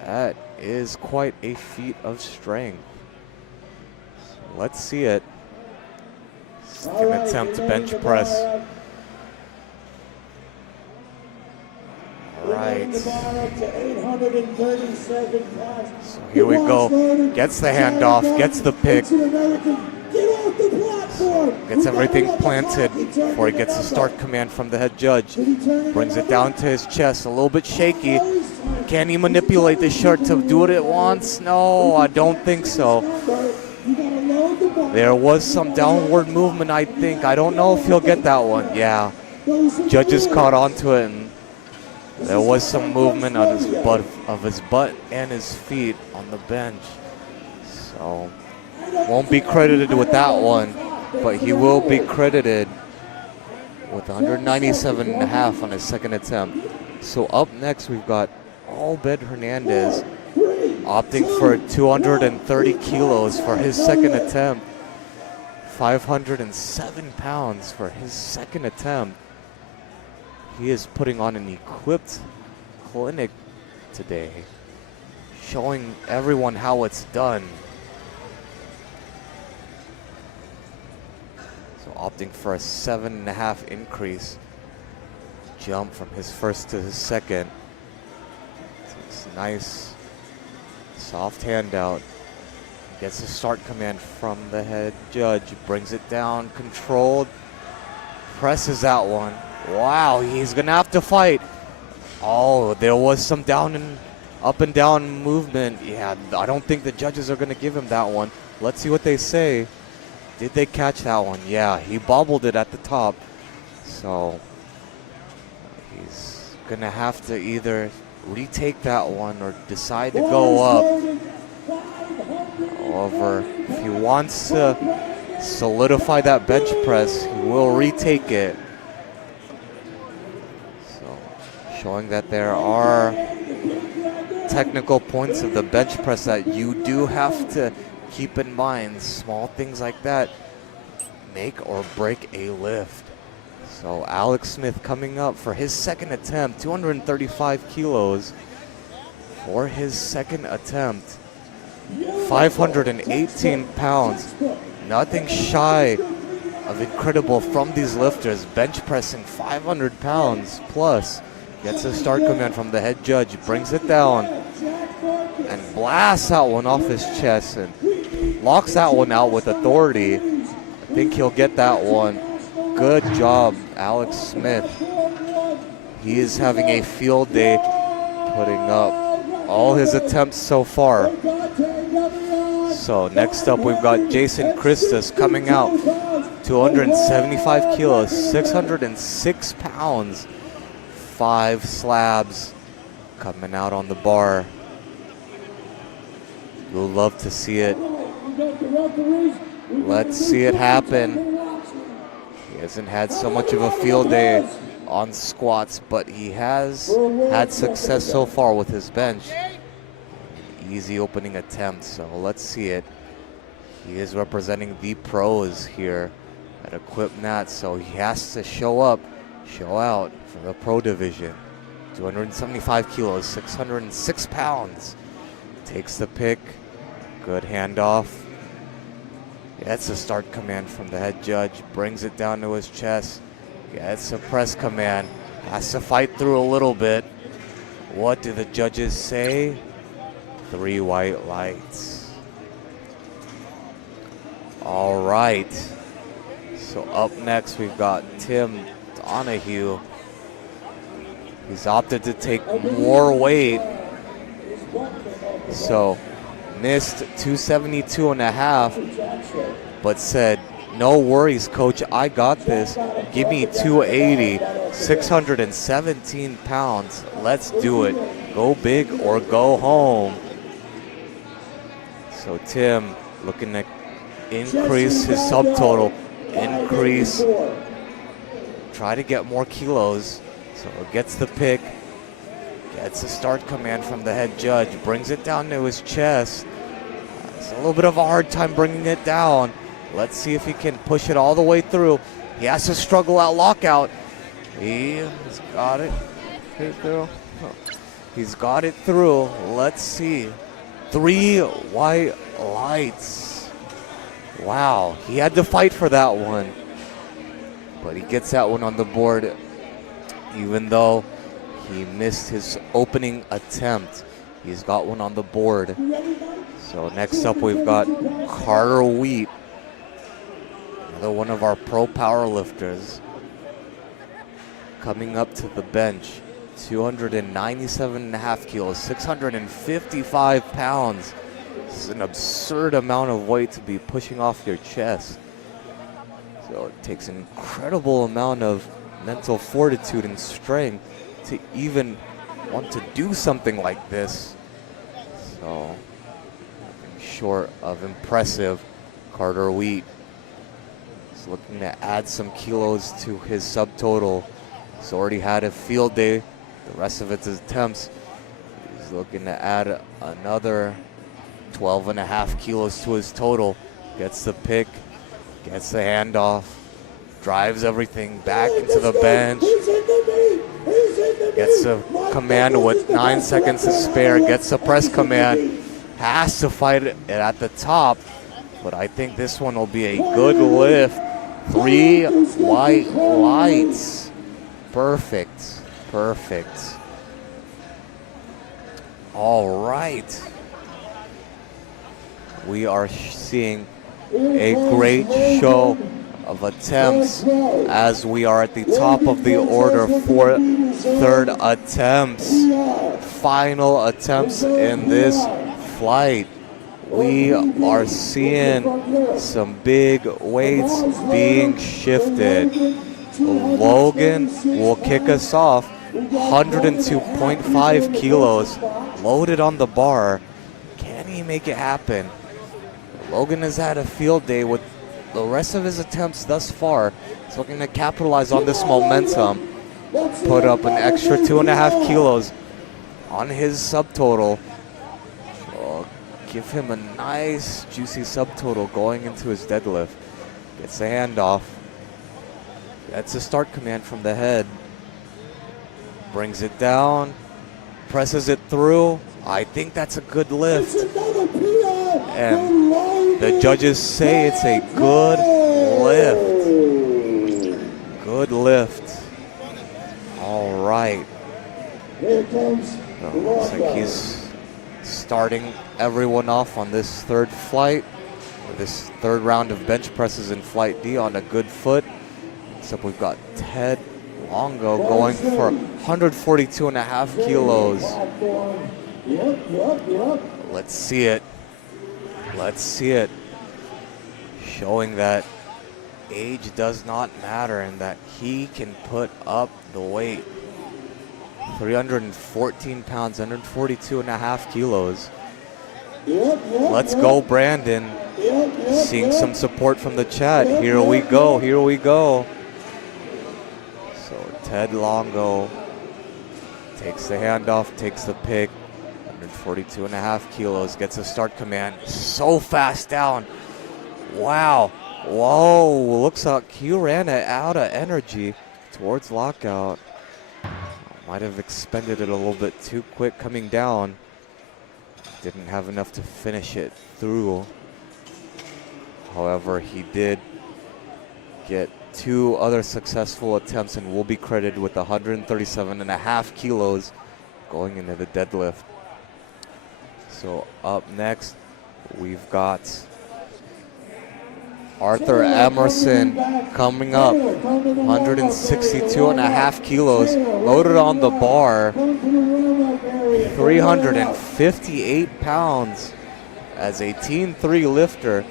That is quite a feat of strength. So let's see it. Second attempt to bench press. All right. So here we go. Gets the handoff, gets the pick. Gets everything planted before he gets the start command from the head judge. Brings it down to his chest, a little bit shaky. Can he manipulate the shirt to do it at once? No, I don't think so. There was some downward movement, I think. I don't know if he'll get that one. Yeah, judges caught onto it, and there was some movement on his butt and his feet on the bench. So won't be credited with that one, but he will be credited with 197.5 on his second attempt. So up next we've got Albed Hernandez opting for 230 kilos for his second attempt. 507 pounds for his second attempt. He is putting on an equipped clinic today, showing everyone how it's done. So opting for a 7.5 increase jump from his first to his second. Takes a nice soft handout. Gets a start command from the head judge. Brings it down, controlled. Presses that one. Wow, he's gonna have to fight. Oh, there was some up and down movement. Yeah, I don't think the judges are gonna give him that one. Let's see what they say. Did they catch that one? Yeah, he bobbled it at the top. So he's gonna have to either retake that one or decide to go up. However, if he wants to solidify that bench press, he will retake it. So, showing that there are technical points of the bench press that you do have to keep in mind, small things like that make or break a lift. So Alex Smith coming up for his second attempt, 235 kilos for his second attempt. 518 pounds, nothing shy of incredible from these lifters. Bench pressing 500 pounds plus. Gets a start command from the head judge, brings it down, and blasts that one off his chest and locks that one out with authority. I think he'll get that one. Good job, Alex Smith. He is having a field day, putting up all his attempts so far. So next up, we've got Jason Christus coming out, 275 kilos, 606 pounds, 5 slabs coming out on the bar. We'll love to see it. Let's see it happen. He hasn't had so much of a field day on squats, but he has had success so far with his bench. Easy opening attempt, so let's see it. He is representing the pros here at EquipNat, so he has to show up, show out for the pro division. 275 kilos, 606 pounds. Takes the pick, good handoff. Gets a start command from the head judge, brings it down to his chest. Gets a press command, has to fight through a little bit. What do the judges say? 3 white lights. All right. So up next we've got Tim Donahue. He's opted to take more weight. So missed 272 and a half, but said, no worries, coach, I got this. Give me 280, 617 pounds. Let's do it. Go big or go home. So Tim looking to increase his subtotal, try to get more kilos. So gets the pick, gets a start command from the head judge, brings it down to his chest. It's a little bit of a hard time bringing it down. Let's see if he can push it all the way through. He has to struggle out lockout. He's got it. He's got it through. Let's see. 3 white lights. Wow, he had to fight for that one. But he gets that one on the board, even though he missed his opening attempt. He's got one on the board. So next up we've got Carter Wheat, another one of our pro powerlifters, coming up to the bench. 297.5 kilos, 655 pounds. This is an absurd amount of weight to be pushing off your chest. So it takes an incredible amount of mental fortitude and strength to even want to do something like this. So nothing short of impressive. Carter Wheat is looking to add some kilos to his subtotal. He's already had a field day. The rest of it's his attempts. He's looking to add another 12.5 kilos to his total. Gets the pick, gets the handoff, drives everything back into the bench. Gets a command with 9 seconds to spare. Gets a press command. Has to fight it at the top, but I think this one will be a good lift. 3 white lights. Perfect. Perfect. All right. We are seeing a great show of attempts as we are at the top of the order for third attempts. Final attempts in this flight. We are seeing some big weights being shifted. Logan will kick us off. 102.5 kilos loaded on the bar. Can he make it happen? Logan has had a field day with the rest of his attempts thus far. He's looking to capitalize on this momentum. Put up an extra 2.5 kilos on his subtotal. give him a nice juicy subtotal going into his deadlift. Gets the handoff. That's a start command from the head. Brings it down. Presses it through. I think that's a good lift. And the judges say it's a good lift. Good lift. All right. Looks like he's starting everyone off on this third flight. This third round of bench presses in Flight D on a good foot. Except we've got Ted Longo going for 142.5 kilos. Let's see it. Let's see it. Showing that age does not matter and that he can put up the weight. 314 pounds, 142.5 kilos. Let's go, Brandon. Seeing some support from the chat. Here we go, here we go. So Ted Longo takes the handoff, takes the pick. 142.5 kilos, gets a start command. So fast down. Wow. Whoa, looks like he ran out of energy towards lockout. Might have expended it a little bit too quick coming down. Didn't have enough to finish it through. However, he did get 2 other successful attempts and will be credited with 137.5 kilos going into the deadlift. So up next, we've got Arthur Emerson coming up, 162.5 kilos, loaded on the bar, 358 pounds as a Team 3 lifter.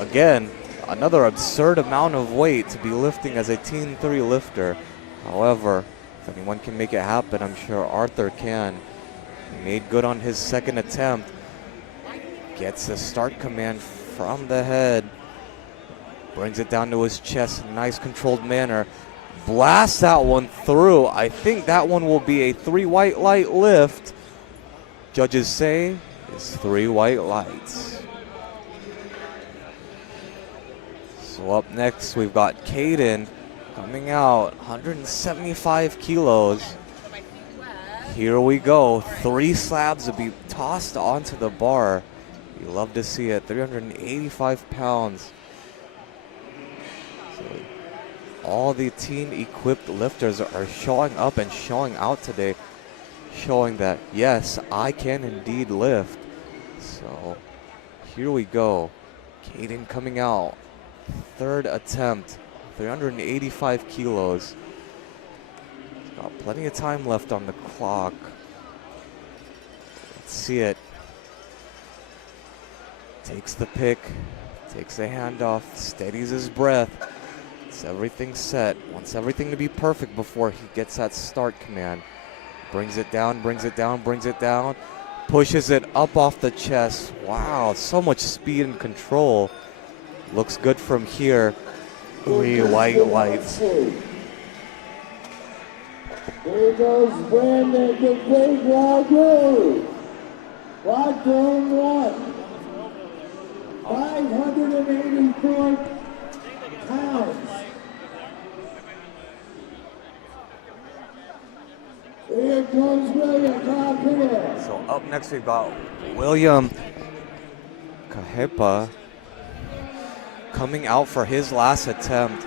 Again, another absurd amount of weight to be lifting as a Team 3 lifter. However, if anyone can make it happen, I'm sure Arthur can. He made good on his second attempt. Gets the start command from the head. Brings it down to his chest in a nice controlled manner. Blasts that one through. I think that one will be a 3 white light lift. Judges say it's 3 white lights. So up next we've got Caden coming out, 175 kilos. Here we go. 3 slabs to be tossed onto the bar. You love to see it. 385 pounds. So all the team-equipped lifters are showing up and showing out today, showing that, yes, I can indeed lift. So here we go. Caden coming out. 3rd attempt. 385 kilos. Got plenty of time left on the clock. Let's see it. Takes the pick, takes the handoff, steadies his breath. Gets everything set. Wants everything to be perfect before he gets that start command. Brings it down, brings it down, brings it down. Pushes it up off the chest. Wow, so much speed and control. Looks good from here. 3 white lights. Here goes Brandon, the big Wagyu. Lockdown 1. 584 pounds. Here goes William Kahea. So up next we've got William Kahepa coming out for his last attempt,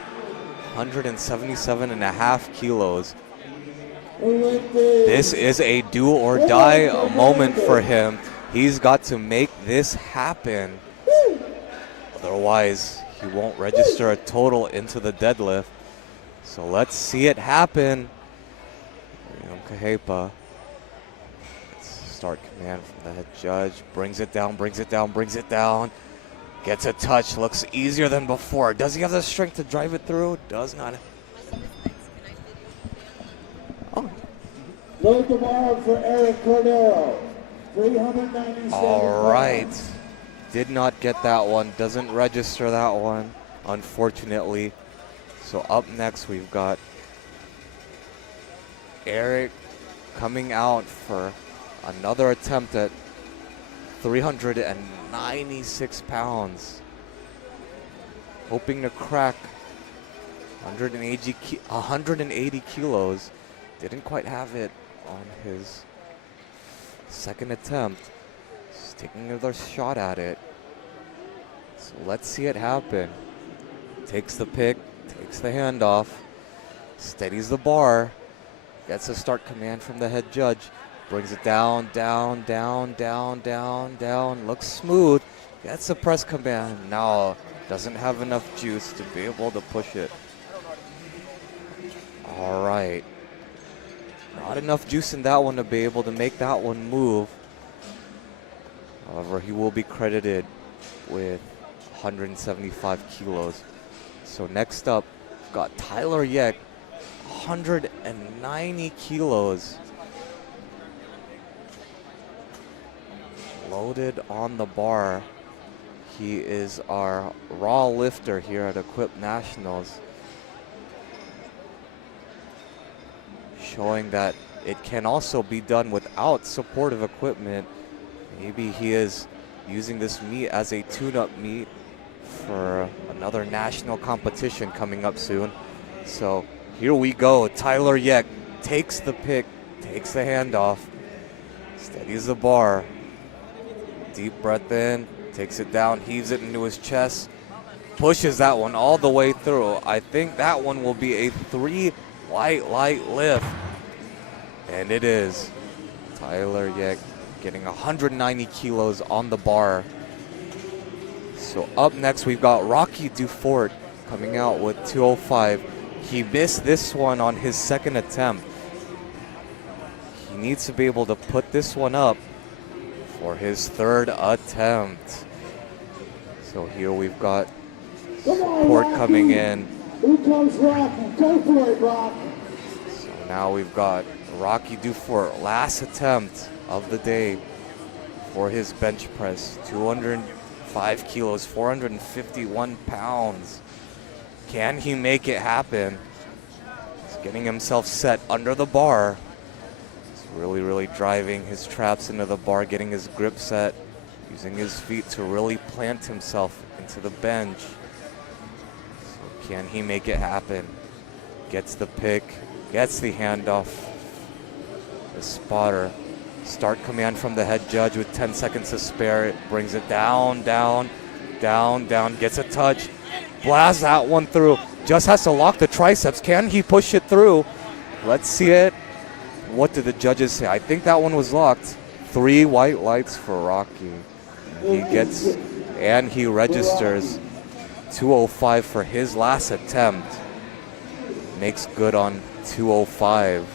177.5 kilos. This is a do or die moment for him. He's got to make this happen. Otherwise, he won't register a total into the deadlift. So let's see it happen. Kahepa. Start command from the head judge. Brings it down, brings it down, brings it down. Gets a touch. Looks easier than before. Does he have the strength to drive it through? Does not. Oh. Load the bar for Eric Cordero. 397. All right. Did not get that one. Doesn't register that one, unfortunately. So up next we've got Eric coming out for another attempt at 396 pounds. Hoping to crack 180 kilos. Didn't quite have it on his second attempt. Just taking another shot at it. So let's see it happen. Takes the pick, takes the handoff, steadies the bar, gets a start command from the head judge, brings it down, down, down, down, down, down, looks smooth, gets a press command. No, doesn't have enough juice to be able to push it. All right. Not enough juice in that one to be able to make that one move. However, he will be credited with 175 kilos. So next up, we've got Tyler Yeck, 190 kilos. Loaded on the bar. He is our raw lifter here at Equip Nationals. Showing that it can also be done without supportive equipment. Maybe he is using this meet as a tune-up meet for another national competition coming up soon. So here we go. Tyler Yeck takes the pick, takes the handoff, steadies the bar. Deep breath in, takes it down, heaves it into his chest, pushes that one all the way through. I think that one will be a 3 white light lift. And it is. Tyler Yeck getting 190 kilos on the bar. So up next we've got Rocky Dufort coming out with 205. He missed this one on his second attempt. He needs to be able to put this one up for his third attempt. So here we've got support coming in. Here comes Rocky. Go for it, Rock. So now we've got Rocky Dufort, last attempt of the day for his bench press. 205 kilos, 451 pounds. Can he make it happen? He's getting himself set under the bar. He's really driving his traps into the bar, getting his grip set, using his feet to really plant himself into the bench. So can he make it happen? Gets the pick, gets the handoff. The spotter. Start command from the head judge with 10 seconds to spare. It brings it down, down, down, down. Gets a touch. Blasts that one through. Just has to lock the triceps. Can he push it through? Let's see it. What did the judges say? I think that one was locked. 3 white lights for Rocky. He gets, and he registers 205 for his last attempt. Makes good on 205.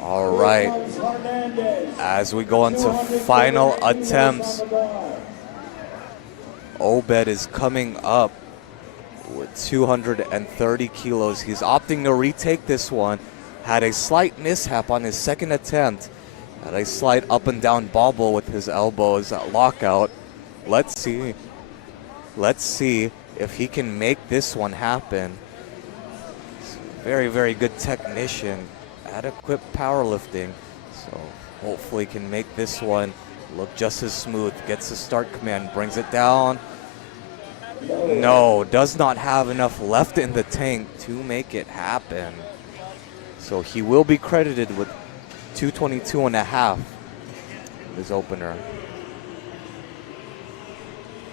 All right, as we go into final attempts, Obed is coming up with 230 kilos. He's opting to retake this one. Had a slight mishap on his second attempt. Had a slight up and down bobble with his elbows at lockout. Let's see if he can make this one happen. He's a very good technician at Equip Powerlifting, so hopefully can make this one look just as smooth. Gets the start command, brings it down. No, does not have enough left in the tank to make it happen. So he will be credited with 222.5, his opener.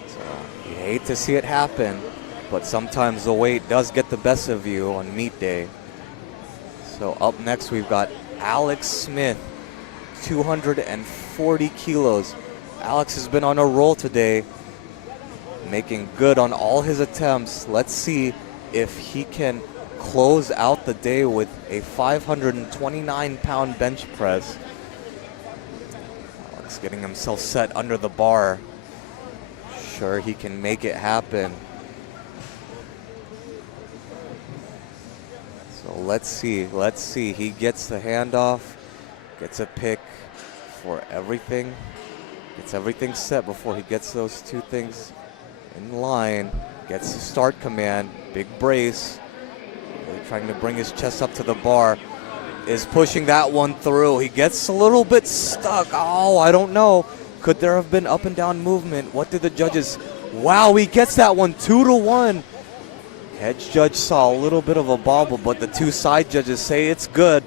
So you hate to see it happen, but sometimes the weight does get the best of you on meet day. So up next we've got Alex Smith, 240 kilos. Alex has been on a roll today, making good on all his attempts. Let's see if he can close out the day with a 529-pound bench press. Alex getting himself set under the bar. Sure he can make it happen. So let's see. He gets the handoff, gets a pick for everything. Gets everything set before he gets those two things in line. Gets the start command, big brace. Really trying to bring his chest up to the bar. is pushing that one through. He gets a little bit stuck. Oh, I don't know. Could there have been up and down movement? What did the judges? Wow, he gets that one 2-1. Head judge saw a little bit of a bobble, but the two side judges say it's good.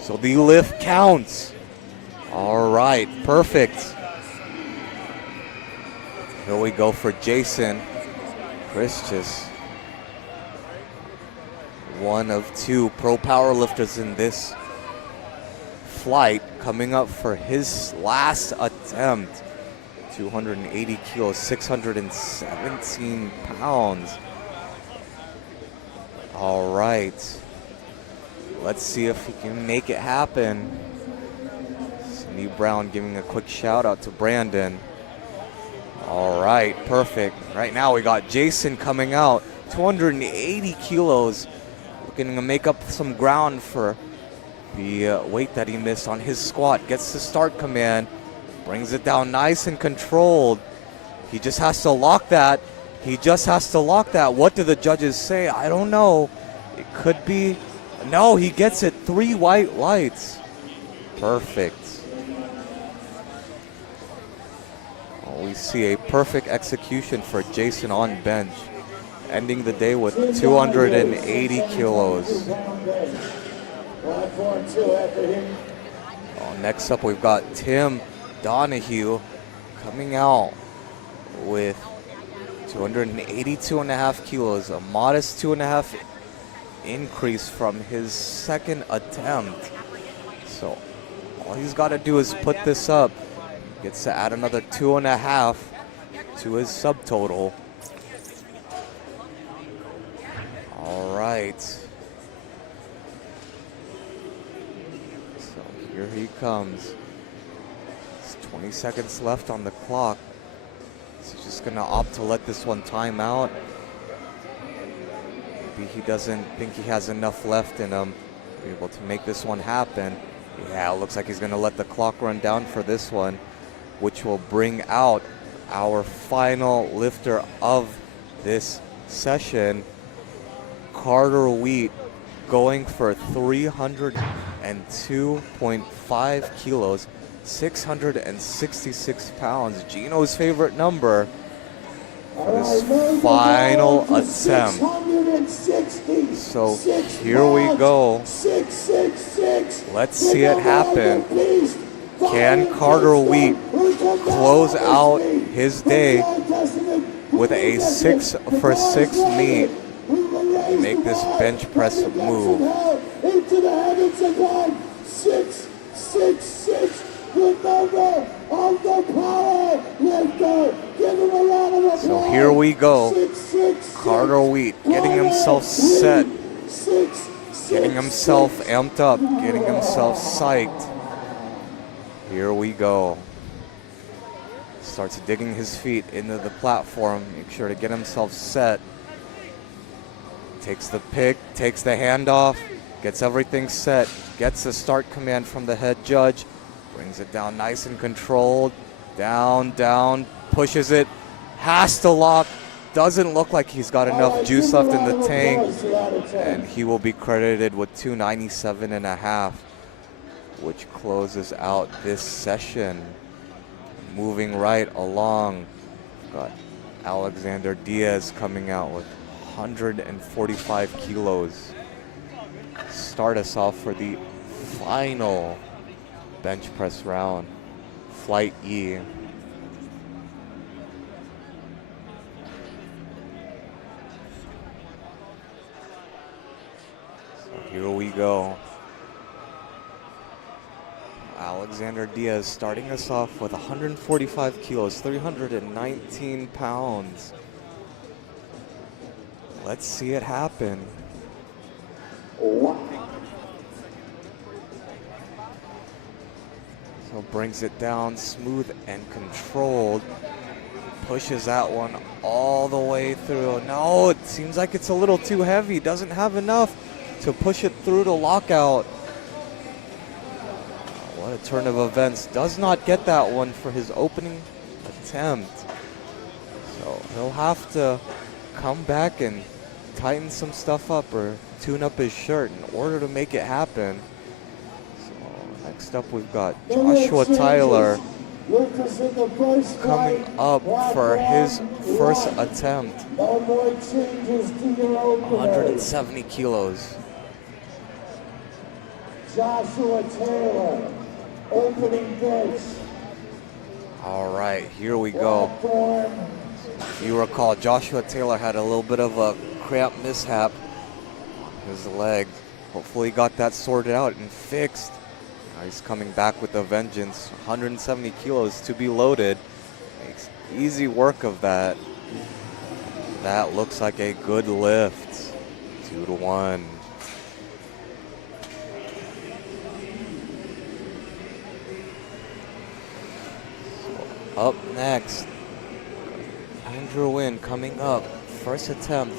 So the lift counts. All right, perfect. Here we go for Jason. Chris just one of two pro powerlifters in this flight, coming up for his last attempt. 280 kilos, 617 pounds. All right. Let's see if he can make it happen. Cindy Brown giving a quick shout out to Brandon. All right, perfect. Right now we got Jason coming out, 280 kilos, looking to make up some ground for the weight that he missed on his squat. Gets the start command, brings it down nice and controlled. He just has to lock that. What do the judges say? I don't know. It could be. No, he gets it. 3 white lights. Perfect. We see a perfect execution for Jason on bench, ending the day with 280 kilos. Next up, we've got Tim Donahue coming out with 282.5 kilos, a modest 2.5 increase from his second attempt. So all he's got to do is put this up. Gets to add another 2.5 to his subtotal. All right. So here he comes. It's 20 seconds left on the clock. He's just gonna opt to let this one time out. Maybe he doesn't think he has enough left in him to be able to make this one happen. Yeah, it looks like he's gonna let the clock run down for this one, which will bring out our final lifter of this session, Carter Wheat, going for 302.5 kilos, 666 pounds. Gino's favorite number for this final attempt. So here we go. Let's see it happen. Can Carter Wheat close out his day with a 6 for 6 meet and make this bench press move? Into the heavens of God, 666, the number of the power lifter. Give him a round of applause. So here we go. 666. Carter Wheat getting himself set, getting himself amped up, getting himself psyched. Here we go. Starts digging his feet into the platform. Make sure to get himself set. Takes the pick, takes the handoff, gets everything set, gets the start command from the head judge, brings it down nice and controlled. Down, down, pushes it, has to lock. Doesn't look like he's got enough juice left in the tank, and he will be credited with 297.5. which closes out this session. Moving right along, we've got Alexander Diaz coming out with 145 kilos. Start us off for the final bench press round, Flight E. So here we go. Alexander Diaz starting us off with 145 kilos, 319 pounds. Let's see it happen. So brings it down smooth and controlled. Pushes that one all the way through. No, it seems like it's a little too heavy. Doesn't have enough to push it through to lockout. What a turn of events. Does not get that one for his opening attempt. So he'll have to come back and tighten some stuff up or tune up his shirt in order to make it happen. Next up, we've got Joshua Tyler coming up for his first attempt. 170 kilos. Joshua Taylor, opening bench. All right, here we go. If you recall, Joshua Taylor had a little bit of a cramp mishap on his leg. Hopefully he got that sorted out and fixed. Now he's coming back with a vengeance. 170 kilos to be loaded. Makes easy work of that. That looks like a good lift. 2-1. Up next, Andrew Wynn coming up. First attempt,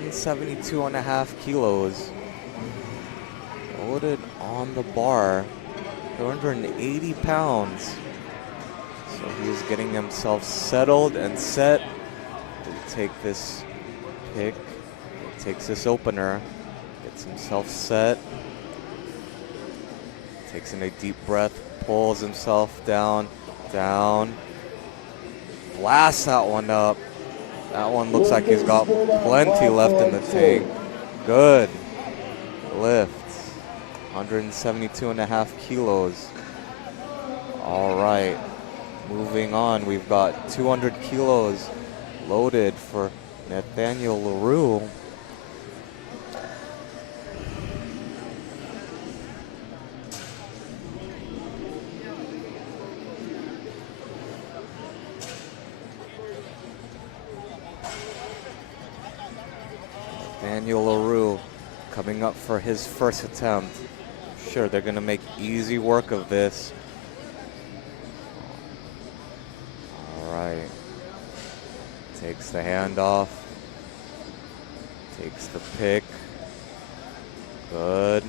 172.5 kilos. Loaded on the bar, 280 pounds. So he's getting himself settled and set. He'll take this pick, he takes this opener, gets himself set. Takes in a deep breath, pulls himself down. Blasts that one up. That one looks like he's got plenty left in the tank. Good lift. 172.5 kilos. All right, moving on. We've got 200 kilos loaded for Nathaniel LaRue. Nathaniel LaRue coming up for his first attempt. Sure, they're gonna make easy work of this. All right. Takes the handoff. Takes the pick. Good.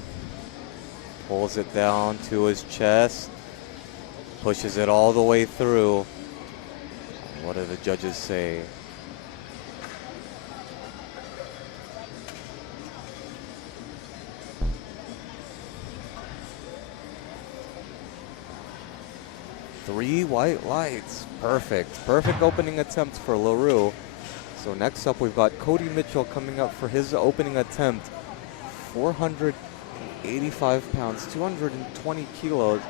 Pulls it down to his chest. Pushes it all the way through. What do the judges say? Three white lights. Perfect. Perfect opening attempt for LaRue. So next up, we've got Cody Mitchell coming up for his opening attempt. 485 pounds, 220 kilos.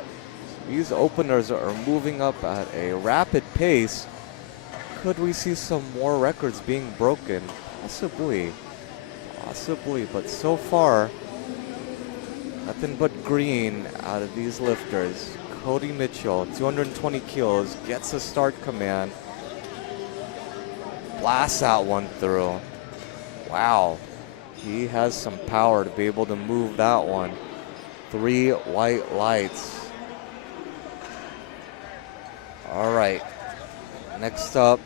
These openers are moving up at a rapid pace. Could we see some more records being broken? Possibly. Possibly. But so far, nothing but green out of these lifters. Cody Mitchell, 220 kilos, gets a start command. Blasts that one through. Wow. He has some power to be able to move that one. 3 white lights. All right. Next up,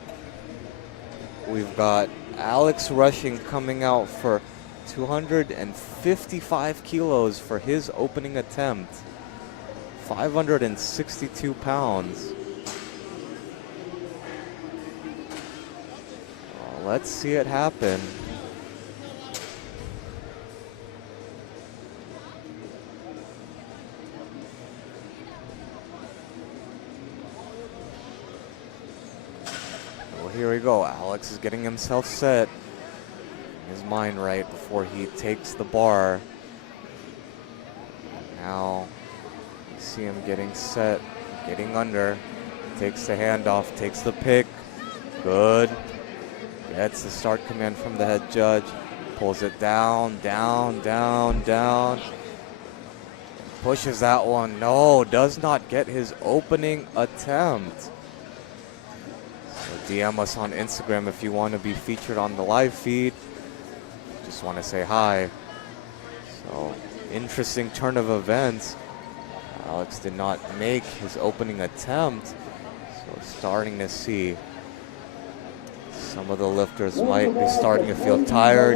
we've got Alex Rushing coming out for 255 kilos for his opening attempt. 562 pounds. Well, let's see it happen. Well, here we go. Alex is getting himself set. His mind right before he takes the bar. Now, see him getting set, getting under, takes the handoff, takes the pick, good, gets the start command from the head judge, pulls it down, pushes that one, no, does not get his opening attempt. So DM us on Instagram if you want to be featured on the live feed, just want to say hi. So, interesting turn of events. Alex did not make his opening attempt, so starting to see some of the lifters might be starting to feel tired,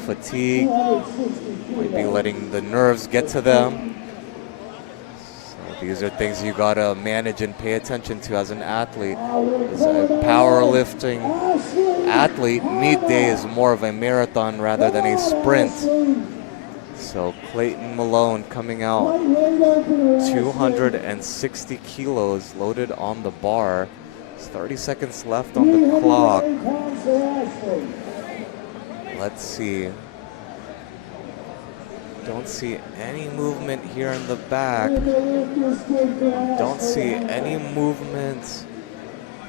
fatigued, might be letting the nerves get to them. So these are things you gotta manage and pay attention to as an athlete. As a powerlifting athlete, meet day is more of a marathon rather than a sprint. So Clayton Malone coming out, Lightweight opener, Ashley. 260 kilos loaded on the bar. There's 30 seconds left on the clock. 380 pounds for Ashley. Let's see. Don't see any movement here in the back. And the lift is good for Don't Ashley. see any movement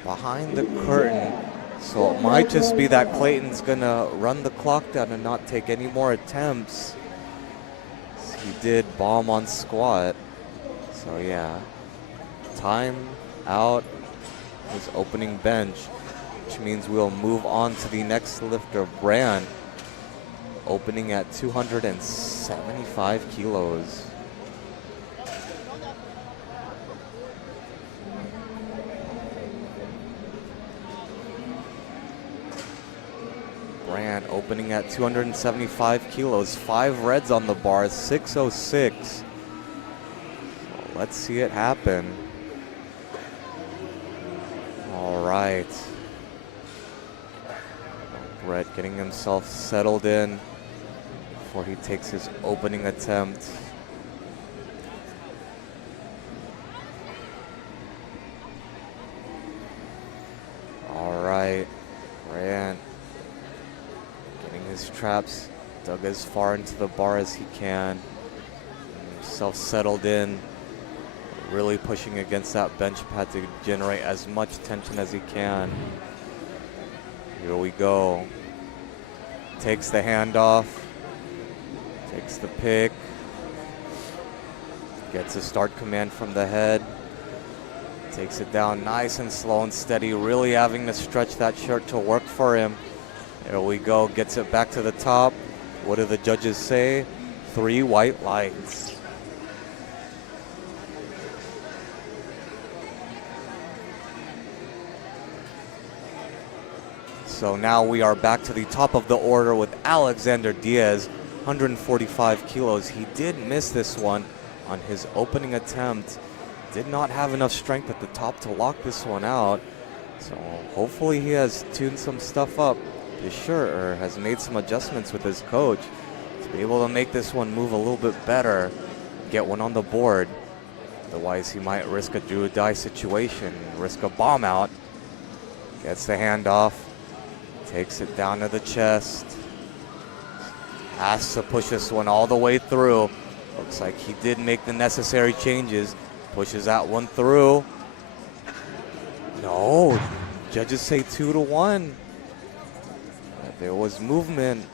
behind the curtain. So it might just be that Clayton's gonna run the clock down and not take any more attempts. He did bomb on squat. So yeah, time out his opening bench, which means we'll move on to the next lifter, Brand, opening at 275 kilos. Brand opening at 275 kilos, 5 reds on the bar, 606. So let's see it happen. All right. Brett getting himself settled in before he takes his opening attempt. All right, Brand getting his traps dug as far into the bar as he can. Himself settled in, really pushing against that bench pad to generate as much tension as he can. Here we go. Takes the handoff, takes the pick, gets a start command from the head, takes it down nice and slow and steady, really having to stretch that shirt to work for him. There we go, gets it back to the top. What do the judges say? 3 white lights. So now we are back to the top of the order with Alexander Diaz, 145 kilos. He did miss this one on his opening attempt. Did not have enough strength at the top to lock this one out. So hopefully he has tuned some stuff up, is sure, or has made some adjustments with his coach to be able to make this one move a little bit better, get one on the board. Otherwise he might risk a do or die situation, risk a bomb out. Gets the handoff. Takes it down to the chest. Has to push this one all the way through. Looks like he did make the necessary changes. Pushes that one through. No, judges say 2-1. There was movement,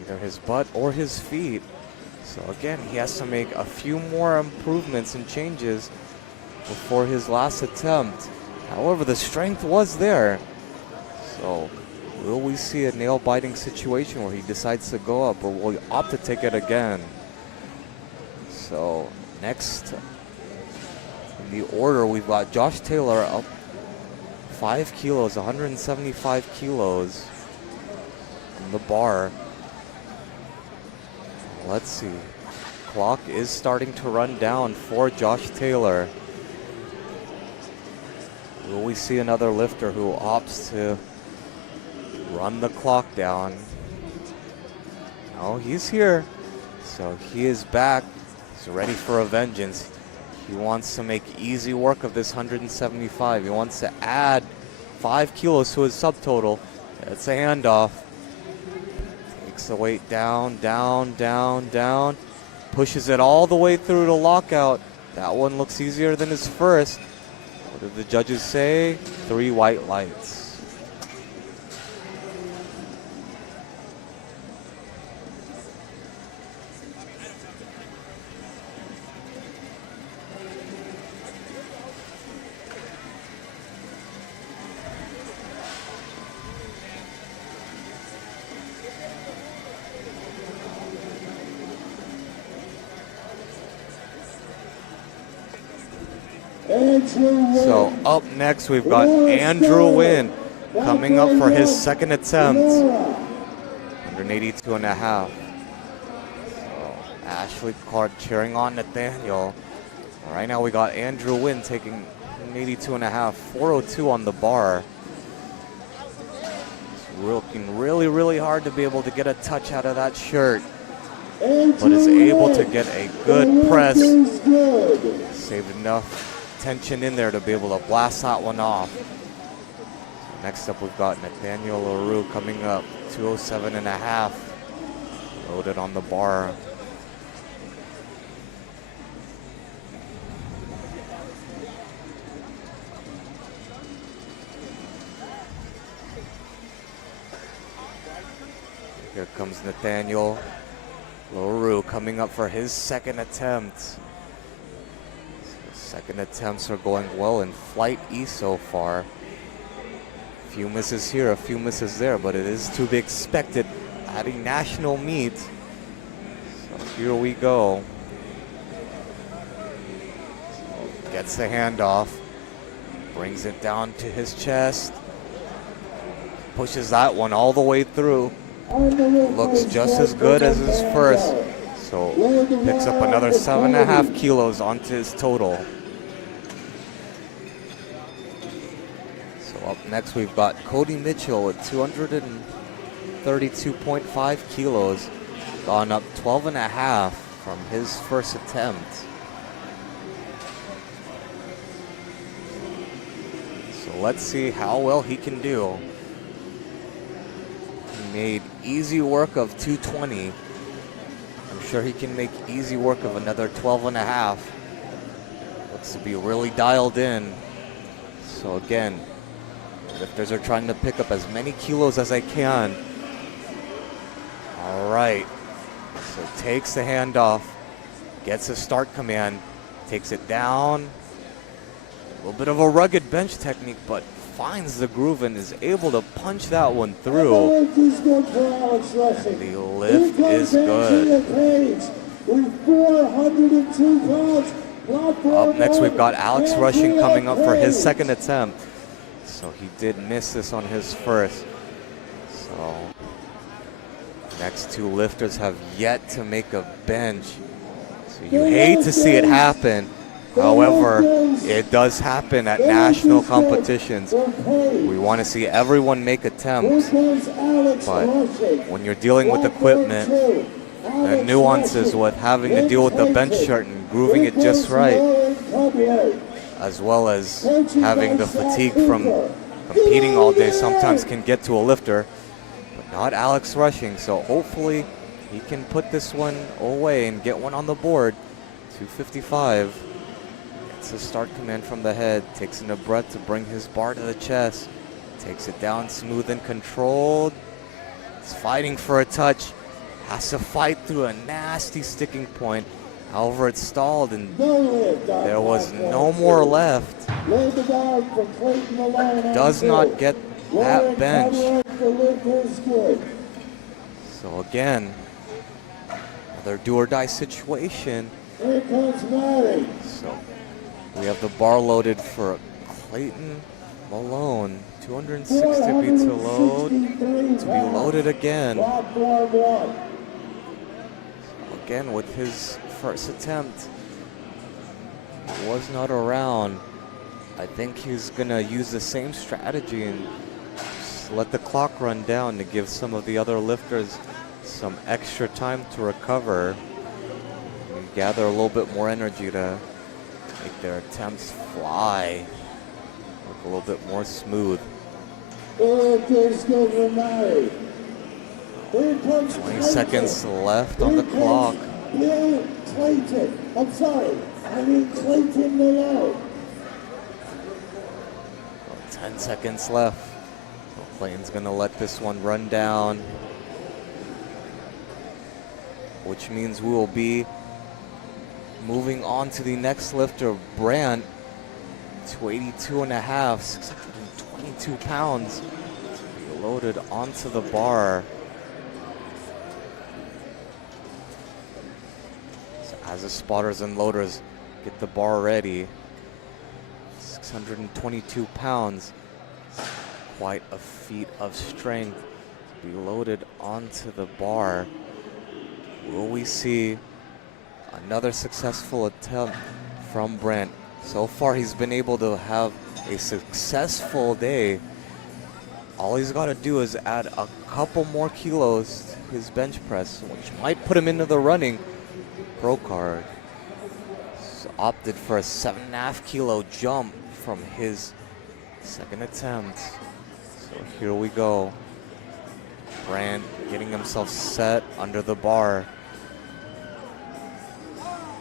either his butt or his feet. So again, he has to make a few more improvements and changes before his last attempt. However, the strength was there. So will we see a nail-biting situation where he decides to go up, or will he opt to take it again? So next in the order, we've got Josh Taylor up 5 kilos, 175 kilos on the bar. Let's see. Clock is starting to run down for Josh Taylor. Will we see another lifter who opts to run the clock down? No, he's here. So he is back. He's ready for a vengeance. He wants to make easy work of this 175. He wants to add 5 kilos to his subtotal. That's a handoff. Takes the weight down, down, down, down. Pushes it all the way through to lockout. That one looks easier than his first. What did the judges say? 3 white lights. So up next, we've got Andrew Wynn coming up for his second attempt, 182 and a half. So Ashley Clark cheering on Nathaniel. Right now we got Andrew Wynn taking 182 and a half, 402 on the bar. He's working really, really hard to be able to get a touch out of that shirt. but is able to get a good press. Is good. Saved enough tension in there to be able to blast that one off. Next up, we've got Nathaniel LaRue coming up, 207.5, loaded on the bar. Here comes Nathaniel LaRue coming up for his second attempt. Second attempts are going well in Flight E so far. A few misses here, a few misses there, but it is to be expected at a national meet. So here we go. So gets the handoff, brings it down to his chest, pushes that one all the way through. Looks just as good as his first. So picks up another 7.5 kilos onto his total. So up next we've got Cody Mitchell with 232.5 kilos, gone up 12.5 from his first attempt. So let's see how well he can do. He made easy work of 220. I'm sure he can make easy work of another 12.5. Looks to be really dialed in. So again, lifters are trying to pick up as many kilos as they can. All right, so takes the handoff, gets a start command, takes it down. A little bit of a rugged bench technique, but finds the groove and is able to punch that one through. And the lift is good. Up next we've got Alex Rushing coming up for his second attempt. So he did miss this on his first. So next two lifters have yet to make a bench. So you hate to see it happen. However, it does happen at national competitions. We want to see everyone make attempts, but when you're dealing with equipment, the nuances with having to deal with the bench shirt and grooving it just right, as well as having the fatigue from competing all day sometimes can get to a lifter, but not Alex Rushing. So hopefully he can put this one away and get one on the board. 255. Gets a start command from the head, takes in a breath to bring his bar to the chest, takes it down smooth and controlled. He's fighting for a touch, has to fight through a nasty sticking point. However, it stalled and there was no more left. Does not get that bench. So again, another do or die situation. So we have the bar loaded for Clayton Malone. 260 beats to load, to be loaded again. Again with his first attempt, was not around. I think he's gonna use the same strategy and just let the clock run down to give some of the other lifters some extra time to recover and gather a little bit more energy to make their attempts fly, look a little bit more smooth. 20 seconds left on the clock. Clayton, I'm sorry, I mean Clayton Malone. 10 seconds left. So Clayton's gonna let this one run down, which means we will be moving on to the next lifter, Brandt, 282.5, 622 pounds, to be loaded onto the bar. So as the spotters and loaders get the bar ready, 622 pounds, quite a feat of strength to be loaded onto the bar. Will we see another successful attempt from Brandt? So far he's been able to have a successful day. All he's got to do is add a couple more kilos his bench press, which might put him into the running. Pro card opted for a 7.5 kilo jump from his second attempt. So here we go. Brand getting himself set under the bar.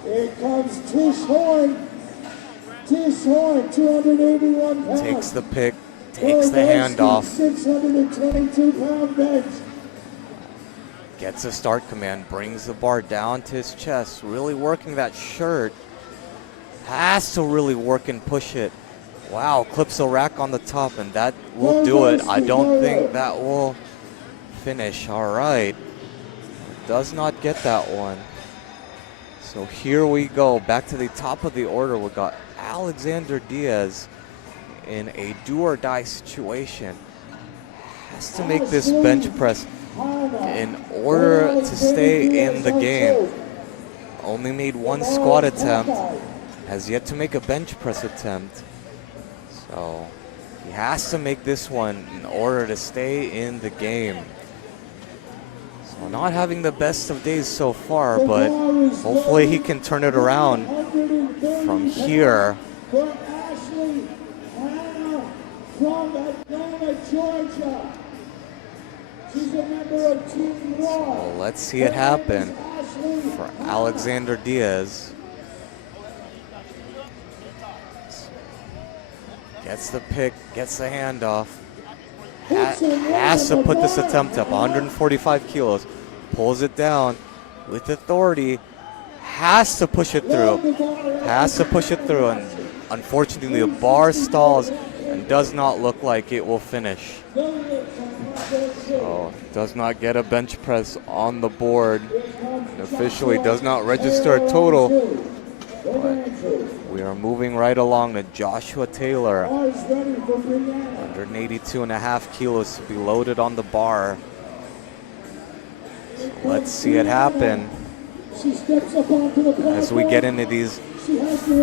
Here comes Tish Horn. Tish Horn, 281 pounds. Takes the pick, takes the handoff. 622-pound bench. Gets a start command, brings the bar down to his chest, really working that shirt. Has to really work and push it. Wow, clips a rack on the top, and that will do it. I don't think that will finish. All right. Does not get that one. So here we go. Back to the top of the order. We got Alexander Diaz in a do or die situation. Has to make this bench press in order to stay in the game. Only made one squat attempt. Has yet to make a bench press attempt. So he has to make this one in order to stay in the game. So not having the best of days so far, but hopefully he can turn it around from here. For Ashley Hannah from Atlanta, Georgia. She's a member of Team Raw. So let's see it happen for Alexander Diaz. Gets the pick, gets the handoff. Has to put this attempt up, 145 kilos. Pulls it down with authority. Has to push it through. Has to push it through. And unfortunately, the bar stalls and does not look like it will finish. So, does not get a bench press on the board. And officially does not register a total. But we are moving right along to Joshua Taylor. 182.5 kilos to be loaded on the bar. So let's see it happen as we get into these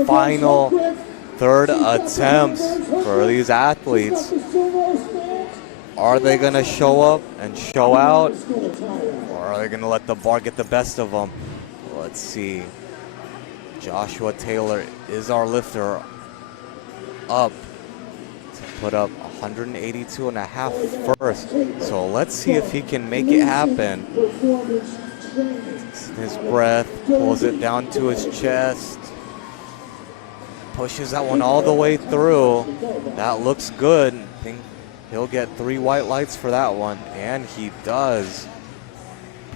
final third attempts for these athletes. Are they going to show up and show out, or are they going to let the bar get the best of them? Let's see. Joshua Taylor is our lifter, up to put up 182.5 first. So let's see if he can make it happen. His breath, pulls it down to his chest, pushes that one all the way through. That looks good. I think he'll get 3 white lights for that one, and he does.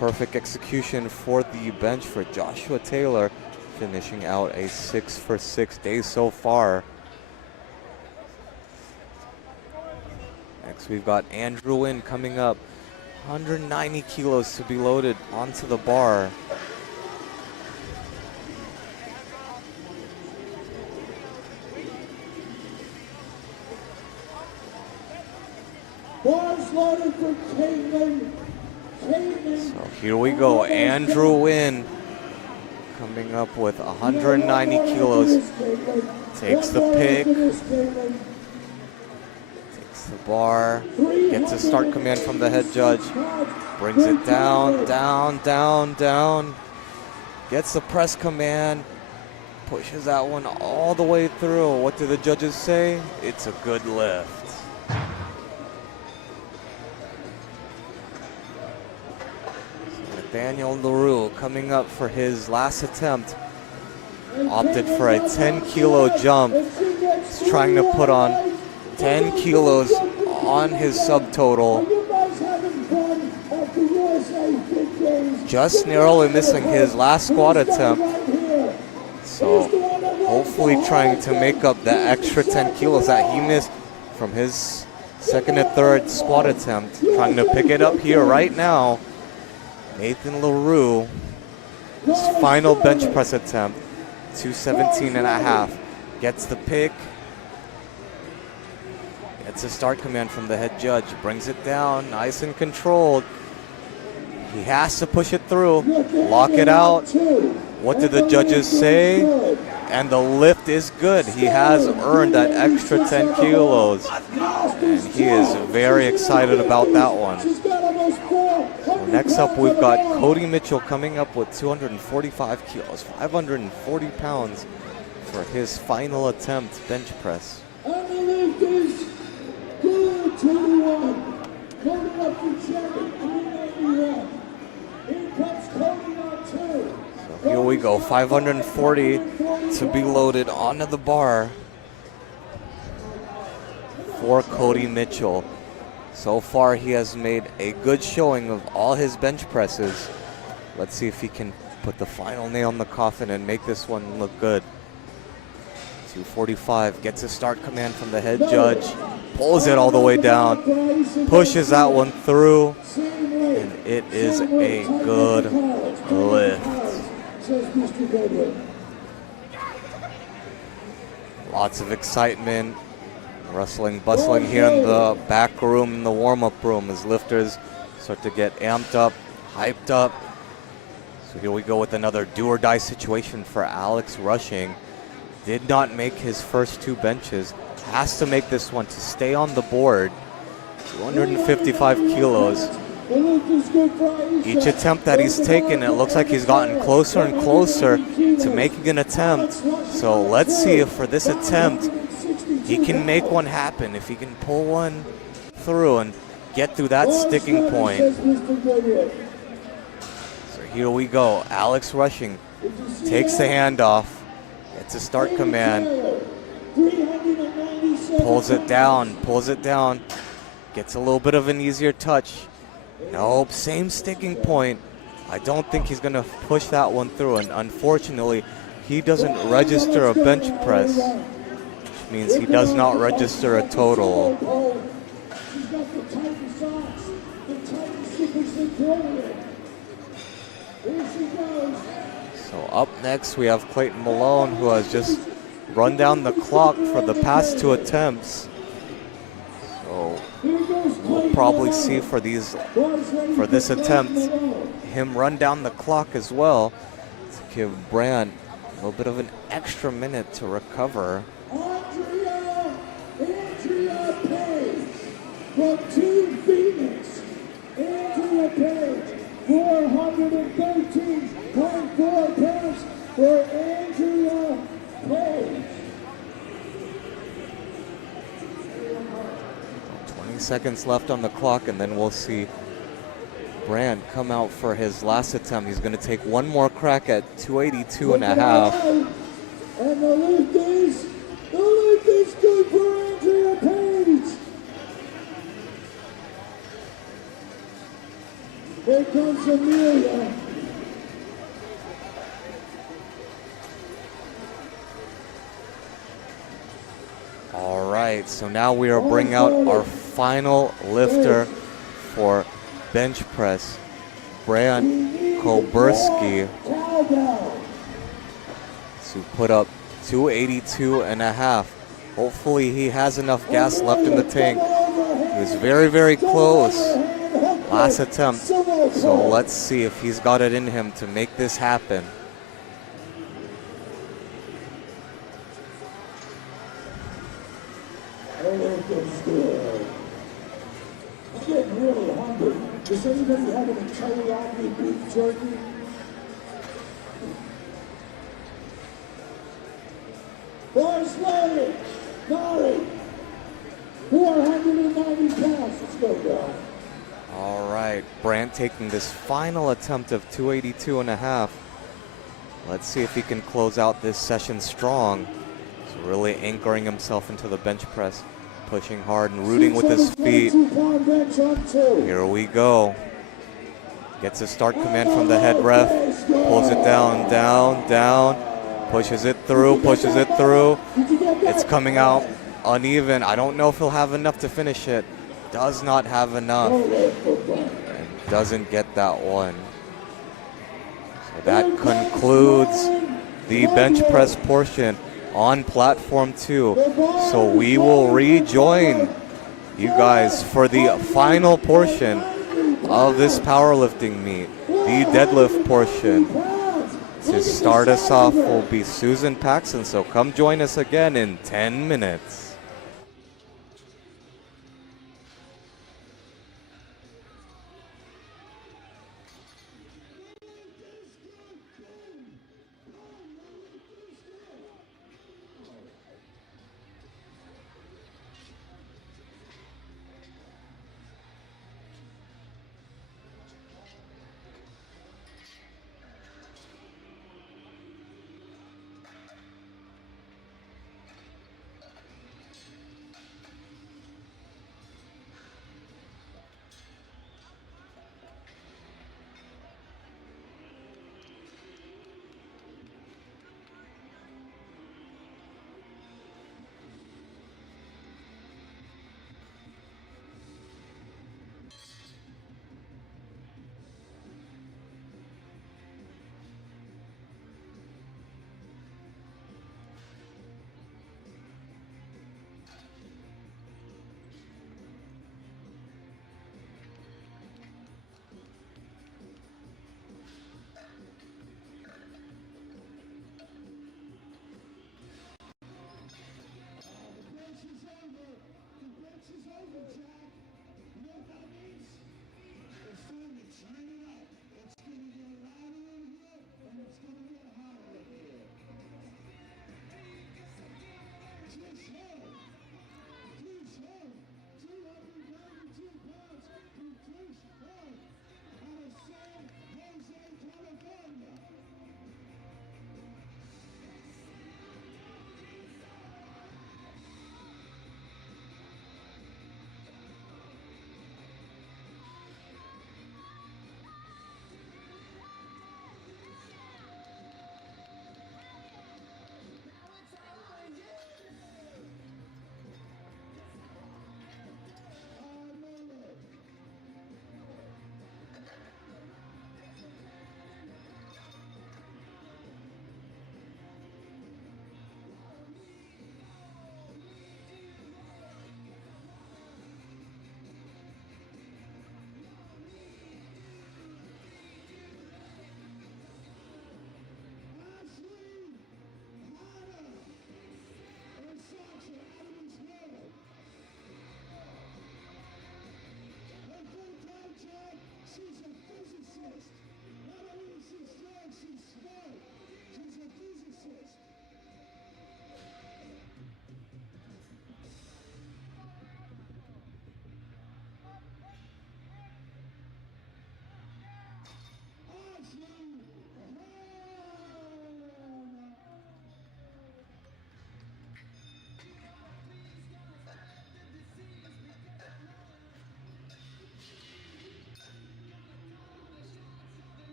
Perfect execution for the bench for Joshua Taylor, finishing out a 6 for 6 day so far. Next, we've got Andrew Wynn coming up. 190 kilos to be loaded onto the bar. Bars loaded for Caitlin. So here we go. Andrew Wynn coming up with 190 kilos. Takes the pick. Takes the bar. Gets a start command from the head judge. Brings it down, down, down, down. Gets the press command. Pushes that one all the way through. What do the judges say? It's a good lift. Daniel LaRue coming up for his last attempt. Opted for a 10 kilo jump. He's trying to put on 10 kilos on his subtotal. Just narrowly missing his last squat attempt. So hopefully trying to make up the extra 10 kilos that he missed from his second and third squat attempt. Trying to pick it up here right now. Nathan LaRue, his final bench press attempt, 217.5. Gets the pick. Gets a start command from the head judge. Brings it down, nice and controlled. He has to push it through, lock it out. What did the judges say? and the lift is good. He has earned that extra 10 kilos, and he is very excited about that one. So next up, we've got Cody Mitchell coming up with 245 kilos, 540 pounds for his final attempt bench press. And the lift is good, 21. Coming up for Jerry, 391. Here comes Cody on 2. So here we go, 540 to be loaded onto the bar for Cody Mitchell. So far, he has made a good showing of all his bench presses. Let's see if he can put the final nail in the coffin and make this one look good. 245, gets a start command from the head judge, pulls it all the way down, pushes that one through, and it is a good lift. Lots of excitement, rustling, bustling here in the back room, in the warm-up room, as lifters start to get amped up, hyped up. So here we go with another do-or-die situation for Alex Rushing. Did not make his first 2 benches, has to make this one to stay on the board. 255 kilos. Each attempt that he's taken, it looks like he's gotten closer and closer to making an attempt. So let's see if for this attempt, he can make one happen, if he can pull one through and get through that sticking point. So here we go, Alex Rushing takes the handoff. It's a start command, pulls it down, gets a little bit of an easier touch. Nope, same sticking point. I don't think he's gonna push that one through, and unfortunately, he doesn't register a bench press, which means he does not register a total. So up next, we have Clayton Malone, who has just run down the clock for the past 2 attempts. So we'll probably see for this attempt, him run down the clock as well to give Brand a little bit of an extra minute to recover. Andrea Page from Team Phoenix. Andrea Page, 413.4 pounds for Andrea Page. 20 seconds left on the clock, and then we'll see Brand come out for his last attempt. He's going to take one more crack at 282 and a half. And the lift is good for Andrea Page. Here comes Amelia. All right, so now we are bringing out our final lifter for bench press, Brand Koberski, to put up 282 and a half. Hopefully he has enough gas left in the tank. He was very, very close last attempt, so let's see if he's got it in him to make this happen. I'm getting really hungry. Does anybody have any teriyaki beef jerky? Bars loaded. Nari. 490 pounds. Let's go, girl. All right, Brand taking this final attempt of 282 and a half. Let's see if he can close out this session strong. He's really anchoring himself into the bench press, pushing hard and rooting with his feet. Here we go. Gets a start command from the head ref, pulls it down, down, pushes it through. It's coming out uneven. I don't know if he'll have enough to finish it. Does not have enough, and doesn't get that one. So that concludes the bench press portion on platform 2. So we will rejoin you guys for the final portion of this powerlifting meet, the deadlift portion. to start us off will be Susan Paxson, so come join us again in 10 minutes.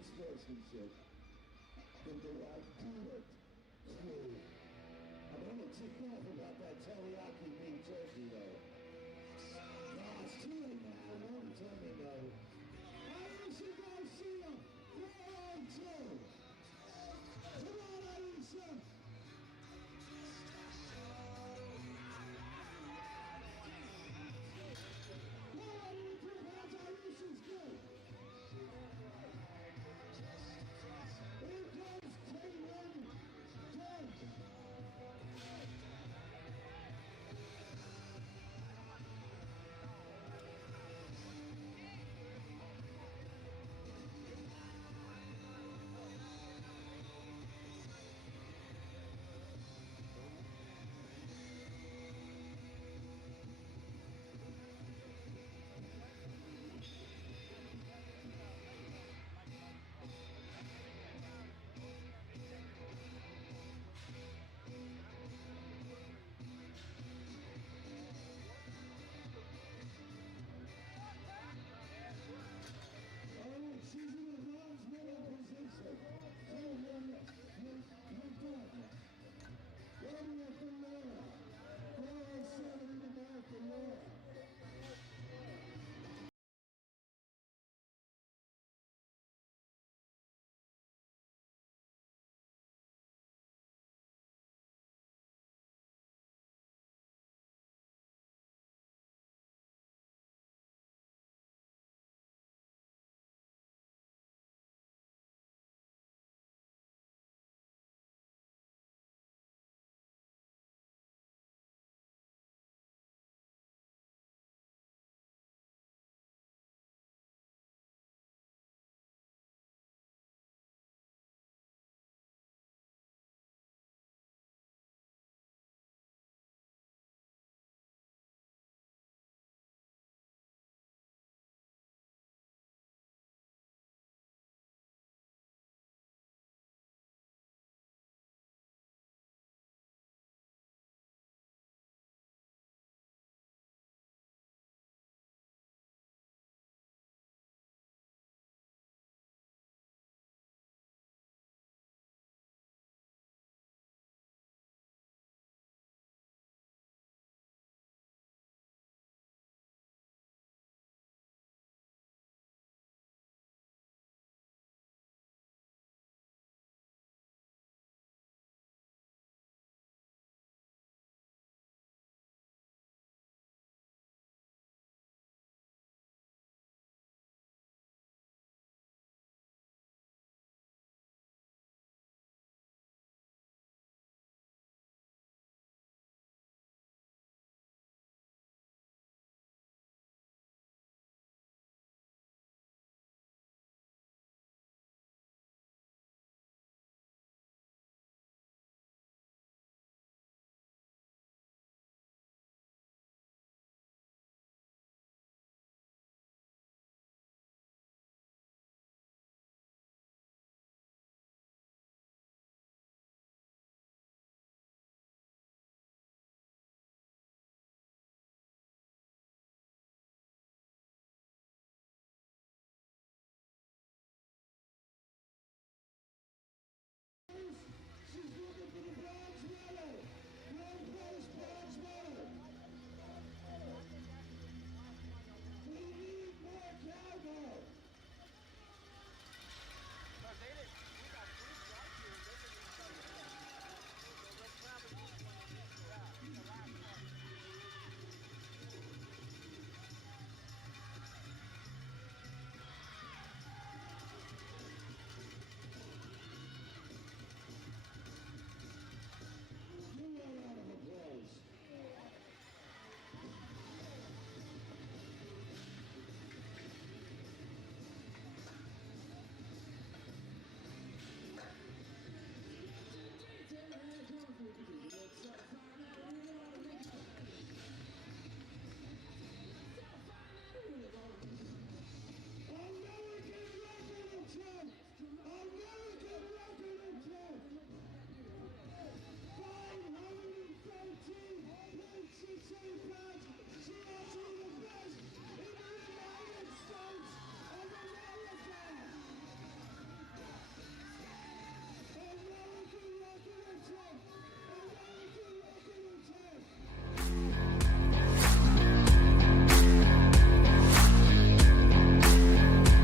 Sportsmanship. But they are good. I'm a little ticked off about that teriyaki beef jerky, though. No, it's too late now. Don't tell me no. Aisha Garcia, 402. Come on, Aisha. 483 pounds. Aisha's good. Here comes Caitlin Dent.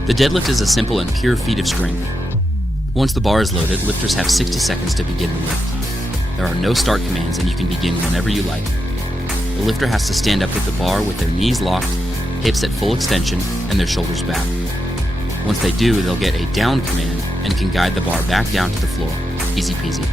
The deadlift is a simple and pure feat of strength. Once the bar is loaded, lifters have 60 seconds to begin the lift. There are no start commands and you can begin whenever you like. The lifter has to stand up with the bar with their knees locked, hips at full extension, and their shoulders back. Once they do, they'll get a down command and can guide the bar back down to the floor. Easy peasy.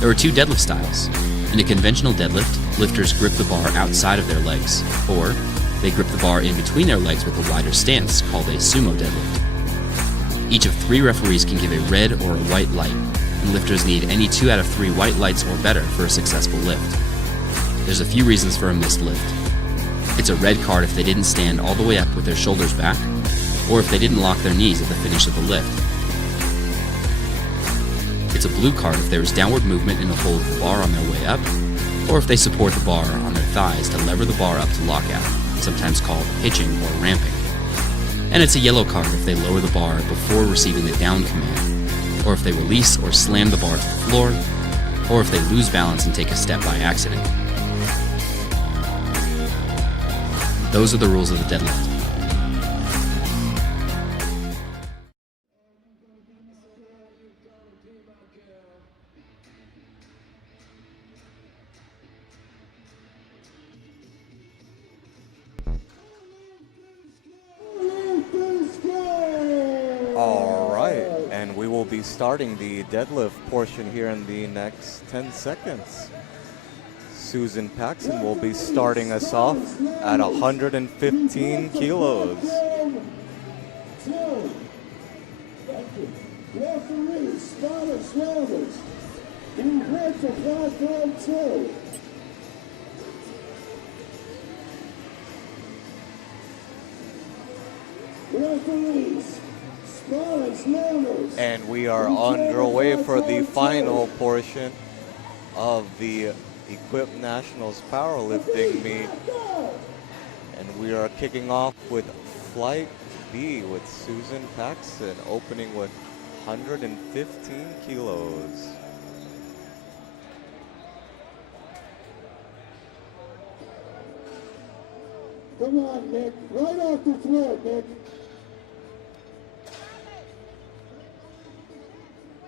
There are two deadlift styles. In a conventional deadlift, lifters grip the bar outside of their legs, or they grip the bar in between their legs with a wider stance called a sumo deadlift. Each of 3 referees can give a red or a white light, and lifters need any 2 out of 3 white lights or better for a successful lift. There's a few reasons for a missed lift. It's a red card if they didn't stand all the way up with their shoulders back, or if they didn't lock their knees at the finish of the lift. It's a blue card if there is downward movement in the hold of the bar on their way up, or if they support the bar on their thighs to lever the bar up to lockout, sometimes called hitching or ramping. And it's a yellow card if they lower the bar before receiving the down command, or if they release or slam the bar to the floor, or if they lose balance and take a step by accident. Those are the rules of the deadlift. All right, and we will be starting the deadlift portion here in the next 10 seconds. Susan Paxson will be starting us off at 115 kilos. Referee, Scottish Rovers, who went to platform 2. Referees, Scottish Rovers. And we are underway for the final portion of the Equipped Nationals powerlifting meet. And we are kicking off with Flight B with Susan Paxson, opening with 115 kilos. Come on, Nick. Right off the floor, Nick.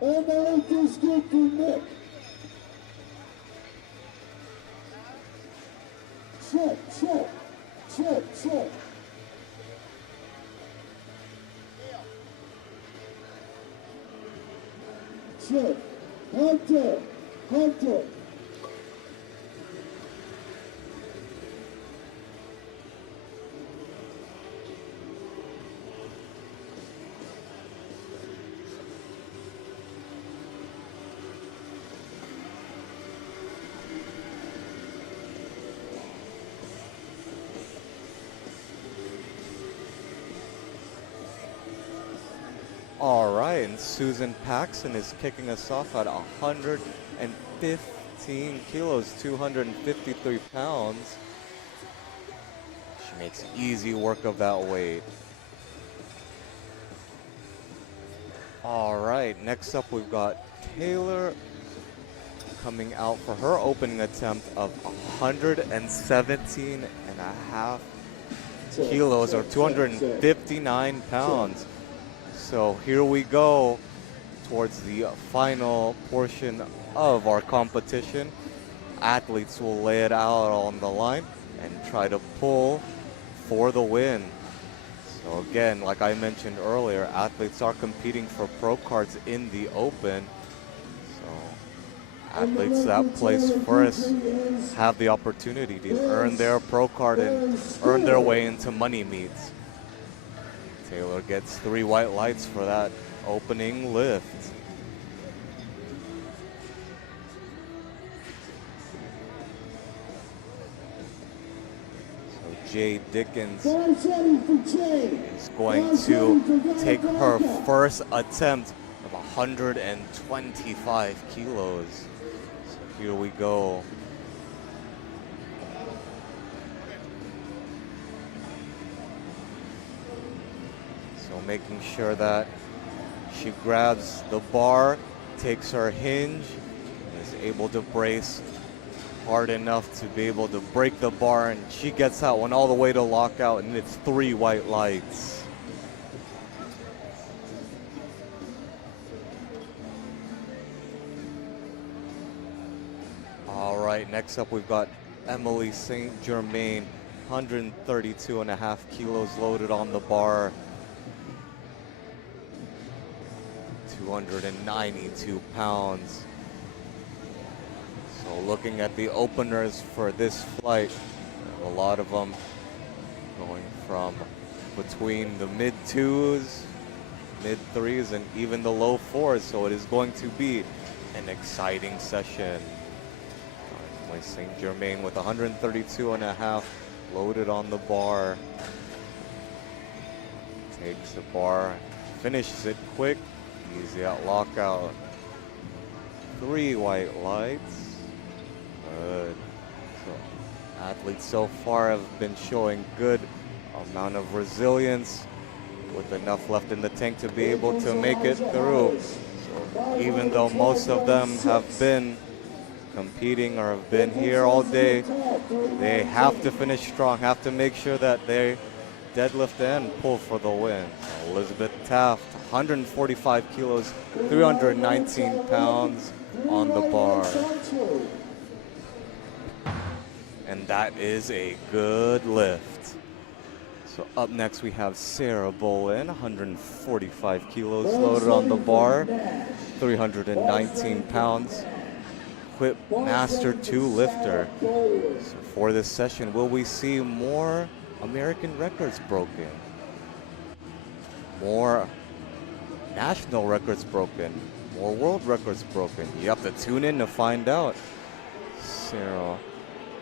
And the lift is good for Nick. Check, check, check, check. Check. Hunter, Hunter. All right, and Susan Paxson is kicking us off at 115 kilos, 253 pounds. She makes easy work of that weight. All right, next up we've got Taylor coming out for her opening attempt of 117 and a half kilos, or 259 pounds. So here we go towards the final portion of our competition. Athletes will lay it out on the line and try to pull for the win. So again, like I mentioned earlier, athletes are competing for pro cards in the open. So athletes that place first have the opportunity to earn their pro card and earn their way into money meets. Taylor gets 3 white lights for that opening lift. So Jay Dickens is going to take her first attempt of 125 kilos. So here we go. Making sure that she grabs the bar, takes her hinge, and is able to brace hard enough to be able to break the bar, and she gets that one all the way to lockout, and it's 3 white lights. right, next up we've got Emily St. Germain, 132.5 kilos loaded on the bar. 292 pounds. So looking at the openers for this flight, a lot of them going from between the mid twos, mid threes, and even the low fours. So it is going to be an exciting session. Emily St. Germain with 132.5 loaded on the bar. Takes the bar, finishes it quick, easy at lockout. 3 white lights. Good. So athletes so far have been showing good amount of resilience with enough left in the tank to be able to make it through. So even though most of them have been competing or have been here all day, they have to finish strong, have to make sure that they deadlift and pull for the win. So Elizabeth Taft, 145 kilos, 319 pounds on the bar. And that is a good lift. So up next we have Sarah Bolin, 145 kilos loaded on the bar, 319 pounds. Equip Master 2 lifter. So for this session, will we see more American records broken? More national records broken? More world records broken? You have to tune in to find out. Sarah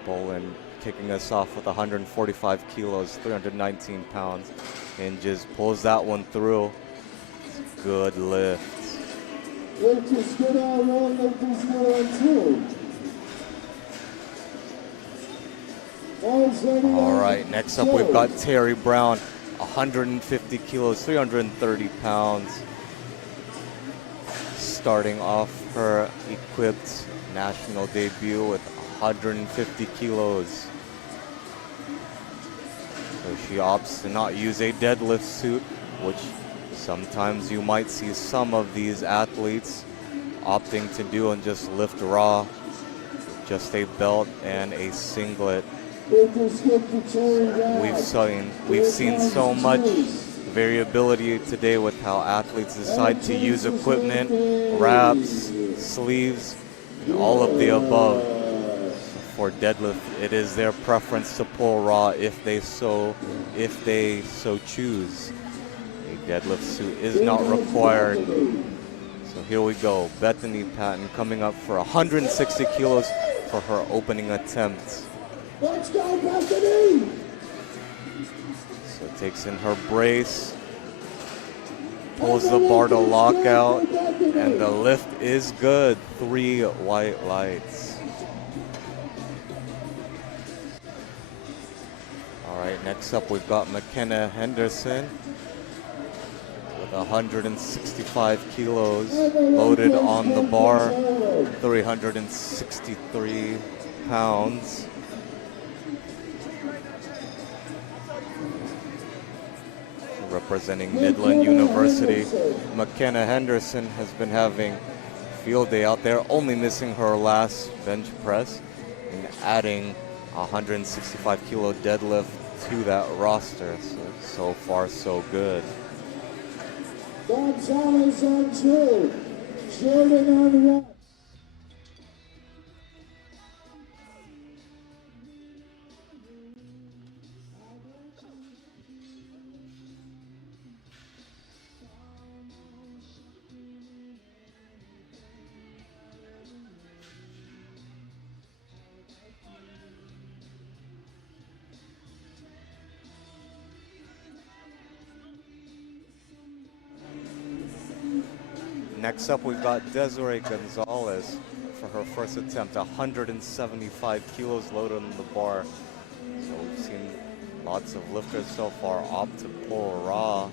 Bolin kicking us off with 145 kilos, 319 pounds. Hinges, pulls that one through. Good lift. All right, next up we've got Terry Brown, 150 kilos, 330 pounds. Starting off her equipped national debut with 150 kilos. So she opts to not use a deadlift suit, which sometimes you might see some of these athletes opting to do and just lift raw, just a belt and a singlet. We've seen so much variability today with how athletes decide to use equipment, wraps, sleeves, and all of the above. For deadlift, it is their preference to pull raw if they so choose. A deadlift suit is not required. So here we go. Bethany Patton coming up for 160 kilos for her opening attempt. Let's go, Bethany! So takes in her brace, pulls the bar to lockout, and the lift is good. 3 white lights. All right, next up we've got McKenna Henderson with 165 kilos loaded on the bar, 363 pounds. Representing Midland University, McKenna Henderson has been having a field day out there, only missing her last bench press and adding 165 kilo deadlift to that roster. So far, so good. Gonzalez on 2, Jordan on 1. Next up, we've got Desiree Gonzalez for her first attempt, 175 kilos loaded on the bar. So we've seen lots of lifters so far opt to pull raw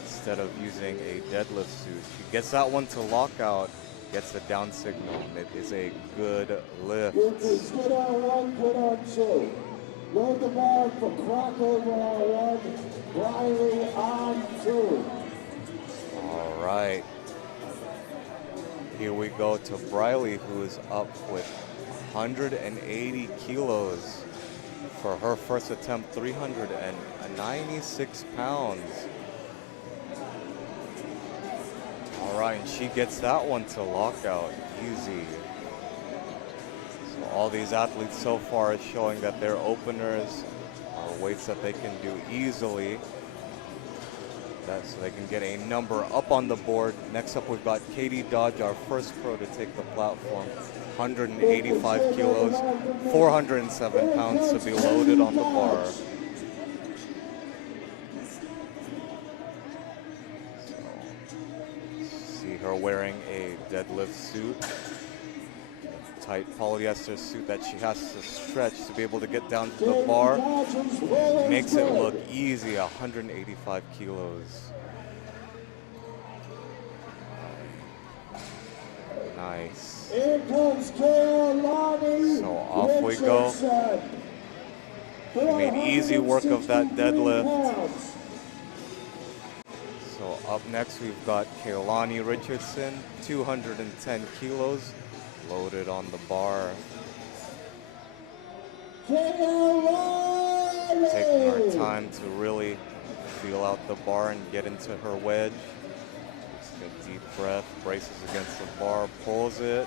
instead of using a deadlift suit. She gets that one to lockout, gets the down signal, and it is a good lift. Good on 1, good on 2. Load the bar for Crockover on 1, Riley on 2. All right. Here we go to Briley, who is up with 180 kilos for her first attempt, 396 pounds. All right, and she gets that one to lockout, easy. So all these athletes so far are showing that their openers are weights that they can do easily. So they can get a number up on the board. Next up, we've got Katie Dodge, our first pro to take the platform. 185 kilos, 407 pounds to be loaded on the bar. See her wearing a deadlift suit, a tight polyester suit that she has to stretch to be able to get down to the bar. Makes it look easy, 185 kilos. Nice. So off we go. She made easy work of that deadlift. So up next we've got Kaylani Richardson, 210 kilos, loaded on the bar. Taking our time to really feel out the bar and get into her wedge. Just a deep breath, braces against the bar, pulls it,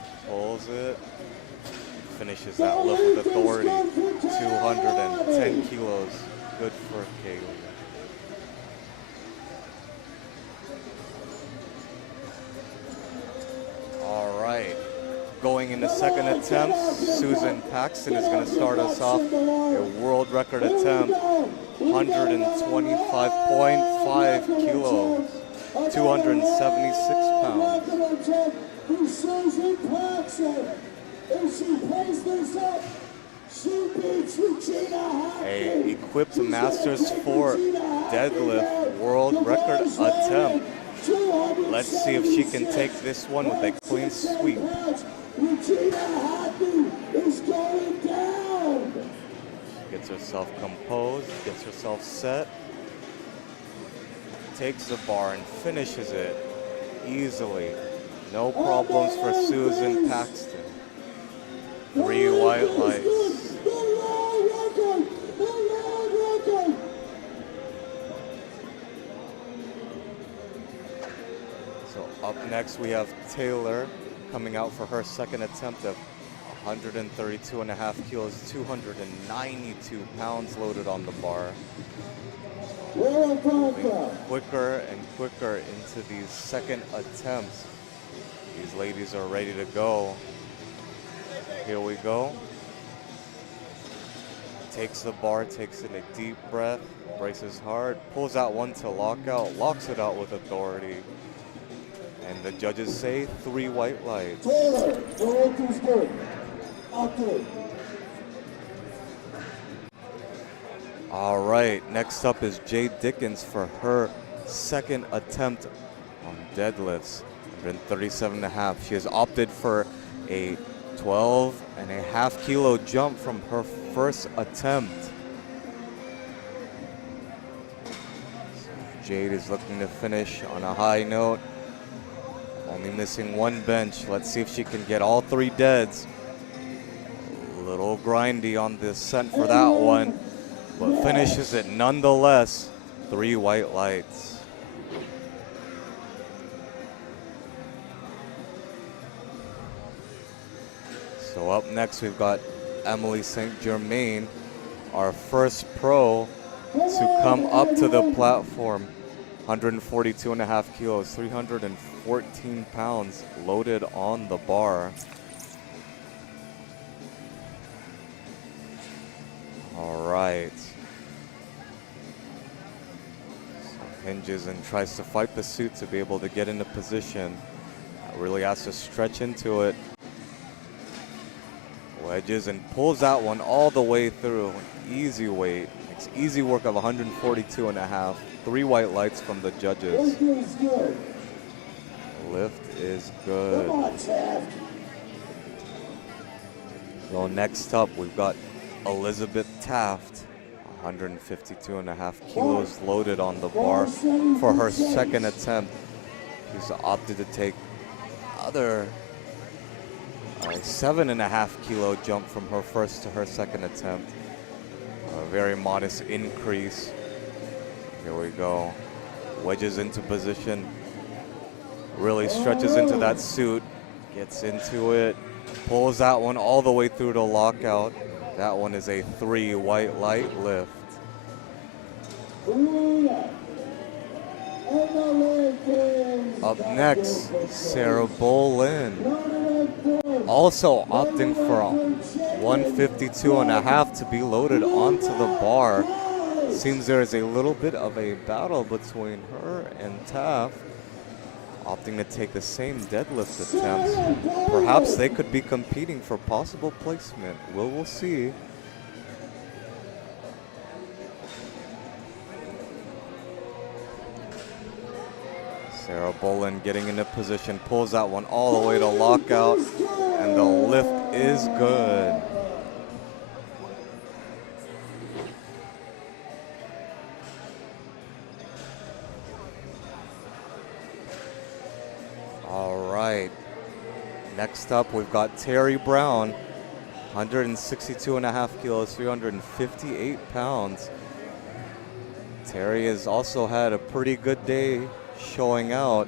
finishes that lift with authority. 210 kilos, good for Kaylee. All right, going into second attempt, Susan Paxton is going to start us off. A world record attempt, 125.5 kilos, 276 pounds. Susan Paxton. If she plays this up, she beats Regina Hackney. A equipped Masters 4 deadlift world record attempt. Let's see if she can take this one with a clean sweep. Regina Hackney is going down. Gets herself composed, gets herself set, takes the bar and finishes it easily. No problems for Susan Paxton. 3 white lights. So up next we have Taylor coming out for her second attempt of 132.5 kilos, 292 pounds loaded on the bar. Moving quicker and quicker into these second attempts. These ladies are ready to go. Here we go. Takes the bar, takes in a deep breath, braces hard, pulls out one to lock out, locks it out with authority. And the judges say 3 white lights. All right, next up is Jade Dickens for her second attempt on deadlifts, 137.5. She has opted for a 12.5 kilo jump from her first attempt. So Jade is looking to finish on a high note. Only missing one bench. Let's see if she can get all 3 deads. A little grindy on the scent for that one, but finishes it nonetheless. 3 white lights. So up next we've got Emily St. Germain, our first pro to come up to the platform. 142.5 kilos, 314 pounds loaded on the bar. All right. So hinges and tries to fight the suit to be able to get into position. Really has to stretch into it. Wedges and pulls that one all the way through. Easy weight. Makes easy work of 142.5. 3 white lights from the judges. Lift is good. So next up, we've got Elizabeth Taft, 152.5 kilos loaded on the bar for her second attempt. She's opted to take A 7.5 kilo jump from her first to her second attempt. A very modest increase. Here we go. Wedges into position. Really stretches into that suit. Gets into it. Pulls that one all the way through to lockout. That one is a 3 white light lift. Up next, Sarah Bolin. Also opting for a 152.5 to be loaded onto the bar. Seems there is a little bit of a battle between her and Taff. Opting to take the same deadlift attempts. Perhaps they could be competing for possible placement. We'll see. Sarah Bolin getting into position, pulls that one all the way to lockout, and the lift is good. All right. Next up, we've got Terry Brown, 162.5 kilos, 358 pounds. Terry has also had a pretty good day showing out,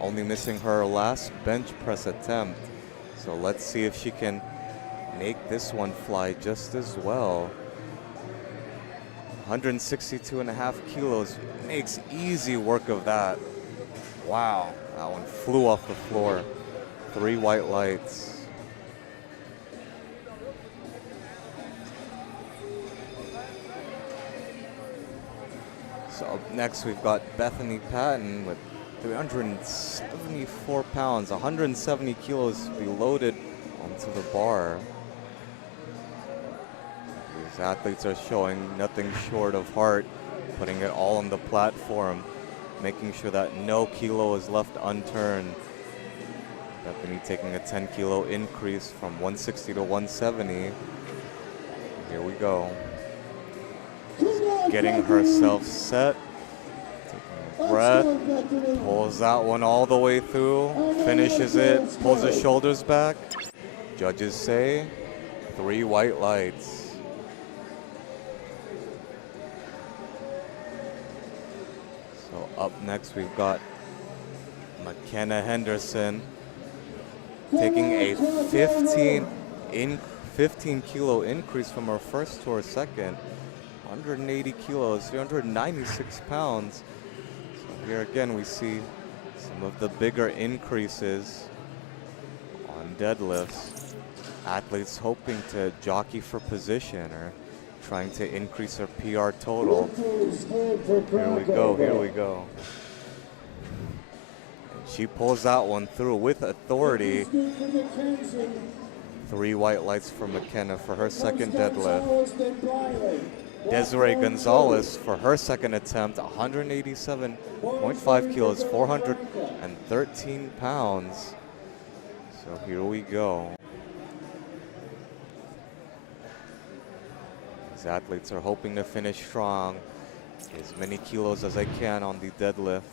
only missing her last bench press attempt. So let's see if she can make this one fly just as well. 162.5 kilos, makes easy work of that. Wow, that one flew off the floor. 3 white lights. So up next we've got Bethany Patton with 374 pounds, 170 kilos to be loaded onto the bar. These athletes are showing nothing short of heart, putting it all on the platform, making sure that no kilo is left unturned. Bethany taking a 10 kilo increase from 160 to 170. Here we go. Getting herself set, taking a breath, pulls that one all the way through, finishes it, pulls the shoulders back. Judges say 3 white lights. So up next we've got McKenna Henderson taking a 15 kilo increase from her first to her second. 180 kilos, 396 pounds. So here again we see some of the bigger increases on deadlifts. Athletes hoping to jockey for position or trying to increase their PR total. Here we go, here we go. And she pulls that one through with authority. 3 white lights for McKenna for her second deadlift. Desiree Gonzalez for her second attempt, 187.5 kilos, 413 pounds. So here we go. These athletes are hoping to finish strong, as many kilos as they can on the deadlift.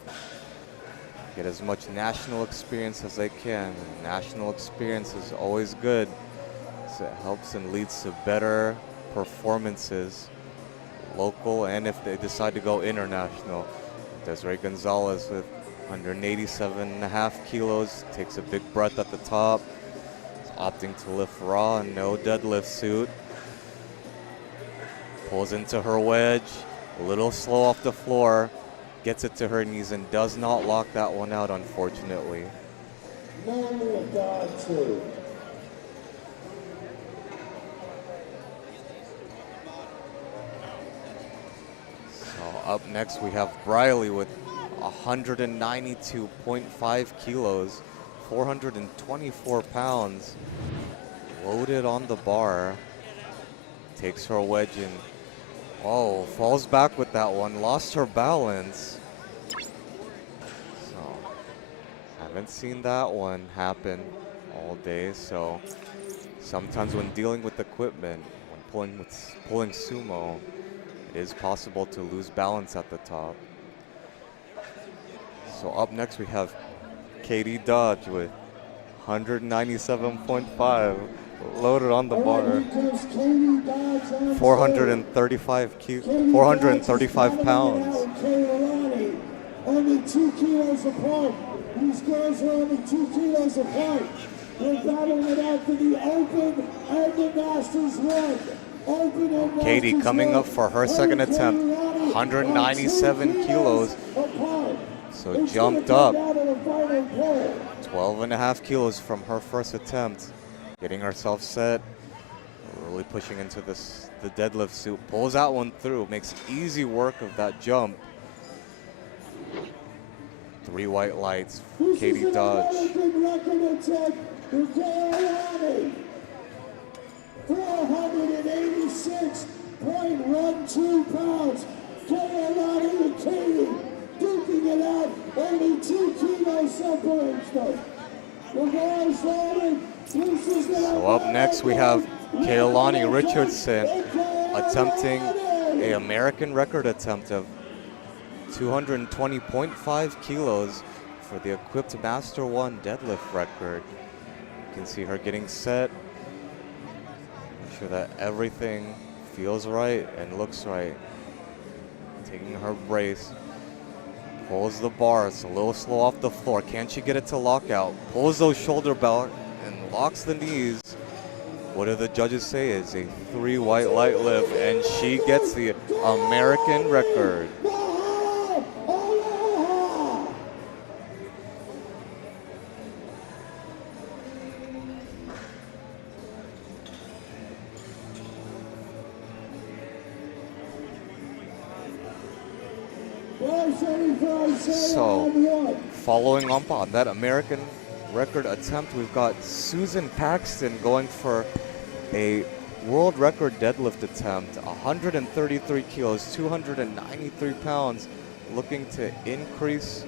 Get as much national experience as they can. National experience is always good, so it helps and leads to better performances, local and if they decide to go international. Desiree Gonzalez with 187.5 kilos, takes a big breath at the top, is opting to lift raw and no deadlift suit. Pulls into her wedge, a little slow off the floor, gets it to her knees and does not lock that one out, unfortunately. Up next we have Briley with 192.5 kilos, 424 pounds, loaded on the bar. Takes her wedge and, oh, falls back with that one, lost her balance. So, haven't seen that one happen all day, so sometimes when dealing with equipment, when pulling sumo, it is possible to lose balance at the top. So up next we have Katie Dodge with 197.5 loaded on the All bar. right, here comes Katie Dodds on 435 pounds. Kaylani, only 2 kilos apart. These girls are only 2 kilos apart. They're battling it out for the Open and the Masters one. Open and Katie Masters coming one. up for her second attempt, 197 kilos. Apart. So It's jumped gonna up come down to the final pole. 12.5 kilos from her first attempt. Getting herself set, really pushing into the deadlift suit. Pulls that one through, makes easy work of that jump. 3 white lights, Katie Dodge. This is an American record attempt for Kaylani. 486.12 pounds. Kaylani and Katie duking it out. Only 2 kilos separates them. The ball's loaded. So up next we have Kaylani Richardson attempting an American record attempt of 220.5 kilos for the equipped Master 1 deadlift record. You can see her getting set. Make sure that everything feels right and looks right. Taking her brace. Pulls the bar. It's a little slow off the floor. Can she get it to lockout? Pulls those shoulder belt and locks the knees. What do the judges say is a 3 white light lift, and she gets the American record. So, following up on that American record attempt, we've got Susan Paxton going for a world record deadlift attempt, 133 kilos, 293 pounds, looking to increase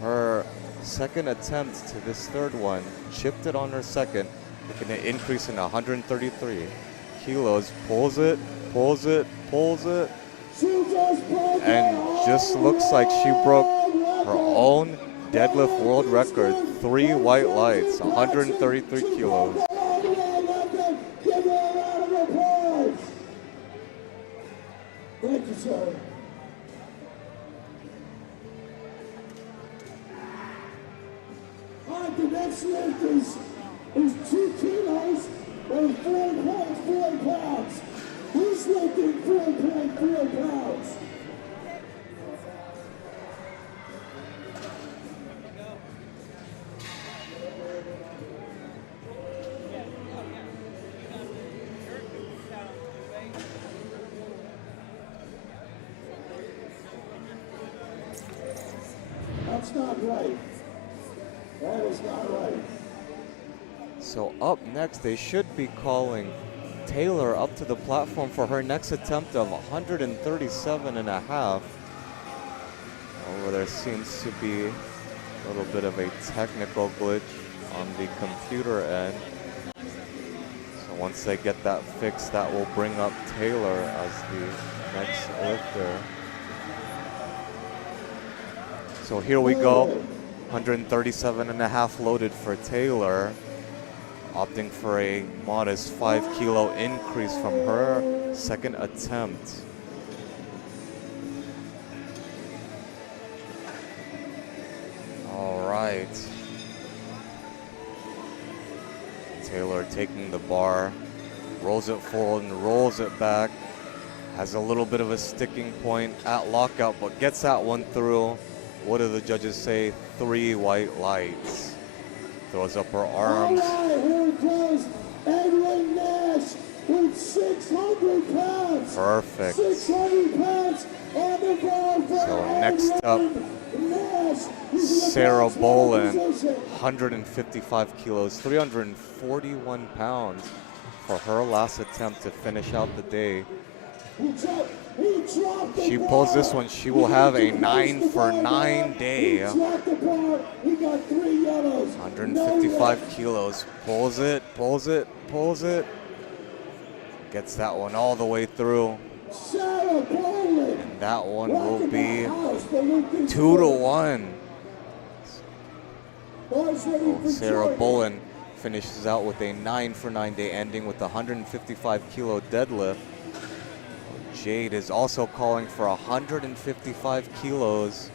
her second attempt to this third one. Chipped it on her second, looking to increase in 133 kilos. Pulls it, pulls it, pulls it, and just looks like she broke her own deadlift world record. 3 white lights, 133 kilos. Thank you, sir. All right, the next lift is 2 kilos or 4.4 pounds. Who's lifting 4.4 pounds? That's not right. That is not right. So up next, they should be calling Taylor up to the platform for her next attempt of 137.5. Oh, there seems to be a little bit of a technical glitch on the computer end. So once they get that fixed, that will bring up Taylor as the next lifter. So here we go, 137.5 loaded for Taylor, opting for a modest 5 kilo increase from her second attempt. All right. Taylor taking the bar, rolls it forward and rolls it back. Has a little bit of a sticking point at lockout, but gets that one through. What do the judges say? 3 white lights. Throws up her arms. All right, here goes Edwin Nash with 600 pounds. Perfect. 600 pounds on the bar for So next up, Nash. Sarah Boland, 155 kilos, 341 pounds for her last attempt to finish out the day. She pulls this one, she will have a 9 for 9 day. 155 kilos, pulls it, pulls it, pulls it. Gets that one all the way through. And that one will be 2-1. Sarah Bullen finishes out with a 9 for 9 day, ending with a 155 kilo deadlift. Jade is also calling for 155 kilos.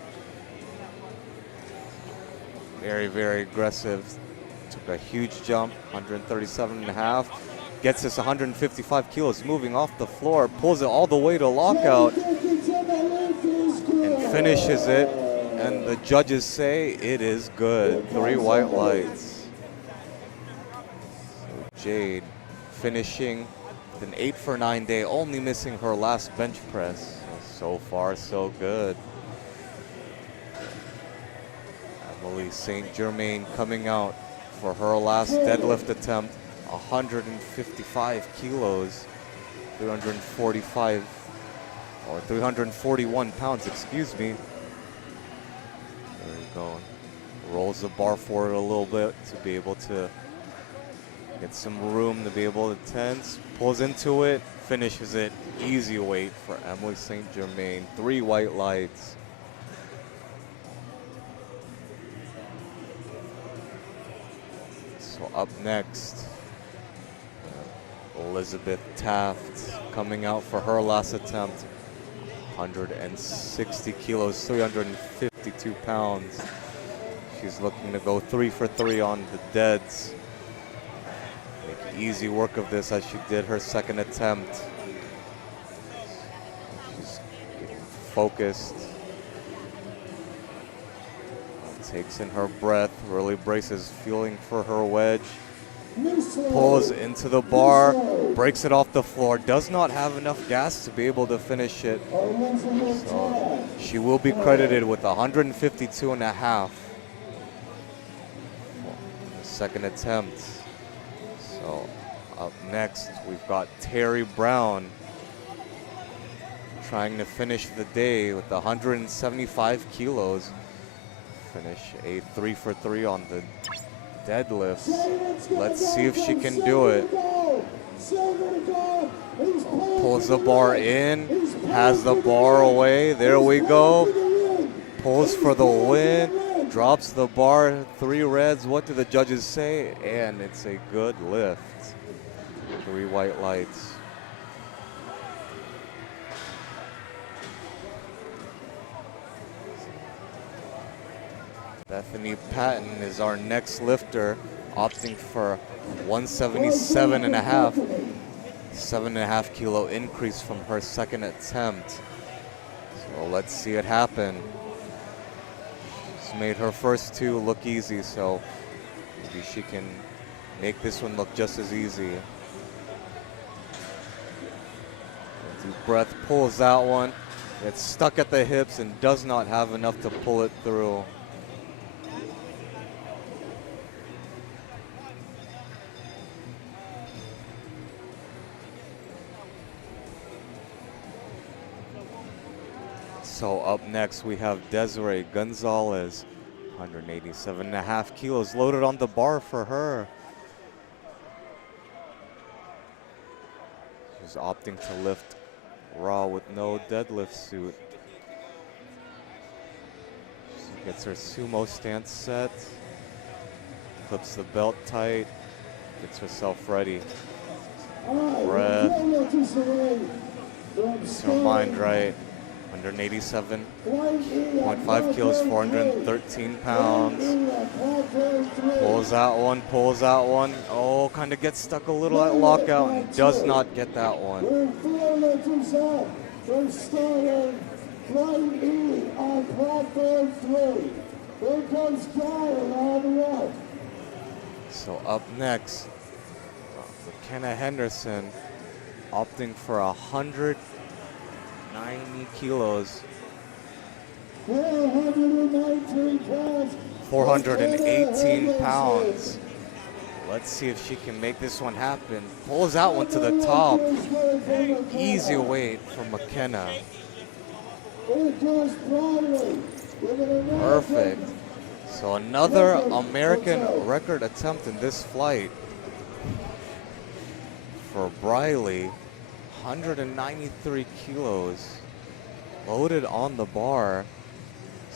Very, very aggressive. Took a huge jump, 137 and a half. Gets us 155 kilos, moving off the floor, pulls it all the way to lockout, and finishes it. And the judges say it is good. 3 white lights. So Jade finishing with an 8 for 9 day, only missing her last bench press. So far, so good. Emily St. Germain coming out for her last deadlift attempt, 155 kilos, 341 pounds, excuse me. There you go. Rolls the bar forward a little bit to be able to get some room to be able to tense. Pulls into it, finishes it. Easy weight for Emily St. Germain. 3 white lights. So up next, Elizabeth Taft coming out for her last attempt. 160 kilos, 352 pounds. She's looking to go 3 for 3 on the deads. Make easy work of this as she did her second attempt. She's getting focused. Takes in her breath, really braces, feeling for her wedge. Pulls into the bar, breaks it off the floor, does not have enough gas to be able to finish it. So she will be credited with 152 and a half for the second attempt. So up next, we've got Terry Brown trying to finish the day with 175 kilos. Finish a 3 for 3 on the deadlifts. Let's see if she can do it. Pulls the bar in, has the bar away. There we go. Pulls for the win, drops the bar. 3 reds. What do the judges say? And it's a good lift. 3 white lights. Bethany Patton is our next lifter, opting for 177 and a half. 7.5 kilo increase from her second attempt. So let's see it happen. She's made her first 2 look easy, so maybe she can make this one look just as easy. Deep breath, pulls that one. It's stuck at the hips and does not have enough to pull it through. So up next we have Desiree Gonzalez, 187.5 kilos loaded on the bar for her. She's opting to lift raw with no deadlift suit. She gets her sumo stance set, clips the belt tight, gets herself ready. Breath, gets her mind right. 187.5 kilos, 413 pounds. Pulls that one, pulls that one. Oh, kind of gets stuck a little at lockout and does not get that one. So up next, McKenna Henderson opting for 190 kilos. 418 pounds. Let's see if she can make this one happen. Pulls that one to the top. Easy weight for McKenna. Perfect. So another American record attempt in this flight for Briley. 193 kilos loaded on the bar.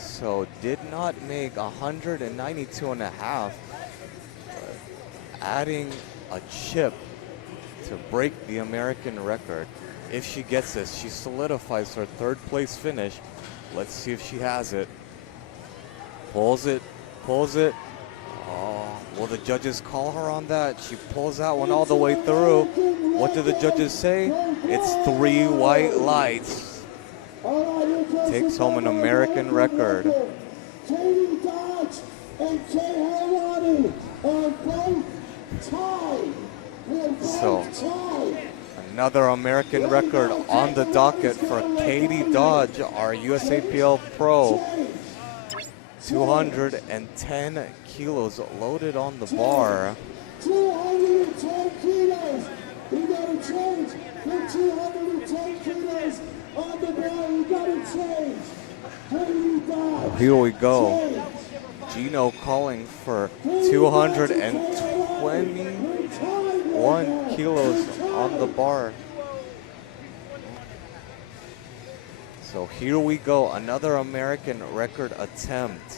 So did not make 192 and a half. Adding a chip to break the American record. If she gets this, she solidifies her third place finish. Let's see if she has it. Pulls it, pulls it. Oh, will the judges call her on that? She pulls that one all the way through. What do the judges say? It's 3 white lights. Takes home an American record. Katie Dodge and Kay Helwani are both tied. So, another American record on the docket for Katie Dodge, our USAPL pro. 210 kilos loaded on the bar. 210 kilos. We got to change. Put 210 kilos on the bar. We got to change. Katie Dodge. Here we go. Gino calling for 221 kilos on the bar. So here we go, another American record attempt.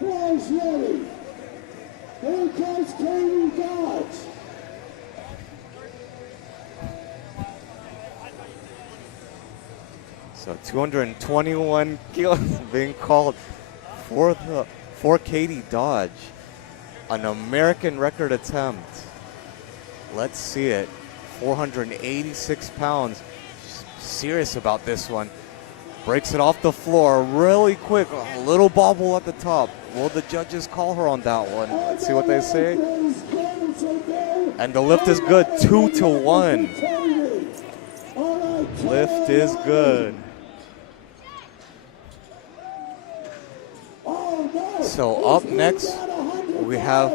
Ball's ready. Here comes Katie Dodge. So 221 kilos being called for Katie Dodge. An American record attempt. Let's see it. 486 pounds. Serious about this one. Breaks it off the floor really quick. A little bobble at the top. Will the judges call her on that one? Let's see what they say. And the lift is good. 2-1. Lift is good. So up next, we have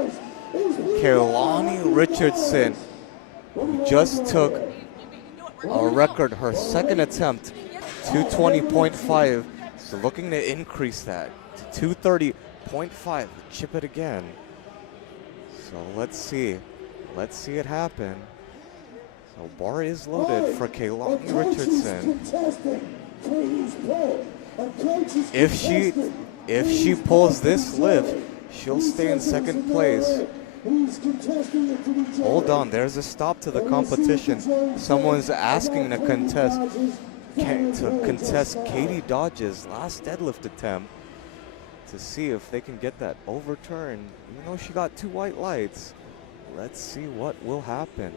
Kehlani Richardson, who just took a record, her second attempt, 220.5. So looking to increase that to 230.5. Chip it again. So let's see it happen. So bar is loaded for Kehlani Richardson. If she pulls this lift, she'll stay in second place. Hold on, there's a stop to the competition. Someone's asking to contest Katie Dodge's last deadlift attempt to see if they can get that overturned. Even though she got 2 white lights, let's see what will happen.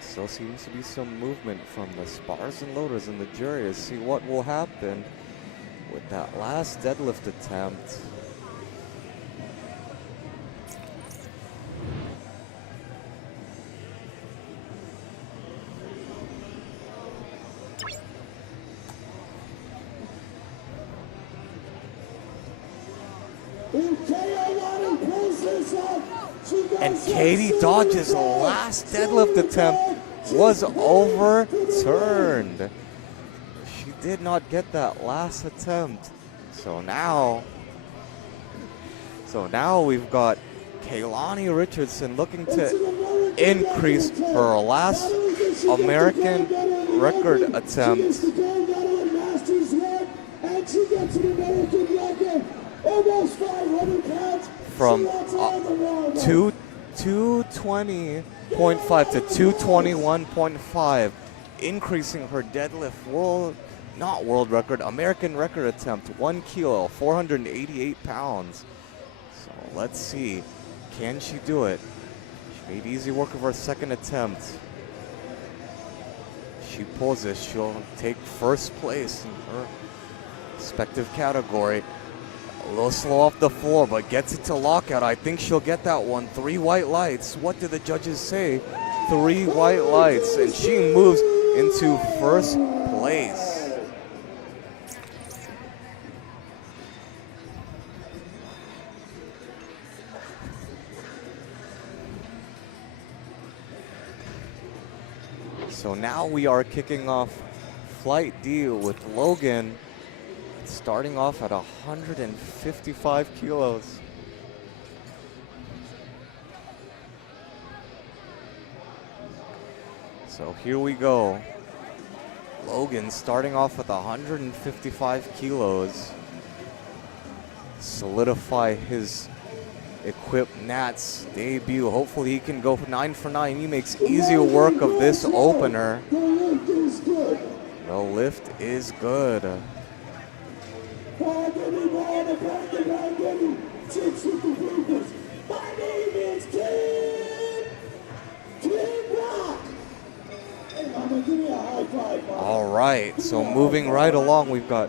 Still seems to be some movement from the spars and loaders in the jury to see what will happen with that last deadlift attempt. And Katie Dodge's last deadlift attempt was overturned. She did not get that last attempt. So now we've got Kehlani Richardson looking to increase her last American record attempt from 220.5 to 221.5, increasing her deadlift American record attempt, 1 kilo, 488 pounds. So let's see, can she do it? She made easy work of her second attempt. She pulls this, she'll take first place in her respective category. A little slow off the floor, but gets it to lockout. I think she'll get that one. 3 white lights. What do the judges say? 3 white lights, and she moves into first place. So now we are kicking off Flight D with Logan starting off at 155 kilos. So here we go. Logan starting off with 155 kilos. Solidify his equipped Nats debut. Hopefully he can go 9 for 9. He makes easy work of this opener. The lift is good. My name is Kid Rock. Hey, Mama, give me a high five, Mama. All right, so moving right along, we've got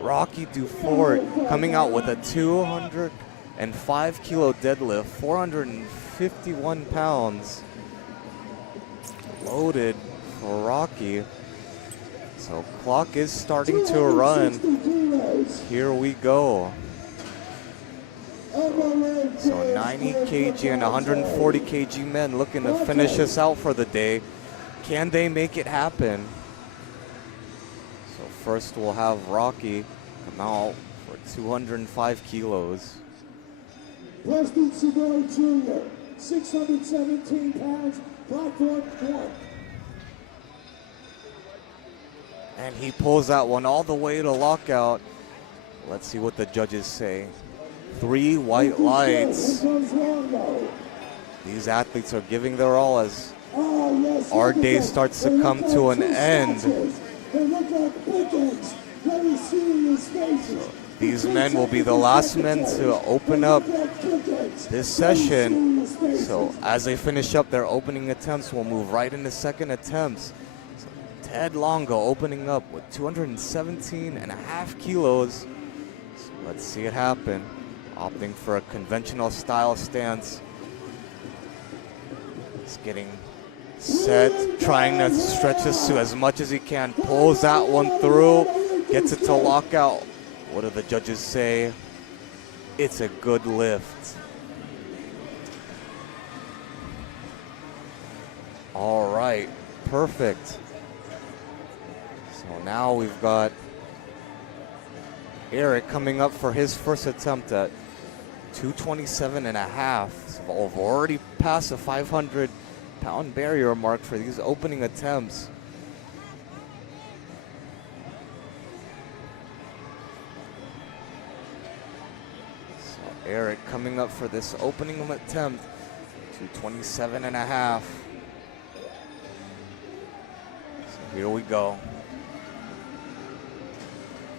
Rocky Dufort coming out with a 205 kilo deadlift, 451 pounds. Loaded for Rocky. So clock is starting to run. Here we go. So 90 kg and 140 kg men looking to finish this out for the day. Can they make it happen? So first we'll have Rocky come out for 205 kilos. Preston Segura Jr., 617 pounds, platform 1. And he pulls that one all the way to lockout. Let's see what the judges say. 3 white lights. These athletes are giving their all as our day starts to come to an end. These men will be the last men to open up this session. So as they finish up their opening attempts, we'll move right into second attempts. So Ted Longo opening up with 217.5 kilos. So let's see it happen. Opting for a conventional style stance. He's getting set, trying to stretch this to as much as he can. Pulls that one through, gets it to lockout. What do the judges say? It's a good lift. All right, perfect. So now we've got Eric coming up for his first attempt at 227.5. So we've already passed the 500-pound barrier mark for these opening attempts. So Eric coming up for this opening attempt, 227.5. So here we go.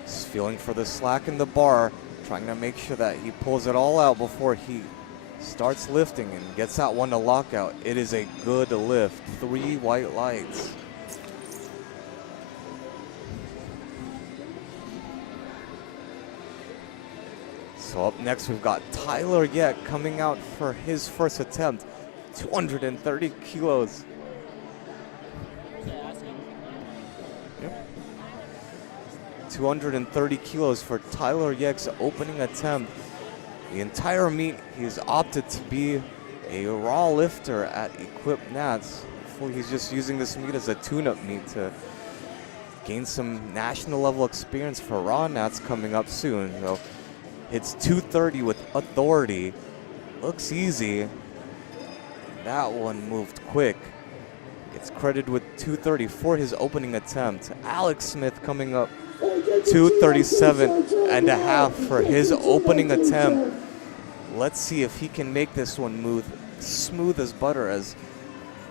Just feeling for the slack in the bar, trying to make sure that he pulls it all out before he starts lifting and gets that one to lockout. It is a good lift. 3 white lights. So up next we've got Tyler Yek coming out for his first attempt. 230 kilos. Yep. 230 kilos for Tyler Yek's opening attempt. The entire meet, he's opted to be a raw lifter at Equipped Nats. Hopefully he's just using this meet as a tune-up meet to gain some national level experience for raw Nats coming up soon. So hits 230 with authority. Looks easy. That one moved quick. Gets credited with 230 for his opening attempt. Alex Smith coming up 237.5 for his opening attempt. Let's see if he can make this one smooth as butter as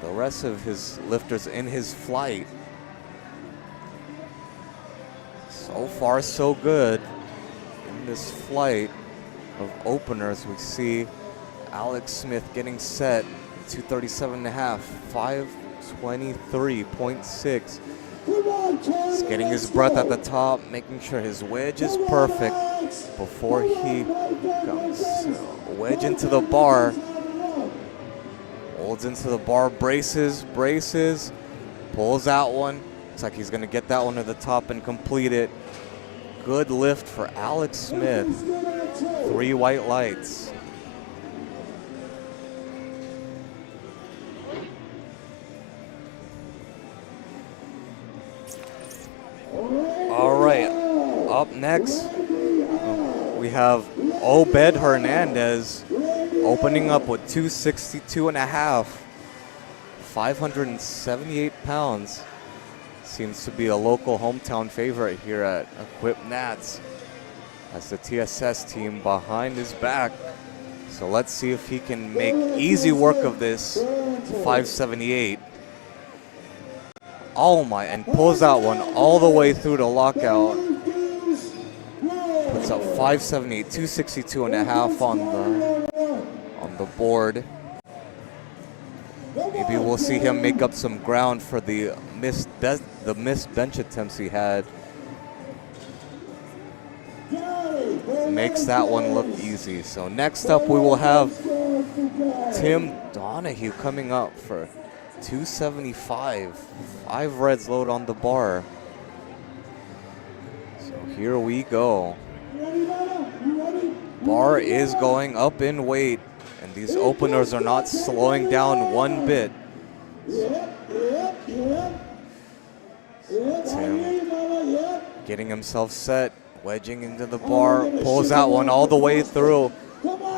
the rest of his lifters in his flight. So far, so good. In this flight of openers, we see Alex Smith getting set, 237.5, 523.6. He's getting his breath at the top, making sure his wedge is perfect before he comes. Wedge into the bar. Holds into the bar, braces, pulls out one. Looks like he's gonna get that one to the top and complete it. Good lift for Alex Smith. 3 white lights. next, we have Obed Hernandez opening up with 262.5, 578 pounds. Seems to be a local hometown favorite here at Equip Nats. Has the TSS team behind his back. So let's see if he can make easy work of this 578. Oh my, and pulls that one all the way through to lockout. Puts up 578, 262.5 on the board. Maybe we'll see him make up some ground for the missed bench attempts he had. Makes that one look easy. So next up we will have Tim Donahue coming up for 275. 5 reds load on the bar. So here we go. Bar is going up in weight, and these openers are not slowing down one bit. Tim getting himself set, wedging into the bar, pulls that one all the way through.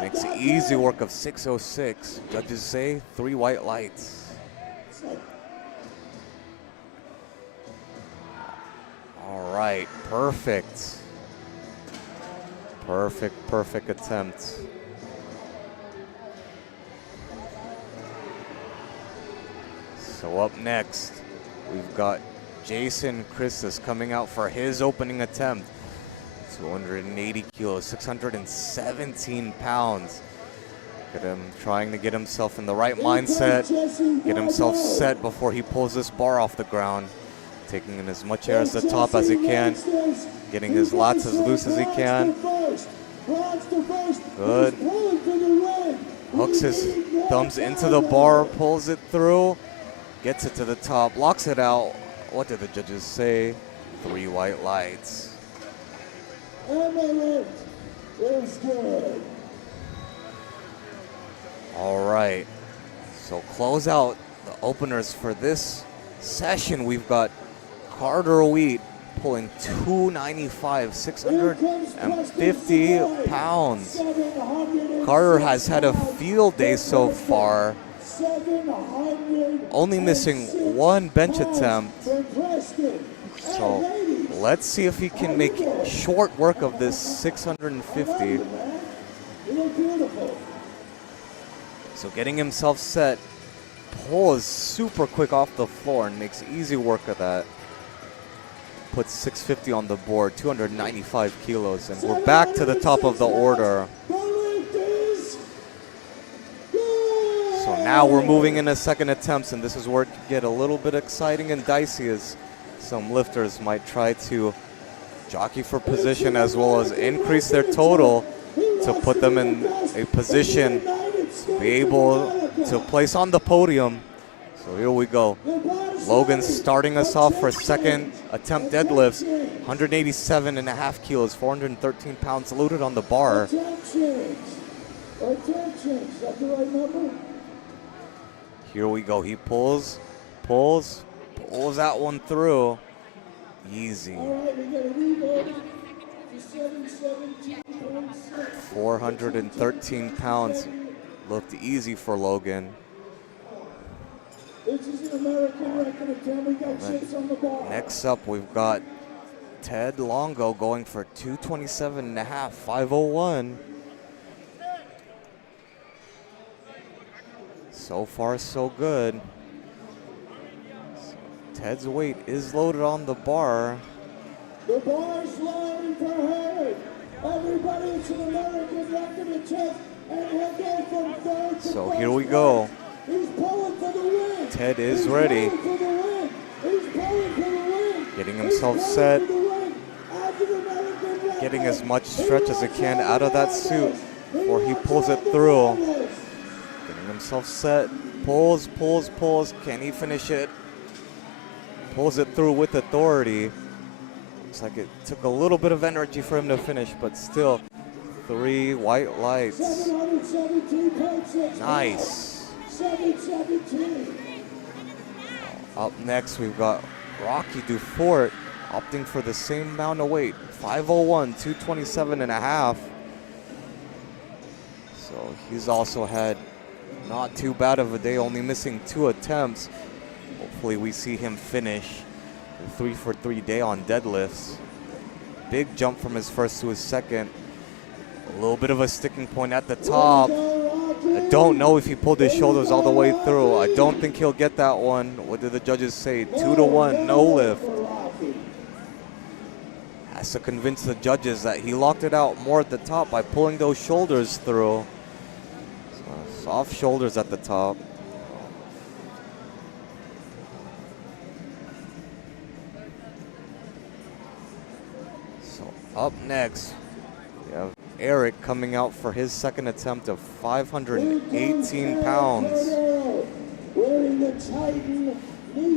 Makes easy work of 606. Judges say 3 white lights. All right, perfect. Perfect attempt. So up next, we've got Jason Christus coming out for his opening attempt. 280 kilos, 617 pounds. Get him trying to get himself in the right mindset, get himself set before he pulls this bar off the ground. Taking in as much air as the top as he can, getting his lats as loose as he can. Good. Hooks his thumbs into the bar, pulls it through, gets it to the top, locks it out. What did the judges say? 3 white lights. All right, so close out the openers for this session. We've got Carter Wheat pulling 295, 650 pounds. Carter has had a field day so far, only missing 1 bench attempt. So let's see if he can make short work of this 650. So getting himself set, pull is super quick off the floor and makes easy work of that. Puts 650 on the board, 295 kilos, and we're back to the top of the order. So now we're moving into second attempts, and this is where it can get a little bit exciting and dicey as some lifters might try to jockey for position as well as increase their total to put them in a position to be able to place on the podium. So here we go. Logan starting us off for second attempt deadlifts, 187.5 kilos, 413 pounds loaded on the bar. Here we go. He pulls that one through. Easy. 413 pounds. Looked easy for Logan. Next up, we've got Ted Longo going for 227.5, 501. So far, so good. Ted's weight is loaded on the bar. The bar's loaded for Herod. Everybody, it's an American record attempt, and he'll go from third to So here we go. He's pulling for the win. Ted is ready. He's pulling for the win. Getting himself set. Getting as much stretch as he can out of that suit before he pulls it through. Getting himself set. Pulls. Can he finish it? Pulls it through with authority. Looks like it took a little bit of energy for him to finish, but still 3 white lights. Nice. Up next, we've got Rocky Dufort opting for the same amount of weight, 501, 227.5. So he's also had not too bad of a day, only missing 2 attempts. Hopefully we see him finish a 3 for 3 day on deadlifts. Big jump from his first to his second. A little bit of a sticking point at the top. I don't know if he pulled his shoulders all the way through. I don't think he'll get that one. What did the judges say? 2-1, no lift. Has to convince the judges that he locked it out more at the top by pulling those shoulders through. So, soft shoulders at the top. So up next, we have Eric coming out for his second attempt of 518 pounds.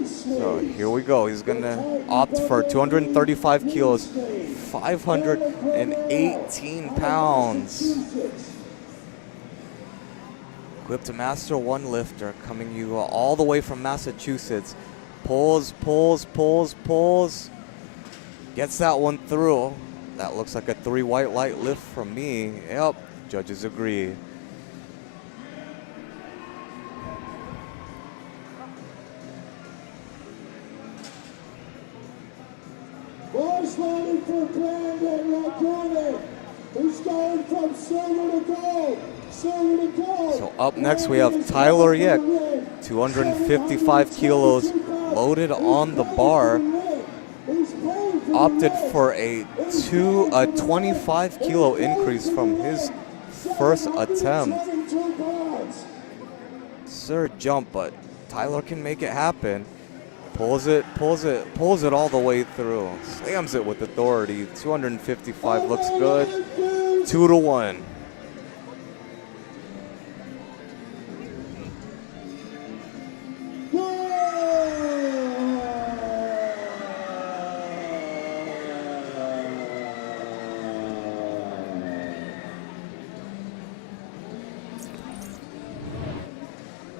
So here we go. He's going to opt for 235 kilos, 518 pounds. Equipped Master 1 lifter coming you all the way from Massachusetts. Pulls. Gets that one through. That looks like a 3 white light lift from me. Yep, judges agree. Boys loaded for Brandon Laconi, who's going from silver to gold. So up next we have Tyler Yick, 255 kilos, loaded on the bar. Opted for a 25 kilo increase from his first attempt. Third jump, but Tyler can make it happen. Pulls it all the way through. Slams it with authority. 255 looks good. 2-1.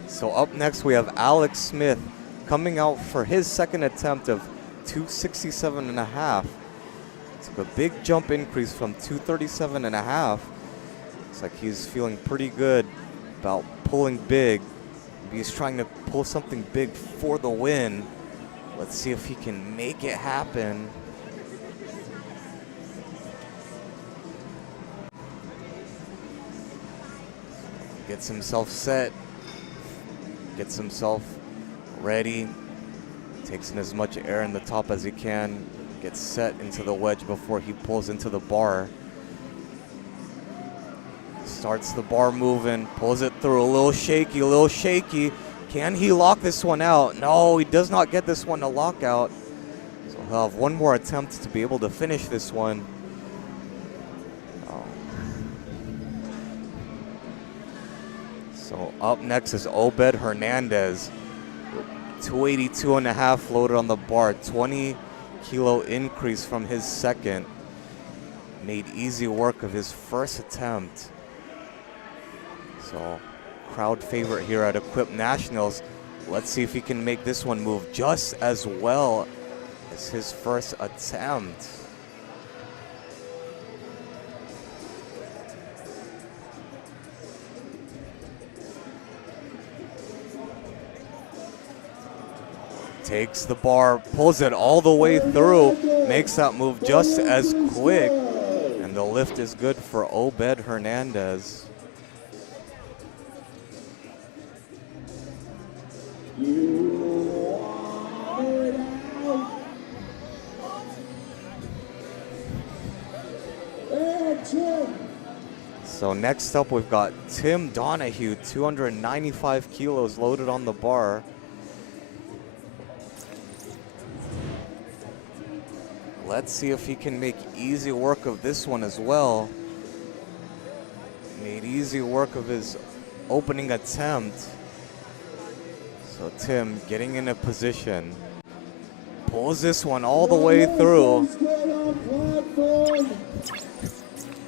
So up next we have Alex Smith coming out for his second attempt of 267.5. Took a big jump increase from 237.5. Looks like he's feeling pretty good about pulling big. Maybe he's trying to pull something big for the win. Let's see if he can make it happen. Gets himself set. Gets himself ready. Takes in as much air in the top as he can. Gets set into the wedge before he pulls into the bar. Starts the bar moving. Pulls it through. A little shaky. Can he lock this one out? No, he does not get this one to lock out. So he'll have one more attempt to be able to finish this one. So up next is Obed Hernandez. 282.5 loaded on the bar. 20 kilo increase from his second. Made easy work of his first attempt. So crowd favorite here at Equip Nationals. Let's see if he can make this one move just as well as his first attempt. Takes the bar, pulls it all the way through, makes that move just as quick, and the lift is good for Obed Hernandez. So next up we've got Tim Donahue, 295 kilos loaded on the bar. Let's see if he can make easy work of this one as well. Made easy work of his opening attempt. So Tim getting in a position. Pulls this one all the way through.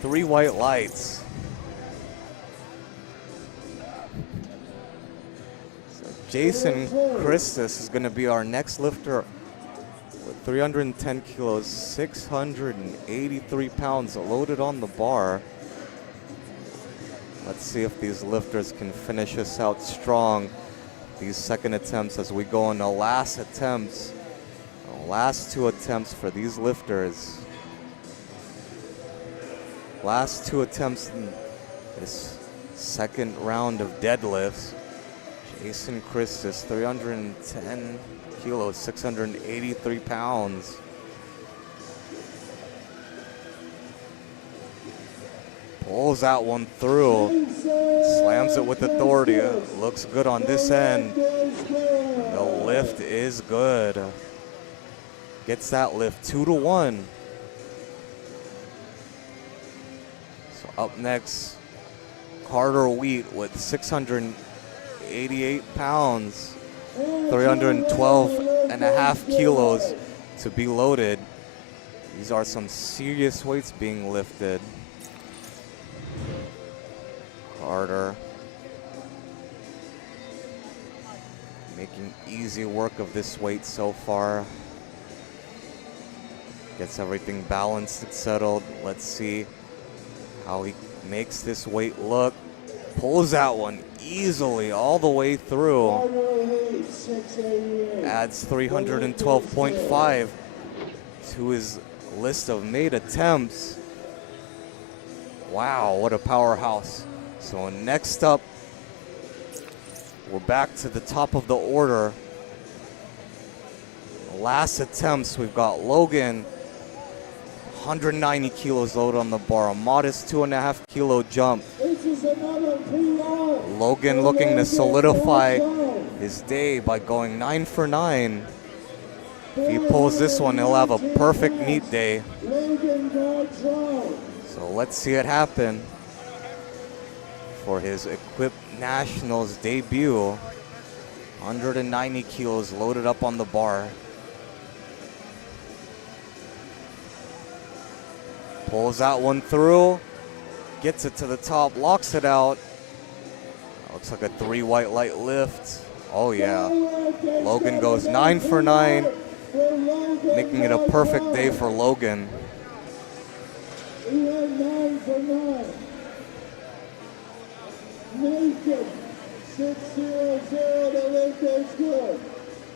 3 white lights. So Jason Christus is going to be our next lifter with 310 kilos, 683 pounds loaded on the bar. Let's see if these lifters can finish us out strong. These second attempts as we go on the last attempts. The last 2 attempts for these lifters. Last 2 attempts in this second round of deadlifts. Jason Christus, 310 kilos, 683 pounds. Pulls that one through, slams it with authority. Looks good on this end. The lift is good. Gets that lift 2-1. So up next, Carter Wheat with 688 pounds, 312.5 kilos to be loaded. These are some serious weights being lifted. Carter making easy work of this weight so far. Gets everything balanced and settled. Let's see how he makes this weight look. Pulls that one easily all the way through. Adds 312.5 to his list of made attempts. Wow, what a powerhouse. So next up, we're back to the top of the order. Last attempts, we've got Logan, 190 kilos loaded on the bar, a modest 2.5 kilo jump. Logan looking to solidify his day by going 9 for 9. If he pulls this one, he'll have a perfect meet day. So let's see it happen for his Equip Nationals debut. 190 kilos loaded up on the bar. Pulls that one through, gets it to the top, locks it out. Looks like a 3 white light lift. Oh yeah. Logan goes 9 for 9, making it a perfect day for Logan.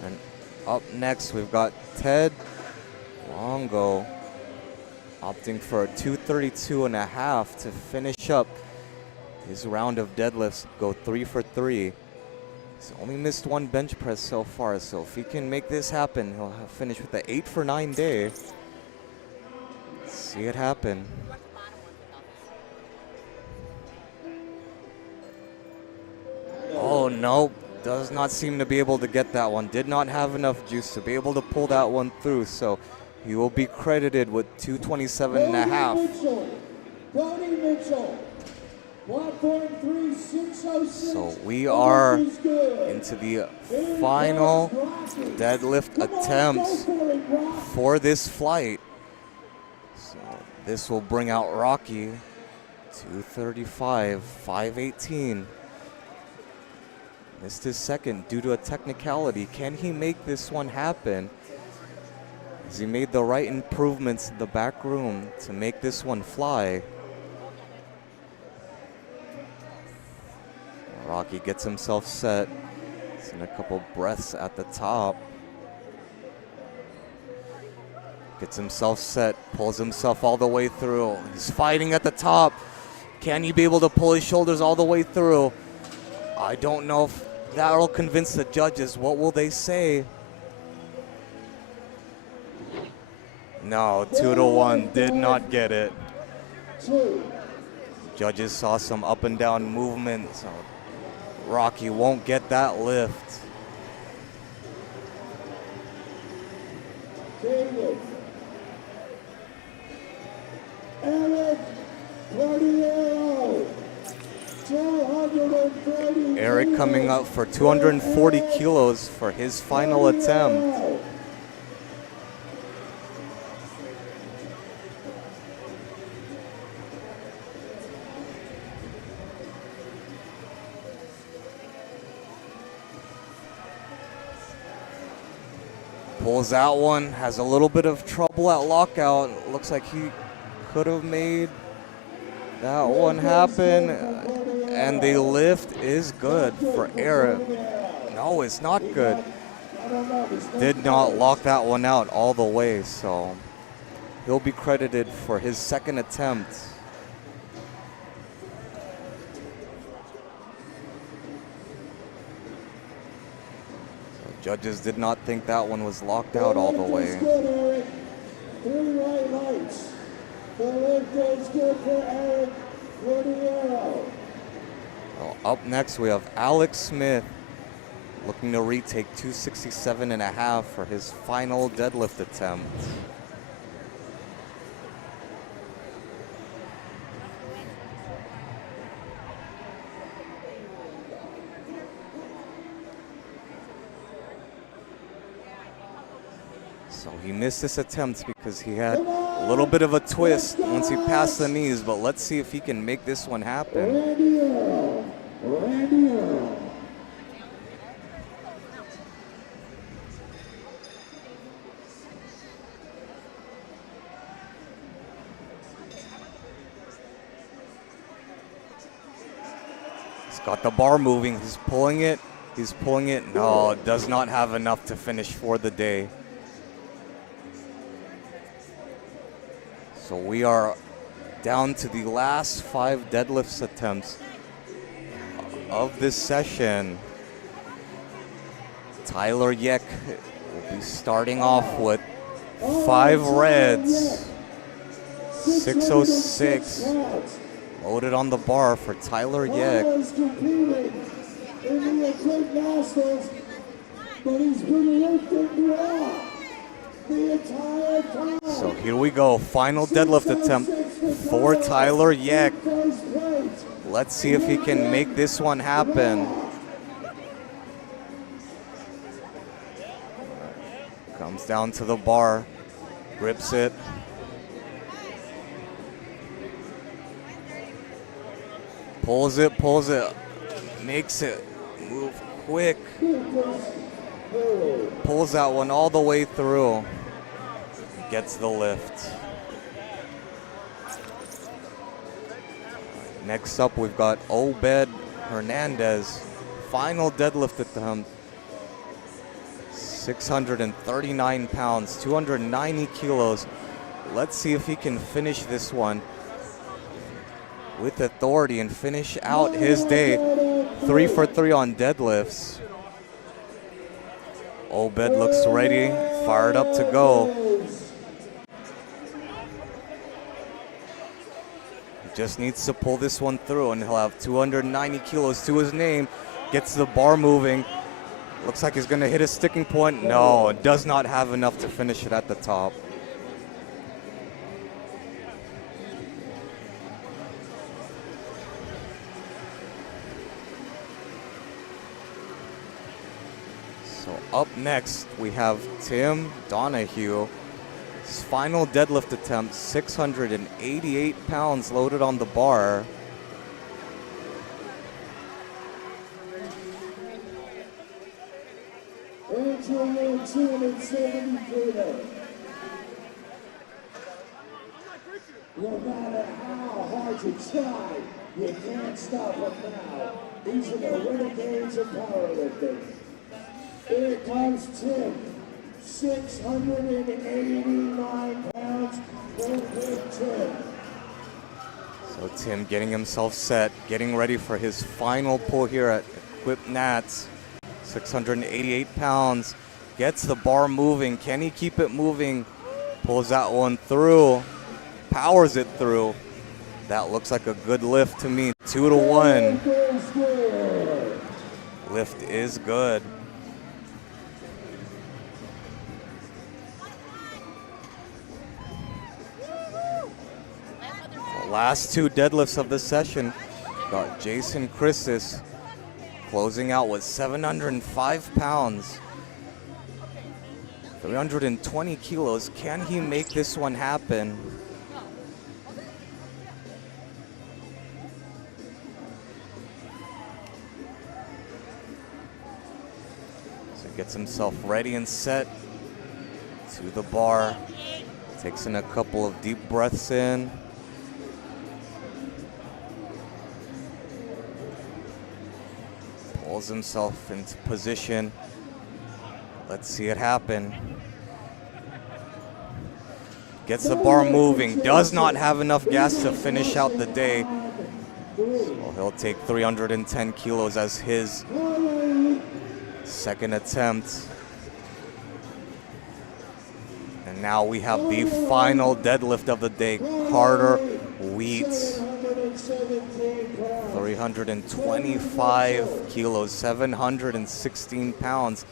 And up next, we've got Ted Longo opting for a 232.5 to finish up his round of deadlifts, go 3 for 3. He's only missed 1 bench press so far, so if he can make this happen, he'll finish with an 8 for 9 day. Let's see it happen. Oh, nope. Does not seem to be able to get that one. Did not have enough juice to be able to pull that one through, so he will be credited with 227.5. So we are into the final deadlift attempts for this flight. So this will bring out Rocky, 235, 518. Missed his second due to a technicality. Can he make this one happen? Has he made the right improvements in the back room to make this one fly? Rocky gets himself set. He's in a couple breaths at the top. Gets himself set, pulls himself all the way through. He's fighting at the top. Can he be able to pull his shoulders all the way through? I don't know if that'll convince the judges. What will they say? No, 2-1, did not get it. Judges saw some up and down movement, so Rocky won't get that lift. Eric coming up for 240 kilos for his final attempt. Pulls that one, has a little bit of trouble at lockout. Looks like he could have made that one happen. And the lift is good for Eric. No, it's not good. Did not lock that one out all the way, so he'll be credited for his second attempt. Judges did not think that one was locked out all the way. Three white lights. The lift is good for Eric Guerrero. Well, up next, we have Alex Smith looking to retake 267.5 for his final deadlift attempt. So he missed this attempt because he had a little bit of a twist once he passed the knees, but let's see if he can make this one happen. Randy Earl. He's got the bar moving, he's pulling it. No, does not have enough to finish for the day. So we are down to the last 5 deadlifts attempts of this session. Tyler Yeck will be starting off with 5 reds. 606 loaded on the bar for Tyler Yeck. In the Great Masters, but he's been lifting raw the entire time. So here we go, final deadlift attempt for Tyler Yeck. Let's see if he can make this one happen. Comes down to the bar, grips it. Pulls it, makes it move quick. Pulls that one all the way through. Gets the lift. Next up, we've got Obed Hernandez. Final deadlift attempt. 639 pounds, 290 kilos. Let's see if he can finish this one with authority and finish out his day. 3 for 3 on deadlifts. Obed looks ready, fired up to go. Just needs to pull this one through and he'll have 290 kilos to his name. Gets the bar moving. Looks like he's gonna hit a sticking point. No, does not have enough to finish it at the top. So up next, we have Tim Donahue. His final deadlift attempt, 688 pounds loaded on the bar. Angelo 270 No matter how hard you try, you can't stop him now. These are the renegades of powerlifting. Here comes Tim. 689 pounds for Big Tim. So Tim getting himself set, getting ready for his final pull here at Equip Nats. 688 pounds, gets the bar moving. Can he keep it moving? Pulls that one through, powers it through. That looks like a good lift to me. 2 to 1. Lift is good. Last 2 deadlifts of this session. Got Jason Christis closing out with 705 pounds, 320 kilos. Can he make this one happen? So he gets himself ready and set. to the bar. Takes in a couple of deep breaths in. Pulls himself into position. Let's see it happen. Gets the bar moving. Does not have enough gas to finish out the day. So he'll take 310 kilos as his second attempt. And now we have the final deadlift of the day. Carter Wheats. 325 kilos, 716 pounds.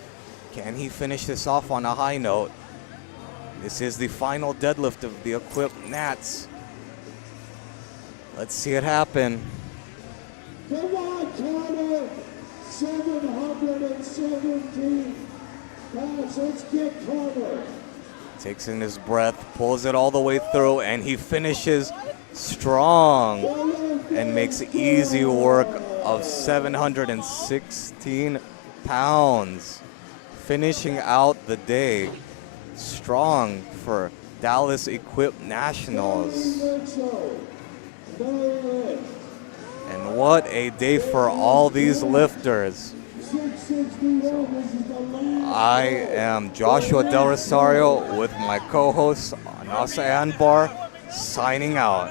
Can he finish this off on a high note? This is the final deadlift of the equipped Nats. Let's see it happen. Come on, Carter. 717 pounds. Let's get Carter. Takes in his breath, pulls it all the way through, and he finishes strong and makes easy work of 716 pounds. Finishing out the day strong for Dallas Equipped Nationals. And what a day for all these lifters. I am Joshua Del Rosario with my co-host Anasa Anbar, signing out.